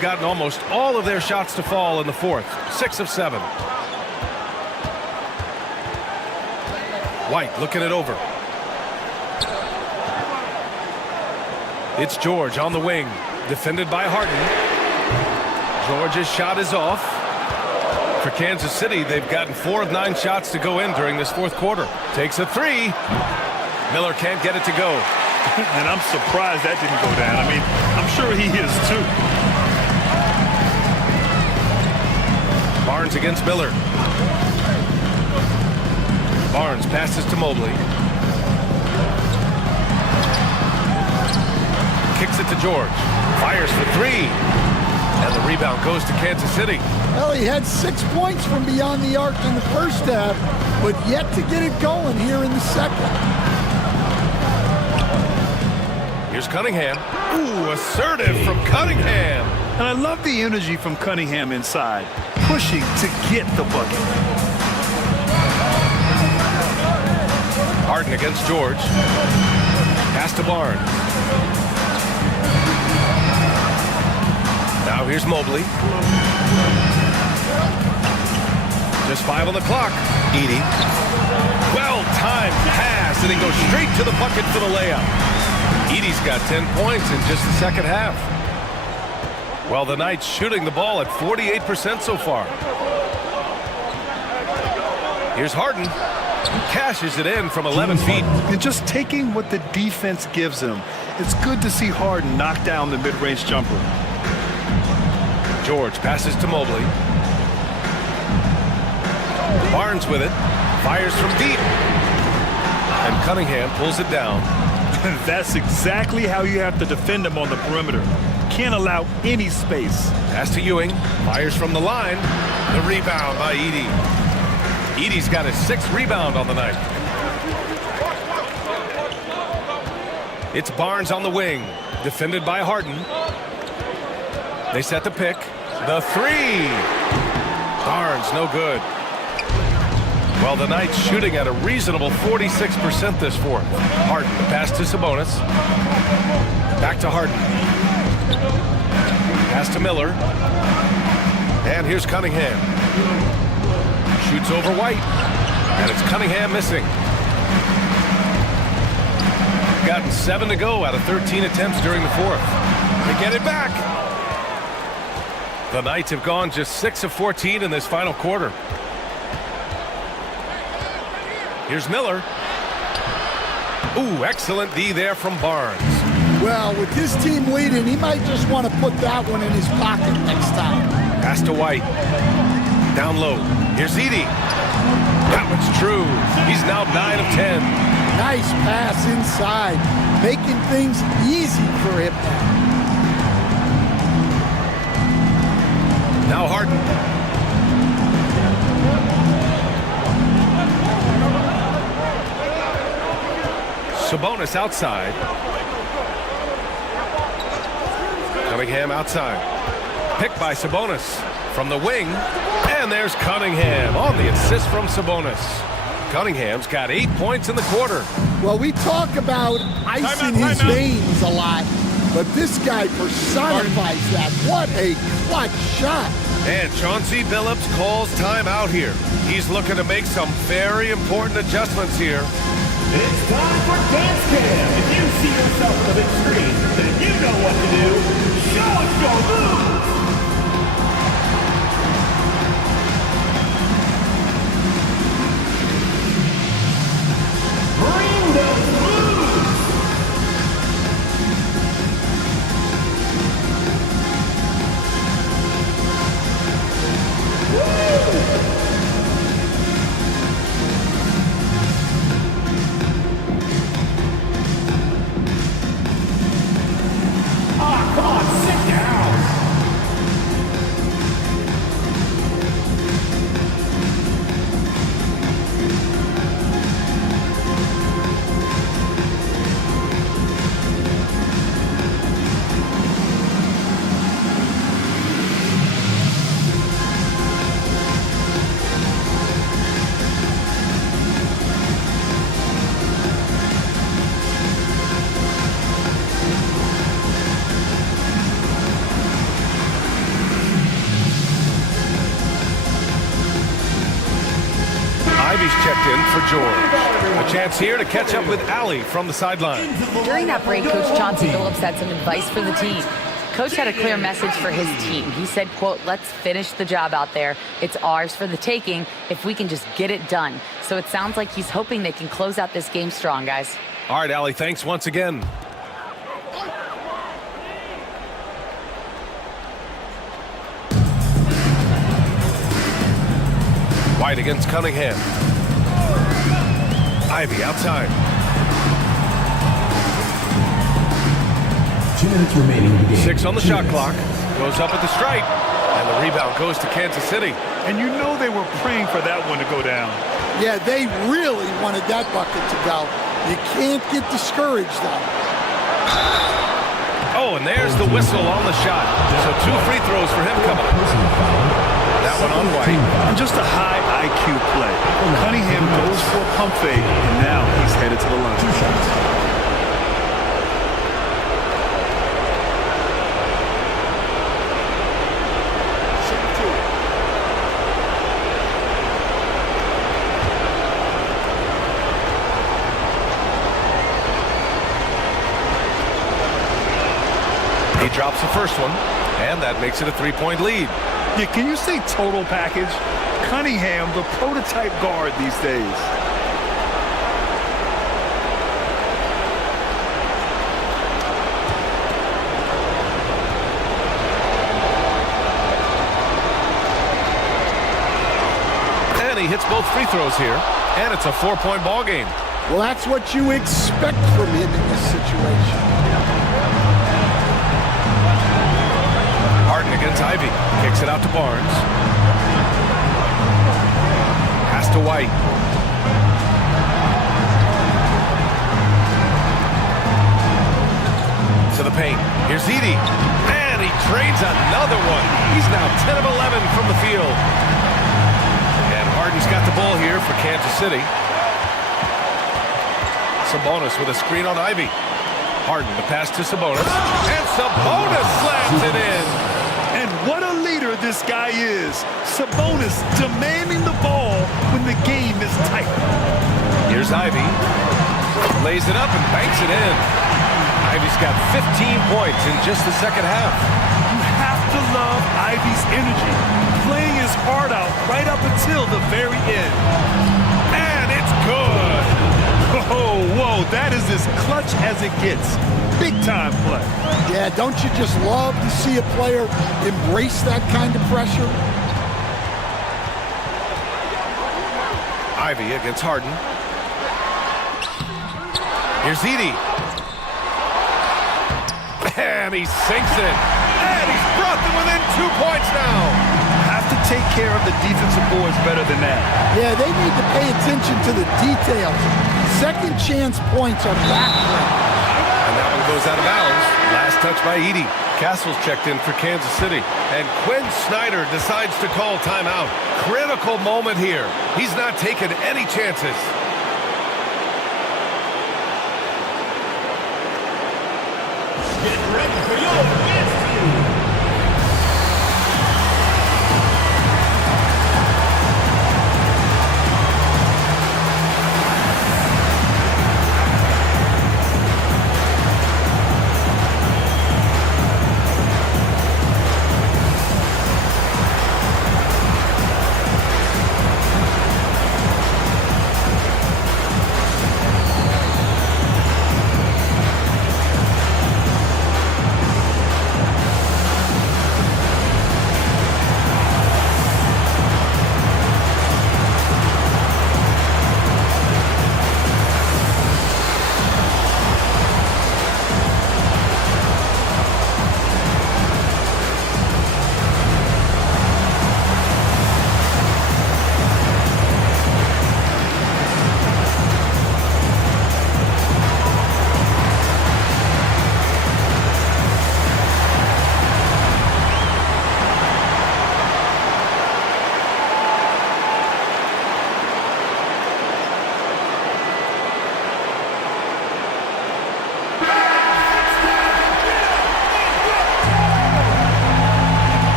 Gotten almost all of their shots to fall in the 4th. 6 of 7. White looking it over. It's George on the wing. Defended by Harden. George's shot is off. For Kansas City, they've gotten 4 of 9 shots to go in during this 4th quarter. Takes a 3. Miller can't get it to go. And I'm surprised that didn't go down. I mean, I'm sure he is too. Barnes against Miller. Barnes passes to Mobley. Kicks it to George. Fires for 3. And the rebound goes to Kansas City. Well, he had 6 points from beyond the arc in the first half, but yet to get it going here in the second. Here's Cunningham. Ooh, assertive from Cunningham. And I love the energy from Cunningham inside, pushing to get the bucket. Harden against George. Pass to Barnes. Now here's Mobley. Just 5 on the clock. Edey. Well-timed pass, and he goes straight to the bucket for the layup. Edey's got 10 points in just the second half. Well, the Knights shooting the ball at 48% so far. Here's Harden. Cashes it in from 11 feet. And just taking what the defense gives him. It's good to see Harden knock down the mid-range jumper. George passes to Mobley. Barnes with it. Fires from deep. And Cunningham pulls it down. That's exactly how you have to defend him on the perimeter. Can't allow any space. Pass to Ewing. Fires from the line. The rebound by Edey. Edey's got his 6th rebound on the night. It's Barnes on the wing. Defended by Harden. They set the pick. The 3. Barnes, no good. Well, the Knights shooting at a reasonable 46% this fourth. Harden, pass to Sabonis. Back to Harden. Pass to Miller. And here's Cunningham. Shoots over White. And it's Cunningham missing. Gotten 7 to go out of 13 attempts during the fourth. They get it back. The Knights have gone just 6 of 14 in this final quarter. Here's Miller. Ooh, excellent D there from Barnes. Well, with his team leading, he might just want to put that one in his pocket next time. Pass to White. Down low. Here's Edey. That one's true. He's now 9 of 10. Nice pass inside, making things easy for him now. Now Harden. Sabonis outside. Cunningham outside. Picked by Sabonis from the wing. And there's Cunningham on the assist from Sabonis. Cunningham's got 8 points in the quarter. Well, we talk about icing his veins a lot, but this guy personifies that. What a clutch shot. And Chauncey Billups calls timeout here. He's looking to make some very important adjustments here. It's time for Dance Cam. If you see yourself on the big screen, then you know what to do. Show us your moves. Bring those moves. Woo! Come on, sit down. Checked in for George. A chance here to catch up with Allie from the sideline. During that break, Coach Chauncey Billups had some advice for the team. Coach had a clear message for his team. He said, quote, let's finish the job out there. It's ours for the taking if we can just get it done. So it sounds like he's hoping they can close out this game strong, guys. All right, Allie, thanks once again. White against Cunningham. Ivy outside. 2 minutes remaining in the game. 6 on the shot clock. Goes up at the stripe. And the rebound goes to Kansas City. And you know they were praying for that one to go down. Yeah, they really wanted that bucket to go. You can't get discouraged, though. Oh, and there's the whistle on the shot. So 2 free throws for him coming up. That one on White. And just a high IQ play. Cunningham goes for a pump fake, and now he's headed to the line. 2 shots. He drops the first one, and that makes it a 3-point lead. Yeah, can you say total package? Cunningham, the prototype guard these days. And he hits both free throws here, and it's a 4-point ball game. Well, that's what you expect from him in this situation. Harden against Ivy. Kicks it out to Barnes. Pass to White. To the paint. Here's Edey. And he trades another one. He's now 10 of 11 from the field. And Harden's got the ball here for Kansas City. Sabonis with a screen on Ivy. Harden, the pass to Sabonis. And Sabonis slams it in. And what a leader this guy is. Sabonis demanding the ball when the game is tight. Here's Ivy. Lays it up and banks it in. Ivy's got 15 points in just the second half. You have to love Ivy's energy, playing his heart out right up until the very end. And it's good. Oh, whoa, that is as clutch as it gets. Big time play. Yeah, don't you just love to see a player embrace that kind of pressure? Ivy against Harden. Here's Edey. And he sinks it. And he's brought them within 2 points now. Have to take care of the defensive boards better than that. Yeah, they need to pay attention to the details. Second chance points are backbreaking. And that one goes out of bounds. Last touch by Edey. Castle's checked in for Kansas City. And Quinn Snyder decides to call timeout. Critical moment here. He's not taking any chances. Get ready for your dance team.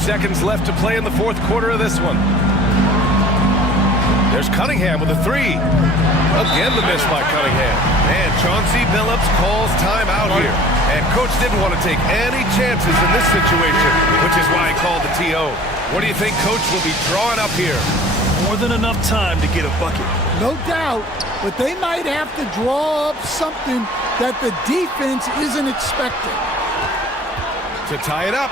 Seconds left to play in the fourth quarter of this one. There's Cunningham with a three. Again, the miss by Cunningham. And Chauncey Billups calls timeout here. And coach didn't want to take any chances in this situation, which is why he called the TO. What do you think coach will be drawing up here? More than enough time to get a bucket. No doubt, but they might have to draw up something that the defense isn't expecting. To tie it up.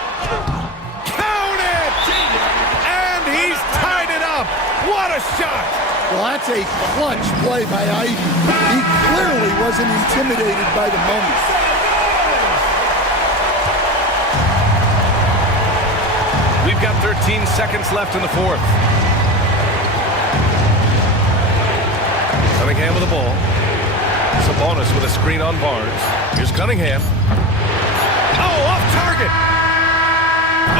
And he's tied it up. What a shot. Well, that's a clutch play by Ivy. He clearly wasn't intimidated by the moment. We've got 13 seconds left in the fourth. Cunningham with the ball. Sabonis with a screen on Barnes. Here's Cunningham. Oh, off target.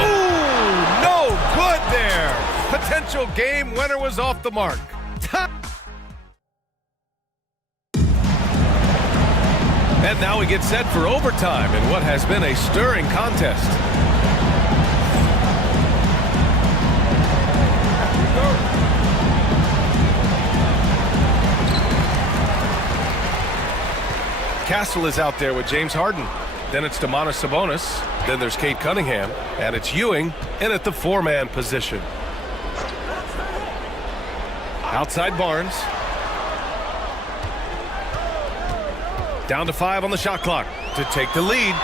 Ooh, no good there. Potential game winner was off the mark. And now we get set for overtime in what has been a stirring contest. Castle is out there with James Harden. Then it's Domantas Sabonis. Then there's Cade Cunningham. And it's Ewing in at the four-man position. Outside Barnes. Down to 5 on the shot clock. to take the lead.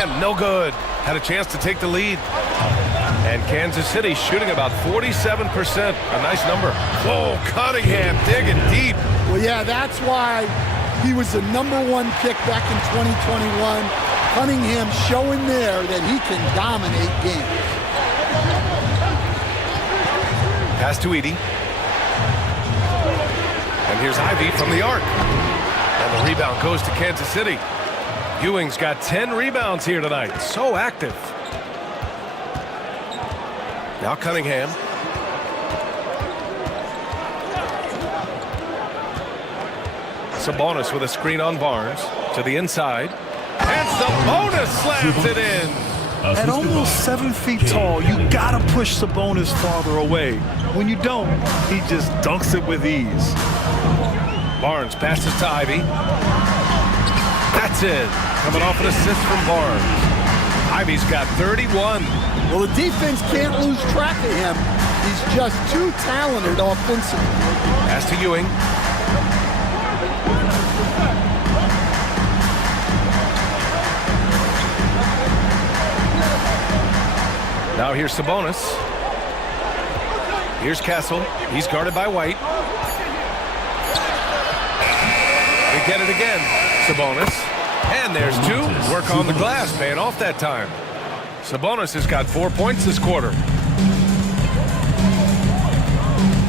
And no good. Had a chance to take the lead. And Kansas City shooting about 47%. A nice number. Whoa, Cunningham digging deep. Well, yeah, that's why he was the #1 pick back in 2021. Cunningham showing there that he can dominate games. Pass to Edey. And here's Ivey from the arc. And the rebound goes to Kansas City. Ewing's got 10 rebounds here tonight. So active. Now Cunningham. Sabonis with a screen on Barnes. To the inside. And Sabonis slams it in. At almost 7 feet tall, you gotta push Sabonis farther away. When you don't, he just dunks it with ease. Barnes passes to Ivey. That's it. Coming off an assist from Barnes. Ivey's got 31. Well, the defense can't lose track of him. He's just too talented offensively. Pass to Ewing. Now here's Sabonis. Here's Castle. He's guarded by White. They get it again. Sabonis. And there's two. Work on the glass, paying off that time. Sabonis has got 4 points this quarter.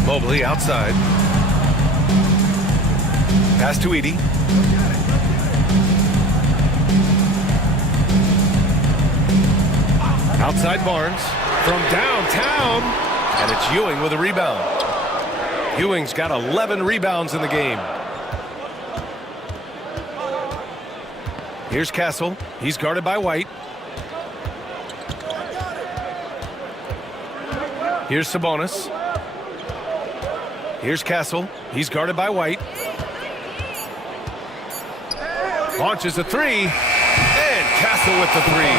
Mobley outside. Pass to Edey. Outside Barnes. From downtown. And it's Ewing with a rebound. Ewing's got 11 rebounds in the game. Here's Castle. He's guarded by White. Here's Sabonis. Here's Castle. He's guarded by White. Launches a three. And Castle with the three.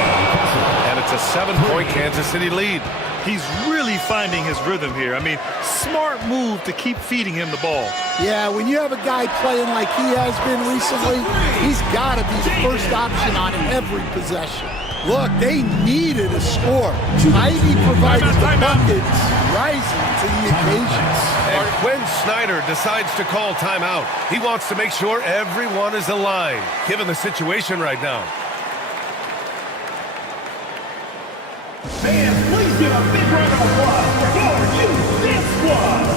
And it's a 7-point Kansas City lead. He's really finding his rhythm here. I mean, smart move to keep feeding him the ball. Yeah, when you have a guy playing like he has been recently, he's got to be the first option on every possession. Look, they needed a score. Ivey provided the buckets, rising to the occasions. And Quinn Snyder decides to call timeout. He wants to make sure everyone is aligned, given the situation right now. Fans, please give a big round of applause for your UC squad.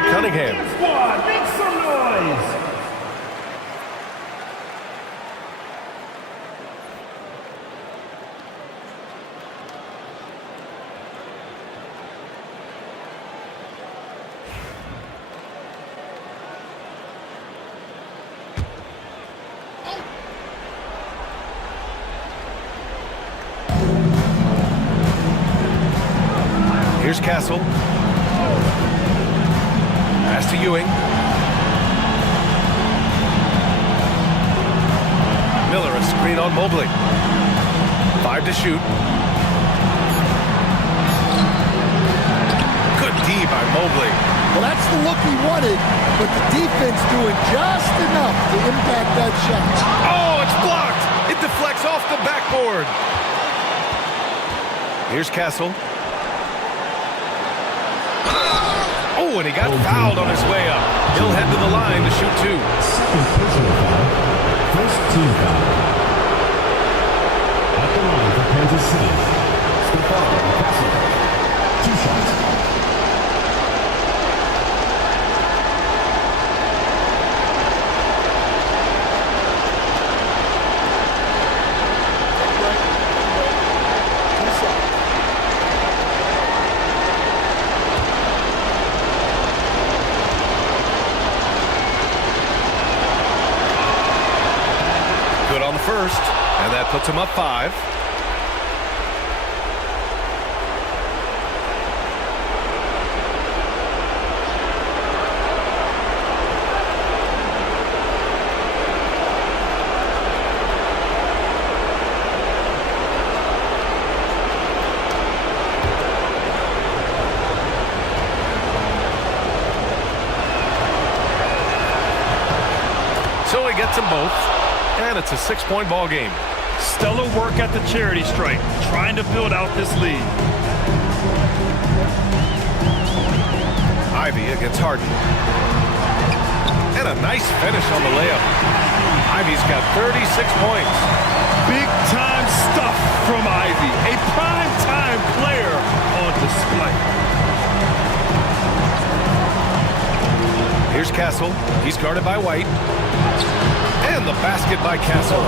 Cunningham. Squad, make some noise. Here's Castle. Pass to Ewing. Miller, a screen on Mobley. 5 to shoot. Good D by Mobley. Well, that's the look he wanted, but the defense doing just enough to impact that shot. Oh, it's blocked. It deflects off the backboard. Here's Castle. Oh, and he got fouled on his way up. He'll head to the line to shoot 2. Second personal foul. First team foul. At the line for Kansas City, Stephon Castle. 2 shots. Good on the first, and that puts him up 5. So he gets them both, and it's a 6-point ball game. Stellar work at the charity stripe, trying to build out this lead. Ivy against Harden. And a nice finish on the layup. Ivy's got 36 points. Big-time stuff from Ivy, a prime-time player on display. Here's Castle. He's guarded by White. And the basket by Castle.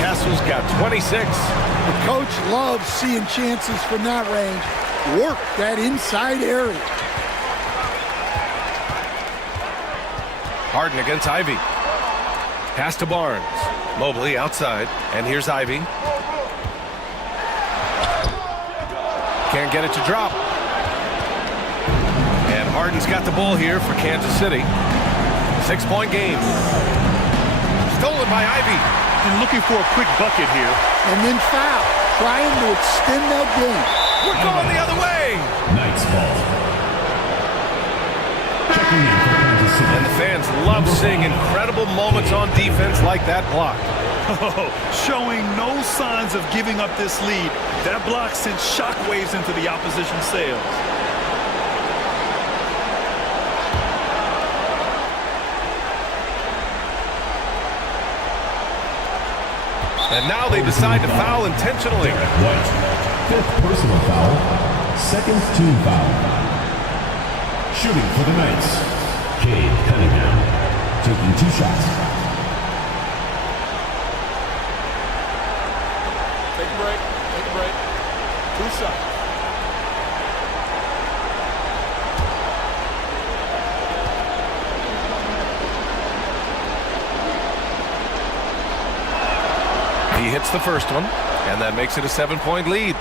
Castle's got 26. The coach loves seeing chances from that range. Work that inside area. Harden against Ivy. Pass to Barnes. Mobley outside. And here's Ivy. Can't get it to drop. And Harden's got the ball here for Kansas City. 6-point game. Stolen by Ivy. And looking for a quick bucket here. And then foul. Trying to extend that game. We're going the other way. Knights ball. Checking in for Kansas City. And the fans love seeing incredible moments on defense like that block. Showing no signs of giving up this lead. That block sent shockwaves into the opposition's sails. And now they decide to foul intentionally. White. 5th personal foul. 2nd team foul. Shooting for the Knights. Cade Cunningham. Taking 2 shots. Take a break. Take a break. 2 shots. He hits the first one, and that makes it a 7-point lead.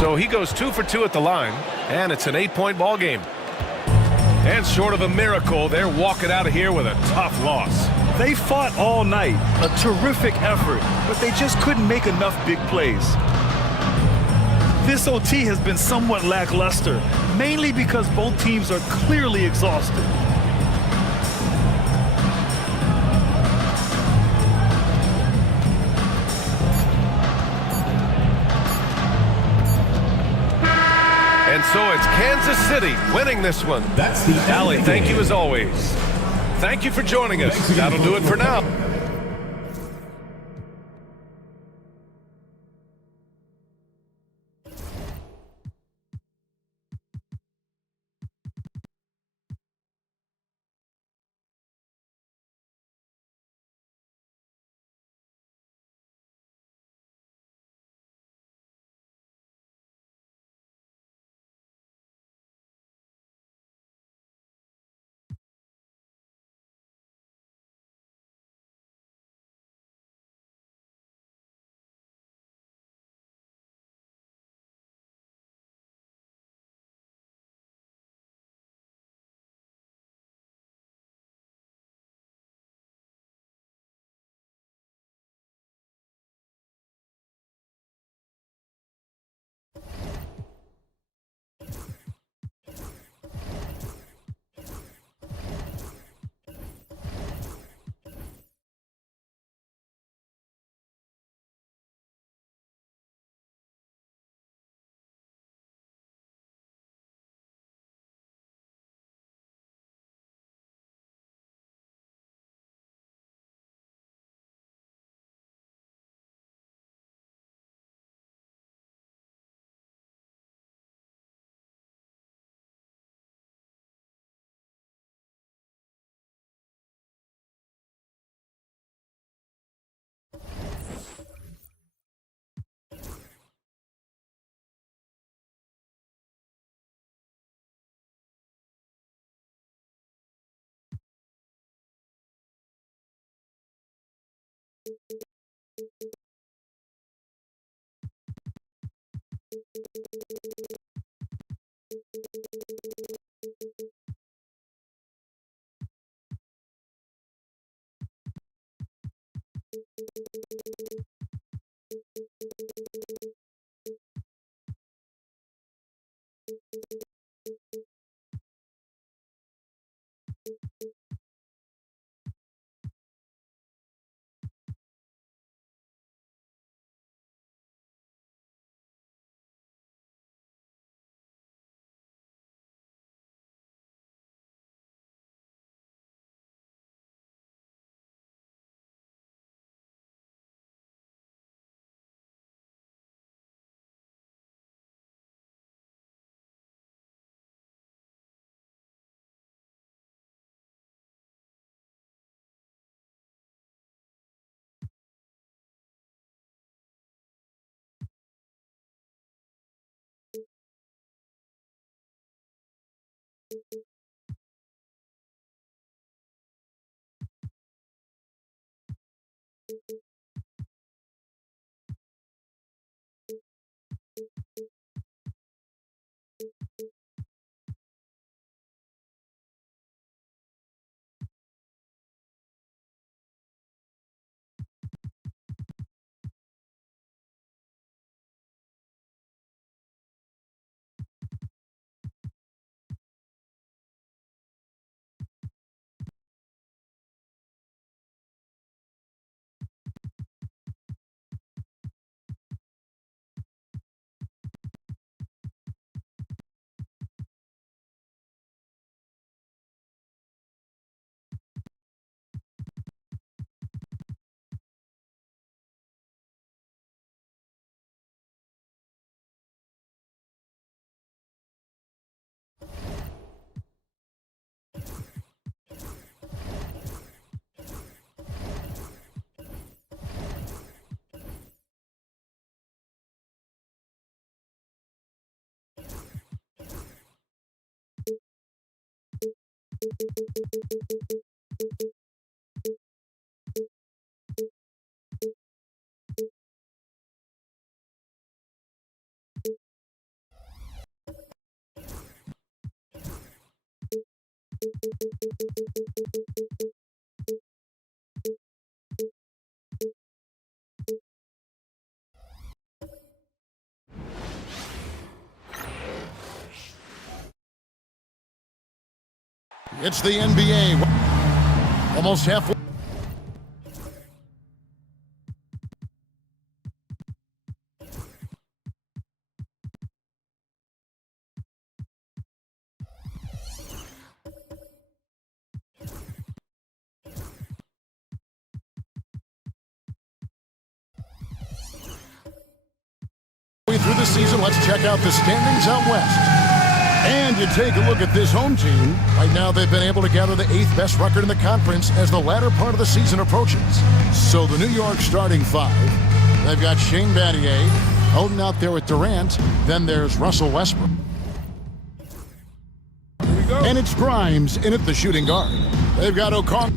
So he goes 2 for 2 at the line, and it's an 8-point ball game. And short of a miracle, they're walking out of here with a tough loss. They fought all night, a terrific effort, but they just couldn't make enough big plays. This OT has been somewhat lackluster, mainly because both teams are clearly exhausted. And so it's Kansas City winning this one. That's the Allie, thank you as always. Thank you for joining us. That'll do it for now. It's the NBA. Almost halfway. Through the season, let's check out the standings out west. And you take a look at this home team. Right now, they've been able to gather the 8th best record in the conference as the latter part of the season approaches. So the New York starting 5. They've got Shane Battier holding out there with Durant. Then there's Russell Westbrook. And it's Grimes in at the shooting guard. They've got O'Connor.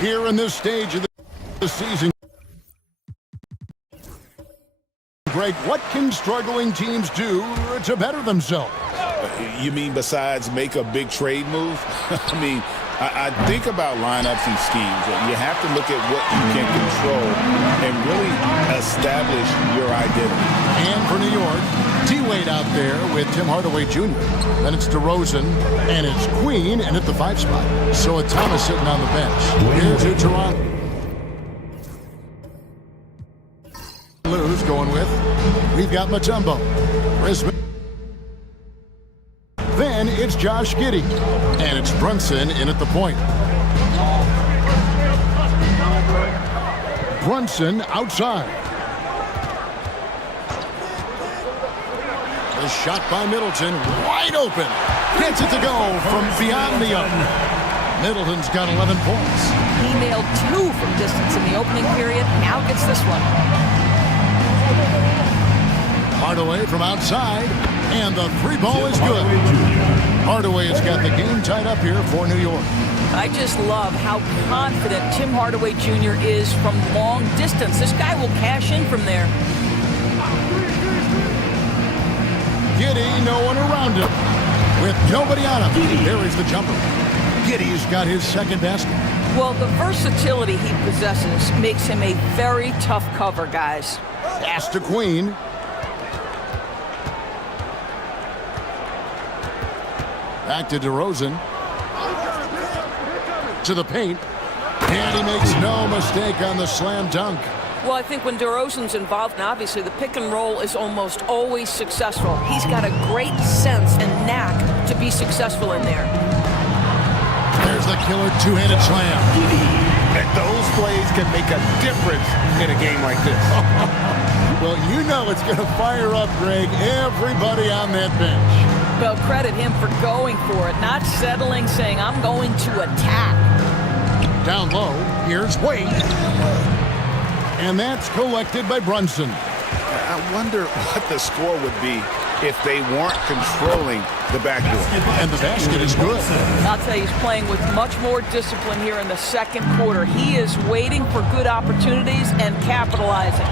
Here in this stage of the season, Greg, what can struggling teams do to better themselves? You mean besides make a big trade move? I mean, I think about lineups and schemes. You have to look at what you can control and really establish your identity. And for New York, T-Wade out there with Tim Hardaway Jr. Then it's DeRozan, and it's Queen, and at the 5 spot. So it's Thomas sitting on the bench. Here's who Toronto lose going with. We've got Mutombo, Brisbane. Then it's Josh Giddey, and it's Brunson in at the point. Brunson outside. The shot by Middleton, wide open. Gets it to go from beyond the arc. Middleton's got 11 points. He nailed 2 from distance in the opening period. Now gets this one. Hardaway from outside, and the 3 ball is good. Hardaway has got the game tied up here for New York. I just love how confident Tim Hardaway Jr. is from long distance. This guy will cash in from there. Giddey, no one around him. With nobody on him, there is the jumper. Giddey's got his second basket. Well, the versatility he possesses makes him a very tough cover, guys. Pass to Queen. Back to DeRozan. To the paint. And he makes no mistake on the slam dunk. Well, I think when DeRozan's involved, and obviously the pick and roll is almost always successful. He's got a great sense and knack to be successful in there. There's the killer two-handed slam. And those plays can make a difference in a game like this. Well, you know it's going to fire up, Greg, everybody on that bench. Well, credit him for going for it, not settling, saying, I'm going to attack. Down low, here's Wade. And that's collected by Brunson. I wonder what the score would be if they weren't controlling the backdoor. And the basket is good. I'll tell you, he's playing with much more discipline here in the second quarter. He is waiting for good opportunities and capitalizing.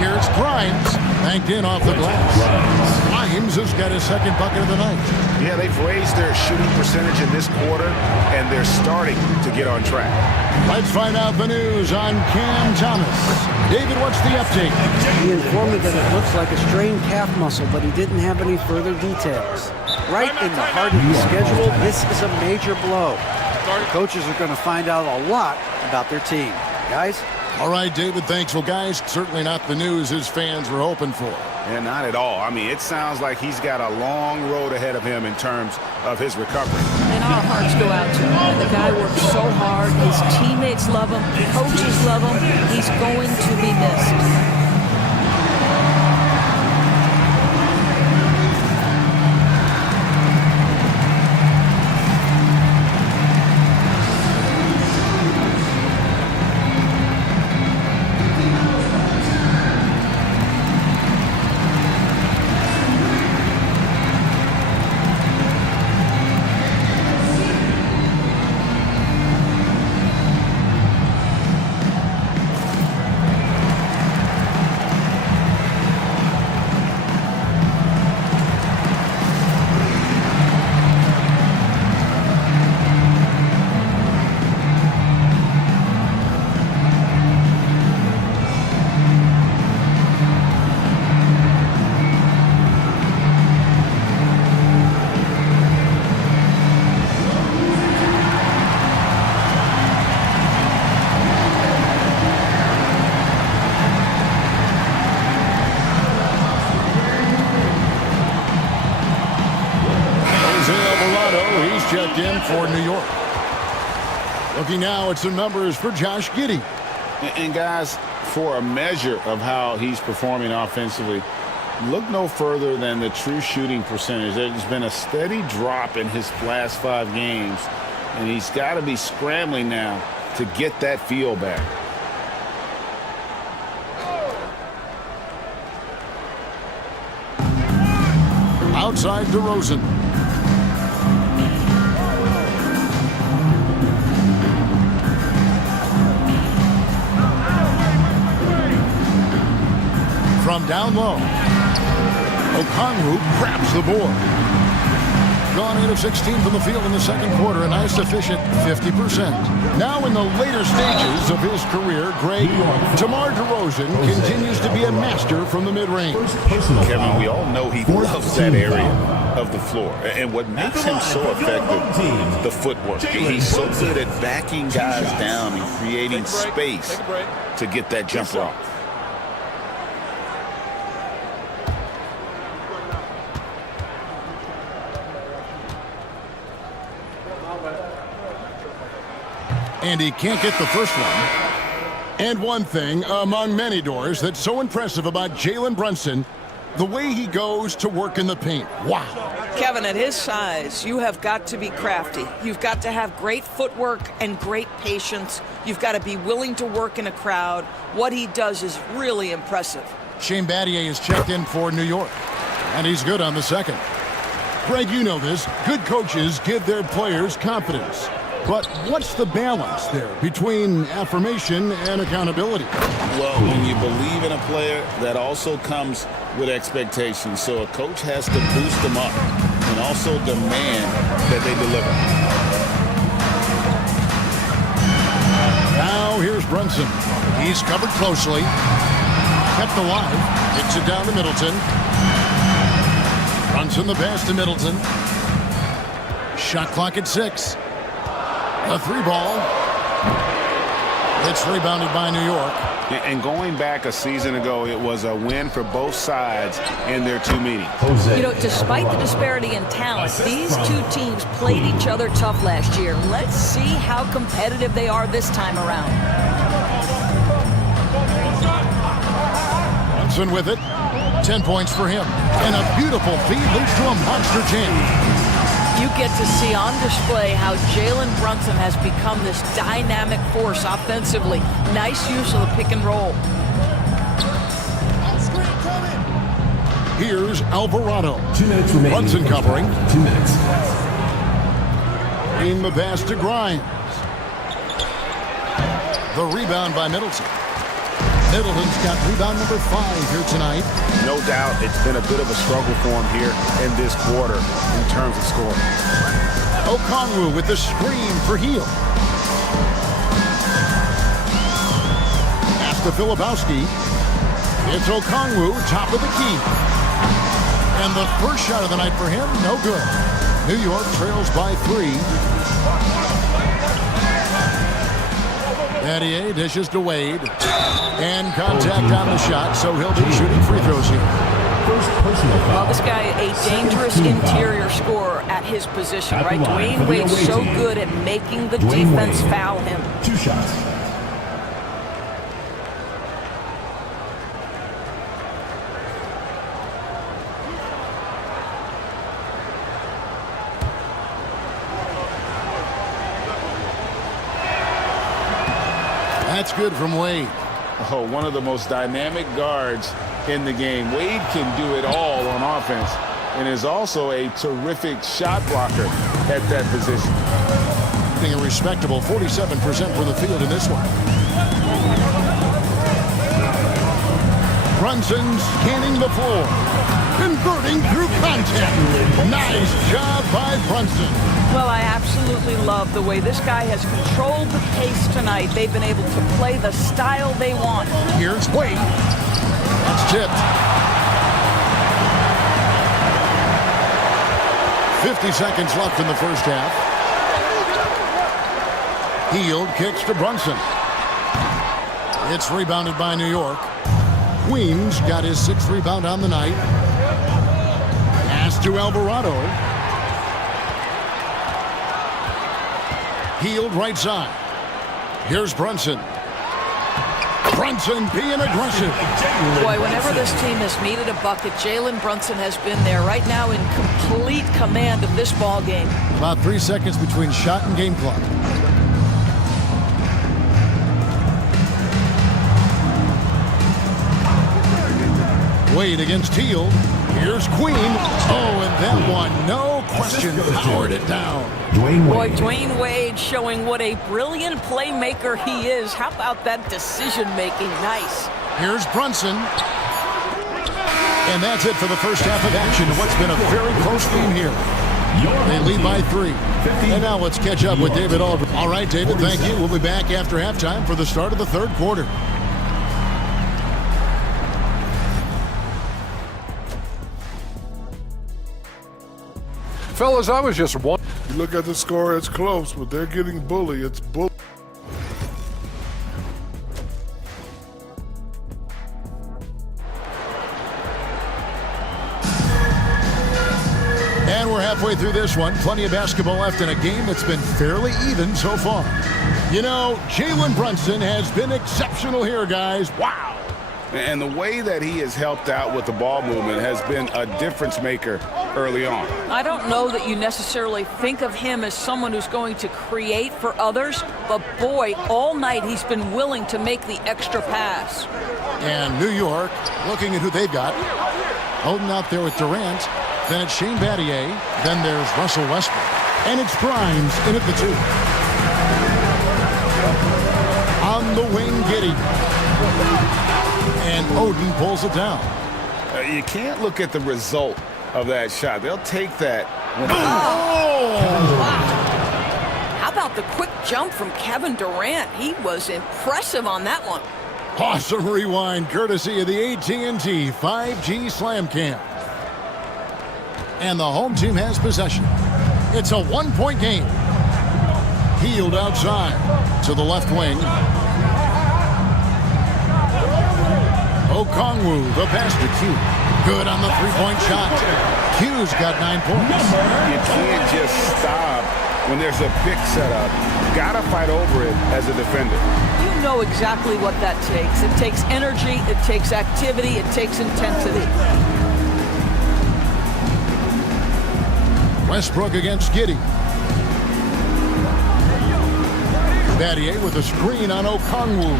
Here's Grimes, banked in off the glass. Grimes has got his second bucket of the night. Yeah, they've raised their shooting percentage in this quarter, and they're starting to get on track. Let's find out the news on Cam Thomas. David, what's the update? He informed me that it looks like a strained calf muscle, but he didn't have any further details. Right in the heart of the schedule, this is a major blow. The coaches are going to find out a lot about their team. Guys? All right, David, thanks. Well, guys, certainly not the news his fans were hoping for. Yeah, not at all. I mean, it sounds like he's got a long road ahead of him in terms of his recovery. And our hearts go out to him. And the guy works so hard. His teammates love him. Coaches love him. He's going to be missed. Checked in for New York. Looking now at some numbers for Josh Giddey. And guys, for a measure of how he's performing offensively, look no further than the true shooting percentage. There's been a steady drop in his last 5 games, and he's got to be scrambling now to get that feel back. Outside DeRozan. From down low, Okongwu grabs the board. Gone 8 of 16 from the field in the second quarter, a nice efficient 50%. Now in the later stages of his career, Greg, DeMar DeRozan continues to be a master from the mid-range. Kevin, we all know he loves that area of the floor. And what makes him so effective, the footwork. He's so good at backing guys down and creating space to get that jumper off. And he can't get the first one. And one thing among many doors that's so impressive about Jalen Brunson, The way he goes to work in the paint. Wow. Kevin, at his size, you have got to be crafty. You've got to have great footwork and great patience. You've got to be willing to work in a crowd. What he does is really impressive. Shane Battier is checked in for New York, and he's good on the second. Greg, you know this. Good coaches give their players confidence. But what's the balance there between affirmation and accountability? Well, when you believe in a player, that also comes with expectations. So a coach has to boost them up and also demand that they deliver. Now here's Brunson. He's covered closely. Kept alive. Gets it down to Middleton. Brunson the pass to Middleton. Shot clock at 6. A 3 ball. It's rebounded by New York. And going back a season ago, it was a win for both sides in their 2 meetings. You know, despite the disparity in talent, these two teams played each other tough last year. Let's see how competitive they are this time around. Brunson with it. 10 points for him. And a beautiful feed leads to a monster jam. You get to see on display how Jalen Brunson has become this dynamic force offensively. Nice use of the pick and roll. Here's Alvarado. 2 minutes remaining. Brunson covering. 2 minutes. In the pass to Grimes. The rebound by Middleton. Middleton's got rebound number 5 here tonight. No doubt it's been a bit of a struggle for him here in this quarter in terms of scoring. Okongwu with the screen for Hield. Pass to Filipowski. It's Okongwu, top of the key. And the first shot of the night for him, no good. New York trails by 3. Battier dishes to Wade. And contact on the shot, so he'll be shooting free throws here. Well, this guy, a dangerous interior scorer at his position, right? Dwayne Wade's so good at making the defense foul him. 2 shots. That's good from Wade. Oh, one of the most dynamic guards in the game. Wade can do it all on offense and is also a terrific shot blocker at that position. Being a respectable 47% for the field in this one. Brunson scanning the floor. Converting through contact. Nice job by Brunson. Well, I absolutely love the way this guy has controlled the pace tonight. They've been able to play the style they want. Here's Wade. It's tipped. 50 seconds left in the first half. Hield kicks to Brunson. It's rebounded by New York. Queens got his 6th rebound on the night. Pass to Alvarado. Hield right side. Here's Brunson. Brunson being aggressive. Boy, whenever this team has needed a bucket, Jalen Brunson has been there right now in complete command of this ball game. About 3 seconds between shot and game clock. Wade against Hield. Here's Queen. Oh, and that one, no question, powered it down. Boy, Dwayne Wade showing what a brilliant playmaker he is. How about that decision-making? Nice. Here's Brunson. And that's it for the first half of action. What's been a very close game here. They lead by 3. And now let's catch up with David Aldridge. All right, David, thank you. We'll be back after halftime for the start of the 3rd quarter. Fellas, I was just wondering. You look at the score, it's close, but they're getting bullied. It's bully. And we're halfway through this one. Plenty of basketball left in a game that's been fairly even so far. You know, Jalen Brunson has been exceptional here, guys. Wow. And the way that he has helped out with the ball movement has been a difference maker early on. I don't know that you necessarily think of him as someone who's going to create for others, but boy, all night he's been willing to make the extra pass. And New York looking at who they've got. Holding out there with Durant. Then it's Shane Battier. Then there's Russell Westbrook. And it's Grimes in at the 2. On the wing, Giddey. And Oden pulls it down. You can't look at the result of that shot. They'll take that. Wow. How about the quick jump from Kevin Durant? He was impressive on that one. Awesome rewind courtesy of the AT&T 5G Slam Cam. And the home team has possession. It's a 1-point game. Healed outside to the left wing. Okongwu, the pass to Q. Good on the three-point shot. Q's got 9 points. You can't just stop when there's a pick set up. Gotta fight over it as a defender. You know exactly what that takes. It takes energy, it takes activity, it takes intensity. Westbrook against Giddey. Battier with a screen on Okongwu.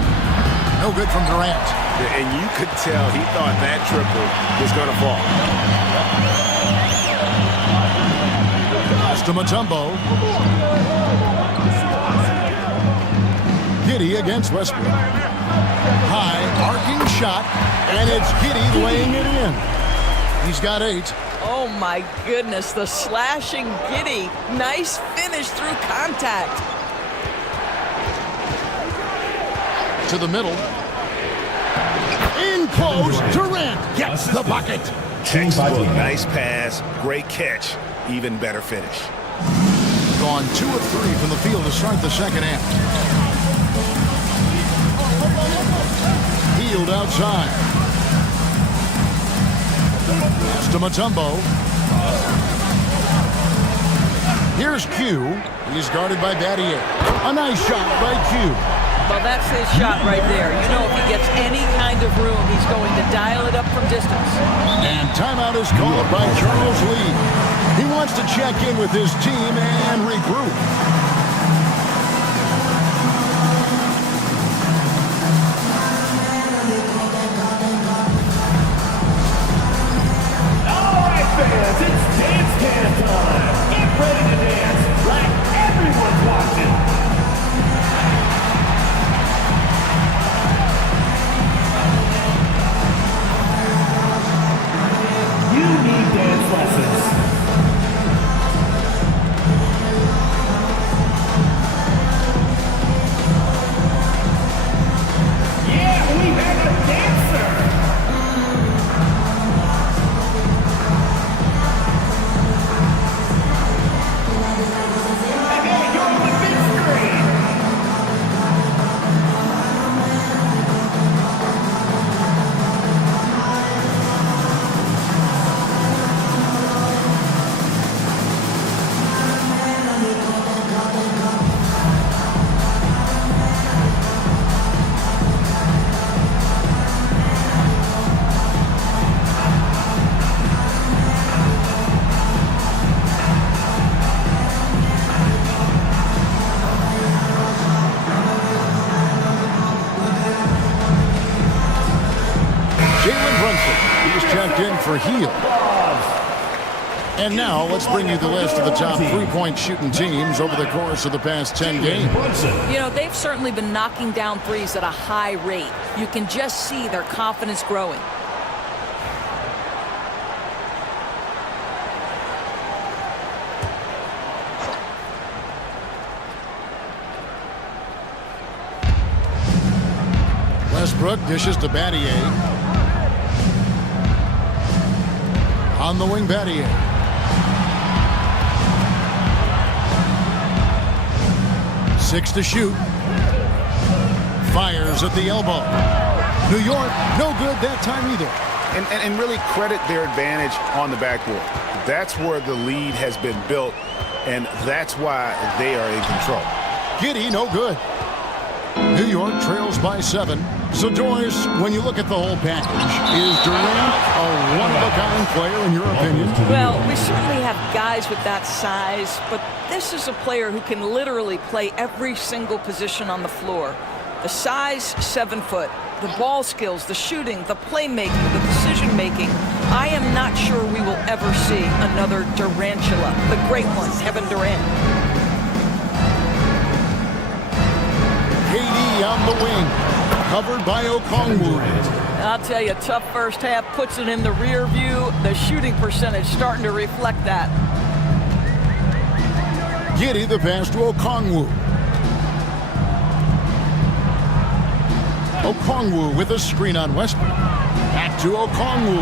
No good from Durant. And you could tell he thought that triple was going to fall. Pass to Mutombo. Giddey against Westbrook. High, arcing shot, and it's Giddey laying it in. He's got 8. Oh my goodness, the slashing Giddey. Nice finish through contact. To the middle. In close, Durant gets the bucket. Textbook, nice pass, great catch, even better finish. Gone 2 of 3 from the field to start the second half. Healed outside. Pass to Mutombo. Here's Q. He's guarded by Battier. A nice shot by Q. Well, that's his shot right there. You know, if he gets any kind of room, he's going to dial it up from distance. And timeout is called by Charles Lee. He wants to check in with his team and regroup. All right, fans, it's dance can time. Get ready to dance like everyone's watching. You need dance lessons. Yeah, we have a dancer. Hey, you're on the big screen. Jalen Brunson, he's checked in for Heel. And now let's bring you the list of the top three-point shooting teams over the course of the past 10 games. You know, they've certainly been knocking down threes at a high rate. You can just see their confidence growing. Westbrook dishes to Battier. On the wing, Battier. Six to shoot. Fires at the elbow. New York, no good that time either. And really credit their advantage on the backboard. That's where the lead has been built, and that's why they are in control. Giddey, no good. New York trails by 7. So, Doris, when you look at the whole package, is Durant a one-of-a-kind player in your opinion? Well, we certainly have guys with that size, but this is a player who can literally play every single position on the floor. The size, 7 foot. The ball skills, the shooting, the playmaking, the decision-making. I am not sure we will ever see another Durantula, the great one, Kevin Durant. KD on the wing, covered by Okongwu. I'll tell you, tough first half, puts it in the rear view. The shooting percentage starting to reflect that. Giddey the pass to Okongwu. Okongwu with a screen on Westbrook. Back to Okongwu.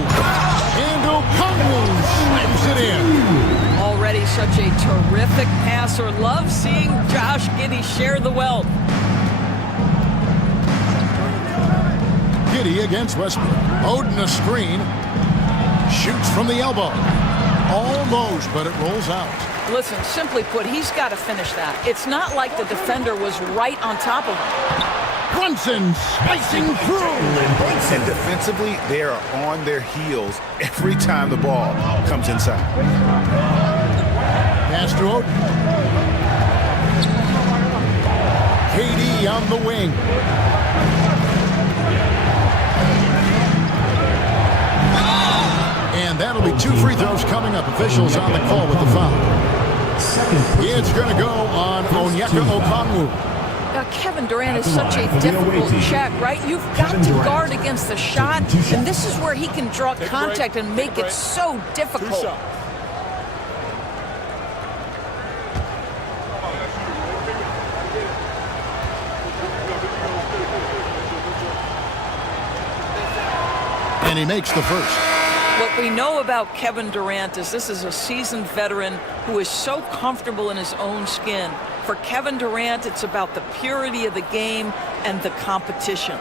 And Okongwu slams it in. Already such a terrific passer. Love seeing Josh Giddey share the wealth. Giddey against Westbrook. Oden a screen. Shoots from the elbow. Almost, but it rolls out. Listen, simply put, he's got to finish that. It's not like the defender was right on top of him. Brunson spicing through. And defensively, they are on their heels every time the ball comes inside. Pass to Oden. KD on the wing. And that'll be 2 free throws coming up. Officials on the call with the foul. It's going to go on Onyeka Okongwu. Kevin Durant is such a difficult check, right? You've got to guard against the shot, and this is where he can draw contact and make it so difficult. And he makes the first. What we know about Kevin Durant is this is a seasoned veteran who is so comfortable in his own skin. For Kevin Durant, it's about the purity of the game and the competition.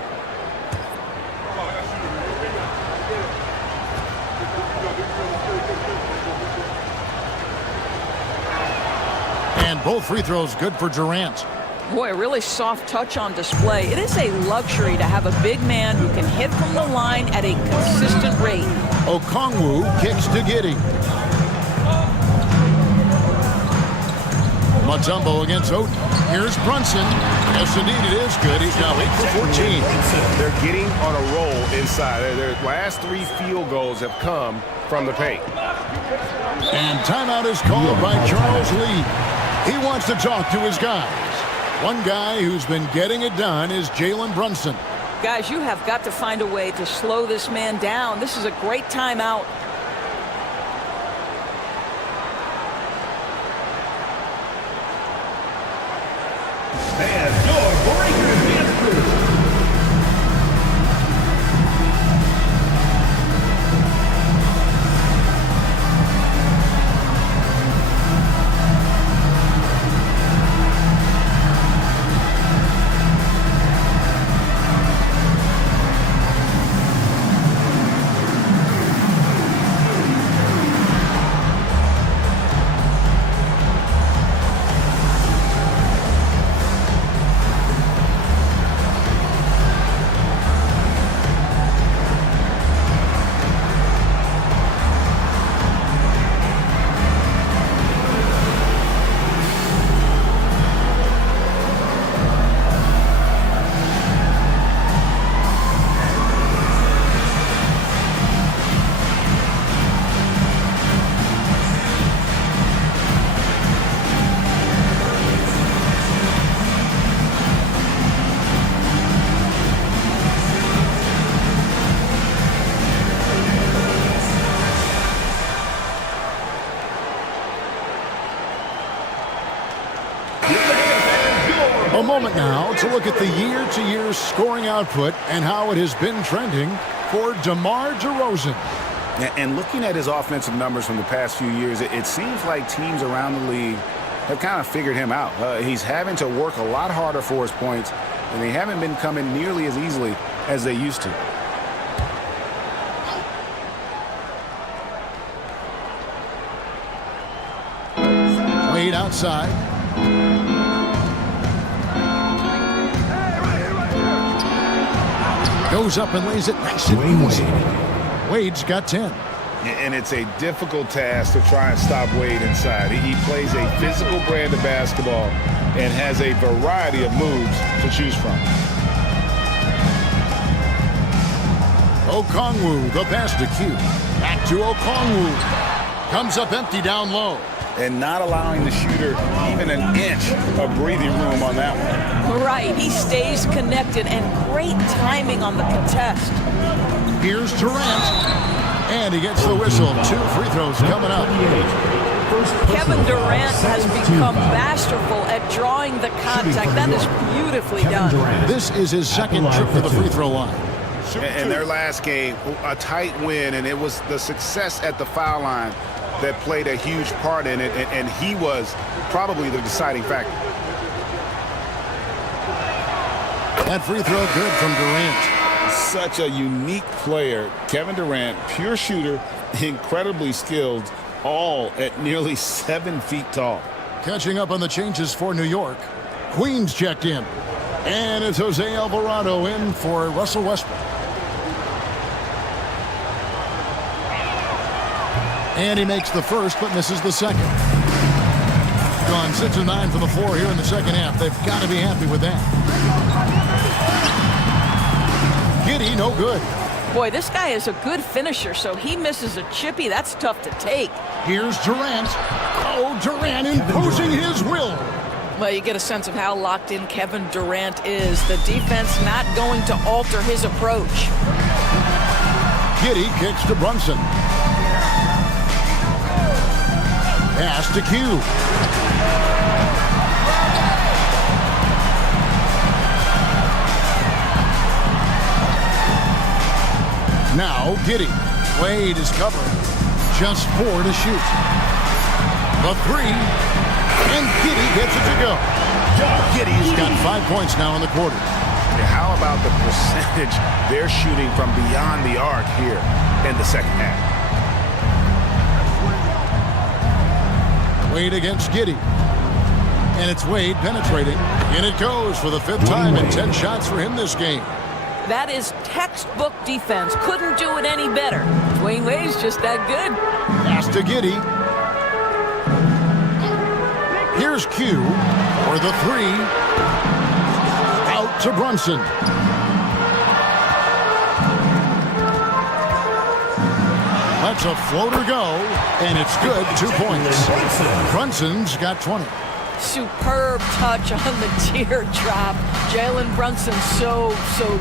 And both free throws good for Durant. Boy, a really soft touch on display. It is a luxury to have a big man who can hit from the line at a consistent rate. Okongwu kicks to Giddey. Mutombo against Oden. Here's Brunson. Yes, indeed, it is good. He's now 8 for 14. They're getting on a roll inside. Their last 3 field goals have come from the paint. And timeout is called by Charles Lee. He wants to talk to his guys. One guy who's been getting it done is Jalen Brunson. Guys, you have got to find a way to slow this man down. This is a great timeout. And your breaker advance group. A moment now to look at the year-to-year scoring output and how it has been trending for DeMar DeRozan. And looking at his offensive numbers from the past few years, it seems like teams around the league have kind of figured him out. He's having to work a lot harder for his points, and they haven't been coming nearly as easily as they used to. Wade outside. Goes up and lays it nice and easy. Wade's got 10. And it's a difficult task to try and stop Wade inside. He plays a physical brand of basketball and has a variety of moves to choose from. Okongwu, the pass to Q. Back to Okongwu. Comes up empty down low. And not allowing the shooter even an inch of breathing room on that one. Right, he stays connected, and great timing on the contest. Here's Durant, and he gets the whistle. 2 free throws coming up. Kevin Durant has become masterful at drawing the contact. That is beautifully done. This is his second trip to the free throw line. In their last game, a tight win, and it was the success at the foul line that played a huge part in it, and he was probably the deciding factor. That free throw good from Durant. Such a unique player. Kevin Durant, pure shooter, incredibly skilled, all at nearly 7 feet tall. Catching up on the changes for New York. Queens checked in. And it's Jose Alvarado in for Russell Westbrook. And he makes the first, but misses the second. Gone 6 of 9 from the floor here in the second half. They've got to be happy with that. Giddey, no good. Boy, this guy is a good finisher, so he misses a chippy. That's tough to take. Here's Durant. Oh, Durant imposing his will. Well, you get a sense of how locked in Kevin Durant is. The defense not going to alter his approach. Giddey kicks to Brunson. Pass to Q. Now Giddey. Wade is covering. Just 4 to shoot. The 3. And Giddey gets it to go. Giddey's got 5 points now in the quarter. How about the percentage they're shooting from beyond the arc here in the second half? Wade against Giddey. And it's Wade penetrating. And it goes for the 5th time and 10 shots for him this game. That is textbook defense. Couldn't do it any better. Dwayne Wade's just that good. Pass to Giddey. Here's Q for the 3. Out to Brunson. Lets a floater go, and it's good. 2 points. Brunson's got 20. Superb touch on the teardrop. Jalen Brunson so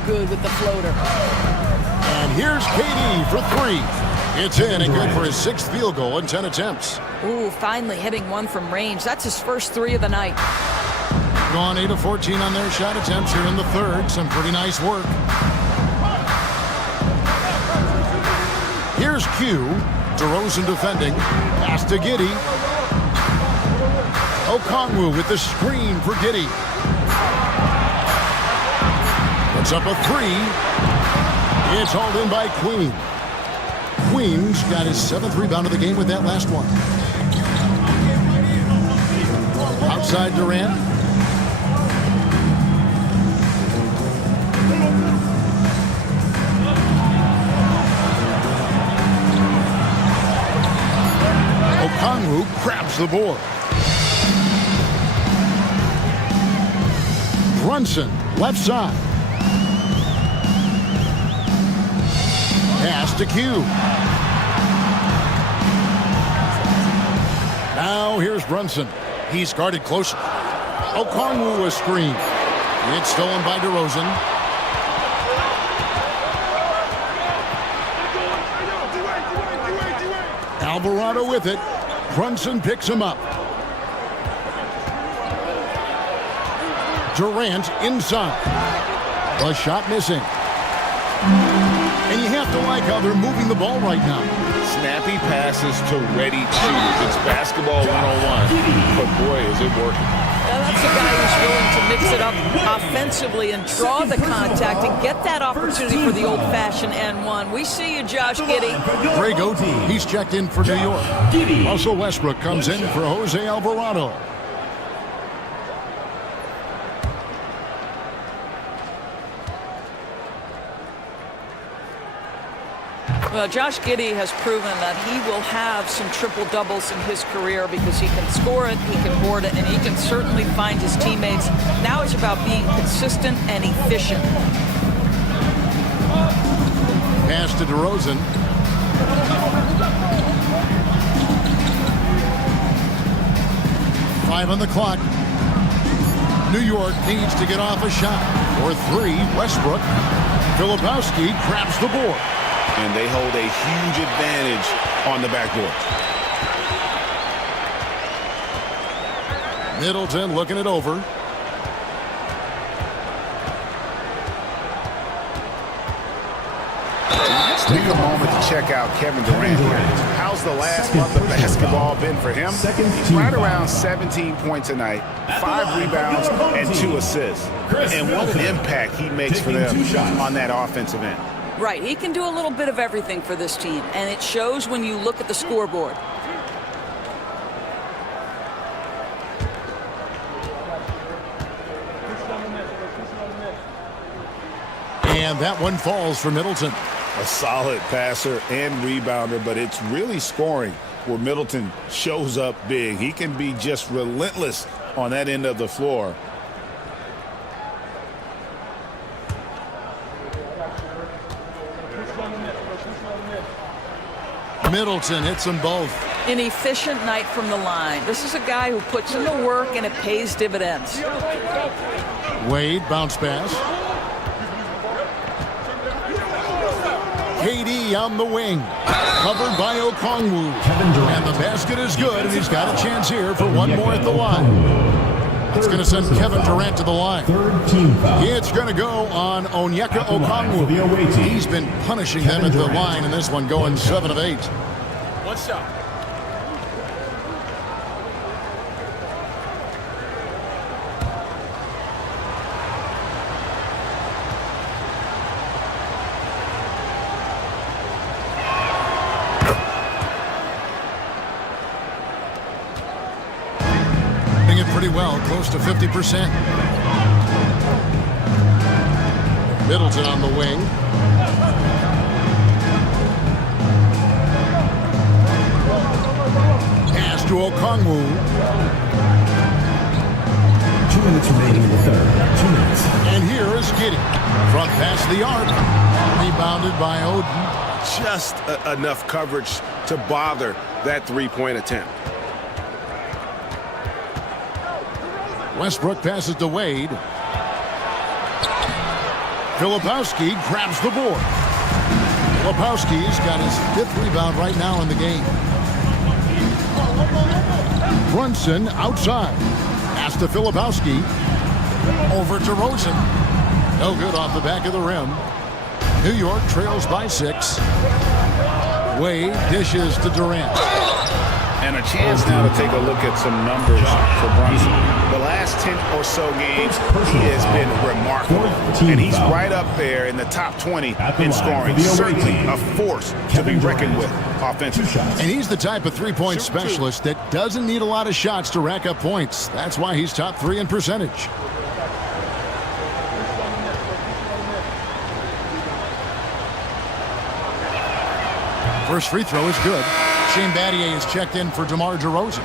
good with the floater. And here's KD for 3. It's in and good for his 6th field goal in 10 attempts. Ooh, finally hitting one from range. That's his first 3 of the night. Gone 8 of 14 on their shot attempts here in the 3rd. Some pretty nice work. Here's Q. DeRozan defending. Pass to Giddey. Okongwu with the screen for Giddey. Puts up a 3. It's hauled in by Queen. Queen's got his 7th rebound of the game with that last one. Outside Durant. Okongwu grabs the board. Brunson, left side. Pass to Q. Now here's Brunson. He's guarded closely. Okongwu a screen. It's stolen by DeRozan. Alvarado with it. Brunson picks him up. Durant inside. The shot missing. And you have to like how they're moving the ball right now. Snappy passes to ready shooters. It's basketball 101. But boy, is it working. Now that's a guy who's willing to mix it up offensively and draw the contact and get that opportunity for the old-fashioned N1. We see you, Josh Giddey. Grego, he's checked in for New York. Russell Westbrook comes in for Jose Alvarado. Well, Josh Giddey has proven that he will have some triple doubles in his career because he can score it, he can board it, and he can certainly find his teammates. Now it's about being consistent and efficient. Pass to DeRozan. Five on the clock. New York needs to get off a shot. For three, Westbrook. Filipowski grabs the board. And they hold a huge advantage on the backboard. Middleton looking it over. Let's take a moment to check out Kevin Durant. How's the last month of basketball been for him? He's right around 17 points a night, 5 rebounds, and 2 assists. And what an impact he makes for them on that offensive end. Right, he can do a little bit of everything for this team, and it shows when you look at the scoreboard. And that one falls for Middleton. A solid passer and rebounder, but it's really scoring where Middleton shows up big. He can be just relentless on that end of the floor. Middleton hits them both. An efficient night from the line. This is a guy who puts in the work and it pays dividends. Wade, bounce pass. KD on the wing. Covered by Okongwu. And the basket is good, and he's got a chance here for one more at the line. It's going to send Kevin Durant to the line. It's going to go on Onyeka Okongwu. He's been punishing them at the line in this one, going 7 of 8. One shot. Pretty well, close to 50%. Middleton on the wing. Pass to Okongwu. 2 minutes remaining in the third. 2 minutes. And here is Giddey. Front pass the arc. Rebounded by Oden. Just enough coverage to bother that three-point attempt. Westbrook passes to Wade. Filipowski grabs the board. Filipowski's got his 5th rebound right now in the game. Brunson outside. Pass to Filipowski. Over to Rosen. No good off the back of the rim. New York trails by 6. Wade dishes to Durant. And a chance now to take a look at some numbers for Brunson. The last 10 or so games, he has been remarkable. And he's right up there in the top 20 in scoring. Certainly a force to be reckoned with offensively. And he's the type of three-point specialist that doesn't need a lot of shots to rack up points. That's why he's top 3 in percentage. First free throw is good. Shane Battier is checked in for DeMar DeRozan.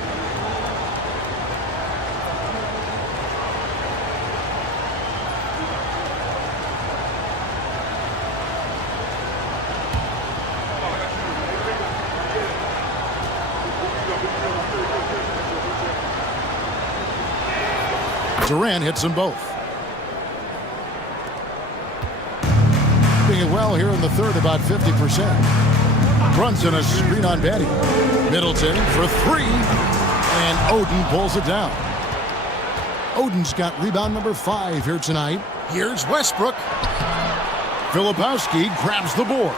Durant hits them both. Doing it well here in the third, about 50%. Brunson a screen on Batty. Middleton for 3. And Oden pulls it down. Oden's got rebound number 5 here tonight. Here's Westbrook. Filipowski grabs the board.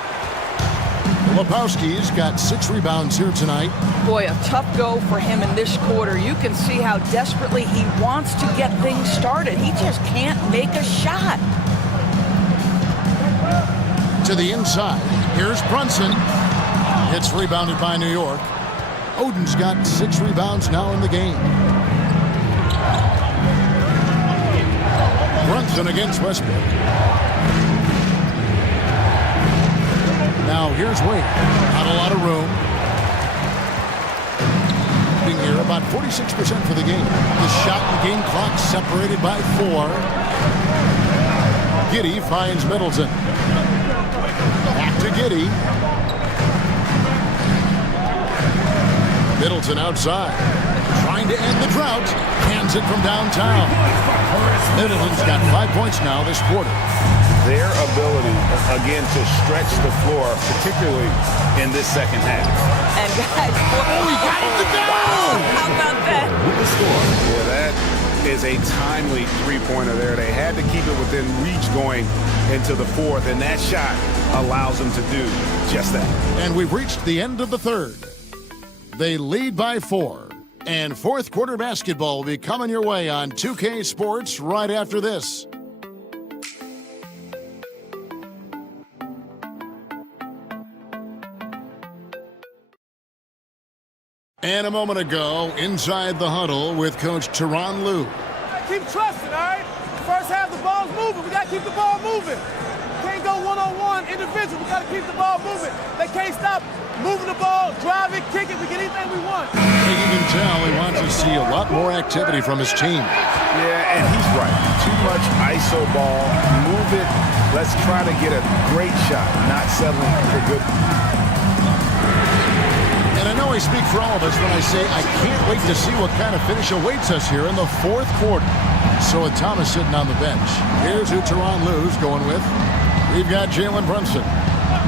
Filipowski's got 6 rebounds here tonight. Boy, a tough go for him in this quarter. You can see how desperately he wants to get things started. He just can't make a shot. To the inside. Here's Brunson. It's rebounded by New York. Oden's got 6 rebounds now in the game. Brunson against Westbrook. Now Here's Wade. Not a lot of room. Being here about 46% for the game. The shot and game clock separated by 4. Giddey finds Middleton. Back to Giddey. Middleton outside. Trying to end the drought. Hands it from downtown. Middleton's got 5 points now this quarter. Their ability, again, to stretch the floor, particularly in this second half. And guys, he got it to go! How about that? Yeah, that is a timely three-pointer there. They had to keep it within reach going into the fourth, and that shot allows them to do just that. And we've reached the end of the third. They lead by 4. And fourth quarter basketball will be coming your way on 2K Sports right after this. And a moment ago, inside the huddle with Coach Tyronn Lue. Keep trusting, all right? First half, the ball's moving. We got to keep the ball moving. Can't go one-on-one, individual. We got to keep the ball moving. They can't stop moving the ball, drive it, kick it. We get anything we want. You can tell he wants to see a lot more activity from his team. Yeah, and he's right. Too much ISO ball. Move it. Let's try to get a great shot, not settling for good. And I know I speak for all of us when I say I can't wait to see what kind of finish awaits us here in the fourth quarter. So with Thomas sitting on the bench, here's who Tyronn Lue's going with. We've got Jalen Brunson.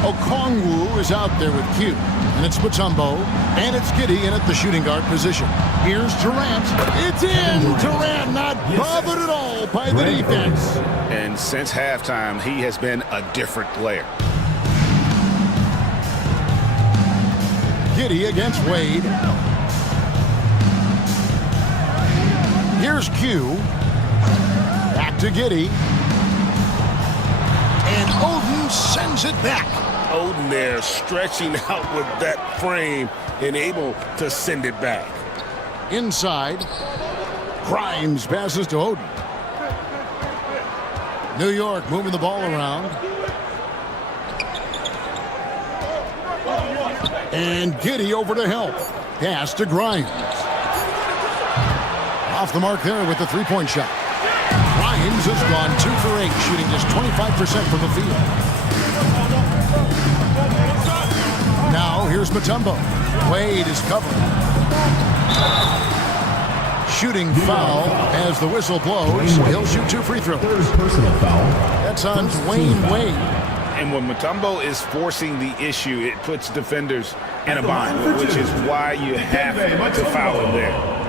Okongwu is out there with Q. And it's Mutombo. And it's Giddey in at the shooting guard position. Here's Durant. It's in! Durant not bothered at all by the defense. And since halftime, he has been a different player. Giddey against Wade. Here's Q. Back to Giddey. And Oden sends it back. Oden there stretching out with that frame and able to send it back. Inside. Grimes passes to Oden. New York moving the ball around. And Giddey over to help. Pass to Grimes. Off the mark there with the three-point shot. Grimes has gone 2 for 8, shooting just 25% from the field. Now here's Mutombo. Wade is covering. Shooting foul as the whistle blows. He'll shoot 2 free throws. Personal foul. That's on Dwayne Wade. And when Mutombo is forcing the issue, it puts defenders in a bind, which is why you have to foul him there.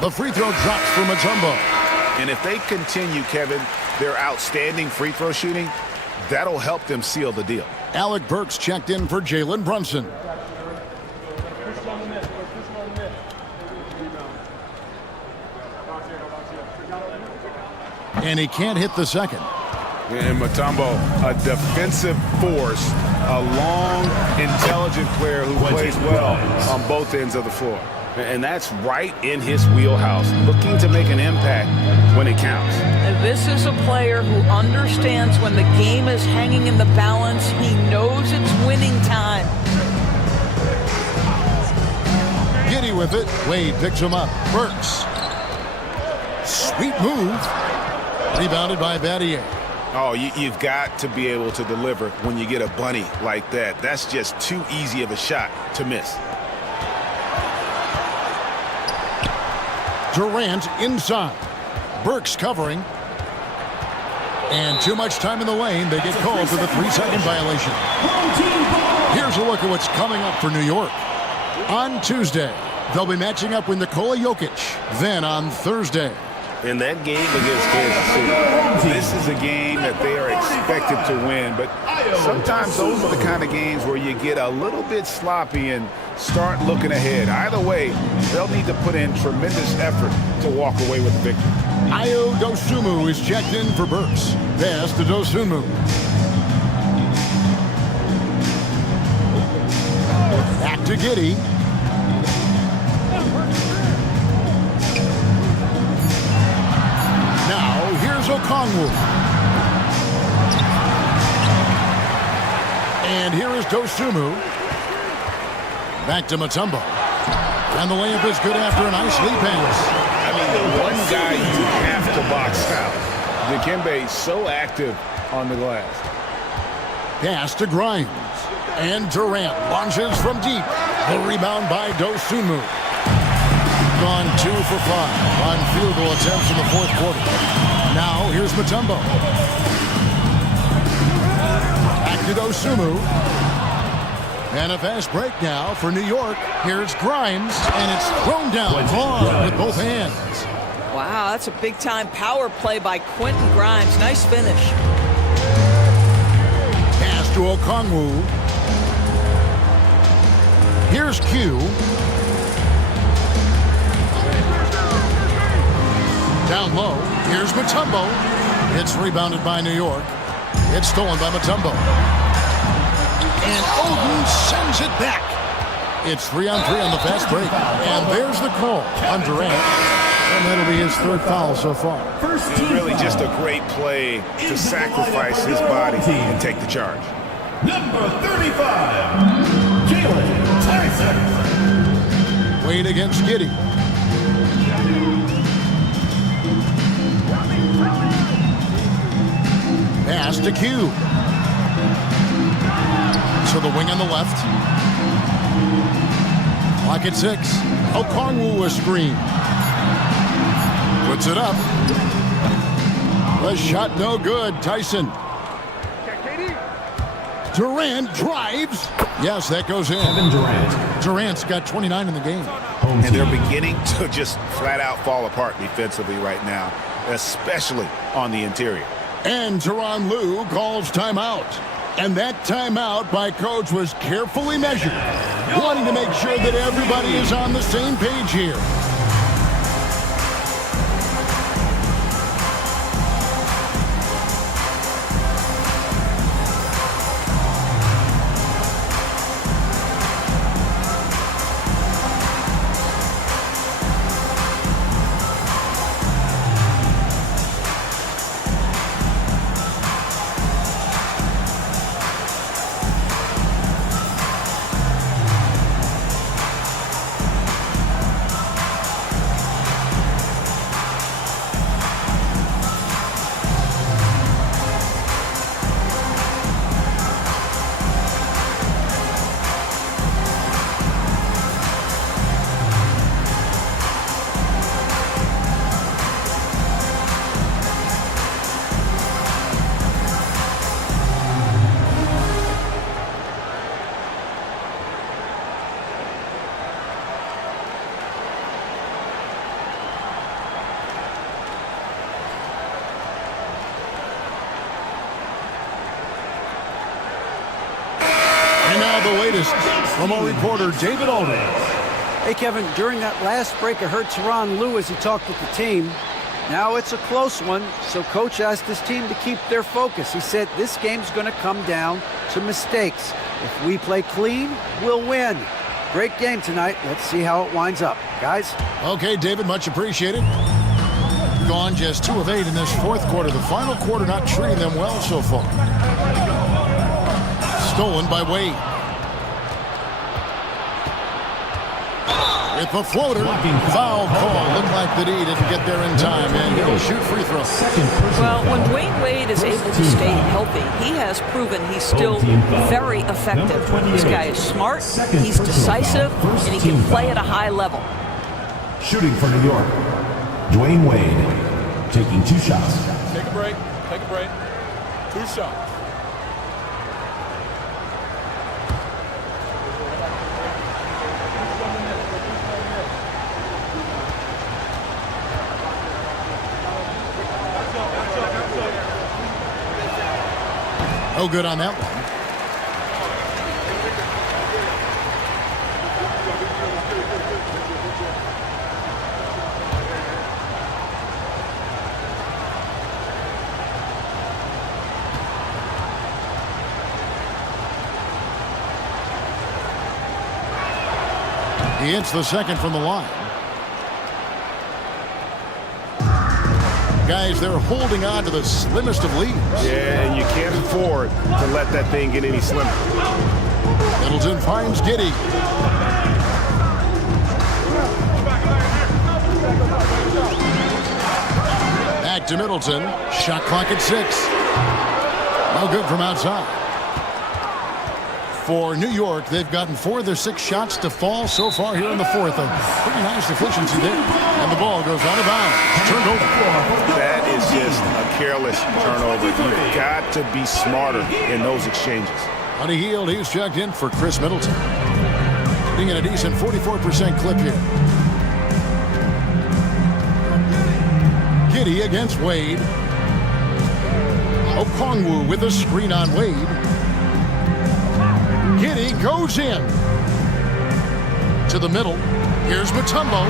The free throw drops for Mutombo. And if they continue, Kevin, their outstanding free throw shooting, that'll help them seal the deal. Alec Burks checked in for Jalen Brunson. And he can't hit the second. And Mutombo, a defensive force, a long, intelligent player who plays well on both ends of the floor. And that's right in his wheelhouse, looking to make an impact when it counts. And this is a player who understands when the game is hanging in the balance. He knows it's winning time. Giddey with it. Wade picks him up. Burks. Sweet move. Rebounded by Battier. Oh, you've got to be able to deliver when you get a bunny like that. That's just too easy of a shot to miss. Durant inside. Burks covering. And too much time in the lane. They get called for the 3-second violation. Here's a look at what's coming up for New York. On Tuesday, they'll be matching up with Nikola Jokic. Then on Thursday, in that game against Kansas City. This is a game that they are expected to win, but sometimes those are the kind of games where you get a little bit sloppy and start looking ahead. Either way, they'll need to put in tremendous effort to walk away with the victory. Ayo Dosunmu is checked in for Burks. Pass to Dosunmu. Back to Giddey. Now, here's Okongwu. And here is Dosunmu. Back to Mutombo. And the layup is good after a nice lead pass. I mean, the one guy you have to box out. Dikembe is so active on the glass. Pass to Grimes. And Durant launches from deep. The rebound by Dosunmu. Gone 2 for 5 on field goal attempts in the fourth quarter. Now here's Mutombo. Back to Dosunmu. And a fast break now for New York. Here's Grimes, and it's thrown down hard with both hands. Wow, that's a big-time power play by Quentin Grimes. Nice finish. Pass to Okongwu. Here's Q. Down low. Here's Mutombo. It's rebounded by New York. It's stolen by Mutombo. And Oden sends it back. It's 3-on-3 on the fast break. And there's the call on Durant. And that'll be his third foul so far. It's really just a great play to sacrifice his body and take the charge. Number 35, Jalen Tyson. Wade against Giddey. Pass to Q. To the wing on the left. Clock at 6. Okongwu a screen. Puts it up. The shot no good. Tyson. Durant drives. Yes, that goes in. Kevin Durant. Durant's got 29 in the game. And they're beginning to just flat out fall apart defensively right now, especially on the interior. And Tyronn Lue calls timeout. And that timeout by coach was carefully measured, wanting to make sure that everybody is on the same page here. The latest from our reporter, David Alden. Hey, Kevin, during that last break, I heard Tyronn Lue as he talked with the team. Now it's a close one, so coach asked his team to keep their focus. He said this game's going to come down to mistakes. If we play clean, we'll win. Great game tonight. Let's see how it winds up. Guys? Okay, David, much appreciated. Gone just 2 of 8 in this fourth quarter. The final quarter not treating them well so far. Stolen by Wade. With the floater, foul call. Looked like the D didn't get there in time, and he'll shoot free throw. Well, when Dwayne Wade is able to stay healthy, he has proven he's still very effective. This guy is smart, he's decisive, and he can play at a high level. Shooting for New York, Dwayne Wade, taking 2 shots. Take a break. Take a break. 2 shots. No good on that one. He hits the second from the line. Guys, they're holding on to the slimmest of leads. Yeah, and you can't afford to let that thing get any slimmer. Middleton finds Giddey. Back to Middleton. Shot clock at 6. No good from outside. For New York, they've gotten 4 of their 6 shots to fall so far here in the fourth. A pretty nice efficiency there. And the ball goes out of bounds. Turned over. That is just a careless turnover. You've got to be smarter in those exchanges. Buddy Hield, he's checked in for Chris Middleton. Being at a decent 44% clip here. Giddey against Wade. Okongwu with a screen on Wade. Giddey goes in. To the middle. Here's Mutombo.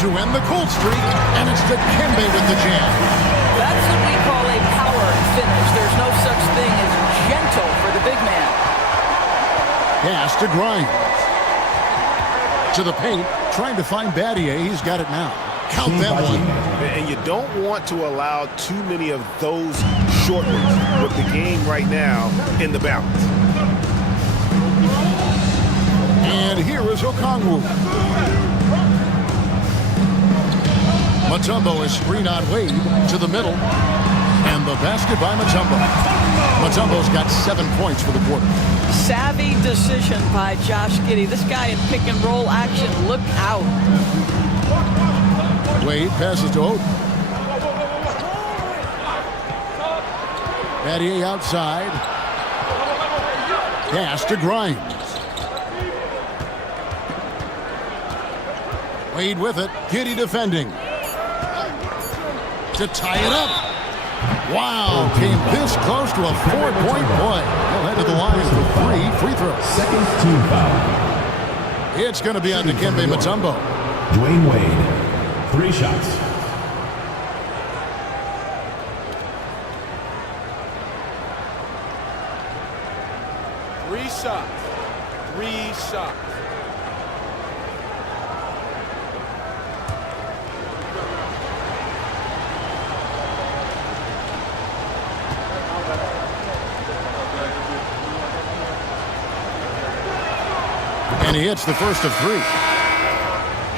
To end the cold streak. And it's Dikembe with the jam. That's what we call a power finish. There's no such thing as gentle for the big man. Pass to Grimes. To the paint. Trying to find Battier. He's got it now. Count that one. And you don't want to allow too many of those short ones with the game right now in the balance. And here is Okongwu. Mutombo is screen on Wade to the middle. And the basket by Mutombo. Mutombo's got 7 points for the quarter. Savvy decision by Josh Giddey. This guy in pick and roll action. Look out. Wade passes to Oden. Battier outside. Pass to Grimes. Wade with it. Giddey defending. To tie it up. Wow, came this close to a 4-point play. He'll head to the line for 3 free throws. Second team foul. It's going to be on Dikembe Mutombo. Dwayne Wade. 3 shots. Three shots. And he hits the first of 3.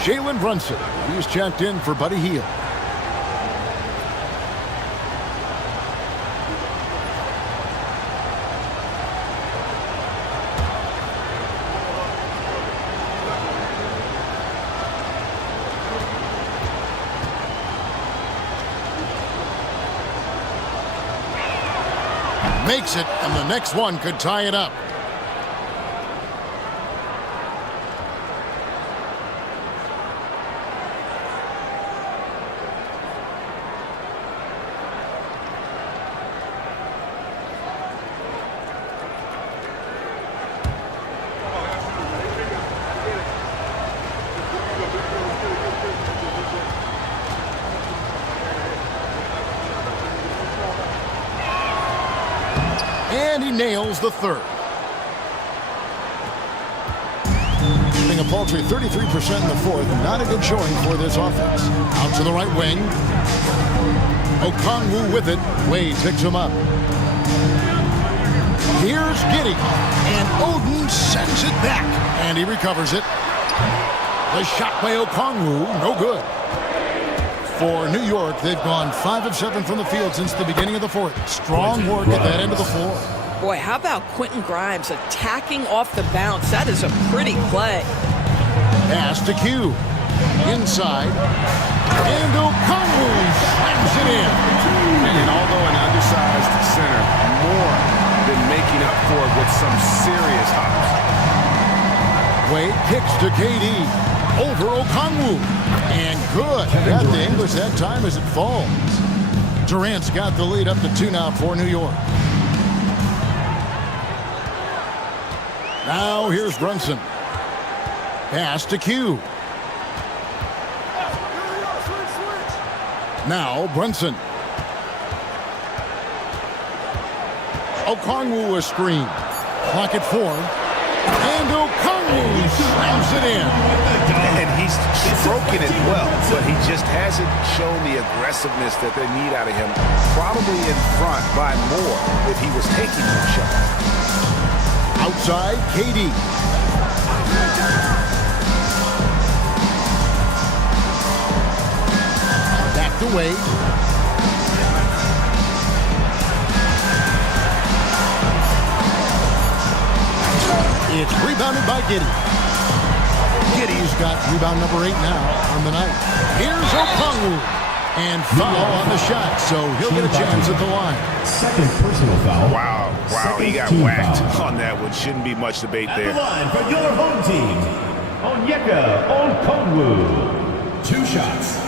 Jalen Brunson, he's checked in for Buddy Hield. Makes it, and the next one could tie it up. And he nails the third. Shooting a paltry 33% in the fourth. Not a good showing for this offense. Out to the right wing. Okongwu with it. Wade picks him up. Here's Giddey. And Oden sends it back. And he recovers it. The shot by Okongwu. No good. For New York, they've gone 5 of 7 from the field since the beginning of the fourth. Strong work at that end of the floor. Boy, how about Quentin Grimes attacking off the bounce? That is a pretty play. Pass to Q. Inside. And Okongwu slams it in. And although an undersized center, more than making up for it with some serious hops. Wade kicks to KD. Over Okongwu. And good. Got the English that time as it falls. Durant's got the lead up to 2 now for New York. Now here's Brunson. Pass to Q. Now Brunson. Okongwu a screen. Clock at 4. And Okongwu slams it in. And he's stroking it well, but he just hasn't shown the aggressiveness that they need out of him. Probably in front by more if he was taking more shots. Outside, KD. Back to Wade. It's rebounded by Giddey. Giddey's got rebound number 8 now on the night. Here's Okongwu. And foul on the shot, so he'll get a chance at the line. Second personal foul. Wow, he got whacked on that one. Shouldn't be much debate there. At the line for your home team, Onyeka Okongwu. 2 shots.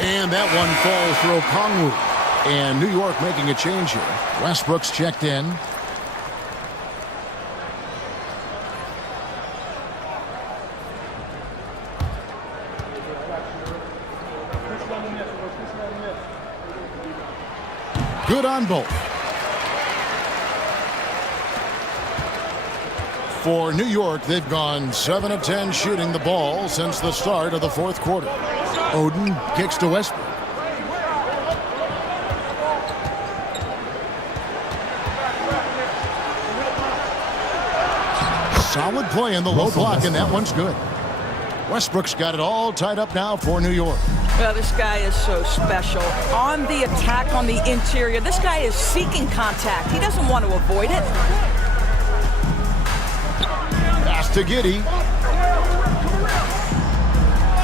And that one falls for Okongwu. And New York making a change here. Westbrook's checked in. Good on both. For New York, they've gone 7 of 10 shooting the ball since the start of the 4th quarter. Oden kicks to Westbrook. Solid play in the low block, and that one's good. Westbrook's got it all tied up now for New York. Well, this guy is so special. On the attack on the interior, this guy is seeking contact. He doesn't want to avoid it. Pass to Giddey.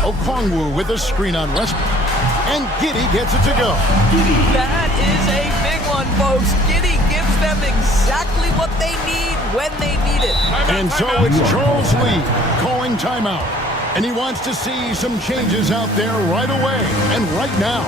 Okongwu with a screen on Westbrook. And Giddey gets it to go. That is a big one, folks. Giddey gives them exactly what they need when they need it. And so it's Charles Lee calling timeout. And he wants to see some changes out there right away and right now.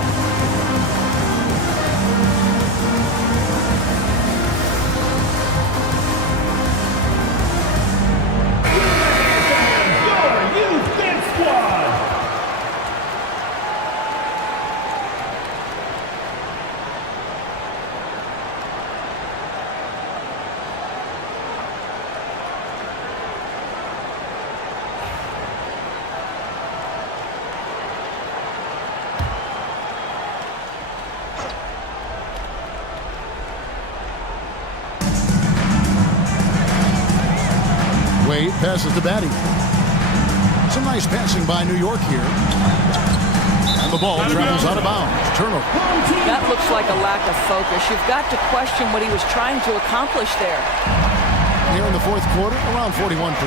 Wade passes to Batty. Some nice passing by New York here. And the ball travels out of bounds. Turnover. That looks like a lack of focus. You've got to question what he was trying to accomplish there. Here in the 4th quarter, around 41%.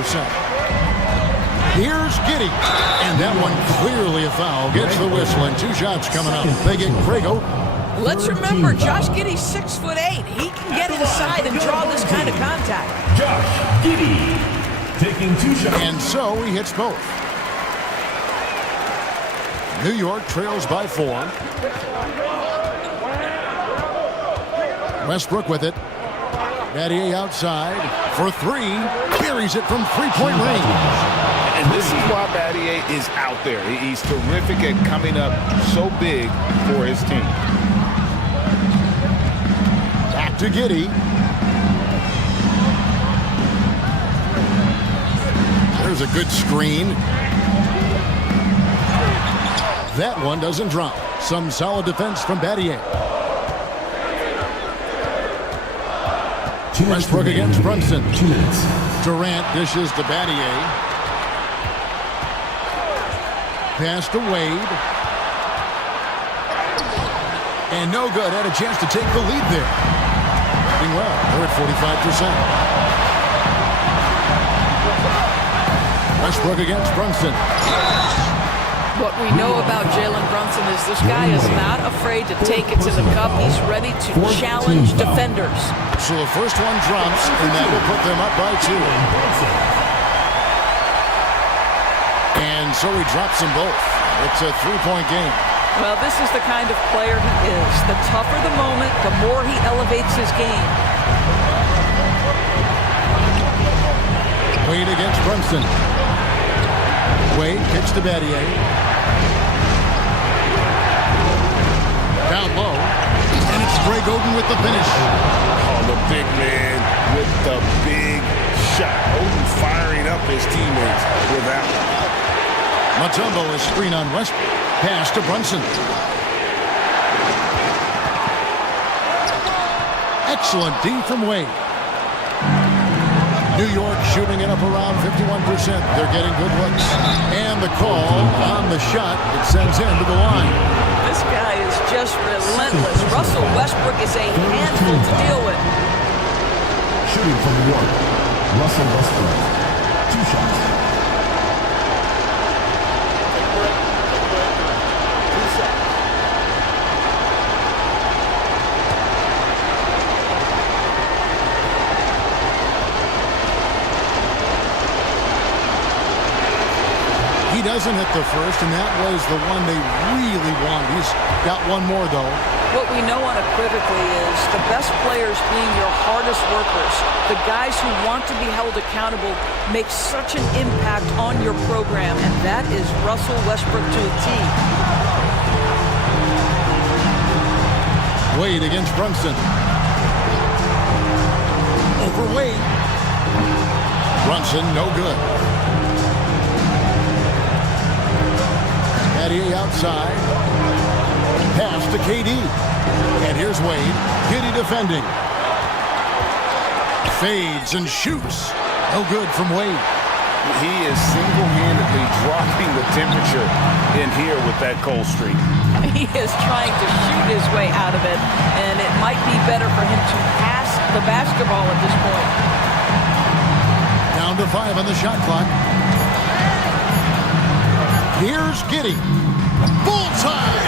Here's Giddey. And that one clearly a foul. Gets the whistle, and 2 shots coming up. They get Craig Oden. Let's remember, Josh Giddey's 6'8". He can get inside and draw this kind of contact. Josh Giddey taking 2 shots. And so he hits both. New York trails by 4. Westbrook with it. Battier outside for 3. Carries it from 3-point range. And this is why Battier is out there. He's terrific at coming up so big for his team. Back to Giddey. There's a good screen. That one doesn't drop. Some solid defense from Battier. Westbrook against Brunson. 2 minutes. Durant dishes to Battier. Pass to Wade. And no good. Had a chance to take the lead there. Doing well. They're at 45%. Westbrook against Brunson. What we know about Jalen Brunson is this guy is not afraid to take it to the cup. He's ready to challenge defenders. So the first one drops, and that will put them up by 2. And so he drops them both. It's a 3-point game. Well, this is the kind of player he is. The tougher the moment, the more he elevates his game. Wade against Brunson. Wade kicks to Battier. Down low. And it's Greg Oden with the finish. Oh, the big man with the big shot. Oden firing up his teammates with that one. Mutombo is screen on Westbrook. Pass to Brunson. Excellent D from Wade. New York shooting it up around 51%. They're getting good looks. And the call on the shot, it sends him to the line. This guy is just relentless. Russell Westbrook is a handful to deal with. Shooting from New York, Russell Westbrook. 2 shots. He doesn't hit the first, and that was the one they really wanted. He's got one more, though. What we know unequivocally is the best players being your hardest workers, the guys who want to be held accountable, make such an impact on your program, and that is Russell Westbrook to a T. Wade against Brunson. Over Wade. Brunson, no good. Battier outside. Pass to KD. And here's Wade. Giddy defending. Fades and shoots. No good from Wade. He is single-handedly dropping the temperature in here with that cold streak. He is trying to shoot his way out of it, and it might be better for him to pass the basketball at this point. Down to 5 on the shot clock. Here's Giddy. Bullseye!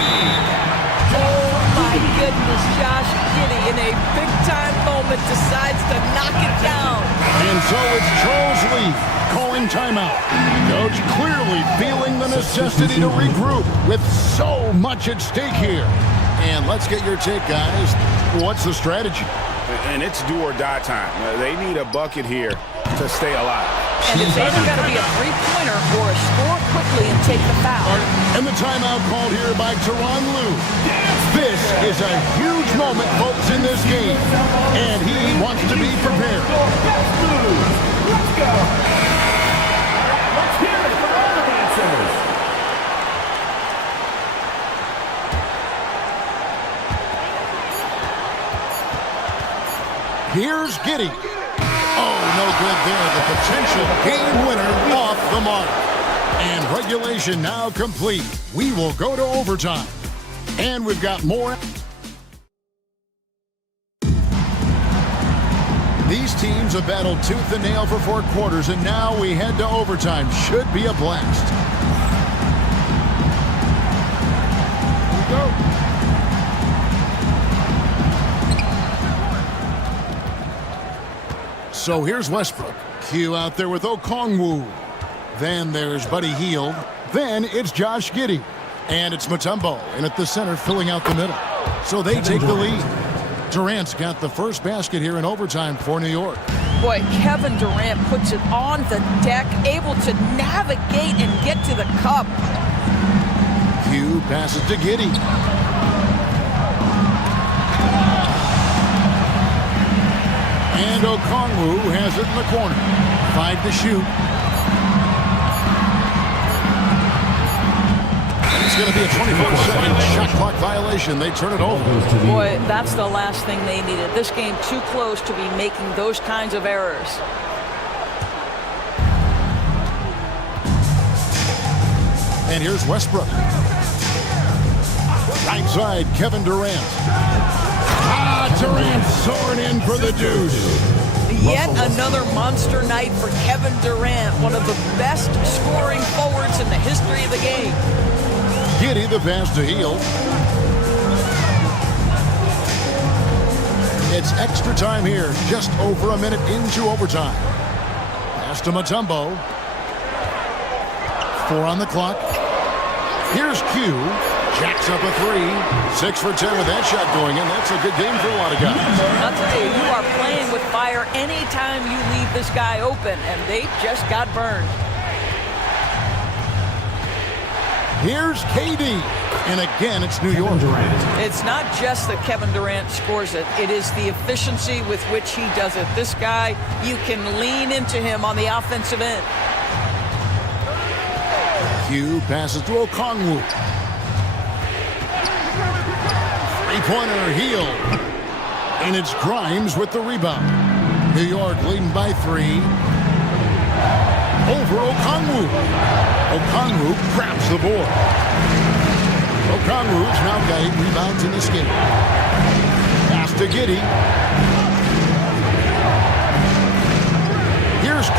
Oh, my goodness, Josh Giddy in a big-time moment decides to knock it down. And so it's Charles Lee calling timeout. Coach clearly feeling the necessity to regroup with so much at stake here. And let's get your take, guys. What's the strategy? And it's do or die time. They need a bucket here to stay alive. And it's either got to be a three-pointer or a score quickly and take the foul. And the timeout called here by Tyronn Lue. This is a huge moment, folks, in this game. And he wants to be prepared. Let's go. Let's hear it from all the dancers. Here's Giddy. Oh, no good there. The potential game winner off the mark. And regulation now complete. We will go to overtime. And we've got more. These teams have battled tooth and nail for 4 quarters, and now we head to overtime. Should be a blast. Here we go. So here's Westbrook. Q out there with Okongwu. Then there's Buddy Hield. Then it's Josh Giddy. And it's Mutombo in at the center filling out the middle. So they take the lead. Durant's got the first basket here in overtime for New York. Boy, Kevin Durant puts it on the deck, able to navigate and get to the cup. Q passes to Giddy. And Okongwu has it in the corner. 5 to shoot. And it's going to be a 24-second shot clock violation. They turn it over. Boy, that's the last thing they needed. This game too close to be making those kinds of errors. And here's Westbrook. Right side, Kevin Durant. Durant soaring in for the deuce. Yet another monster night for Kevin Durant, one of the best scoring forwards in the history of the game. Giddey, the pass to Heel. It's extra time here, just over a minute into overtime. Pass to Mutombo. 4 on the clock. Here's Q. Jacks up a 3. 6 for 10 with that shot going in. That's a good game for a lot of guys. I'll tell you, you are playing with fire anytime you leave this guy open, and they just got burned. Here's KD. And again, it's New York. It's not just that Kevin Durant scores it. It is the efficiency with which he does it. This guy, you can lean into him on the offensive end. Q passes to Okongwu. Three-pointer, Heel. And it's Grimes with the rebound. New York leading by 3. Over Okongwu. Okongwu grabs the board. Okongwu's now got 8 rebounds in this game. Pass to Giddey. Here's Q.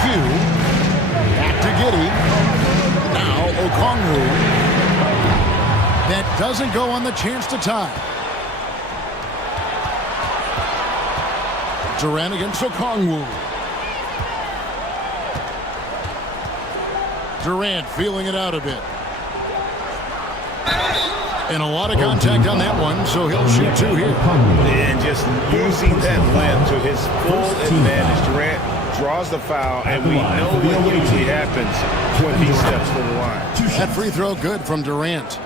Back to Giddey. Now Okongwu. That doesn't go on the chance to tie. Durant against Okongwu. Durant feeling it out a bit. And a lot of contact on that one, so he'll shoot 2 here. And just using that length to his full advantage. Durant draws the foul, and we know what usually happens when he steps to the line. That free throw good from Durant.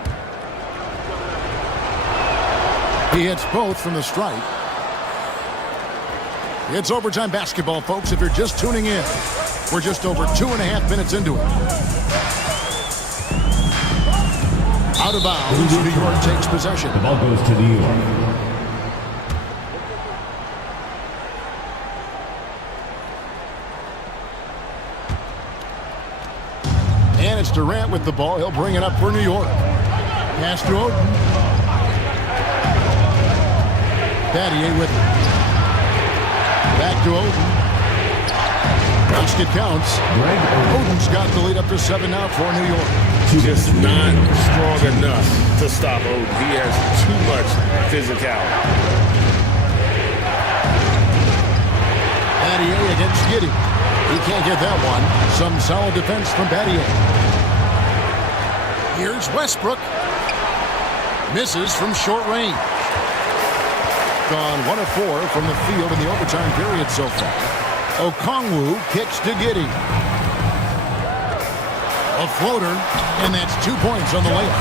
He hits both from the stripe. It's overtime basketball, folks, if you're just tuning in. We're just over 2.5 minutes into it. Out of bounds, New York takes possession. The ball goes to New York. And it's Durant with the ball. He'll bring it up for New York. Pass to Oden. Battier with it. Back to Oden. Basket counts. Oden's got the lead up to 7 now for New York. Just not strong enough to stop Oden. He has too much physicality. Battier against Giddey. He can't get that one. Some solid defense from Battier. Here's Westbrook. Misses from short range. Gone 1 of 4 from the field in the overtime period so far. Okongwu kicks to Giddey. A floater, and that's 2 points on the layup.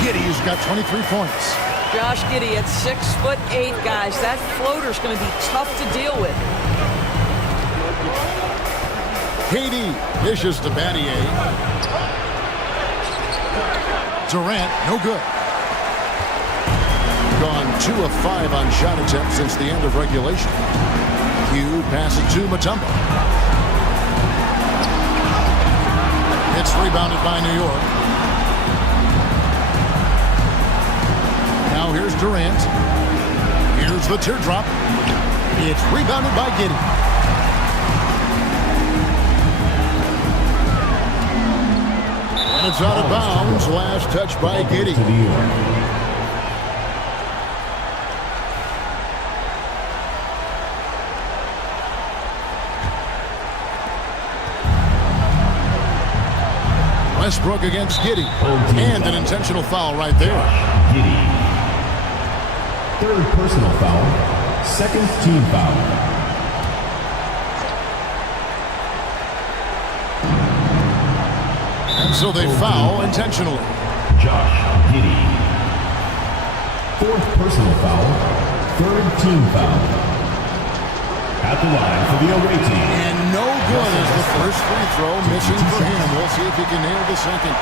Giddey's got 23 points. Josh Giddey at 6'8", guys. That floater's going to be tough to deal with. KD dishes to Battier. Durant, no good. Gone 2 of 5 on shot attempts since the end of regulation. Q passes to Mutombo. It's rebounded by New York. Now here's Durant. Here's the teardrop. It's rebounded by Giddey. And it's out of bounds. Last touch by Giddey. Westbrook against Giddey. And an intentional foul right there. Giddey. 3rd personal foul. 2nd team foul. And so they foul intentionally. Josh Giddey. 4th personal foul. 3rd team foul. At the line for the away team. And no good as the first free throw missing for him. We'll see if he can nail the second.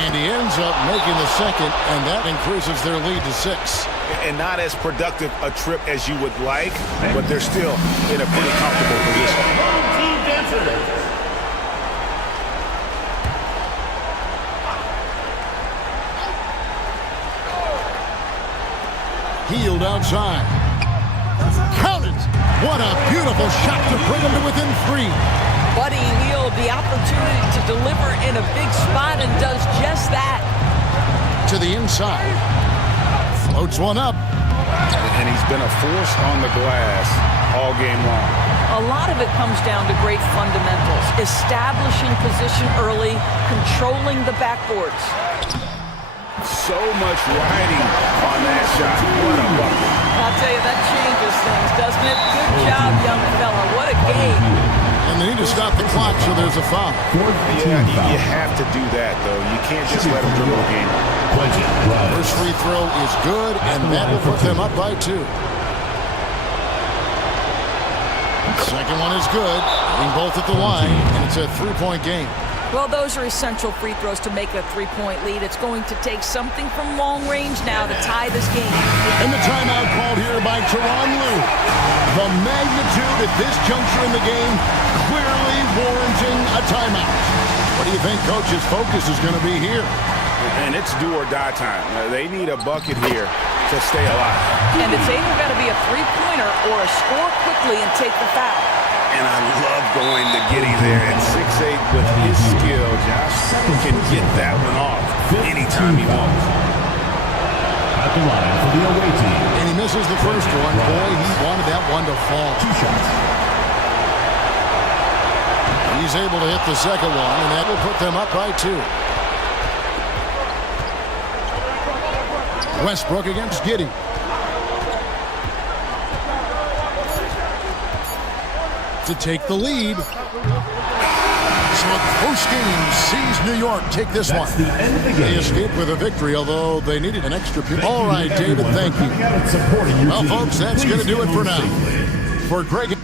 And he ends up making the second, and that increases their lead to 6. And not as productive a trip as you would like, but they're still in a pretty comfortable position. Team dancer. Healed outside. Count it! What a beautiful shot to bring him to within 3. Buddy Hield the opportunity to deliver in a big spot and does just that. To the inside. Floats one up. And he's been a force on the glass all game long. A lot of it comes down to great fundamentals, establishing position early, controlling the backboards. So much riding on that shot. What a bucket. I'll tell you, that changes things, doesn't it? Good job, young fella. What a game. And they need to stop the clock, so there's a foul. Yeah, you have to do that, though. You can't just let them dribble the game. First free throw is good, and that will put them up by 2. Second one is good. Hitting both at the line, and it's a 3-point game. Well, those are essential free throws to make a 3-point lead. It's going to take something from long range now to tie this game. And the timeout called here by Tyronn Lue. The magnitude at this juncture in the game clearly warranting a timeout. What do you think Coach's focus is going to be here? And it's do or die time. They need a bucket here to stay alive. And it's either got to be a 3-pointer or a score quickly and take the foul. And I love going to Giddey there at 6'8" with his skill. Josh can get that one off anytime he wants. At the line for the away team. And he misses the first one. Boy, he wanted that one to fall. 2 shots. He's able to hit the second one, and that will put them up by 2. Westbrook against Giddey. To take the lead. So a close game sees New York take this one. The end of the game. They escaped with a victory, although they needed an extra period. All right, David, thank you. Well, folks, that's going to do it for now. For Greg...